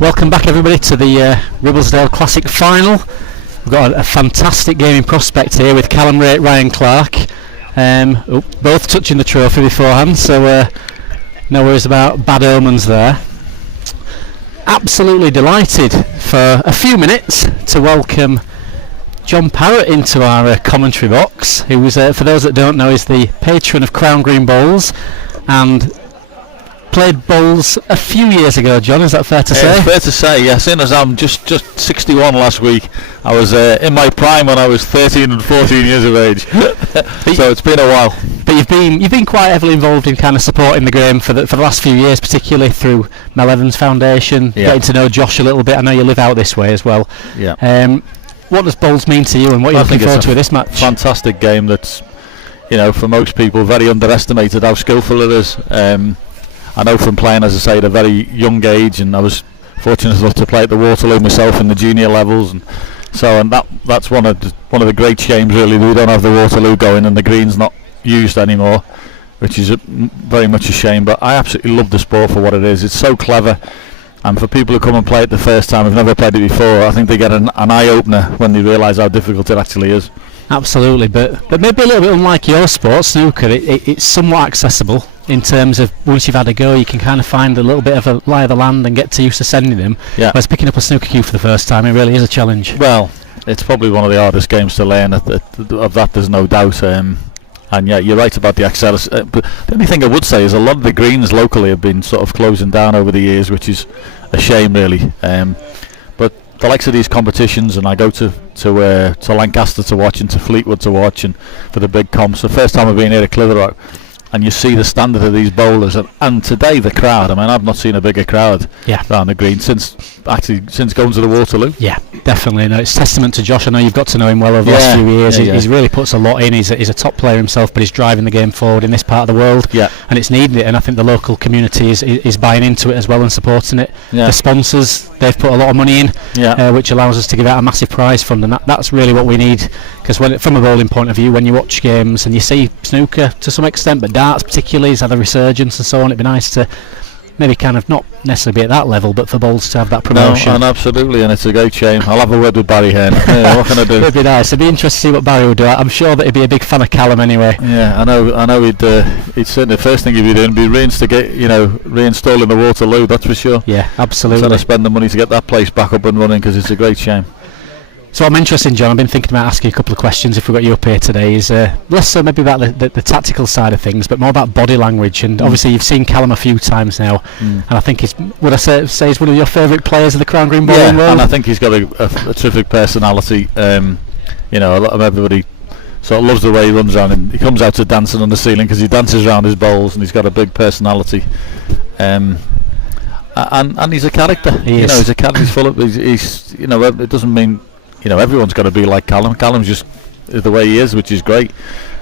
Welcome back everybody to the Ribblesdale Classic Final. We've got a fantastic game in prospect here with Callum, Wraight, Ryan Clark. Both touching the trophy beforehand, so no worries about bad omens there. Absolutely delighted for a few minutes to welcome John Parrott into our commentary box, who was, for those that don't know, is the patron of Crown Green Bowls and played bowls a few years ago. John, is that fair to say? Fair to say, yeah. Seeing as I'm just 61 last week, I was in my prime when I was 13 and 14 years of age. So it's been a while. But you've been quite heavily involved in kind of supporting the game for the last few years, particularly through Mel Evans Foundation, getting to know Josh a little bit. I know you live out this way as well. Yeah. What does bowls mean to you, and what are you looking forward to with this match? Fantastic game that's, for most people, very underestimated how skillful it is. I know from playing, as I say, at a very young age, and I was fortunate enough to play at the Waterloo myself in the junior levels, and that's one of the great shames really. We don't have the Waterloo going and the green's not used anymore, which is very much a shame. But I absolutely love the sport for what it is. It's so clever, and for people who come and play it the first time, who've never played it before, I think they get an eye opener when they realise how difficult it actually is. Absolutely, but maybe a little bit unlike your sport, snooker, it's somewhat accessible in terms of once you've had a go, you can kind of find a little bit of a lie of the land and get used to sending them. Yeah. Whereas picking up a snooker cue for the first time, it really is a challenge. Well, it's probably one of the hardest games to learn. Of that, there's no doubt. And yeah, you're right about the access. But the only thing I would say is a lot of the greens locally have been sort of closing down over the years, which is a shame, really. But the likes of these competitions, and I go to Lancaster to watch and to Fleetwood to watch, and for the big comps. The first time I've been here at Clitheroe, and you see the standard of these bowlers, and today the crowd. I mean, I've not seen a bigger crowd around the green since going to the Waterloo. Yeah, definitely. No, it's testament to Josh. I know you've got to know him well over the last few years. He's really puts a lot in. He's a top player himself, but he's driving the game forward in this part of the world. Yeah, and it's needing it. And I think the local community is buying into it as well and supporting it. Yeah. The sponsors, they've put a lot of money in, which allows us to give out a massive prize fund, and that's really what we need. Because from a bowling point of view, when you watch games and you see snooker to some extent, but darts particularly has had a resurgence and so on, it'd be nice to maybe kind of not necessarily be at that level, but for bowls to have that promotion. No, and absolutely, and it's a great shame. I'll have a word with Barry Hearn. What can I do? It'd be nice. It'd be interesting to see what Barry would do. I'm sure that he'd be a big fan of Callum anyway. Yeah, I know. He'd certainly the first thing he'd be doing would be reinstalling the Waterloo. That's for sure. Yeah, absolutely. Instead of spend the money to get that place back up and running, because it's a great shame. So I'm interested, John. I've been thinking about asking a couple of questions if we've got you up here today. Is less so maybe about the tactical side of things, but more about body language. And obviously you've seen Callum a few times now, and I think would I say he's one of your favourite players of the Crown Green bowling world? And I think he's got a terrific personality. A lot of everybody sort of loves the way he runs around, and he comes out to dancing on the ceiling because he dances around his bowls, and he's got a big personality. And he's a character. He's a character. He's full of. It doesn't mean. Everyone's got to be like Callum. Callum's just the way he is, which is great.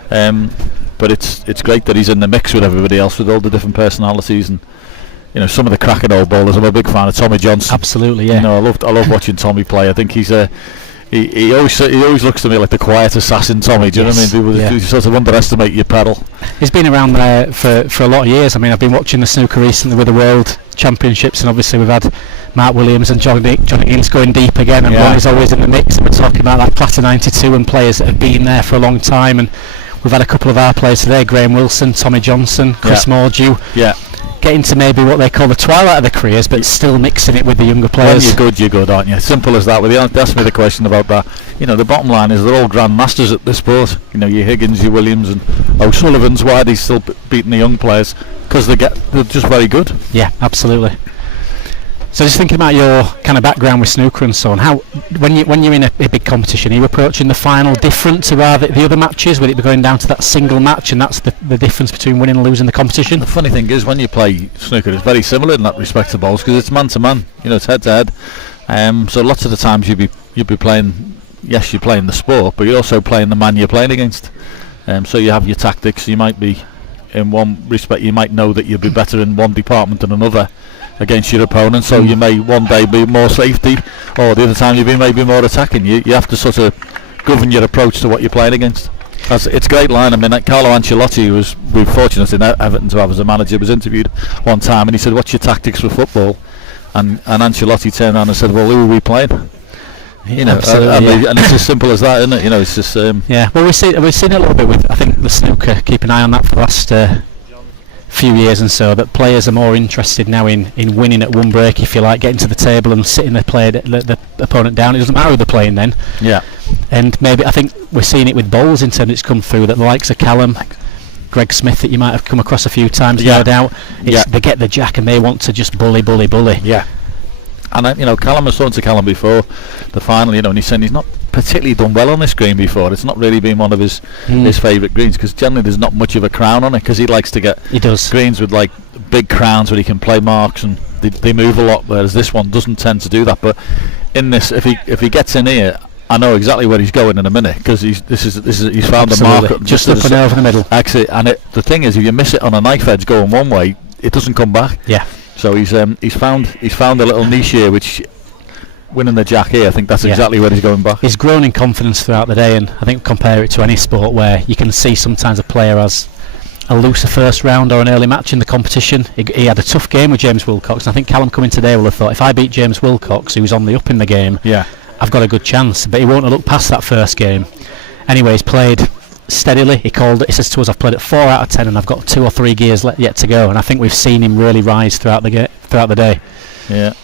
But it's great that he's in the mix with everybody else, with all the different personalities, and some of the cracking old bowlers. I'm a big fan of Tommy Johnson. Absolutely, yeah. I love watching Tommy play. I think he's he always looks to me like the quiet assassin, Tommy. Do you know what I mean? You sort of underestimate your pedal. He's been around there for a lot of years. I mean, I've been watching the snooker recently with the World Championships, and obviously we've had Mark Williams and Johnny Ince going deep again, and Ronnie's always in the mix, and we're talking about that class of 92 and players that have been there for a long time, and we've had a couple of our players today, Graham Wilson, Tommy Johnson, Chris Mordew. Yeah. Getting to maybe what they call the twilight of their careers, but still mixing it with the younger players. When you're good, aren't you? Simple as that. Ask me the question about that. The bottom line is they're all grand masters at this sport. Your Higgins, your Williams, and O'Sullivan's. Why are they still beating the young players? Because they're just very good. Yeah, absolutely. So just thinking about your kind of background with snooker and so on, how when you're in a big competition, are you approaching the final different to the other matches? Will it be going down to that single match, and that's the difference between winning and losing the competition? The funny thing is, when you play snooker, it's very similar in that respect to bowls, because it's man to man. It's head to head. So lots of the times you'll be playing. Yes, you're playing the sport, but you're also playing the man you're playing against. So you have your tactics. You might be, in one respect, you might know that you'll be better in one department than another against your opponent, so you may one day be more safety, or the other time you may be more attacking. You have to sort of govern your approach to what you're playing against. It's a great line. I mean, Carlo Ancelotti, we were fortunate in Everton to have as a manager, was interviewed one time, and he said, "What's your tactics for football?" and Ancelotti turned around and said, well, who are we playing? You know, Absolutely, and it's as simple as that, isn't it? You know, it's just yeah. Well, we've seen it a little bit with, I think, the snooker. Keep an eye on that for the last few years and so, that players are more interested now in winning at one break, if you like, getting to the table and sitting the opponent down. It doesn't matter who they're playing then. Yeah. And maybe I think we're seeing it with bowls in terms it's come through, that the likes of Callum, Greg Smith, that you might have come across a few times, no doubt. They get the jack and they want to just bully. Yeah. And you know, Callum was talking to Callum before the final, you know, and he's saying he's not particularly done well on this green before. It's not really been one of his favourite greens, because generally there's not much of a crown on it, because he likes to get greens with like big crowns where he can play marks and they move a lot, whereas this one doesn't tend to do that. But in this, if he gets in here, I know exactly where he's going in a minute, because he's found a mark just up and over the middle. Actually, and the thing is, if you miss it on a knife edge going one way, it doesn't come back. Yeah. So he's found a little niche here, which, winning the jack here, I think that's exactly where he's going back. He's grown in confidence throughout the day, and I think compare it to any sport where you can see sometimes a player has a looser first round or an early match in the competition. He had a tough game with James Wilcox, and I think Callum coming today will have thought, if I beat James Wilcox, who was on the up in the game, I've got a good chance. But he won't have looked past that first game. Anyway, he's played steadily. He says to us, I've played at 4 out of 10 and I've got 2 or 3 gears yet to go, and I think we've seen him really rise throughout the day. Yeah.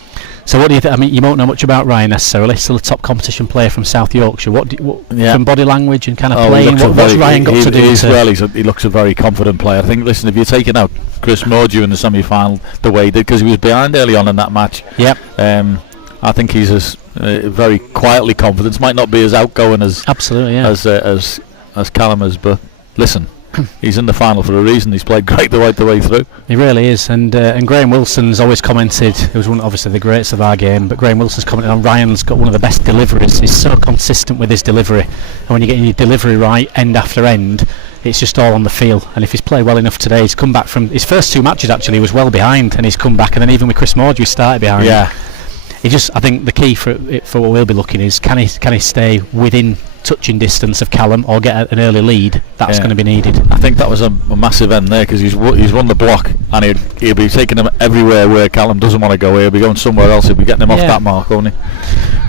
So what do you think? I mean, you won't know much about Ryan necessarily. Still a top competition player from South Yorkshire. From body language and kind of playing, what's Ryan got to do? He looks a very confident player. I think, listen, if you're taking out Chris Mordew in the semi-final the way he did, because he was behind early on in that match. Yep. I think he's as very quietly confident. Might not be as outgoing as as Callum is, but listen, he's in the final for a reason. He's played great the way through. He really is, and Graham Wilson's always commented, he was obviously the greats of our game, but Graham Wilson's commented on Ryan's got one of the best deliveries. He's so consistent with his delivery, and when you get your delivery right end after end, it's just all on the feel. And if he's played well enough today, he's come back from his first 2 matches, actually he was well behind, and he's come back, and then even with Chris Mordew he started behind. Yeah. I think the key for what we'll be looking is, can he stay within touching distance of Callum or get an early lead? That's going to be needed. I think that was a massive end there, because he's won the block, and he'll be taking him everywhere where Callum doesn't want to go. He'll be going somewhere else. He'll be getting him off that mark, won't he?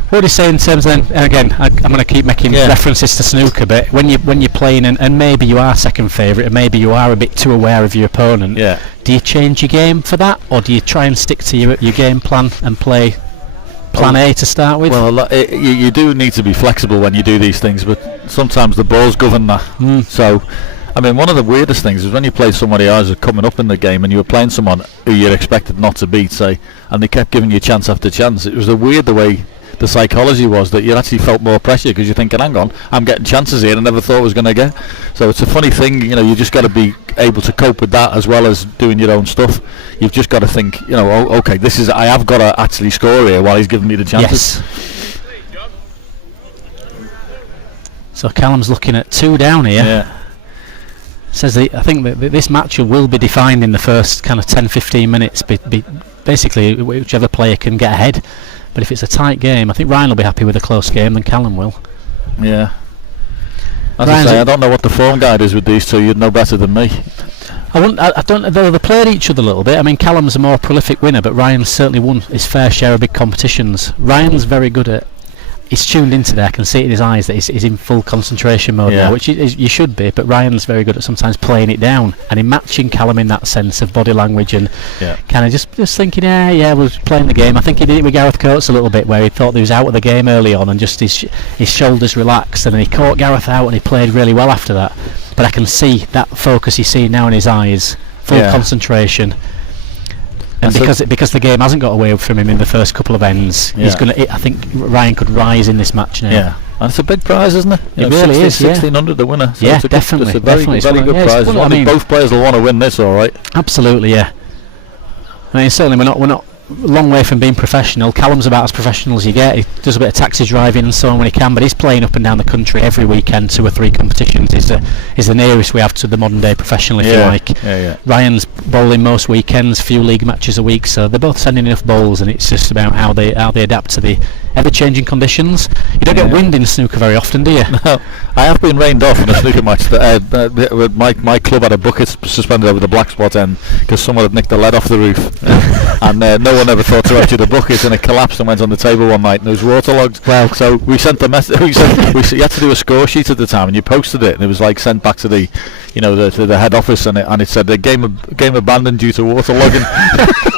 What do you say in terms then? Again, I'm going to keep making references to snooker, but when you're playing and maybe you are second favourite and maybe you are a bit too aware of your opponent, do you change your game for that, or do you try and stick to your game plan and play plan A to start with? Well, you do need to be flexible when you do these things, but sometimes the balls govern that. So, I mean, one of the weirdest things is when you play somebody else who's coming up in the game and you were playing someone who you're expected not to beat, say, and they kept giving you chance after chance. It was weird the way the psychology was, that you actually felt more pressure, because you're thinking, hang on, I'm getting chances here I never thought I was going to get. So it's a funny thing, you know, you just got to be able to cope with that as well as doing your own stuff. You've just got to think, you know, okay, I have got to actually score here while he's giving me the chances. Yes. So Callum's looking at 2 down here. Yeah. Says I think that this match will be defined in the first kind of 10-15 minutes. Basically, whichever player can get ahead. But if it's a tight game, I think Ryan will be happy with a close game than Callum will. Yeah. As I say, I don't know what the form guide is with these two. You'd know better than me. I don't. They played each other a little bit. I mean, Callum's a more prolific winner, but Ryan's certainly won his fair share of big competitions. Ryan's very good at. He's tuned into there. I can see it in his eyes that he's in full concentration mode now, which you should be. But Ryan's very good at sometimes playing it down and in matching Callum in that sense of body language and kind of just thinking, we're playing the game. I think he did it with Gareth Coates a little bit, where he thought he was out of the game early on and just his shoulders relaxed, and then he caught Gareth out and he played really well after that. But I can see that focus he's seeing now in his eyes, full concentration. And because the game hasn't got away from him in the first couple of ends, he's going to. I think Ryan could rise in this match now. Yeah, and it's a big prize, isn't it? It really is. 1600 the winner. So it's definitely. It's a very good prize. I mean, both players will want to win this, all right. Absolutely, yeah. I mean, certainly we're not a long way from being professional. Callum's about as professional as you get. He does a bit of taxi driving and so on when he can, but he's playing up and down the country every weekend, 2 or 3 competitions. Is the nearest we have to the modern day professional, if you like. Ryan's bowling most weekends, few league matches a week, so they're both sending enough bowls, and it's just about how they adapt to the ever-changing conditions. You don't get wind in snooker very often, do you? No, I have been rained off in a snooker match. My club had a bucket suspended over the black spot end because someone had nicked the lead off the roof, and no one ever thought to empty the bucket, and it collapsed and went on the table one night, and it was waterlogged. Well, so we sent the message. You had to do a score sheet at the time, and you posted it, and it was like sent back to the, to the head office, and it said the game abandoned due to waterlogging,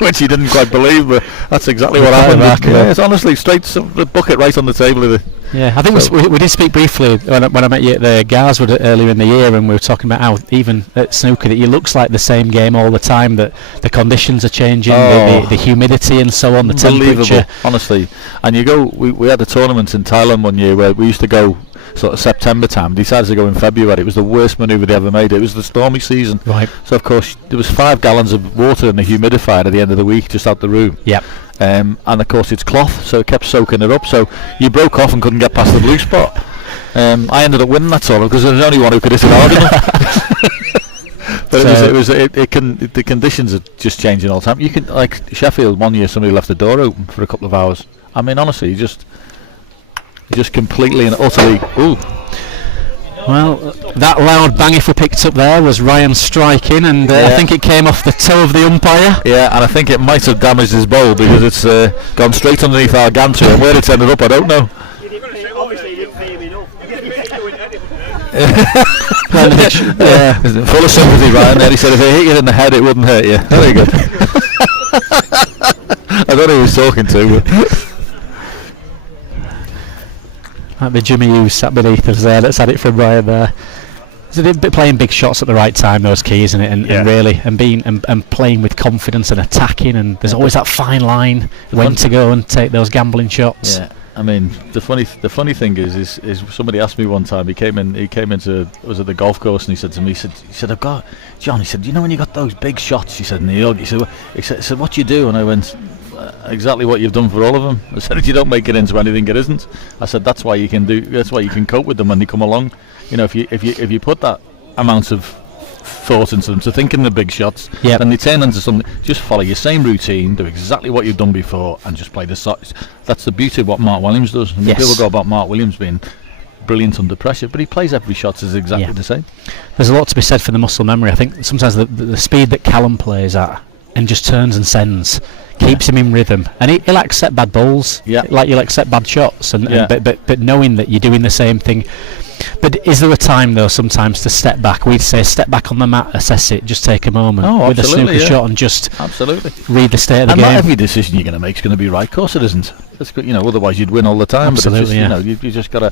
which he didn't quite believe, but that's exactly what happened. Yeah, it's honestly straight the bucket right on the table. Yeah, I think we did speak briefly when I met you at the Garswood earlier in the year, and we were talking about how even at snooker that it looks like the same game all the time, that the conditions are changing, the humidity and so on, the temperature. Honestly. And we had a tournament in Thailand one year where we used to go sort of September time, decided to go in February. It was the worst manoeuvre they ever made. It was the stormy season. Right. So of course there was 5 gallons of water in the humidifier at the end of the week just out the room. Yep. And of course it's cloth, so it kept soaking it up, so you broke off and couldn't get past the blue spot. I ended up winning that tournament because there was only one who could hit it hard enough. But the conditions are just changing all the time. You can, like Sheffield one year, somebody left the door open for a couple of hours. I mean, honestly, you just completely and utterly. Ooh. Well, that loud bang if we picked up there was Ryan striking, and I think it came off the toe of the umpire. Yeah, and I think it might have damaged his bowl because it's gone straight underneath our gantry, and where it's ended up I don't know. Full of sympathy, Ryan. There he said if it hit you in the head it wouldn't hurt you. Very good. I don't know who he was talking to, but Might be Jimmy Hughes sat beneath us there that's had it from Ryan there. So playing big shots at the right time, though, is key, isn't it? And really, and being and playing with confidence and attacking, and there's always that fine line when to go and take those gambling shots. Yeah, I mean, the funny thing is somebody asked me one time. He came into was at the golf course, and he said to me, he said I've got John. He said, you know when you got those big shots, he said, Neil. He said what do you do? And I went, exactly what you've done for all of them. I said, if you don't make it into anything, it isn't. I said that's why you can cope with them when they come along. If you put that amount of thought into them, to thinking the big shots, then they turn into something. Just follow your same routine, do exactly what you've done before, and just play the shots. That's the beauty of what Mark Williams does. And people go about Mark Williams being brilliant under pressure, but he plays every shot is exactly the same. There's a lot to be said for the muscle memory. I think sometimes the speed that Callum plays at and just turns and sends keeps him in rhythm, and he'll accept bad balls, like you'll accept bad shots, but knowing that you're doing the same thing. But is there a time though sometimes to step back? We'd say step back on the mat, assess it, just take a moment with a snooker shot and just read the state of the game. And not every decision you're going to make is going to be right. Of course it isn't. It's good, otherwise you'd win all the time. Absolutely, but it's just, you just got to.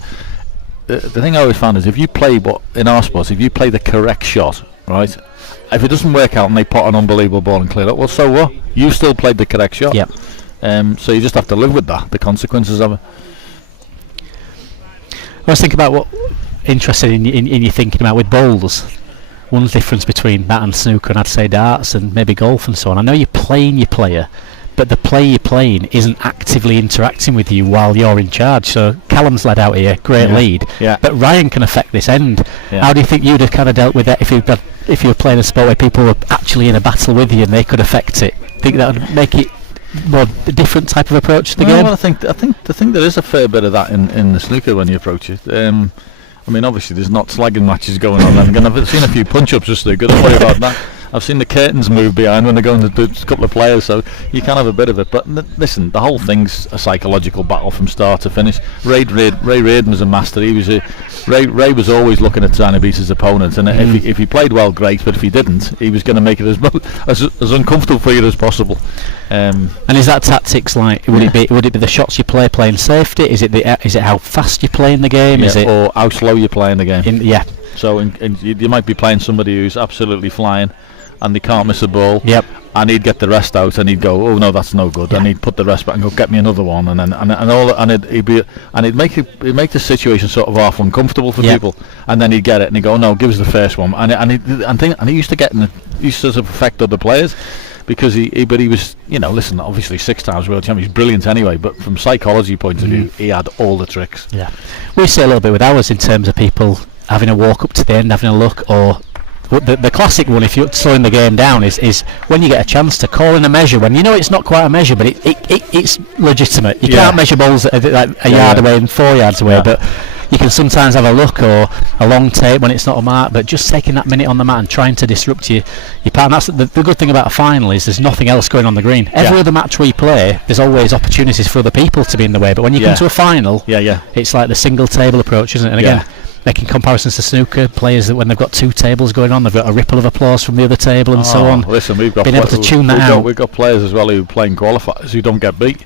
The thing I always found is if you play in our sports, if you play the correct shot, right. If it doesn't work out and they pot an unbelievable ball and clear it, well, so what? You still played the correct shot. Yep. So you just have to live with that, the consequences of it. I was thinking about what interested in your thinking about with bowls. One's difference between that and snooker, and I'd say darts and maybe golf and so on. I know you're playing your player, but the player you're playing isn't actively interacting with you while you're in charge. So Callum's led out here, great lead, but Ryan can affect this end. How do you think you'd have kind of dealt with that if you were playing a sport where people were actually in a battle with you and they could affect it? Think that would make it more different type of approach to the game? Well, I think there is a fair bit of that in the snooker when you approach it. I mean, obviously there's not slagging matches going on, and I've seen a few punch-ups just there. Don't worry about that. I've seen the curtains move behind when they're going to do a couple of players, so you can have a bit of it. But listen, the whole thing's a psychological battle from start to finish. Ray Reardon was a master. Ray was always looking at trying to beat his opponent, and if he played well, great. But if he didn't, he was going to make it as uncomfortable for you as possible. And is that tactics like? Would it be the shots you playing safety? Is it how fast you play in the game? Is it or how slow you play in the game? So you might be playing somebody who's absolutely flying, and they can't miss a ball. And he'd get the rest out, and he'd go, "Oh no, that's no good." And he'd put the rest back and go, "Get me another one." It'd make the situation sort of half uncomfortable for people. And then he'd get it, and he'd go, "No, give us the first one." And he used to sort of affect other players. Because he was, listen, obviously 6 times world champion, he's brilliant anyway, but from psychology point of view, he had all the tricks. We see a little bit with ours in terms of people having a walk up to the end, having a look, or the classic one, if you're slowing the game down, is when you get a chance to call in a measure when you know it's not quite a measure, but it's legitimate. You can't measure balls like a yard away and 4 yards away, but you can sometimes have a look or a long tape when it's not a mark. But just taking that minute on the mat and trying to disrupt your partner. That's the good thing about a final, is there's nothing else going on the green. Every other match we play, there's always opportunities for other people to be in the way. But when you come to a final, it's like the single table approach, isn't it? And again, making comparisons to snooker, players that when they've got 2 tables going on, they've got a ripple of applause from the other table and so on. Listen, we've got being able to tune that out. We've got players as well who are playing qualifiers who don't get beat.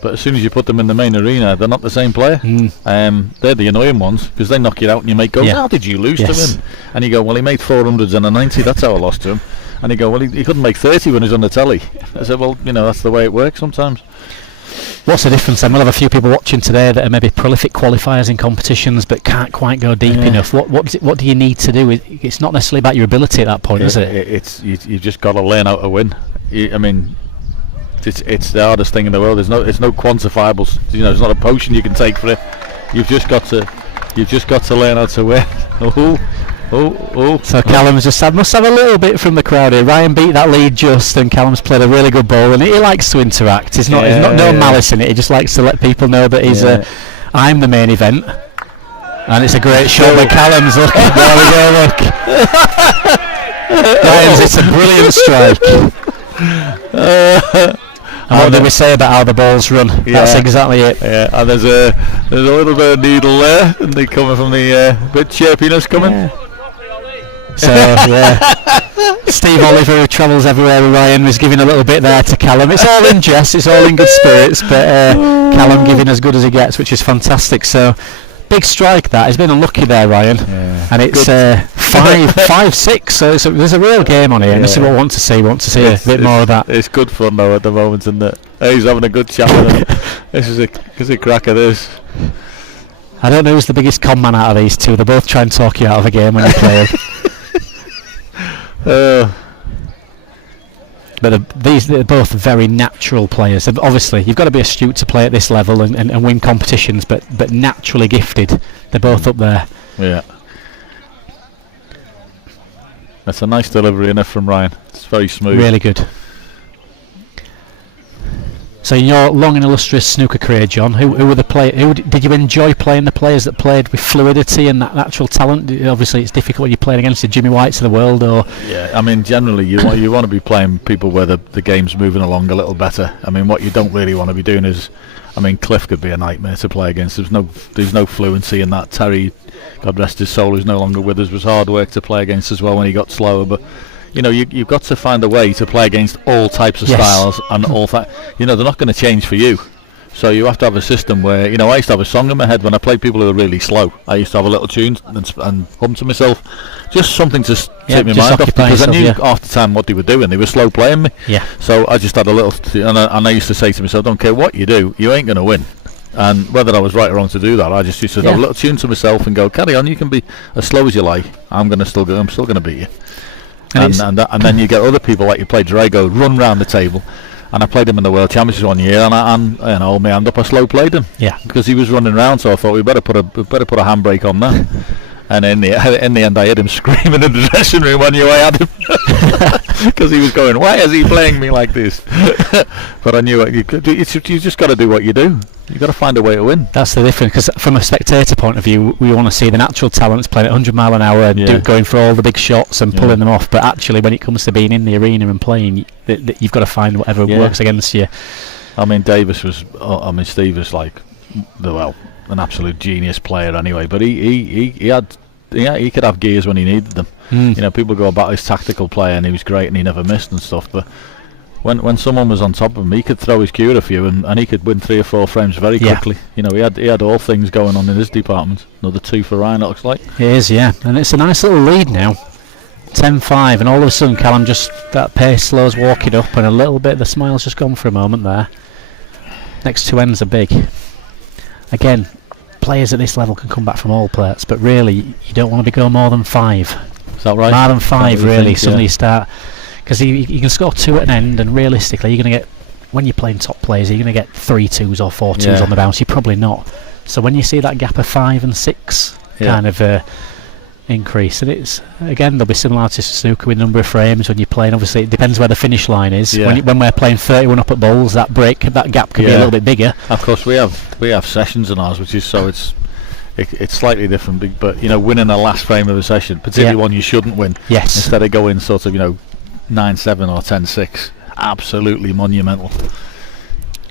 But as soon as you put them in the main arena, they're not the same player. They're the annoying ones, because they knock you out and your mate goes, how did you lose to him? And you go, well, he made 400s and a 90, that's how I lost to him. And you go, well, he couldn't make 30 when he was on the telly. I said, well, that's the way it works sometimes. What's the difference then? We'll have a few people watching today that are maybe prolific qualifiers in competitions but can't quite go deep enough. What do you need to do? It's not necessarily about your ability at that point, is it? You've just got to learn how to win. It's the hardest thing in the world. It's no quantifiable. There's not a potion you can take for it. You've just got to learn how to win. So Callum's must have a little bit from the crowd here. Ryan beat that lead just, and Callum's played a really good ball, and he likes to interact. He's not no malice in it. He just likes to let people know that he's I'm the main event. And it's a great shot by Callum's. Look, there we go. Look, Ryan's, it's a brilliant strike. And what did we say about how the balls run? That's exactly it. Yeah, and there's a little bit of needle there, and they coming from the bit chirpiness coming. So Steve Oliver, who travels everywhere with Ryan, was giving a little bit there to Callum. It's all in jest, it's all in good spirits, but Callum giving as good as he gets, which is fantastic. So big strike that. He's been unlucky there, Ryan. And it's 5-6, so there's a real game on here, and this is what we want to see. We want to see a bit more of that. It's good fun though at the moment, isn't it? He's having a good chat with him. This is a cracker, this. I don't know who's the biggest con man out of these two. They both try and talk you out of a game when you play them. But they're both very natural players. Obviously, you've got to be astute to play at this level and win competitions, but naturally gifted. They're both up there. Yeah. That's a nice delivery enough from Ryan. It's very smooth. Really good. So in your long and illustrious snooker career, John, who were the did you enjoy playing the players that played with fluidity and that natural talent? Obviously, it's difficult when you're playing against the Jimmy Whites of the world, or generally you want to be playing people where the game's moving along a little better. What you don't really want to be doing is, Cliff could be a nightmare to play against. There's no fluency in that. Terry, God rest his soul, who's no longer with us, was hard work to play against as well when he got slower, but. You've got to find a way to play against all types of styles and all that. They're not going to change for you. So you have to have a system where, I used to have a song in my head when I played people who are really slow. I used to have a little tune and hum to myself. Just something to take my mind off, because I knew half the time what they were doing. They were slow playing me. Yeah. So I just had a little, and I used to say to myself, don't care what you do, you ain't going to win. And whether I was right or wrong to do that, I just used to have a little tune to myself and go, carry on, you can be as slow as you like. I'm still going to beat you. And then you get other people like you played Drago run round the table, and I played him in the World Championships one year, and I hold my hand up, I slow played him, because he was running round. So I thought we better put a handbrake on that. And in the end, I heard him screaming in the dressing room when I had him, because he was going, "Why is he playing me like this?" But I knew you just got to do what you do. You've got to find a way to win. That's the difference, because from a spectator point of view, we want to see the natural talents playing at 100 mile an hour and going for all the big shots and pulling them off. But actually, when it comes to being in the arena and playing, you've got to find whatever works against you. Davis was. Steve was like, an absolute genius player anyway. But he could have gears when he needed them. People go about his tactical play, and he was great and he never missed and stuff. But when someone was on top of him, he could throw his cue at a few, and he could win 3 or 4 frames very quickly. He had all things going on in his department. Another 2 for Ryan, it looks like. It is, and it's a nice little lead now, 10-5, and all of a sudden Callum that pace slows walking up, and a little bit the smile's just gone for a moment there. Next 2 ends are big. Again, players at this level can come back from all plates, but really you don't want to be going more than 5. Is that right? More than 5 really. Suddenly you start, because you can score 2 at an end, and realistically you're going to get, when you're playing top players, you're going to get 3 2s or 4 2s on the bounce. You're probably not. So when you see that gap of 5 and 6 kind of increase, and it's again there'll be similarities to snooker with number of frames when you're playing. Obviously, it depends where the finish line is. Yeah. When we're playing 31 up at bowls, that gap can be a little bit bigger. Of course, we have sessions on ours, which is so it's slightly different. But winning the last frame of a session, particularly one you shouldn't win, yes, instead of going sort of 9-7 or 10-6, absolutely monumental.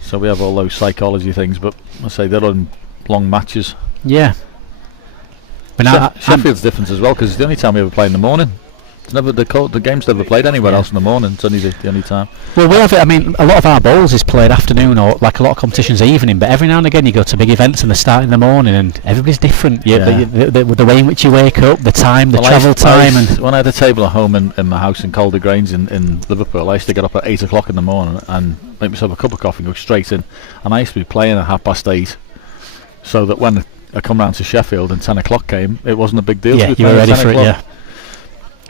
So we have all those psychology things, but I say they're on long matches. Yeah. But Sheffield's different as well, because it's the only time we ever play in the morning. It's never the game's never played anywhere else in the morning. It's only the only time. Well, we have it. I mean, a lot of our bowls is played afternoon, or like a lot of competitions evening. But every now and again, you go to big events and they start in the morning, and everybody's different. The way in which you wake up, the time, the travel time, and when I had a table at home in my house in Calder Grange in Liverpool, I used to get up at 8 o'clock in the morning and make myself a cup of coffee and go straight in. And I used to be playing at 8:30, so that when I come round to Sheffield and 10 o'clock came, it wasn't a big deal. Yeah, you were ready for it.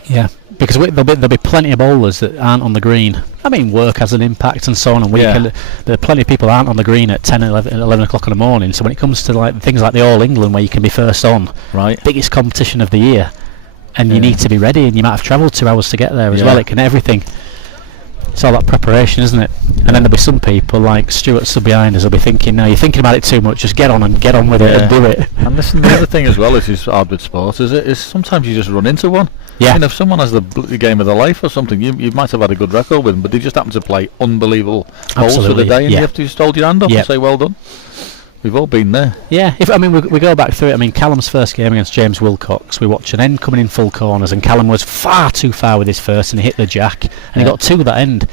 Yeah, because there'll be plenty of bowlers that aren't on the green. I mean, work has an impact and so on. And there are plenty of people that aren't on the green at 10, 11 o'clock in the morning. So when it comes to like things like the All England, where you can be first on, right, biggest competition of the year, and you need to be ready, and you might have travelled 2 hours to get there as well. It can everything. It's all that preparation, isn't it? And then there'll be some people like Stuart stood behind us will be thinking, no, you're thinking about it too much, just get on with it and do it. And listen, the other thing as well is hard with sports is sometimes you just run into one. Yeah. If someone has the game of their life or something, you might have had a good record with them, but they just happen to play unbelievable bowls for the day, and you have to just hold your hand up and say, well done. We've all been there. Yeah, we go back through it. I mean, Callum's first game against James Wilcox, we watched an end coming in full corners, and Callum was far too far with his first, and he hit the jack, and he got 2 that end.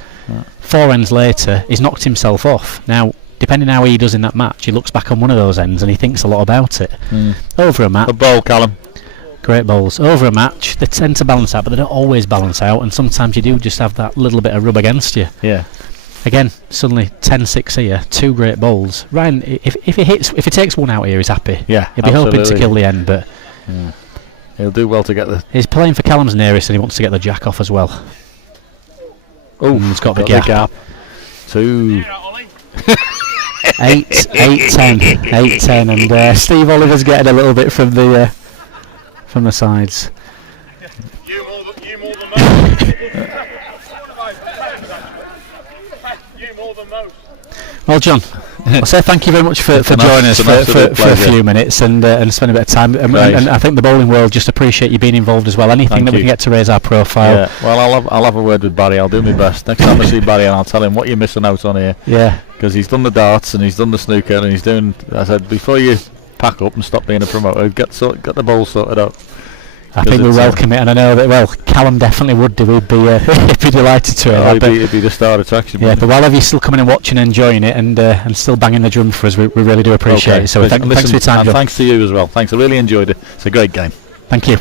4 ends later, he's knocked himself off. Now, depending how he does in that match, he looks back on one of those ends and he thinks a lot about it. Over a match. Good bowl, Callum. Great bowls. Over a match, they tend to balance out, but they don't always balance out, and sometimes you do just have that little bit of rub against you. Yeah. Again, suddenly 10-6 here, 2 great bowls. Ryan, if he takes one out here, he's happy. Yeah, he'll be hoping to kill the end, but he'll do well to get the. He's playing for Callum's nearest, and he wants to get the jack off as well. Oh, he's got the gap. 2. 8-10, and Steve Oliver's getting a little bit from the sides. You more than most. You more than most. Well, John, I'll say thank you very much for joining us for a few minutes and spending a bit of time. And I think the bowling world just appreciate you being involved as well. Anything that we can get to raise our profile. Yeah. Well, I'll have a word with Barry. I'll do my best next time I see Barry, and I'll tell him what you're missing out on here. Yeah. Because he's done the darts and he's done the snooker and he's doing. I said before you pack up and stop being a promoter, get the bowl sorted out. I think we welcome it, and I know that, Callum definitely would do. He'd be delighted to it. He'd be the star attraction. Yeah, but while you're still coming and watching and enjoying it and still banging the drum for us, we really do appreciate it. So thanks for your time, and thanks to you as well. Thanks, I really enjoyed it. It's a great game. Thank you.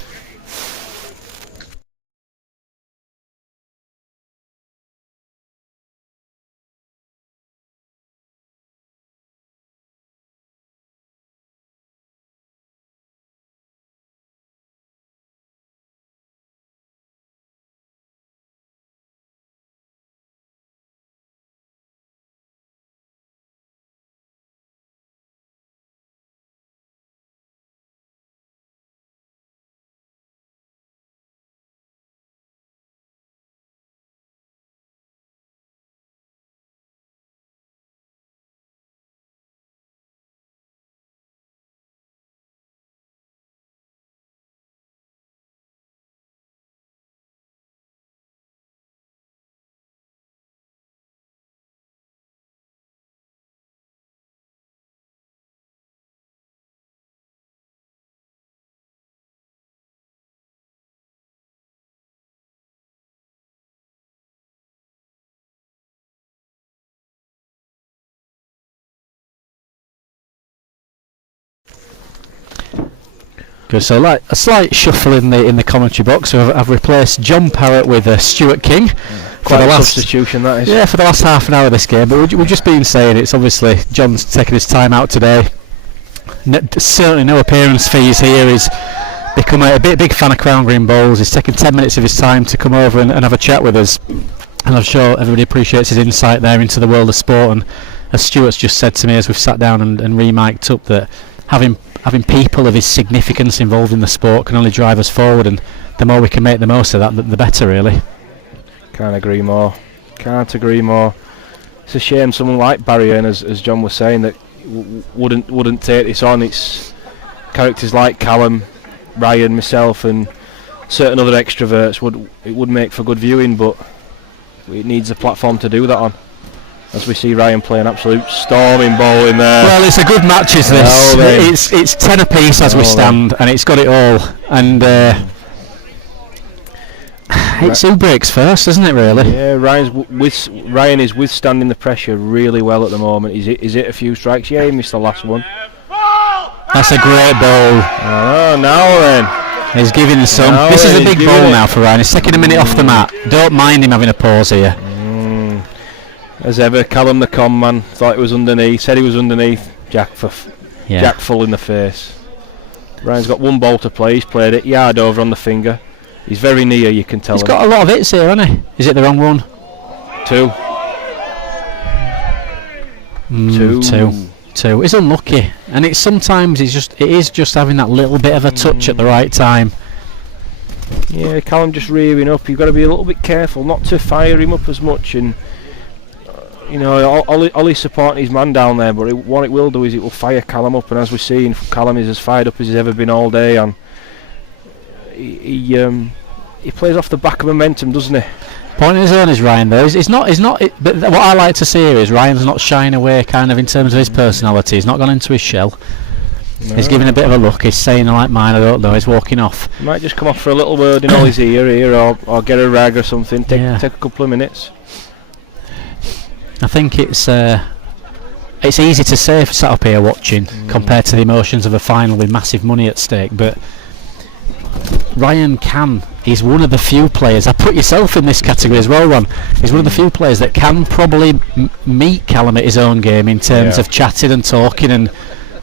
So a slight shuffle in the commentary box. So I've replaced John Parrott with Stuart King. Quite a substitution, that is. Yeah, for the last half an hour of this game. But we've just been saying it's obviously John's taking his time out today. Certainly no appearance fees here. He's become a big fan of Crown Green Bowls. He's taken 10 minutes of his time to come over and have a chat with us. And I'm sure everybody appreciates his insight there into the world of sport. And as Stuart's just said to me as we've sat down and re-mic'd up, that having having people of his significance involved in the sport can only drive us forward, and the more we can make the most of that, the better, really. Can't agree more. Can't agree more. It's a shame someone like Barry Hearn, as John was saying, that wouldn't take this on. It's characters like Callum, Ryan, myself, and certain other extroverts would make for good viewing, but it needs a platform to do that on. As we see Ryan play an absolute storming ball in there. Well, it's a good match, is this? It's 10 apiece as we stand, and it's got it all. And it's who breaks first, isn't it? Really? Yeah, Ryan is withstanding the pressure really well at the moment. He's hit a few strikes. Yeah, he missed the last one. That's a great ball. Oh, now then. He's giving some. This is a big ball now for Ryan. He's taking a minute off the mat. Don't mind him having a pause here. As ever, Callum the con man thought it was underneath, said he was underneath. Jack full in the face. Ryan's got one ball to play. He's played it yard over on the finger. He's very near, you can tell. He's got a lot of hits here, hasn't he? Is it the wrong one? Two. He's unlucky, and it's sometimes it is just having that little bit of a touch at the right time. Yeah, Callum just rearing up. You've got to be a little bit careful not to fire him up as much, and you know, Ollie's supporting his man down there, but what it will do is it will fire Callum up, and as we're seeing, Callum is as fired up as he's ever been all day, and he plays off the back of momentum, doesn't he? Point in his own is Ryan, though. But what I like to see here is Ryan's not shying away, kind of in terms of his personality. He's not gone into his shell. No. He's giving a bit of a look. He's saying, "I like mine." I don't know. He's walking off. He might just come off for a little word in Ollie's ear here, or get a rag or something. Take a couple of minutes. I think it's easy to say sat up here watching compared to the emotions of a final with massive money at stake, but Ryan he's one of the few players, I put yourself in this category as well, Ron, he's one of the few players that can probably meet Callum at his own game in terms of chatting and talking and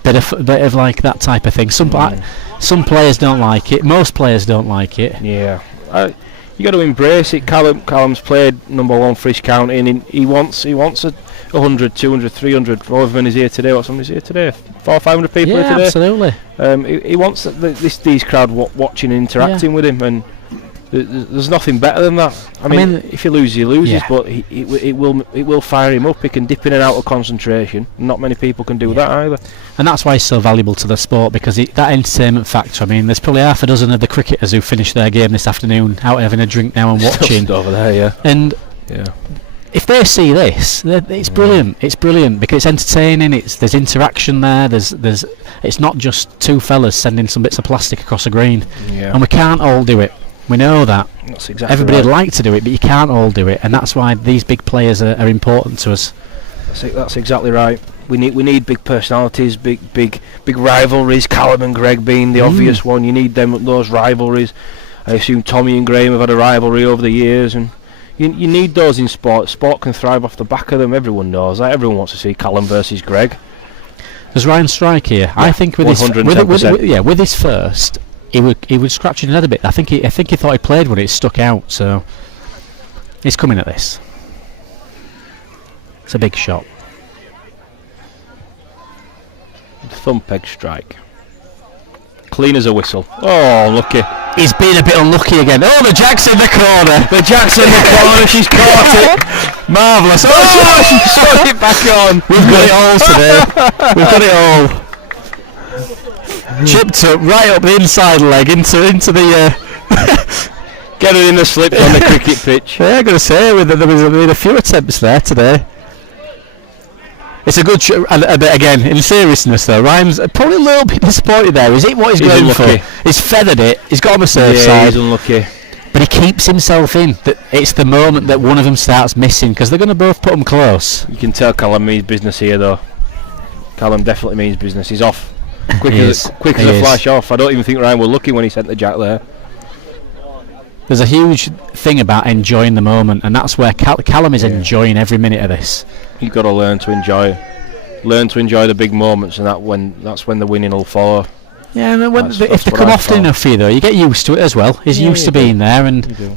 bit of like that type of thing. Some players don't like it, most players don't like it. Yeah, you got to embrace it. Callum's played number one for his county, and he wants 100, 200, 300. However many's here today. What somebody's here today? 400 or 500 people here today. Absolutely. He wants these crowd watching and interacting with him, and there's nothing better than that. I mean, if he loses, he loses, but it will fire him up. He can dip in and out of concentration. Not many people can do that either. And that's why he's so valuable to the sport, because that entertainment factor. I mean, there's probably half a dozen of the cricketers who finished their game this afternoon out having a drink now and watching. Over there, yeah. And if they see this, it's brilliant. It's brilliant because it's entertaining. There's interaction there. It's not just two fellas sending some bits of plastic across a green. Yeah. And we can't all do it. We know that. That's exactly Everybody right. would like to do it, but you can't all do it, and that's why these big players are important to us. That's exactly right. We need big personalities, big rivalries. Callum and Greg being the obvious one. You need those rivalries. I assume Tommy and Graham have had a rivalry over the years, and you need those in sport. Sport can thrive off the back of them. Everyone knows that. Everyone wants to see Callum versus Greg. Does Ryan strike here? Yeah, I think with his first, he would scratch his head a bit. I think he thought he played when it stuck out. So he's coming at this. It's a big shot. Thumb peg strike. Clean as a whistle. Oh, lucky. He's been a bit unlucky again. Oh, the jack's in the corner. The jack's in the corner. She's caught it. Marvellous. Oh, she's shot it back on. We've got it all today. We've got it all. Chipped up right up the inside leg into the. Get it in the slip on the cricket pitch. Yeah, I got to say, there been a few attempts there today. It's a good and again, in seriousness though, Ryan's probably a little bit disappointed there. Is it what he's going for? He's feathered it, he's got on the safe side. He's unlucky. But he keeps himself in. It's the moment that one of them starts missing, because they're going to both put them close. You can tell Callum means business here though. Callum definitely means business. He's off. Quick as a flash off. I don't even think Ryan was lucky when he sent the jack there. There's a huge thing about enjoying the moment, and that's where Callum is enjoying every minute of this. You've got to learn to enjoy the big moments, and that's when the winning will follow. Yeah, and if they come often enough for you though, you get used to it as well. He's used to being there, and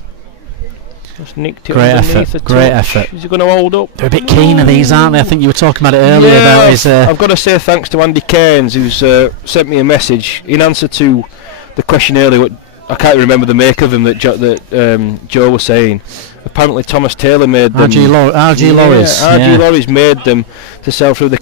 Just nicked it Great underneath effort, the great touch. effort. Is he going to hold up? They're a bit keen of these, aren't they? I think you were talking about it earlier Yeah, about his. I've got to say thanks to Andy Cairns, who's sent me a message in answer to the question earlier. What, I can't remember the make of them that Joe was saying. Apparently Thomas Taylor made them. RG Lorries. RG Lorries made them to sell through the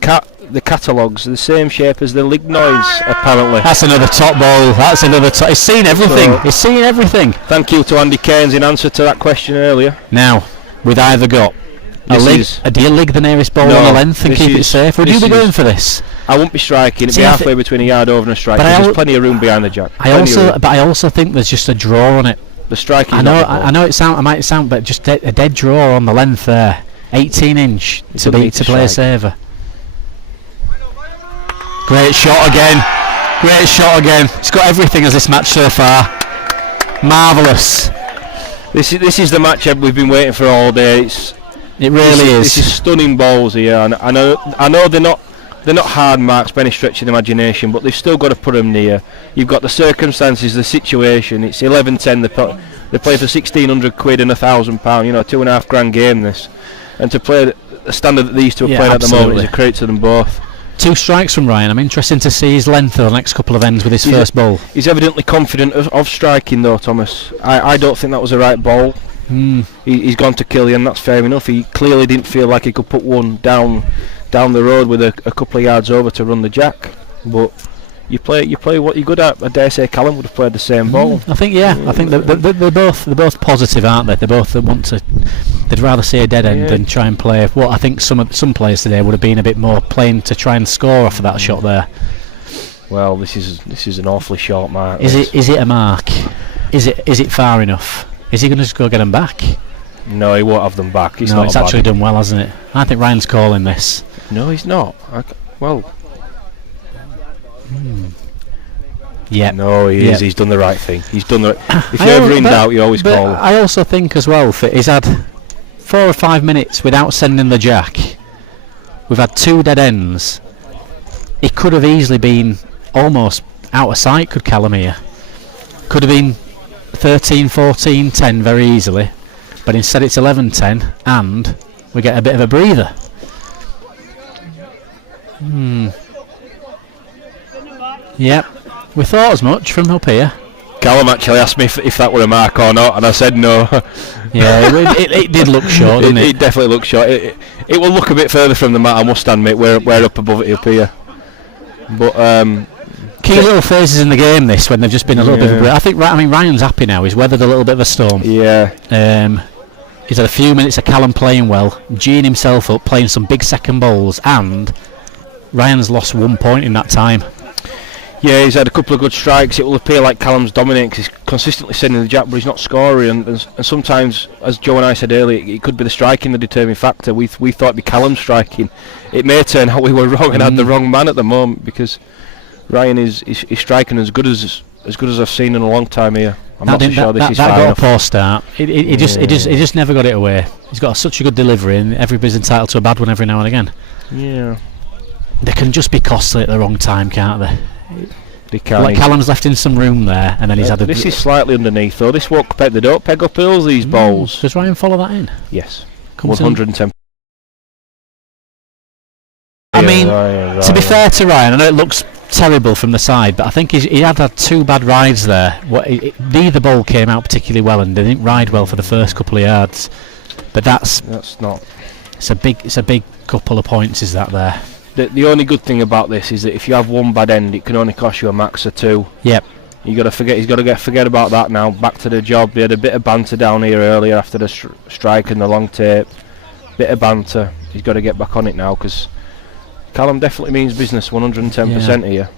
catalogues, the same shape as the Lignoids, apparently. That's another top ball. That's another top. He's seen everything. He's seen everything. Thank you to Andy Cairns in answer to that question earlier. Now, we've either got do you lig the nearest ball on the length and keep it safe? Would you be going for this? I won't be striking. It'd be halfway between a yard over and a strike. There's plenty of room behind the jack. I also think there's just a draw on it. The striking. I know it might sound, but just a dead draw on the length there. 18-inch to play a saver. Great shot again. Great shot again. It's got everything as this match so far. Marvellous. This is the matchup we've been waiting for all day. It really is. This is stunning balls here, and I know they're not hard marks by any stretch of the imagination, but they've still got to put them near. You've got the circumstances, the situation. It's 11-10. They play for £1,600 and £1,000. You know, £2,500 game this, and to play the standard that these two are playing at the moment is a credit to them both. 2 strikes from Ryan. I'm interested to see his length over the next couple of ends with his first ball. He's evidently confident of striking though, Thomas. I don't think that was the right ball. He's gone to Killian, that's fair enough. He clearly didn't feel like he could put one down the road with a couple of yards over to run the jack. But you play what you're good at. I dare say Callum would have played the same ball. I think they're both positive, aren't they? They both want to. They'd rather see a dead end than try and play what I think some players today would have been a bit more playing to try and score off of that shot there. Well, this is an awfully short mark. Is it a mark? Is it far enough? Is he going to just go get them back? No, he won't have them back. It's actually done well, hasn't it? I think Ryan's calling this. No, he's not. Yeah. No, he is. He's done the right thing. He's done the. If you're ever in doubt, you always call. I also think as well that he's had 4 or 5 minutes without sending the jack. We've had 2 dead ends. He could have easily been almost out of sight. Could Callum here? Could have been 13, 14, 10 very easily, but instead it's 11, 10, and we get a bit of a breather. Yep, we thought as much from up here. Callum actually asked me if that were a mark or not, and I said no. Yeah, it did look short, didn't it? It definitely looked short. It will look a bit further from the mat, I must admit. We're up above it up here. But key little phases in the game this when they've just been a little bit of a break. I think Ryan's happy now. He's weathered a little bit of a storm. Yeah. He's had a few minutes of Callum playing well, geeing himself up, playing some big second balls, and Ryan's lost 1 point in that time. Yeah, he's had a couple of good strikes. It will appear like Callum's dominating because he's consistently sending the jack, but he's not scoring. And sometimes, as Joe and I said earlier, it could be the striking the determining factor. We thought it'd be Callum striking. It may turn out we were wrong and had the wrong man at the moment, because Ryan is striking as good as I've seen in a long time here. I'm not so sure this is far enough. That got a poor start. He just never got it away. He's got such a good delivery, and everybody's entitled to a bad one every now and again. Yeah. They can just be costly at the wrong time, can't they? Like Callum's left in some room there, and then he's had a. This is slightly underneath though. This won't peg. They don't peg up hills, these bowls. Does Ryan follow that in? Yes. 110. I mean, to be fair to Ryan, I know it looks terrible from the side, but I think he had 2 bad rides there. Neither ball came out particularly well, and they didn't ride well for the first couple of yards. But that's not. It's a big couple of points. Is that there? The only good thing about this is that if you have 1 bad end, it can only cost you a max of 2. Yep. You got to forget. He's got to forget about that now. Back to the job. They had a bit of banter down here earlier after the strike and the long tape. Bit of banter. He's got to get back on it now, because Callum definitely means business. 110% here.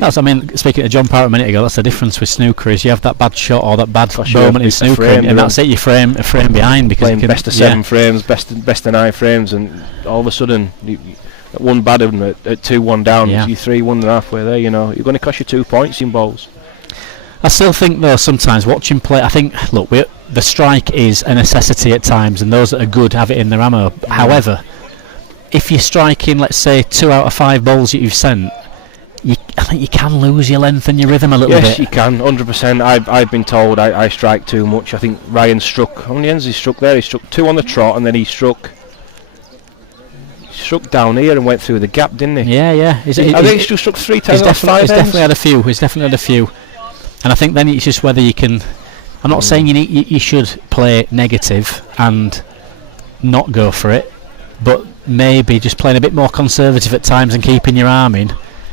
That's. I mean, speaking to John Power a minute ago, that's the difference with snooker. Is you have that bad shot or that bad moment in snooker, and that's it. You frame behind, because playing best of 7 frames, best of 9 frames, and all of a sudden. At 1 bad and at 2-1 down, you're 3-1 and halfway there. You know, you're going to cost you 2 points in bowls. I still think though, sometimes watching play, I think the strike is a necessity at times, and those that are good have it in their ammo. However, if you're striking, let's say 2 out of 5 bowls that you've sent, I think you can lose your length and your rhythm a little Yes, bit. you can, 100%. I've been told I strike too much. I think Ryan struck, how many ends he struck there? He struck 2 on the trot, and then he struck down here and went through the gap, didn't he? Yeah. I think he struck 3 times. He's definitely had a few. He's definitely had a few. And I think then it's just whether you can. I'm not saying you should play negative and not go for it, but maybe just playing a bit more conservative at times and keeping your arm in.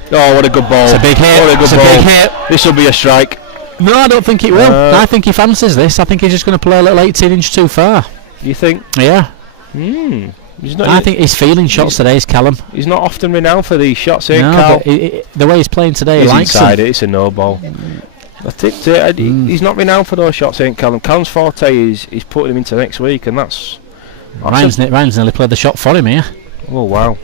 Oh, what a good ball! It's a big hit. What a good ball. Big hit. This will be a strike. No, I don't think it will. I think he fancies this. I think he's just going to play a little 18-inch too far. You think? Yeah. I think he's feeling shots today, is Callum. He's not often renowned for these shots, no, Cal? But the way he's playing today, he's he likes inside him. it. It's a no ball. I tipped it. He's not renowned for those shots, ain't Callum? Callum's forte is putting him into next week, and that's Ryan's nearly played the shot for him here. Oh wow!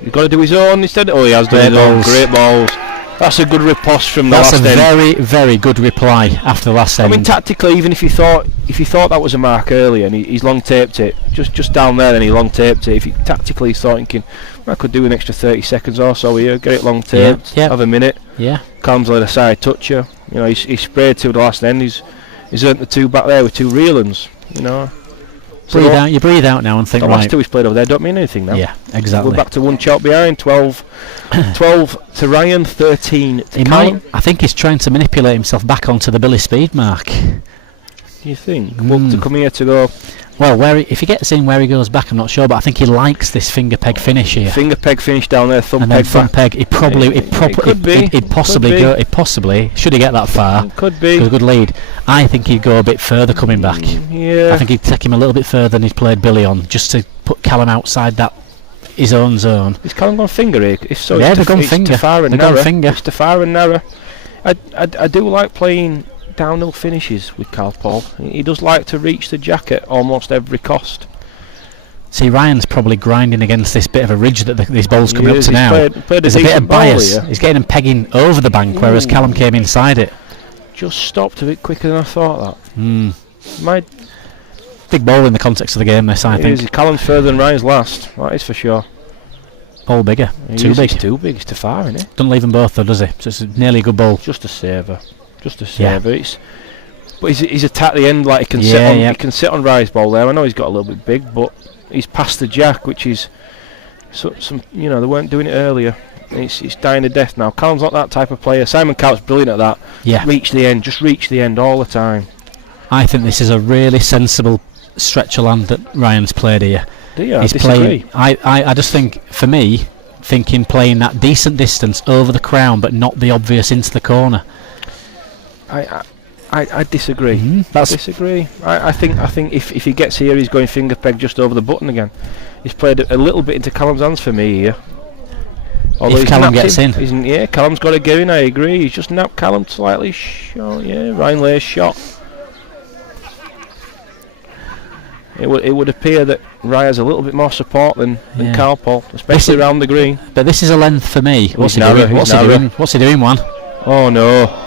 He's got to do his own instead. Oh, he has done his own. Great balls. That's a good riposte from the last end. That's a very, very good reply after the last end. I mean, tactically, even if you thought that was a mark earlier and he's long taped it, just down there, and he long taped it. If he tactically thinking, I could do an extra 30 seconds or so here, get it long taped, have a minute. Yeah. Callum's let a side toucher. You know, he sprayed to the last end. He's earned the 2 back there with 2 real ones. You know. You breathe out now and think, the last 2 he's played over there don't mean anything now. Yeah, exactly. We're back to 1 chalk behind, 12 to Ryan, 13 to Callum. I think he's trying to manipulate himself back onto the Billy Speed mark. Do you think? To come here to go... Well, if he gets in where he goes back, I'm not sure, but I think he likes this finger peg finish here. Finger peg finish down there, thumb and peg then thumb peg. He'd possibly, should he get that far, could be a good lead. I think he'd go a bit further coming back. Yeah. I think he'd take him a little bit further than he's played Billy on, just to put Callum outside his own zone. Is Callum gone finger here? If so, yeah, it's they've gone finger. It's far and they've narrow. Gone finger. It's too far and narrow. I do like playing downhill finishes with Cal Paul. He does like to reach the jack at almost every cost. See, Ryan's probably grinding against this bit of a ridge that these balls coming up to now. There's a bit of bias. He's getting them pegging over the bank, whereas Callum came inside it. Just stopped a bit quicker than I thought that. Big ball in the context of the game, this, I think. Callum's further than Ryan's last. That is for sure. Ball bigger. Too big. It's too big. It's too far, isn't it? Doesn't leave them both, though, does he? So it's nearly a good ball. Just a saver. But he's attacked the end like he can sit on. He can sit on Ryan's ball there. I know he's got a little bit big, but he's past the jack, which is some. You know, they weren't doing it earlier. It's dying to death now. Callum's not that type of player. Simon Cowell's brilliant at that. Yeah. Reach the end. Just reach the end all the time. I think this is a really sensible stretch of land that Ryan's played here. Do you? He's playing. I just think, for me, playing that decent distance over the crown, but not the obvious into the corner. I disagree. I disagree. I think if he gets here, he's going finger peg just over the button again. He's played a little bit into Callum's hands for me here. Although if Callum gets in. Callum's got to go in, I agree. He's just napped Callum slightly short. Yeah, Ryan Lay's shot. It would appear that Ryan has a little bit more support than Carl Paul, especially around the green. But this is a length for me. What's he doing, Juan? Oh no.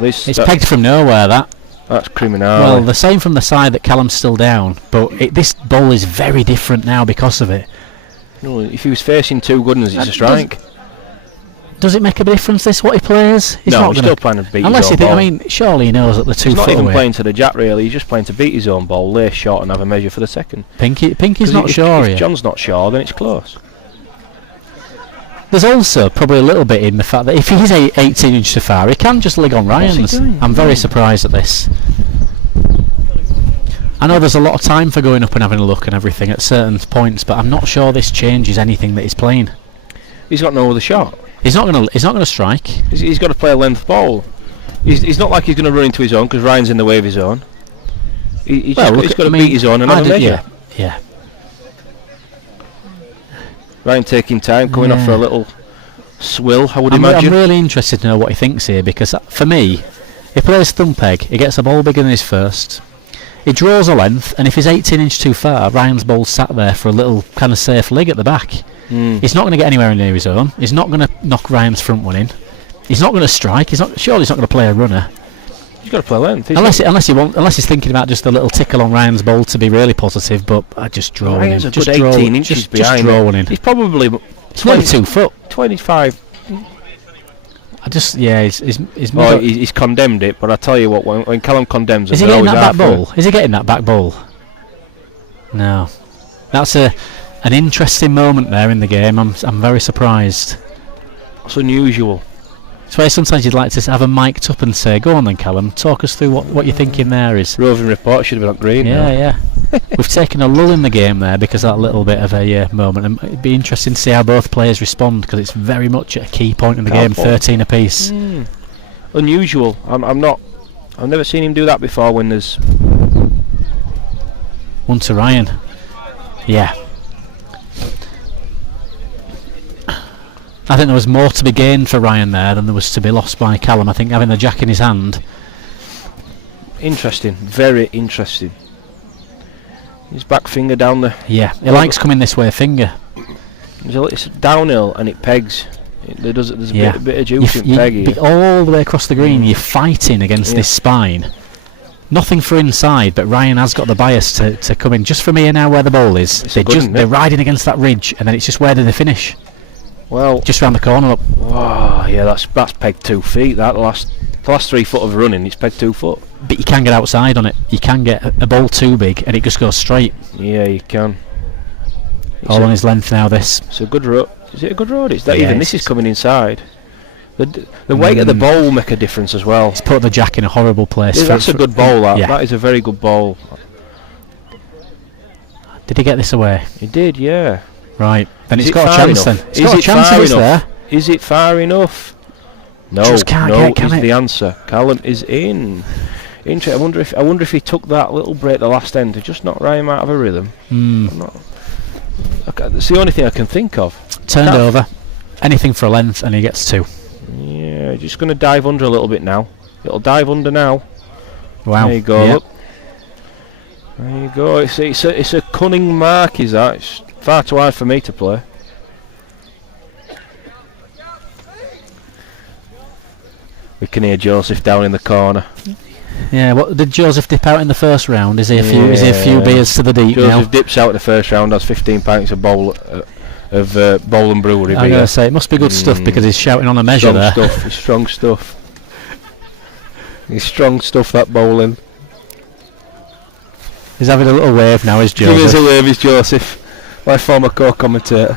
It's pegged from nowhere, that. That's criminal. Well, the same from the side that Callum's still down, but this ball is very different now because of it. No, if he was facing 2 good ones, it's a strike. Does it make a difference, this, what he plays? He's still playing to beat unless his own ball. I mean, surely he knows that the 2 foot away. He's not even playing to the jack, really. He's just playing to beat his own ball, lay shot and have a measure for the second. Pinky's not sure here. If John's not sure, then it's close. There's also probably a little bit in the fact that if he's 18 inches too far, he can just lig on Ryan's. I'm very surprised at this. I know there's a lot of time for going up and having a look and everything at certain points, but I'm not sure this changes anything that he's playing. He's got no other shot. He's not going to strike. He's got to play a length ball. He's not like he's going to run into his own because Ryan's in the way of his own. He's got to beat his own and have a measure. Yeah. Ryan taking time, coming off for a little swill, I would imagine. I'm really interested to know what he thinks here, because for me, he plays thumb peg, he gets a ball bigger than his first, he draws a length, and if he's 18 inches too far, Ryan's ball sat there for a little kind of safe lig at the back. He's not going to get anywhere near his own. He's not going to knock Ryan's front one in. He's not going to strike. Surely he's not going to play a runner. He's got to play length. Unless he's thinking about just a little tickle on Ryan's ball to be really positive. But I just draw one in. Ryan's a good 18 inches behind. Just draw one in. He's probably It's nearly 2 foot. 25. I just, yeah, he's Well, he's condemned it, but I tell you what, when Callum condemns Is it, he getting that back ball? Is he getting that back ball? No. That's an interesting moment there in the game. I'm very surprised. It's unusual. It's where sometimes you'd like to have a mic'd up and say, go on then Callum, talk us through what you're thinking there is. Roving report should have been on green. Yeah. We've taken a lull in the game there because of that little bit of a moment, and it'd be interesting to see how both players respond because it's very much at a key point in the game, 13 apiece. Unusual. I've never seen him do that before when there's... One to Ryan. Yeah. I think there was more to be gained for Ryan there than there was to be lost by Callum. I think having the jack in his hand. Interesting, very interesting. His back finger down the... Yeah, he likes coming this way, finger. It's downhill and it pegs. There's a bit of juice in peg. All the way across the green, you're fighting against this spine. Nothing for inside, but Ryan has got the bias to come in. Just from here now where the ball is, they're riding against that ridge, and then it's just where do they finish? Well, just round the corner up. Oh, yeah, that's pegged 2 feet. The last 3 foot of running, it's pegged 2 foot. But you can get outside on it. You can get a ball too big, and it just goes straight. Yeah, you can. All on his length now. This. It's a good road. Is it a good road? It's that even this is coming inside. The weight of the ball will make a difference as well. It's put the jack in a horrible place. Yeah, that's a good ball. That is a very good ball. Did he get this away? He did, yeah. Right, then it's got a chance then. Is it far enough? Is it far enough? No, just can't get, is the answer. Callum is in. I wonder if he took that little break the last end to just knock Ryan out of a rhythm. It's the only thing I can think of. Turned over. Anything for a length and he gets 2. Yeah, just going to dive under a little bit now. It'll dive under now. Wow. There you go, look. There you go. It's a cunning mark, is that? It's far too hard for me to play. We can hear Joseph down in the corner. Yeah, what did Joseph dip out in the first round? Is he a few beers to the deep now? Joseph dips out in the first round, has 15 pints of bowl and brewery beer. I'm going to say it must be good stuff because he's shouting on a measure there. It's strong stuff. It's strong stuff, that bowling. He's having a little wave now, is Joseph? Give us a wave, is Joseph. My former co-commentator.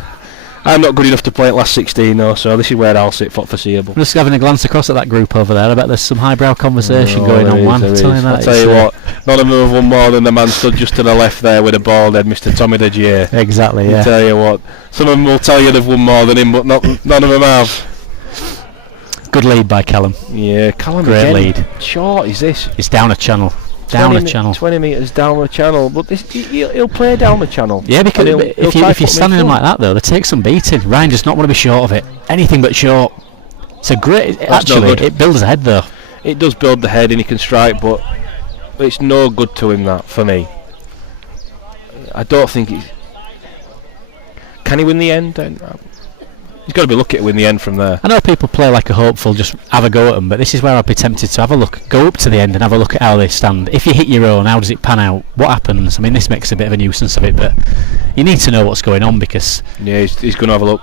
I'm not good enough to play at last 16 though, so this is where I'll sit for foreseeable. I'm just having a glance across at that group over there. I bet there's some highbrow conversation going on. I'll tell you what, none of them have won more than the man stood just to the left there with a ball head, Mr. Tommy De Gier. Exactly, yeah. I'll tell you what, some of them will tell you they've won more than him, but none of them have. Good lead by Callum. Yeah, Callum great again. Lead. Short is this? It's down a channel. Down a channel. 20 metres down the channel, but he'll play down the channel. Yeah, because if you're standing him like that though, they take some beating. Ryan does not want to be short of it. Anything but short. It's a great. Actually, it builds the head though. It does build the head, and he can strike, but it's no good to him. That for me, I don't think he's. Can he win the end? He's got to be lucky to win the end from there. I know people play like a hopeful, just have a go at them, but this is where I'd be tempted to have a look, go up to the end and have a look at how they stand. If you hit your own, how does it pan out? What happens? I mean, this makes a bit of a nuisance of it, but you need to know what's going on because... Yeah, he's going to have a look.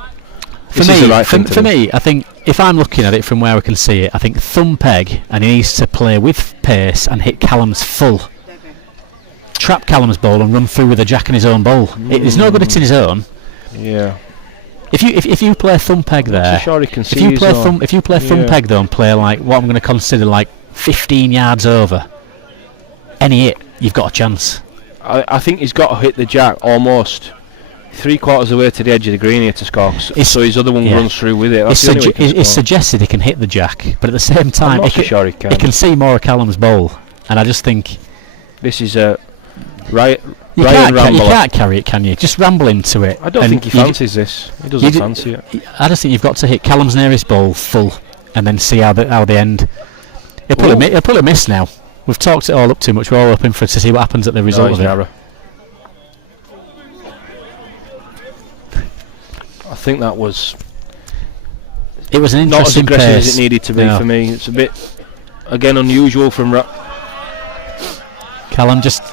For me, I think if I'm looking at it from where I can see it, I think thumb peg, and he needs to play with pace and hit Callum's full. Trap Callum's ball and run through with a jack in his own ball. It's no good hitting his own. Yeah. If you play thumb peg there, sure he can see if you play thumb peg though and play like what I'm going to consider like 15 yards over, any hit, you've got a chance. I think he's got to hit the jack almost 3/4 of the way to the edge of the green here to score. So his other one runs through with it. It's suggested he can hit the jack, but at the same time, he can see more of Callum's bowl, and I just think this is a right. You can't carry it, can you? Just ramble into it. I don't think he fancies this. He doesn't fancy it. I just think you've got to hit Callum's nearest ball full, and then see how they end. He'll pull a miss now. We've talked it all up too much. We're all hoping to see what happens at the result of it. Narrow. I think that was. It was an interesting not as aggressive pace. as it needed to be for me. It's a bit, again, unusual from. Callum just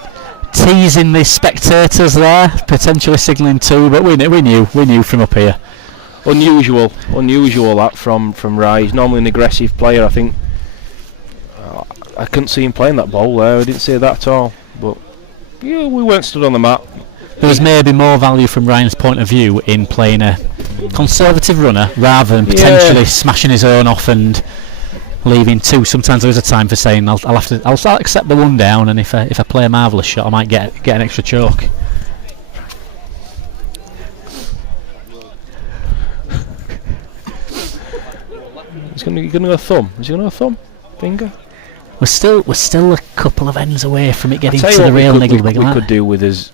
teasing the spectators there, potentially signalling 2, but we knew from up here. unusual that from Rye. He's normally an aggressive player. I think I couldn't see him playing that ball there. I didn't see that at all. But yeah, we weren't stood on the mat. There was maybe more value from Ryan's point of view in playing a conservative runner rather than potentially smashing his own off and leaving two. Sometimes there was a time for saying I'll accept the one down, and if I play a marvellous shot, I might get an extra choke. He's gonna go thumb. Is he gonna go thumb? Finger? We're still a couple of ends away from it getting to the real niggle big. We could do with us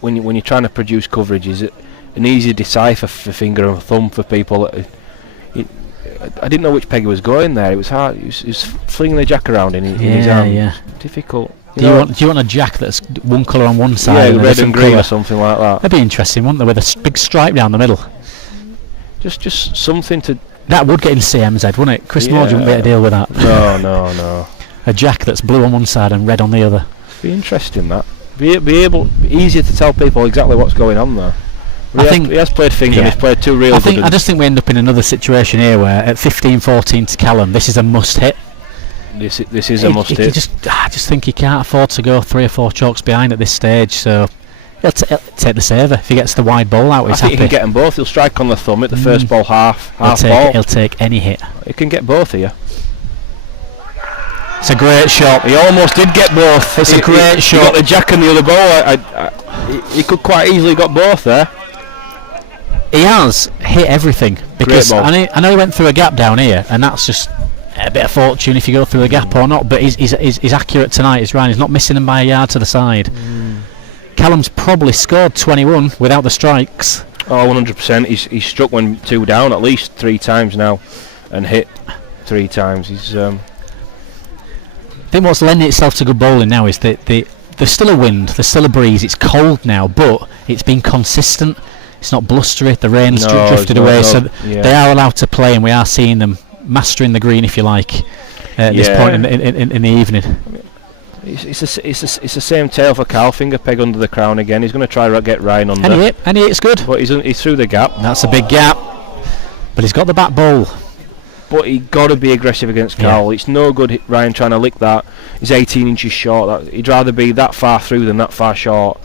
when you're trying to produce coverage. Is it an easy decipher for finger and thumb for people? I didn't know which peg he was going there. It was hard. He was flinging the jack around in his hand. Yeah. Difficult. Do you want a jack that's one colour on one side and red and green or something like that? That'd be interesting, wouldn't there, with a big stripe down the middle? Just something to. That would get in CMZ, wouldn't it? Chris Moore wouldn't be able to deal with that. No. A jack that's blue on one side and red on the other. Be interesting that. Be easier to tell people exactly what's going on there. He has played finger. And he's played two real. I just think we end up in another situation here where at 15-14 to Callum, this is a must hit. This is a must hit. I just think he can't afford to go 3 or 4 chalks behind at this stage. So he'll take the saver if he gets the wide ball out. I think he can get them both. He'll strike on the thumb at the first ball half ball. He'll take any hit. He can get both here. It's a great shot. He almost did get both. It's a great shot. He got the jack and the other ball. He could quite easily got both there. He has hit everything because I know he went through a gap down here, and that's just a bit of fortune if you go through the gap or not. But he's accurate tonight. Is Ryan? He's not missing them by a yard to the side. Callum's probably scored 21 without the strikes. Oh, 100%. He's struck one 2 down at least 3 times now, and hit 3 times. He's. I think what's lending itself to good bowling now is that there's still a wind, there's still a breeze. It's cold now, but it's been consistent. It's not blustery. The rain's drifted away, so they are allowed to play, and we are seeing them mastering the green, if you like, at this point in the evening. It's the same tale for Carl. Finger peg under the crown again. He's going to try to get Ryan under. And it's good. But he's through the gap. That's a big gap. But he's got the back bowl. But he got to be aggressive against Carl. It's no good Ryan trying to lick that. He's 18 inches short. He'd rather be that far through than that far short.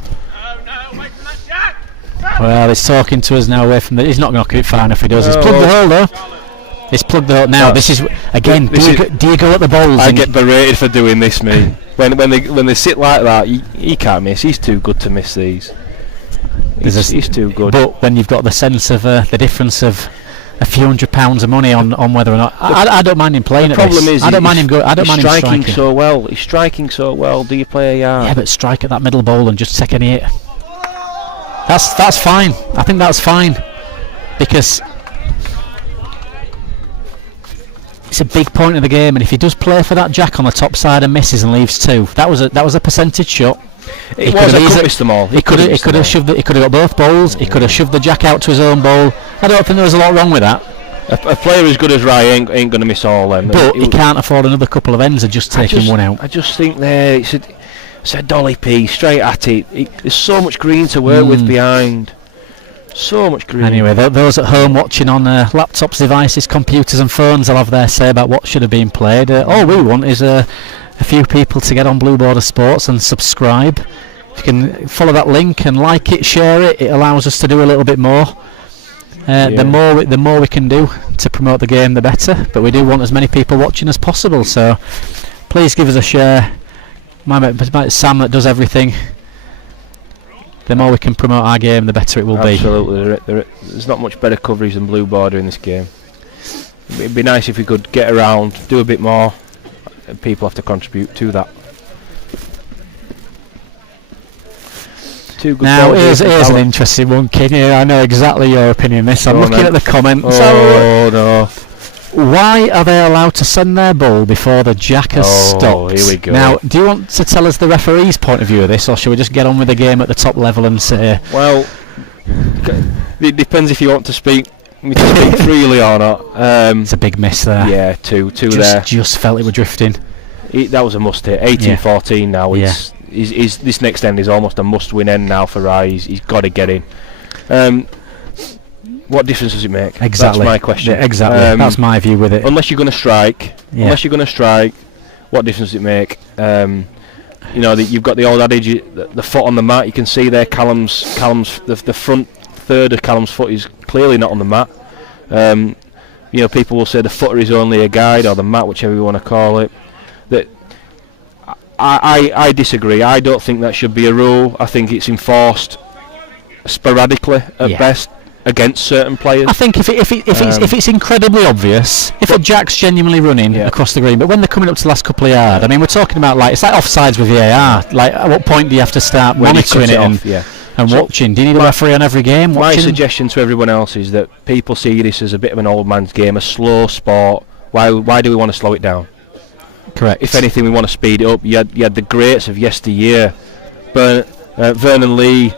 Well, he's talking to us now away from he's not going to knock it far enough if he does. He's plugged the hole though. He's plugged the hole. Now this is again. Do you go at the bowls? I get berated for doing this, me. when they sit like that, he can't miss. He's too good to miss these. He's too good. But when you've got the sense of the difference of a few £100 of money on whether or not I don't mind him playing. The problem is I don't mind him striking so well. He's striking so well. Do you play a yard? Yeah, but strike at that middle bowl and just take any hit. That's fine. I think that's fine because it's a big point of the game, and if he does play for that jack on the top side and misses and leaves 2, that was a percentage shot. He could have missed them all. He could have shoved. He could have got both bowls. He could have shoved the jack out to his own bowl. I don't think there was a lot wrong with that. A player as good as Ryan ain't going to miss all them. But he can't afford another couple of ends of just taking one out. I just think there it's a dolly piece straight at it. There's so much green to work with behind. So much green. Anyway, those at home watching on laptops, devices, computers and phones will have their say about what should have been played. All we want is a few people to get on Blue Border Sports and subscribe. If you can follow that link and like it, share it, it allows us to do a little bit more. The more we can do to promote the game, the better. But we do want as many people watching as possible. So please give us a share. My mate Sam that does everything. The more we can promote our game, the better it will be. Absolutely. There's not much better coverage than Blue Border in this game. It'd be nice if we could get around, do a bit more, and people have to contribute to that. Now here's an interesting one, Kid. I know exactly your opinion on this. I'm looking at the comments. Oh no. Why are they allowed to send their ball before the jack has stopped? Here we go. Now, do you want to tell us the referee's point of view of this, or should we just get on with the game at the top level and say? Well, it depends if you want to speak freely or not. It's a big miss there. Yeah, two there. Just felt it were drifting. That was a must hit. 18-14 now. This next end is almost a must-win end now for Rye. He's got to get in. what difference does it make? Exactly. That's my question. Yeah, exactly. That's my view with it. Unless you're going to strike, what difference does it make? You know, you've got the old adage, the foot on the mat. You can see there, Callum's the front third of Callum's foot is clearly not on the mat. You know, people will say the footer is only a guide, or the mat, whichever you want to call it. That I disagree. I don't think that should be a rule. I think it's enforced sporadically at best against certain players. I think if it's incredibly obvious, if a jack's genuinely running across the green, but when they're coming up to the last couple of yards, I mean, we're talking about it's like offsides with VAR. Like, at what point do you have to start monitoring it and watching? Do you need a referee on every game? My suggestion to everyone else is that people see this as a bit of an old man's game, a slow sport. Why do we want to slow it down? Correct. If anything, we want to speed it up. You had the greats of yesteryear, Vernon Lee,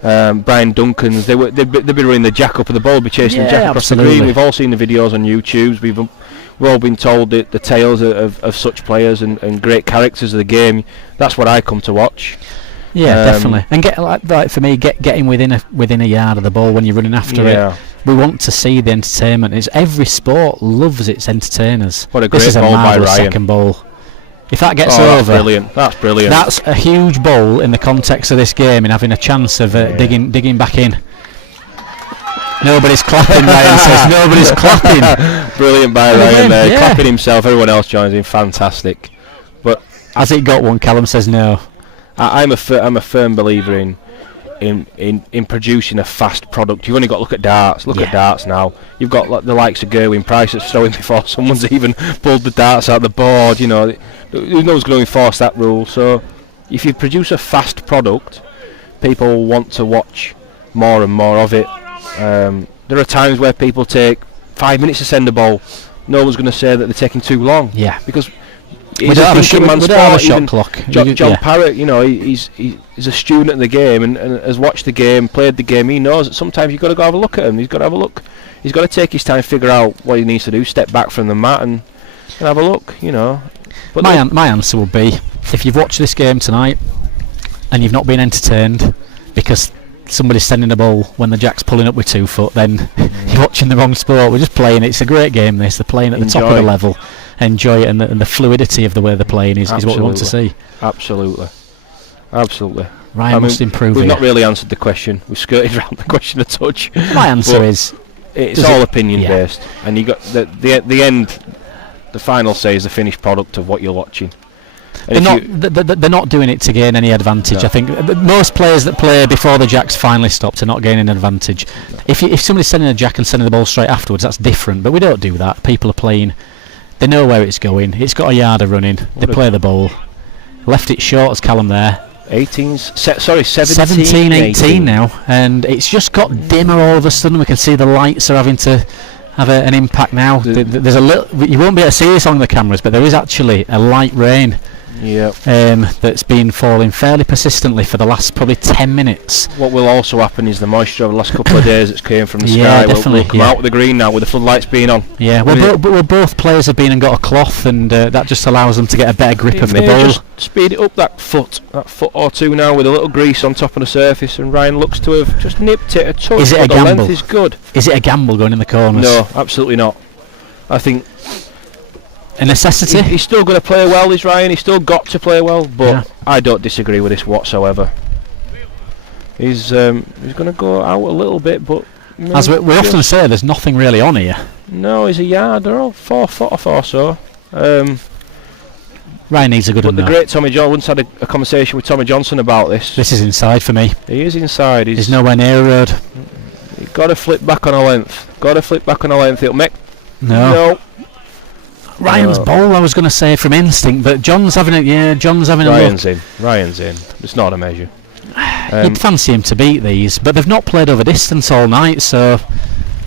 Brian Duncan's. They'd be running the jack up of the ball, be chasing the jack across the green. We've all seen the videos on YouTube. We've all been told the tales of such players and great characters of the game. That's what I come to watch. Yeah, definitely. And get like for me, getting within a yard of the ball when you're running after it. We want to see the entertainment. Every sport loves its entertainers. What a great this is a ball by marvellous Ryan. Second ball. If that gets That's over, brilliant. That's brilliant. That's a huge ball in the context of this game and having a chance of digging back in. Nobody's clapping, Ryan says. Nobody's clapping. Brilliant by Ryan there. Clapping himself. Everyone else joins in. Fantastic. But has it got one? Callum says no. I'm a firm believer in producing a fast product. You've only got to look at darts. Look at darts now. You've got the likes of Gerwin Price that's throwing before someone's even pulled the darts out the board. You know, who knows going to enforce that rule? So, if you produce a fast product, people will want to watch more and more of it. There are times where people take 5 minutes to send a ball. No one's going to say that they're taking too long. Yeah, because we don't have a shot clock. John Parrott, you know, he's a student of the game and has watched the game, played the game. He knows that sometimes you've got to go have a look at him. He's got to have a look. He's got to take his time, figure out what he needs to do, step back from the mat and have a look, you know. But my answer would be, if you've watched this game tonight and you've not been entertained because somebody's sending a ball when the jack's pulling up with 2 foot, then you're watching the wrong sport. We're just playing it. It's a great game, this. They're playing at the top of the level. Enjoy it, and the fluidity of the way they're playing is what we want to see. Absolutely. Ryan must improve. We've not really answered the question. We've skirted around the question a touch. My answer is it's all opinion based, and you got the end. The final say is the finished product of what you're watching. They're not doing it to gain any advantage. No. I think most players that play before the jack's finally stopped are not gaining an advantage. If somebody's sending a jack and sending the ball straight afterwards, that's different. But we don't do that. People are playing. They know where it's going. It's got a yard of running. They play the ball. Left it short as Callum there. 17-18 now, and it's just got dimmer all of a sudden. We can see the lights are having to have an impact now. There's a little. You won't be able to see this on the cameras, but there is actually a light rain. That's been falling fairly persistently for the last probably 10 minutes. What will also happen is the moisture over the last couple of days that's came from the sky will come out of the green now with the floodlights being on. Yeah, both players have been and got a cloth, and that just allows them to get a better grip of the ball. Just speed it up that foot or two now with a little grease on top of the surface, and Ryan looks to have just nipped it a touch. Is it a the gamble? Length is good. Is it a gamble going in the corners? No, absolutely not. I think a necessity. He's still going to play well, is Ryan. He's still got to play well, but I don't disagree with this whatsoever. He's going to go out a little bit, but as we often say, there's nothing really on here. No, he's a yard. They're all 4 foot or so. Ryan needs a good one. But the great Tommy John once had a conversation with Tommy Johnson about this. This is inside for me. He is inside. He's nowhere near a road. You've got to flip back on a length. It'll make no. Ryan's ball, I was going to say from instinct, but John's having a look. Ryan's in. It's not a measure. You'd fancy him to beat these, but they've not played over distance all night, so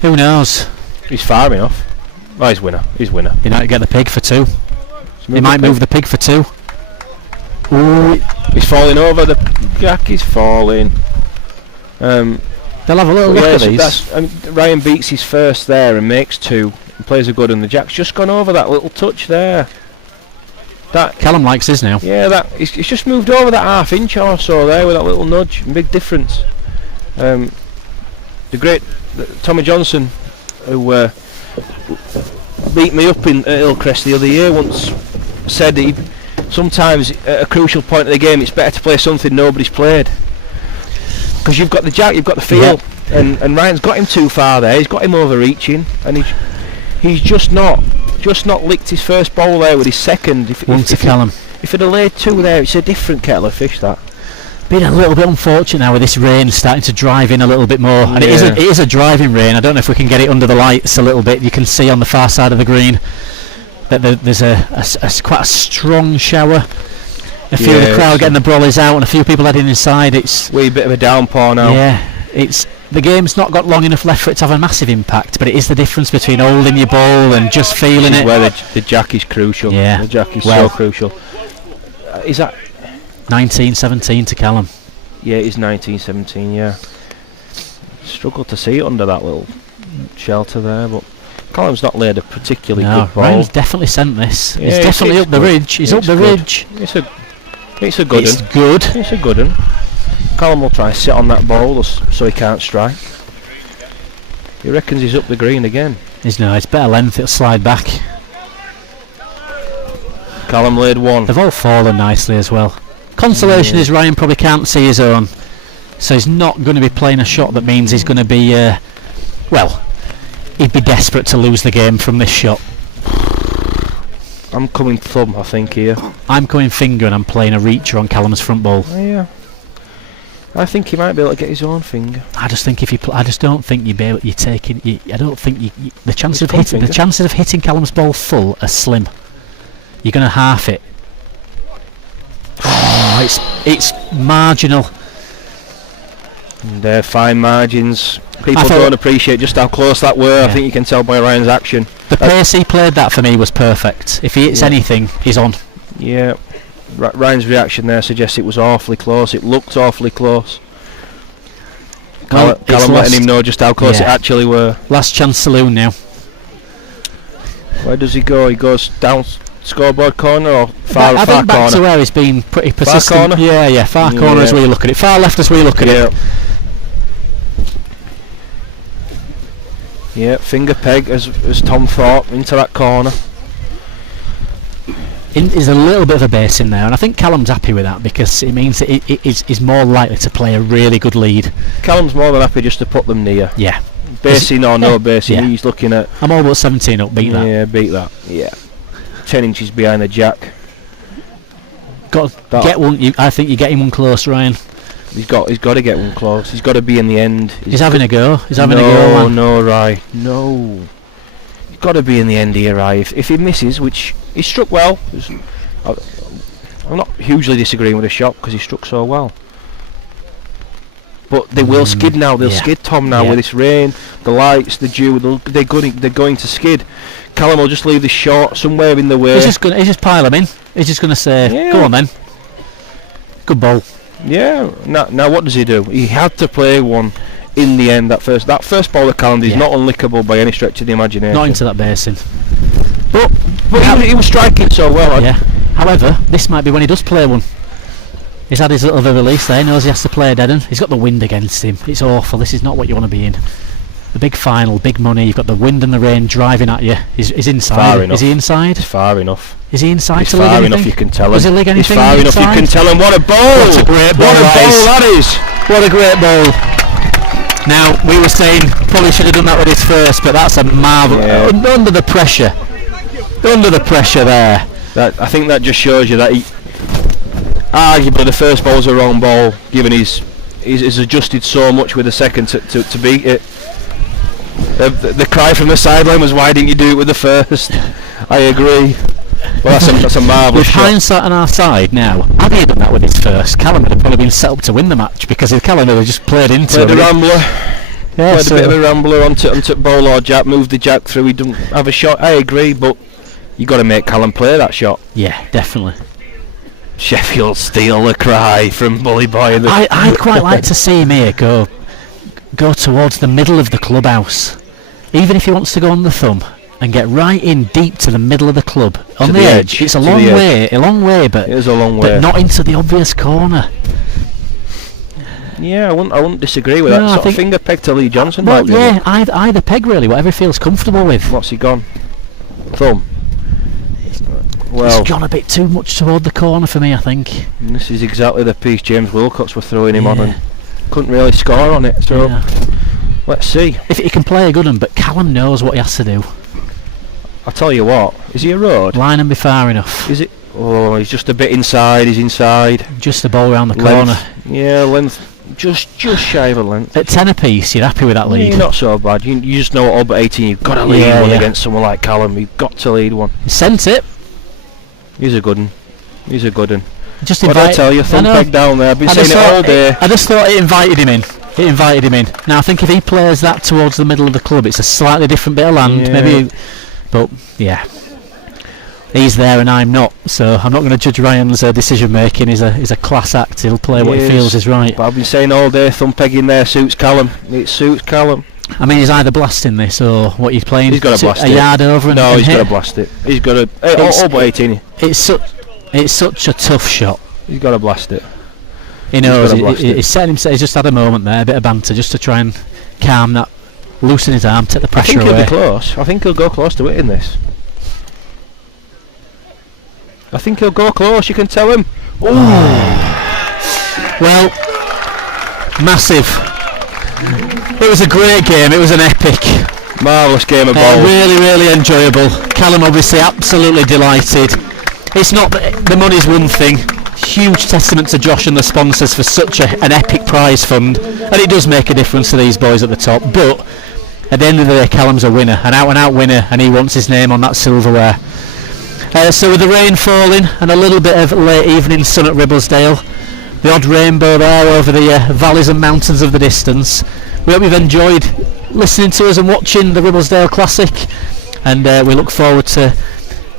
who knows? He's far enough. Oh, he's winner. He might get the pig for 2. He might move the pig for 2. Ooh, he's falling over. The jack is falling. They'll have a little look at these. Ryan beats his first there and makes 2. And plays a good, and the jack's just gone over that little touch there. That Callum likes his now. Yeah, he's just moved over that ½ inch or so there with that little nudge. Big difference. The The great Tommy Johnson, who beat me up at Hillcrest the other year, once said that sometimes at a crucial point of the game it's better to play something nobody's played, because you've got the jack, you've got the feel, and Ryan's got him too far there. He's got him overreaching, and he's just not licked his first ball there with his second. If Callum. If he'd have laid 2 there, it's a different kettle of fish, that. Been a little bit unfortunate now with this rain starting to drive in a little bit more, and it is a driving rain. I don't know if we can get it under the lights a little bit. You can see on the far side of the green that there's quite a strong shower. A few of the crowd getting the brollies out, and a few people heading inside. It's a wee bit of a downpour now. Yeah, the game's not got long enough left for it to have a massive impact, but it is the difference between holding your ball and just feeling it. Where the jack is crucial. Yeah, the jack is so crucial. Is that 1917 to Callum? Yeah, it is 1917. Yeah. Struggled to see it under that little shelter there, but Callum's not laid a particularly good ball. Ryan's definitely sent this. He's definitely up the ridge. He's up the ridge. It's a good one. It's good. It's a good one. Callum will try and sit on that ball so he can't strike. He reckons he's up the green again. It's better length. It'll slide back. Callum laid 1. They've all fallen nicely as well. Consolation is Ryan probably can't see his own, so he's not going to be playing a shot that means he's going to be he'd be desperate to lose the game from this shot. I'm coming thumb, I think, here. I'm coming finger, and I'm playing a reacher on Callum's front ball. Yeah. I think he might be able to get his own finger. I just think I just don't think you're taking. I don't think the chances of hitting Callum's ball full are slim. You're going to half it. Oh, it's marginal. And they're fine margins. People don't appreciate just how close that were. I think you can tell by Ryan's action. The pace he played that for me was perfect. If he hits anything, he's on. Yeah. Ryan's reaction there suggests it was awfully close. It looked awfully close. Callum letting him know just how close it actually were. Last chance saloon now. Where does he go? He goes down scoreboard corner or far I think back corner? To where he's been pretty persistent. Far corner? Yeah, far corner is where you look at it. Far left is where you look at it. Yeah, finger peg as Tom thought into that corner. There's a little bit of a base in there, and I think Callum's happy with that because it means that he's more likely to play a really good lead. Callum's more than happy just to put them near. Yeah. Basing or no basing, he's looking at... I'm all about 17 up, beat that. Yeah, beat that. Yeah. 10 inches behind the jack. Got to get one. I think you're getting one close, Ryan. He's got to get one close. He's got to be in the end. He's having a go. He's having a go, man. No, Rye. No. He's got to be in the end here, Rye. If he misses, which he struck well. I'm not hugely disagreeing with the shot because he struck so well. But they will skid now. They'll skid Tom now with this rain, the lights, the dew. They're going to skid. Callum will just leave this short somewhere in the way. He's just pile him in. He's just going to say, "Go on then." Good ball. Yeah. Now what does he do? He had to play one in the end. That first ball of Callum is not unlickable by any stretch of the imagination. Not into that basin. But he was striking so well. Yeah. However, this might be when he does play one. He's had his little release there. He knows he has to play a dead end. He's got the wind against him. It's awful. This is not what you want to be in. The big final, big money. You've got the wind and the rain driving at you. He's inside. Far enough. Is he inside? It's far enough. Is he inside He's to lig far anything? enough you can tell him. Does he lig anything? He's far enough you can tell him. What a ball! What a great ball! What a ball that is! What a great ball! Now we were saying probably should have done that with his first, but that's a marvel. Under the pressure. Under the pressure there. I think that just shows you that he arguably the first ball's a wrong ball, given he's adjusted so much with the second to beat it. The cry from the sideline was, why didn't you do it with the first? I agree. Well, that's a marvellous shot. With hindsight on our side now, had he done that with his first, Callum would have probably been set up to win the match because if Callum had just played into a rambler. Yeah, played a bit of a rambler onto ball or jack, moved the jack through. He didn't have a shot. I agree, but you got to make Callum play that shot. Yeah, definitely. Sheffield steal the cry from Bully Boy. I'd quite like to see him here go towards the middle of the clubhouse, even if he wants to go on the thumb and get right in deep to the middle of the club on the edge. It's a long way, but it is a long way, but not into the obvious corner. Yeah, I wouldn't disagree with No, that. I Sort of think- finger peg to Lee Johnson. Well, might be yeah, either peg really, whatever he feels comfortable with. What's he gone? Thumb. Well, It's gone a bit too much toward the corner for me, I think. and this is exactly the piece James Wilcox were throwing him on, Yeah. and couldn't really score on it. So Yeah. let's see. If he can play a good one, but Callum knows what he has to do. I'll tell you what. Is he a road? Line and be far enough. Is it? Oh, he's just a bit inside. He's inside. Just the ball round the Length. corner. Yeah, length. Just shy of a length. At 10 apiece, you're happy with that Yeah, lead. you're not so bad. You just know all but 18. You've got to lead Yeah, one yeah. against someone like Callum. You've got to lead one. He sent it. He's a good one. He's a good one. Just What did I invite. tell you? Thumb know. peg down there. I've been I saying just it all thought day. I just thought it invited him in. It invited him in. Now I think if he plays that towards the middle of the club, it's a slightly different bit of land. Yeah. Maybe, but yeah, he's there and I'm not. So I'm not going to judge Ryan's decision making. He's a class act. He'll play what he Yes. feels is right. But I've been saying all day, thumb pegging there suits Callum. It suits Callum. I mean, he's either blasting this or what he's playing. He's got to blast a it. yard over and No, and he's hit. got to blast it. He's got to. It's- All but 18. It's such a tough shot. He's got to blast it. He knows. gotta blast it. He's setting himself. He's just had a moment there, a bit of banter, just to try and calm that, loosen his arm, take the I pressure think he'll away. be close. I think he'll go close to it in this. I think he'll go close. You can tell him. Well, massive. It was a great game. It was an epic. Marvellous game of ball. Really, really enjoyable. Callum obviously absolutely delighted. It's not that the money's one thing. Huge testament to Josh and the sponsors for such an epic prize fund, and it does make a difference to these boys at the top. But at the end of the day, Callum's a winner, an out-and-out winner, and he wants his name on that silverware. So with the rain falling and a little bit of late evening sun at Ribblesdale, the odd rainbow there over the valleys and mountains of the distance, we hope you've enjoyed listening to us and watching the Ribblesdale Classic, and we look forward to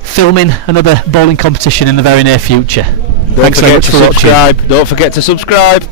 filming another bowling competition in the very near future. Thanks very much for watching. Don't forget to subscribe.